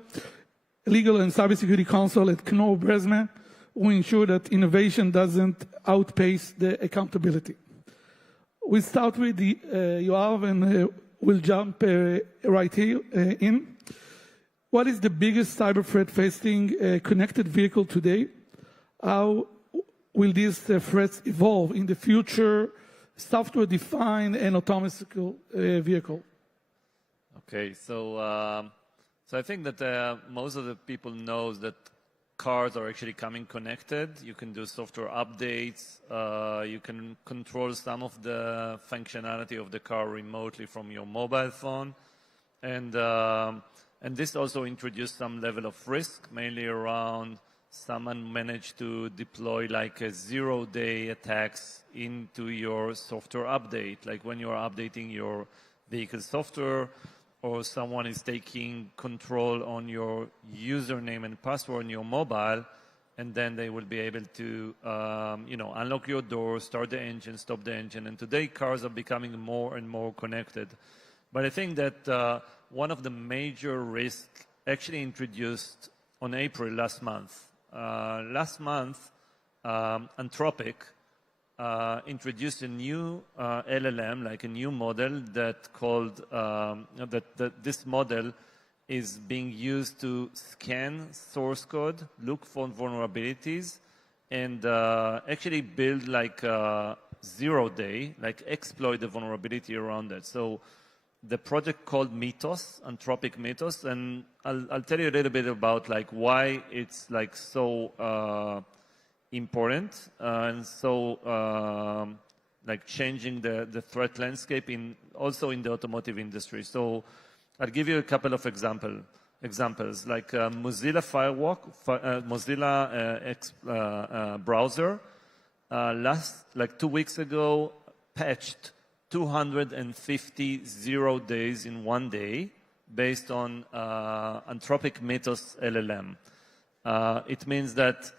Legal and Cybersecurity Counsel at Knorr Bressman, who ensure that innovation doesn't outpace the accountability. We start with Yoav, and we'll jump right here in. What is the biggest cyber threat facing a connected vehicle today? How will these threats evolve in the future software-defined and autonomous vehicle? Okay, so I think that most of the people knows that cars are actually coming connected. You can do software updates. You can control some of the functionality of the car remotely from your mobile phone. And this also introduced some level of risk, mainly around someone managed to deploy like a zero-day attacks into your software update, like when you're updating your vehicle software, or someone is taking control on your username and password on your mobile, and then they will be able to unlock your door, start the engine, stop the engine. And today cars are becoming more and more connected. But I think that one of the major risks actually introduced on April last month. Anthropic introduced a new LLM, like a new model that called this model is being used to scan source code, look for vulnerabilities, and actually build like a zero-day, like exploit the vulnerability around it. So the project called Mythos, Anthropic Mythos, and I'll tell you a little bit about like why it's like so important and so like changing the threat landscape also in the automotive industry. So I'll give you a couple of examples. Like Mozilla browser like 2 weeks ago patched 250 zero days in one day based on Anthropic Mythos LLM. It means that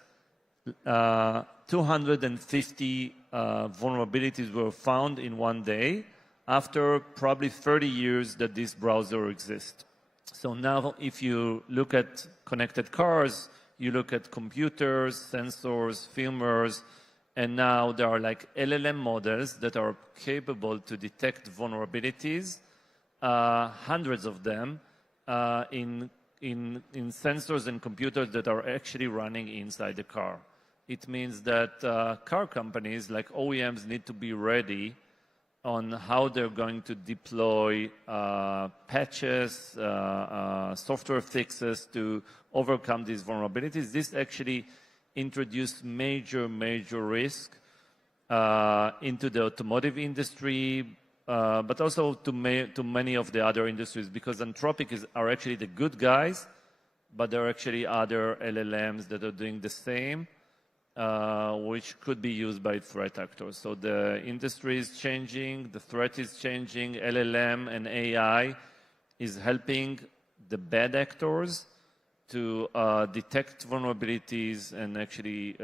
250 vulnerabilities were found in one day after probably 30 years that this browser exists. So now if you look at connected cars, you look at computers, sensors, filmers, and now there are like LLM models that are capable to detect vulnerabilities, hundreds of them, in sensors and computers that are actually running inside the car. It means that car companies like OEMs need to be ready on how they're going to deploy patches, software fixes to overcome these vulnerabilities. This actually introduced major risk into the automotive industry, but also to many of the other industries, because Anthropic are actually the good guys, but there are actually other LLMs that are doing the same, which could be used by threat actors. So the industry is changing, the threat is changing, LLM and AI is helping the bad actors to detect vulnerabilities and actually,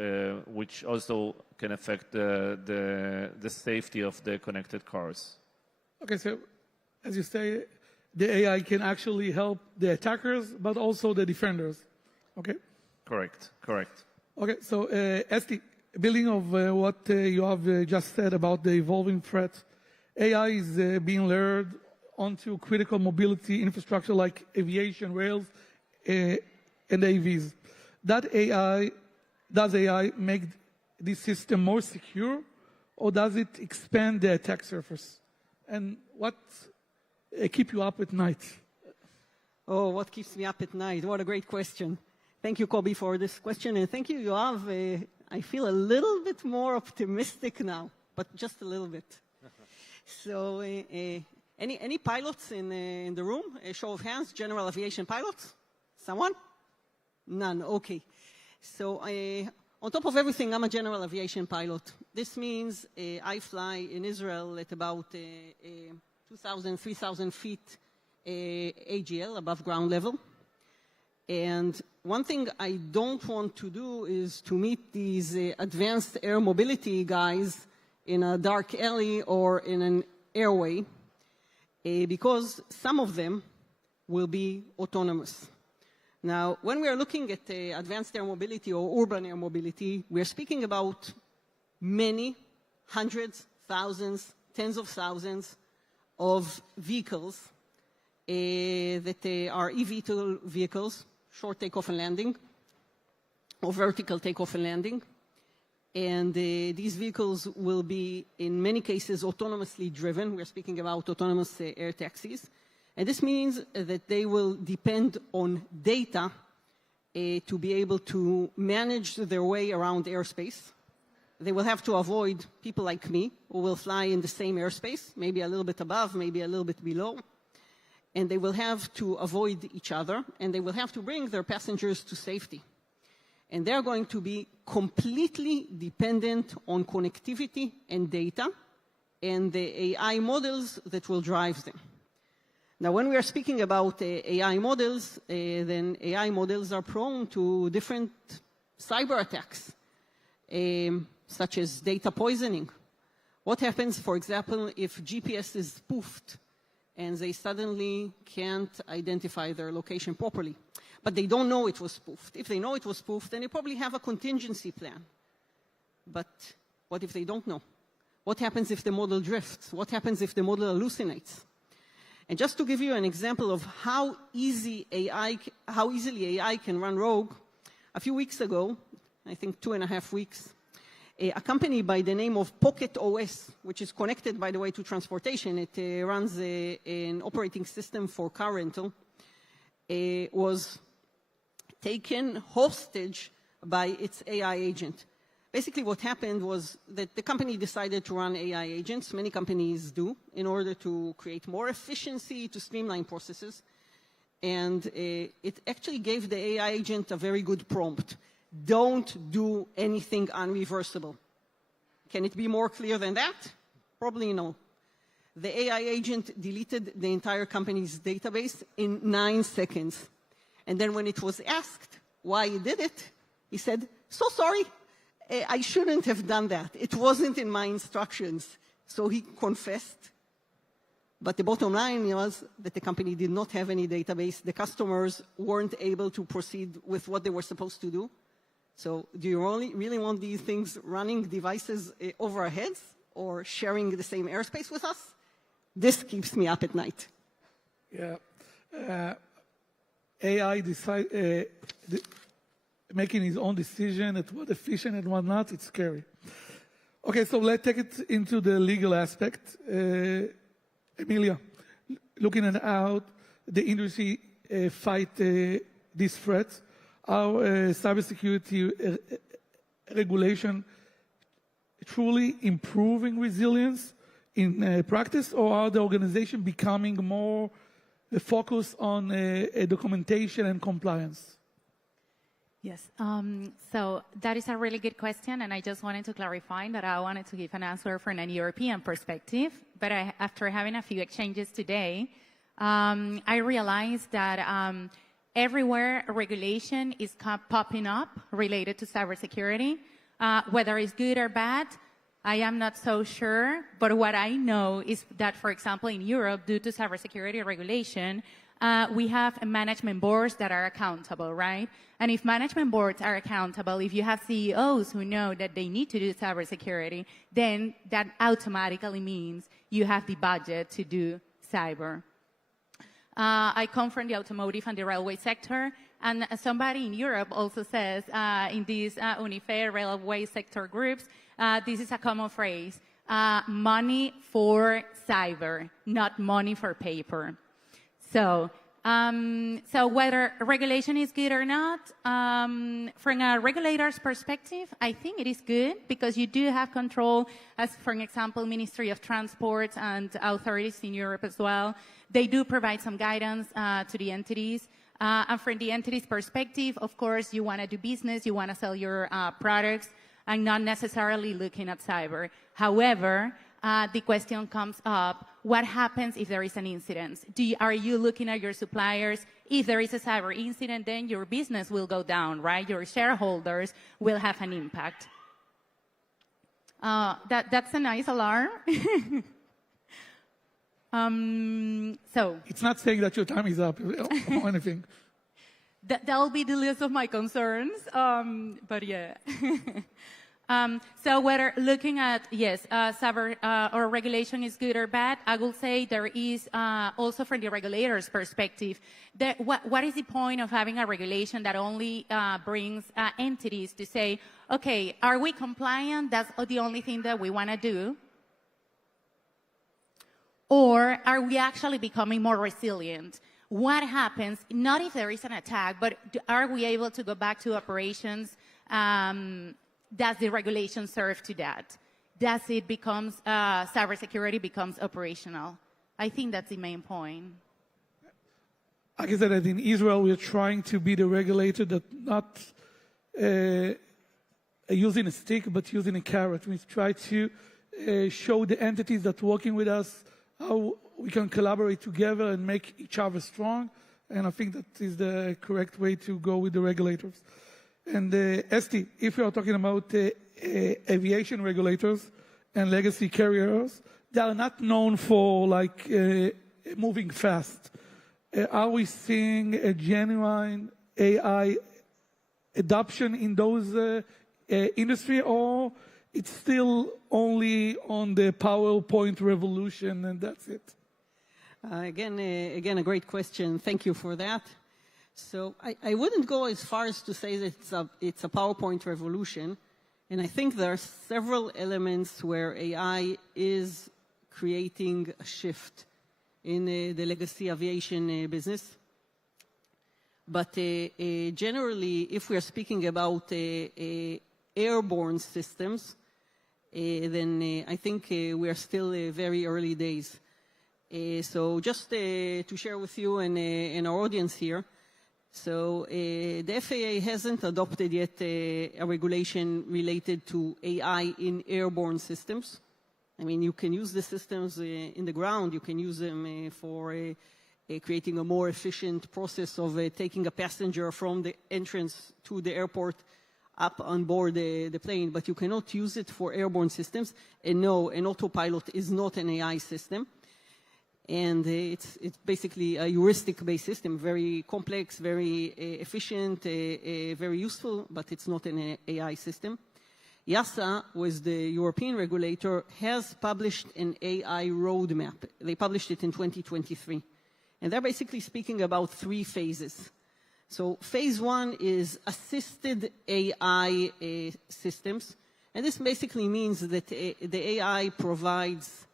which also can affect the safety of the connected cars. Okay, so as you say, the AI can actually help the attackers, but also the defenders. Okay? Correct. Okay, so Esti, building of what you have just said about the evolving threat, AI is being layered onto critical mobility infrastructure like aviation, rails, and AVs. Does AI make this system more secure, or does it expand the attack surface? And what keeps you up at night? Oh, what keeps me up at night? What a great question. Thank you, Kobe, for this question, and thank you, Yoav. I feel a little bit more optimistic now, but just a little bit. So, any pilots in the room? A show of hands. General aviation pilots? Someone? None. Okay. So, on top of everything, I'm a general aviation pilot. This means I fly in Israel at about 2,000, 3,000 feet AGL, above ground level. And one thing I don't want to do is to meet these advanced air mobility guys in a dark alley or in an airway, because some of them will be autonomous. Now, when we are looking at advanced air mobility or urban air mobility, we are speaking about many hundreds, thousands, tens of thousands of vehicles that are eVTOL vehicles, short takeoff and landing, or vertical takeoff and landing. And these vehicles will be, in many cases, autonomously driven. We're speaking about autonomous air taxis. And this means that they will depend on data to be able to manage their way around airspace. They will have to avoid people like me who will fly in the same airspace, maybe a little bit above, maybe a little bit below. And they will have to avoid each other, and they will have to bring their passengers to safety. And they're going to be completely dependent on connectivity and data and the AI models that will drive them. Now, when we are speaking about AI models, then AI models are prone to different cyber attacks, such as data poisoning. What happens, for example, if GPS is spoofed and they suddenly can't identify their location properly? But they don't know it was spoofed. If they know it was spoofed, then they probably have a contingency plan. But what if they don't know? What happens if the model drifts? What happens if the model hallucinates? And just to give you an example of how easily AI can run rogue, a few weeks ago, I think 2.5 weeks, a company by the name of Pocket OS, which is connected, by the way, to transportation, it runs an operating system for car rental, was taken hostage by its AI agent. Basically what happened was that the company decided to run AI agents, many companies do, in order to create more efficiency, to streamline processes. And it actually gave the AI agent a very good prompt. Don't do anything unreversible. Can it be more clear than that? Probably no. The AI agent deleted the entire company's database in 9 seconds. And then when it was asked why he did it, he said, "So sorry, I shouldn't have done that. It wasn't in my instructions." So he confessed. But the bottom line was that the company did not have any database. The customers weren't able to proceed with what they were supposed to do. So do you really want these things running devices over our heads or sharing the same airspace with us? This keeps me up at night. Yeah. AI making his own decision at what efficient and what not, it's scary. Okay, so let's take it into the legal aspect. Emilia, looking at how the industry fight these threats, our cybersecurity regulation truly improving resilience in practice, or are the organization becoming more focused on documentation and compliance? Yes, so that is a really good question, and I just wanted to clarify that I wanted to give an answer from a European perspective, but after having a few exchanges today, I realized that everywhere regulation is popping up related to cybersecurity, whether it's good or bad, I am not so sure, but what I know is that, for example, in Europe, due to cybersecurity regulation, we have management boards that are accountable, right? And if management boards are accountable, if you have CEOs who know that they need to do cybersecurity, then that automatically means you have the budget to do cyber. I come from the automotive and the railway sector, and somebody in Europe also says in these Unifair railway sector groups, this is a common phrase, money for cyber, not money for paper. So whether regulation is good or not, from a regulator's perspective, I think it is good because you do have control, as for example, Ministry of Transport and authorities in Europe as well. They do provide some guidance to the entities. And from the entity's perspective, of course, you want to do business, you want to sell your products, and not necessarily looking at cyber. However, the question comes up, what happens if there is an incident? Are you looking at your suppliers? If there is a cyber incident, then your business will go down, right? Your shareholders will have an impact. That's a nice alarm. So it's not saying that your time is up or anything. That will be the list of my concerns, but yeah. So whether looking at, yes, cyber or regulation is good or bad, I will say there is also from the regulator's perspective, what is the point of having a regulation that only brings entities to say, okay, are we compliant? That's the only thing that we want to do. Or are we actually becoming more resilient? What happens, not if there is an attack, but are we able to go back to operations? Does the regulation serve to that? Does it becomes, cybersecurity becomes operational? I think that's the main point. Like I said, in Israel, we're trying to be the regulator that not using a stick, but using a carrot. We try to show the entities that are working with us how we can collaborate together and make each other strong. And I think that is the correct way to go with the regulators. And Esti, if you are talking about aviation regulators and legacy carriers, they are not known for like moving fast. Are we seeing a genuine AI adoption in those industry, or it's still only on the PowerPoint revolution and that's it? Again, a great question. Thank you for that. So I wouldn't go as far as to say that it's a PowerPoint revolution. And I think there are several elements where AI is creating a shift in the legacy aviation business. But generally, if we are speaking about airborne systems, then I think we are still very early days. So just to share with you and our audience here, so the FAA hasn't adopted yet a regulation related to AI in airborne systems. I mean, you can use the systems in the ground. You can use them for creating a more efficient process of taking a passenger from the entrance to the airport up on board the plane, but you cannot use it for airborne systems. And no, an autopilot is not an AI system. And it's basically a heuristic-based system, very complex, very efficient, very useful, but it's not an AI system. EASA, was the European regulator, has published an AI roadmap. They published it in 2023. And they're basically speaking about 3 phases. So phase 1 is assisted AI systems. And this basically means that the AI provides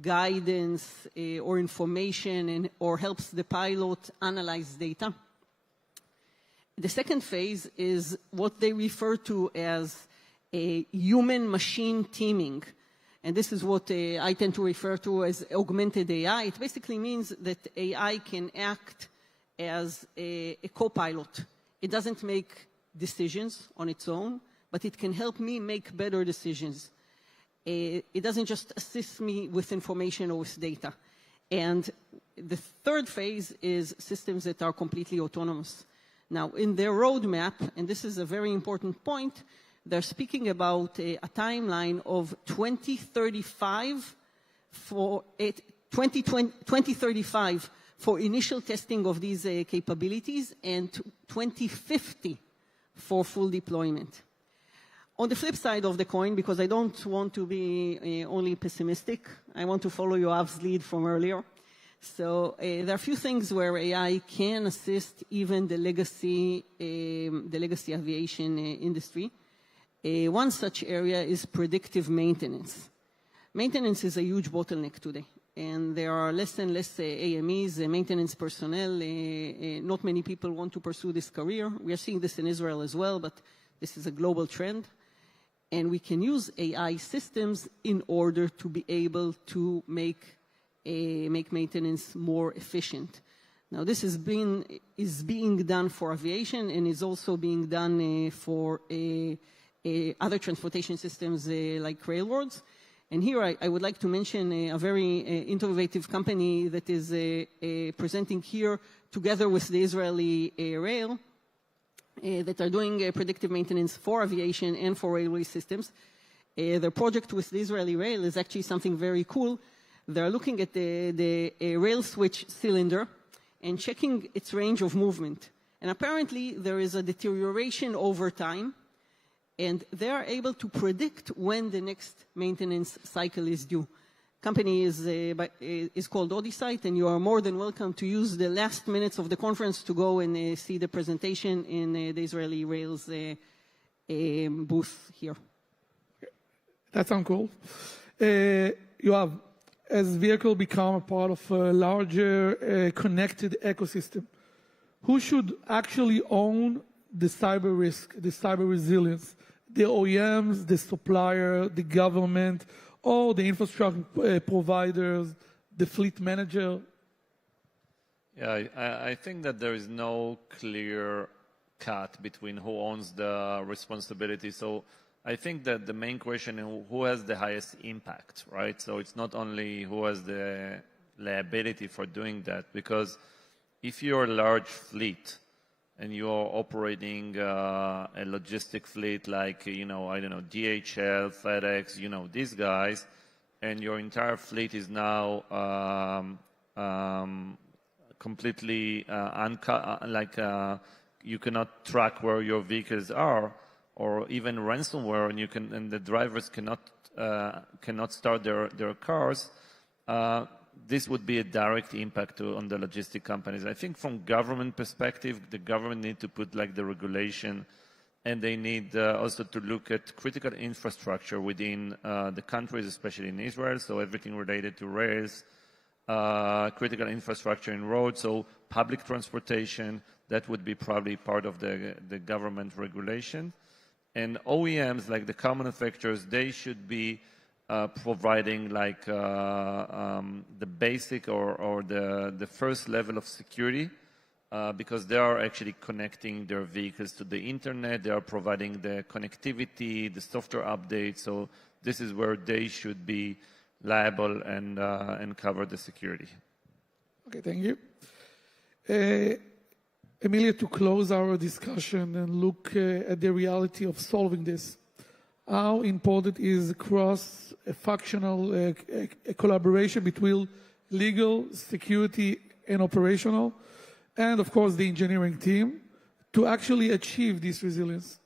guidance or information or helps the pilot analyze data. The second phase is what they refer to as a human-machine teaming. And this is what I tend to refer to as augmented AI. It basically means that AI can act as a co-pilot. It doesn't make decisions on its own, but it can help me make better decisions. It doesn't just assist me with information or with data. And the third phase is systems that are completely autonomous. Now, in their roadmap, and this is a very important point, they're speaking about a timeline of 2035 for 2035 for initial testing of these capabilities and 2050 for full deployment. On the flip side of the coin, because I don't want to be only pessimistic, I want to follow Yoav's lead from earlier. So there are a few things where AI can assist even the legacy aviation industry. One such area is predictive maintenance. Maintenance is a huge bottleneck today, and there are less and less AMEs, maintenance personnel. Not many people want to pursue this career. We are seeing this in Israel as well, but this is a global trend. And we can use AI systems in order to be able to make maintenance more efficient. Now, this is being done for aviation and is also being done for other transportation systems like railroads. And here I would like to mention a very innovative company that is presenting here together with the Israeli Rail that are doing predictive maintenance for aviation and for railway systems. Their project with the Israeli Rail is actually something very cool. They're looking at the rail switch cylinder and checking its range of movement. And apparently there is a deterioration over time, and they are able to predict when the next maintenance cycle is due. Company is called Odysite, and you are more than welcome to use the last minutes of the conference to go and see the presentation in the Israeli Rail's booth here. That sounds cool. You have, as vehicle become a part of a larger connected ecosystem, who should actually own the cyber risk, the cyber resilience? The OEMs, the supplier, the government, or the infrastructure providers, the fleet manager? Yeah, I think that there is no clear cut between who owns the responsibility. So I think that the main question is who has the highest impact, right? So it's not only who has the liability for doing that, because if you're a large fleet and you're operating a logistic fleet like, I don't know, DHL, FedEx, these guys, and your entire fleet is now completely you cannot track where your vehicles are, or even ransomware, and the drivers cannot start their cars. This would be a direct impact on the logistic companies. I think from government perspective, the government need to put the regulation, and they need also to look at critical infrastructure within the countries, especially in Israel. So everything related to rails, critical infrastructure in roads, so public transportation, that would be probably part of the government regulation. And OEMs, like the car manufacturers, they should be providing the basic or the first level of security, because they are actually connecting their vehicles to the internet. They are providing the connectivity, the software updates. So this is where they should be liable and cover the security. Okay, thank you. Emilia, to close our discussion and look at the reality of solving this, how important is cross-functional collaboration between legal, security, and operational, and of course the engineering team, to actually achieve this resilience?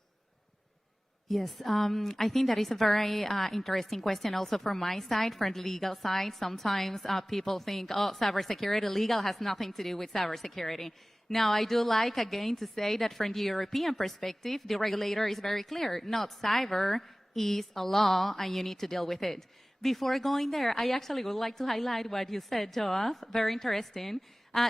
Yes, I think that is a very interesting question also from my side, from the legal side. Sometimes people think, cybersecurity, legal has nothing to do with cybersecurity. Now, I do like, again, to say that from the European perspective, the regulator is very clear. Not cyber is a law, and you need to deal with it. Before going there, I actually would like to highlight what you said, Joab. Very interesting.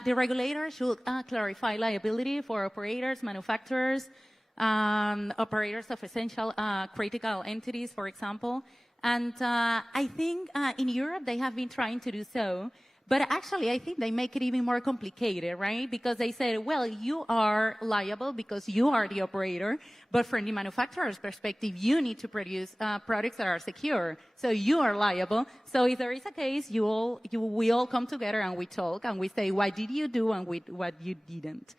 The regulator should clarify liability for operators, manufacturers, operators of essential critical entities, for example. And I think in Europe, they have been trying to do so. But actually, I think they make it even more complicated, right? Because they say, well, you are liable because you are the operator, but from the manufacturer's perspective, you need to produce products that are secure. So you are liable. So if there is a case, we all come together and we talk and we say, what did you do and what you didn't?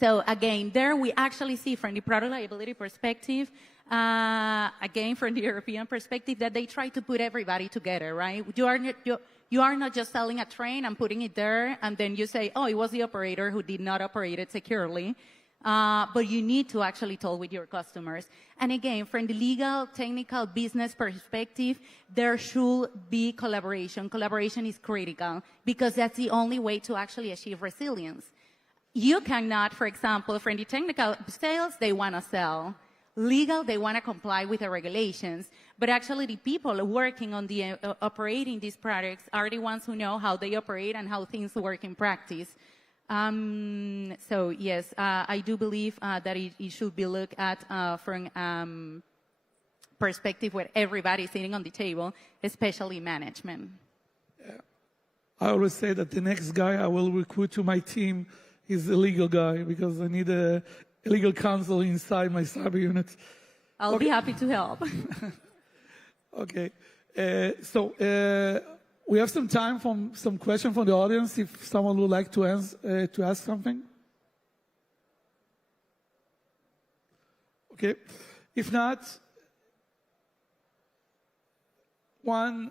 So again, there we actually see from the product liability perspective, again, from the European perspective, that they try to put everybody together, right? You are not just selling a train and putting it there, and then you say, it was the operator who did not operate it securely. But you need to actually talk with your customers. And again, from the legal, technical, business perspective, there should be collaboration. Collaboration is critical because that's the only way to actually achieve resilience. You cannot, for example, from the technical sales, they want to sell. Legal, they want to comply with the regulations, but actually the people working on the operating these products are the ones who know how they operate and how things work in practice. So yes, I do believe that it should be looked at from perspective where everybody is sitting on the table, especially management. Yeah. I always say that the next guy I will recruit to my team is a legal guy because I need a legal counsel inside my cyber unit. I'll be happy to help. Okay. We have some time for some questions from the audience if someone would like to ask something. Okay. If not, one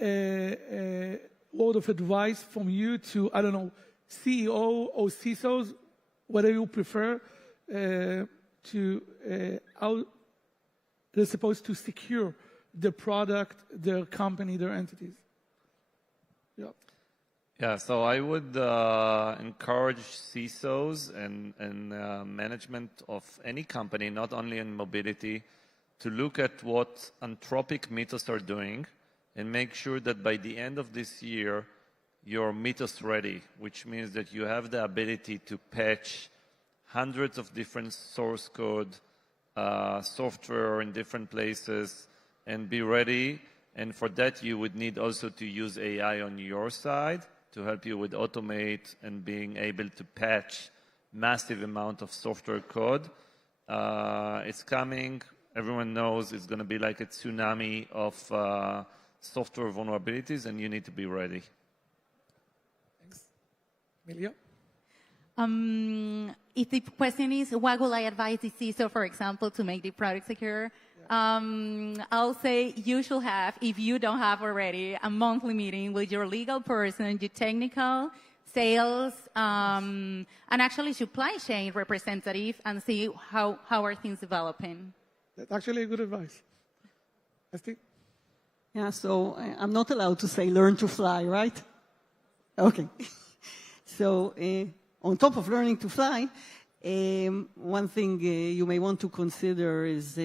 word of advice from you to, I don't know, CEO or CISOs, whatever you prefer, how they're supposed to secure the product, their company, their entities. Yeah, so I would encourage CISOs and management of any company, not only in mobility, to look at what Anthropic Mythos are doing and make sure that by the end of this year, you're Mythos ready, which means that you have the ability to patch hundreds of different source code, software in different places, and be ready. And for that, you would need also to use AI on your side to help you with automate and being able to patch massive amount of software code. It's coming. Everyone knows it's going to be like a tsunami of software vulnerabilities, and you need to be ready. Thanks. Amelia? If the question is, what will I advise the CISO, for example, to make the product secure? I'll say you should have, if you don't have already, a monthly meeting with your legal person, your technical, sales, and actually supply chain representative and see how are things developing. That's actually a good advice. Esti? Yeah, so I'm not allowed to say learn to fly, right? Okay. So on top of learning to fly, one thing you may want to consider is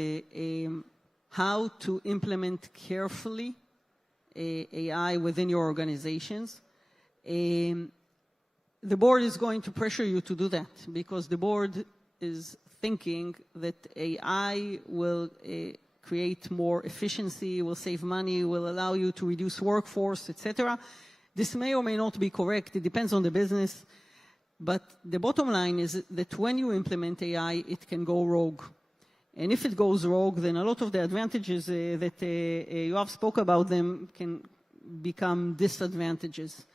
how to implement carefully AI within your organizations. The board is going to pressure you to do that because the board is thinking that AI will create more efficiency, will save money, will allow you to reduce workforce, etc. This may or may not be correct. It depends on the business. But the bottom line is that when you implement AI, it can go rogue. And if it goes rogue, then a lot of the advantages that Yoav spoke about them can become disadvantages.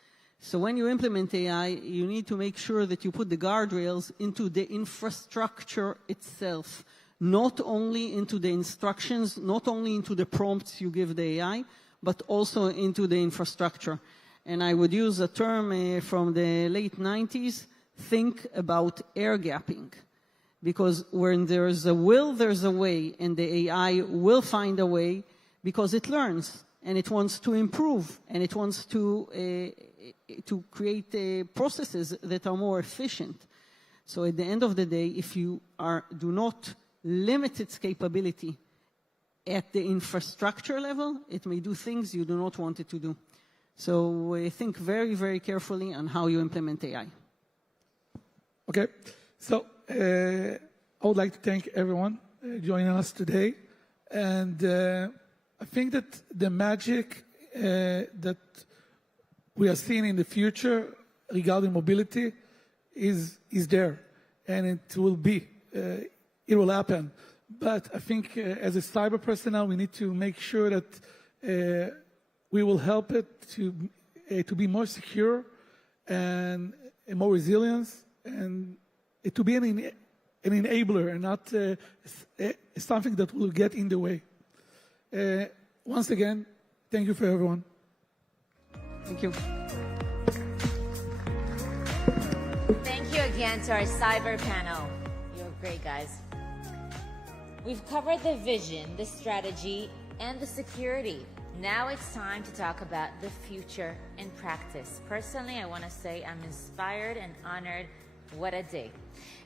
So when you implement AI, you need to make sure that you put the guardrails into the infrastructure itself, not only into the instructions, not only into the prompts you give the AI, but also into the infrastructure. And I would use a term from the late 90s, think about air gapping. Because when there's a will, there's a way, and the AI will find a way because it learns, and it wants to improve, and it wants to create processes that are more efficient. So at the end of the day, if you do not limit its capability at the infrastructure level, it may do things you do not want it to do. So think very, very carefully on how you implement AI. Okay, so I would like to thank everyone joining us today. And I think that the magic that we are seeing in the future regarding mobility is there, and it will happen. But I think as a cyber personnel, we need to make sure that we will help it to be more secure and more resilient, and to be an enabler and not something that will get in the way. Once again, thank you for everyone. Thank you. Thank you again to our cyber panel. You're great, guys. We've covered the vision, the strategy, and the security. Now it's time to talk about the future in practice. Personally, I want to say I'm inspired and honored. What a day.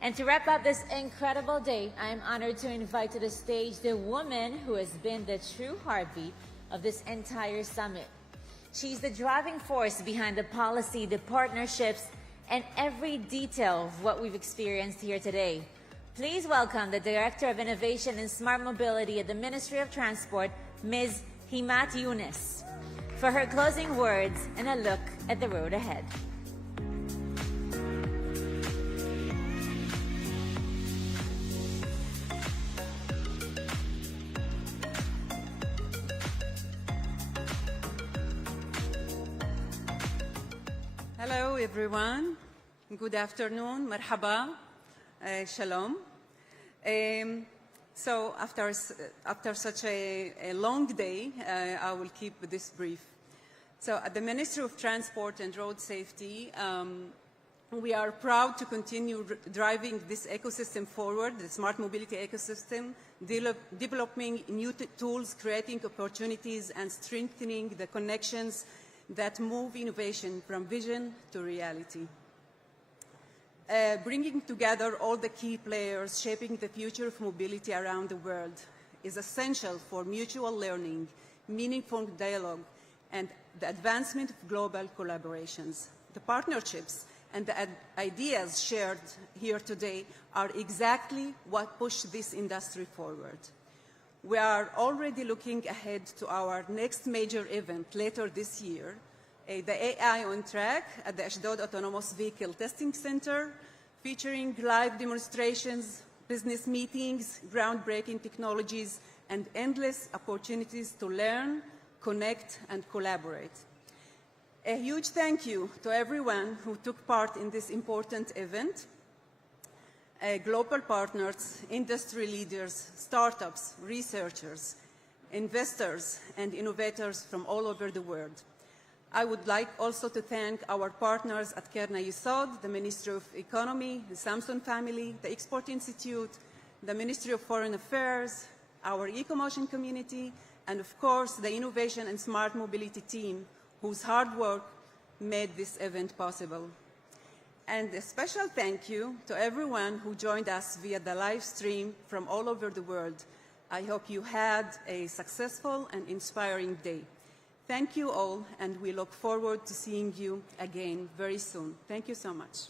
And to wrap up this incredible day, I am honored to invite to the stage the woman who has been the true heartbeat of this entire summit. She's the driving force behind the policy, the partnerships, and every detail of what we've experienced here today. Please welcome the Director of Innovation and Smart Mobility at the Ministry of Transport, Ms. Himat Yunus, for her closing words and a look at the road ahead. everyone. Good afternoon. Marhaba. Shalom. So after such a long day, I will keep this brief. So at the Ministry of Transport and Road Safety, we are proud to continue driving this ecosystem forward, the smart mobility ecosystem, developing new tools, creating opportunities, and strengthening the connections that move innovation from vision to reality. Bringing together all the key players shaping the future of mobility around the world is essential for mutual learning, meaningful dialogue, and the advancement of global collaborations. The partnerships and the ideas shared here today are exactly what push this industry forward. We are already looking ahead to our next major event later this year, the AI on Track at the Ashdod Autonomous Vehicle Testing Center, featuring live demonstrations, business meetings, groundbreaking technologies, and endless opportunities to learn, connect, and collaborate. A huge thank you to everyone who took part in this important event. Global partners, industry leaders, startups, researchers, investors, and innovators from all over the world. I would like also to thank our partners at Kerna Yesod, the Ministry of Economy, the Samson family, the Export Institute, the Ministry of Foreign Affairs, our EcoMotion community, and of course the Innovation and Smart Mobility team, whose hard work made this event possible. And a special thank you to everyone who joined us via the live stream from all over the world. I hope you had a successful and inspiring day. Thank you all, and we look forward to seeing you again very soon. Thank you so much.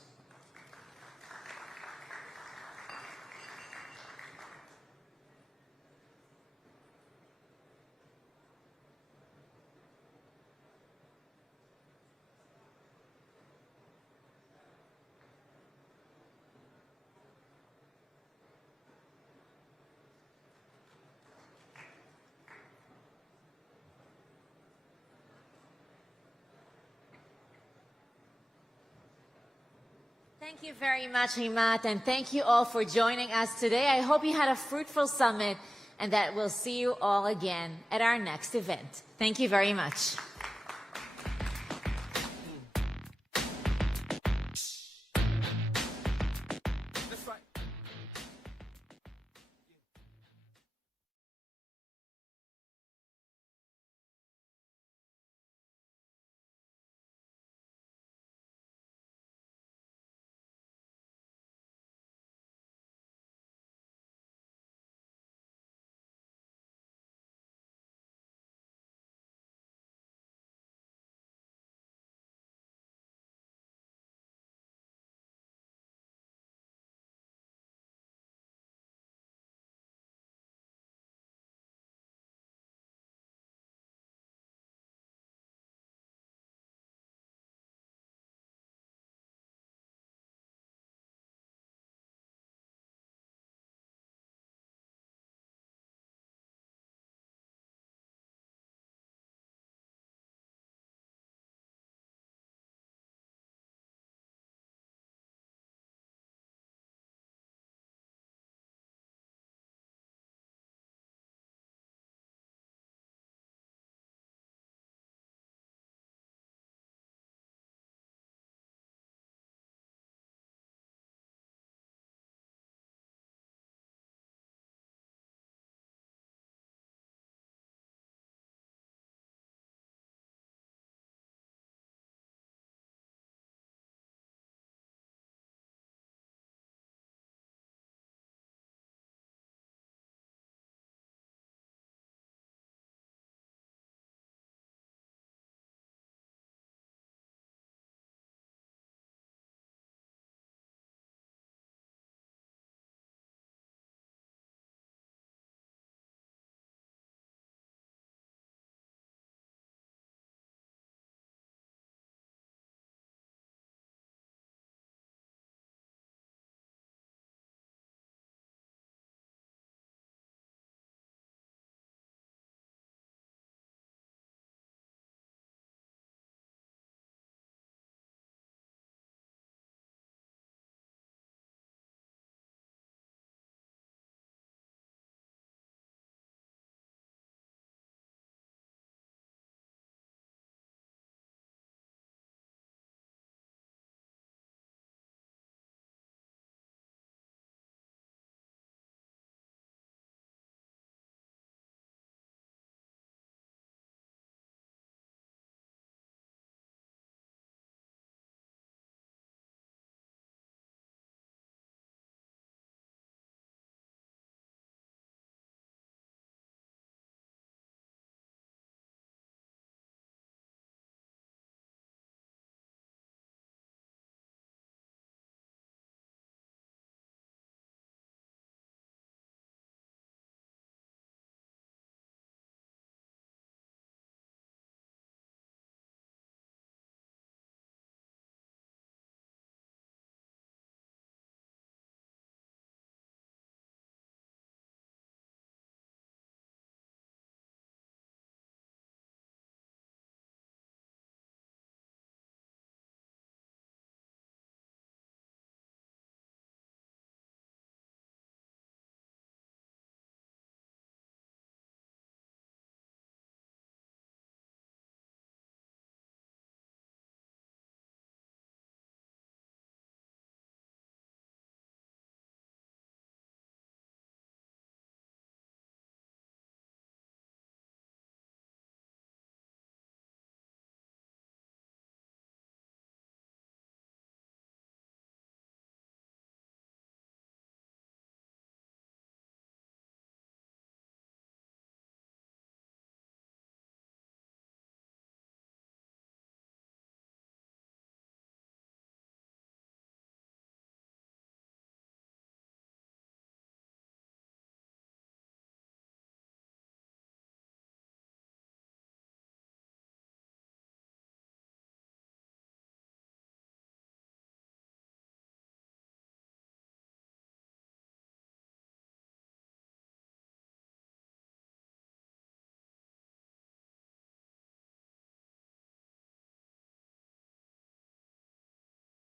Thank you very much, Himat, and thank you all for joining us today. I hope you had a fruitful summit and that we'll see you all again at our next event. Thank you very much.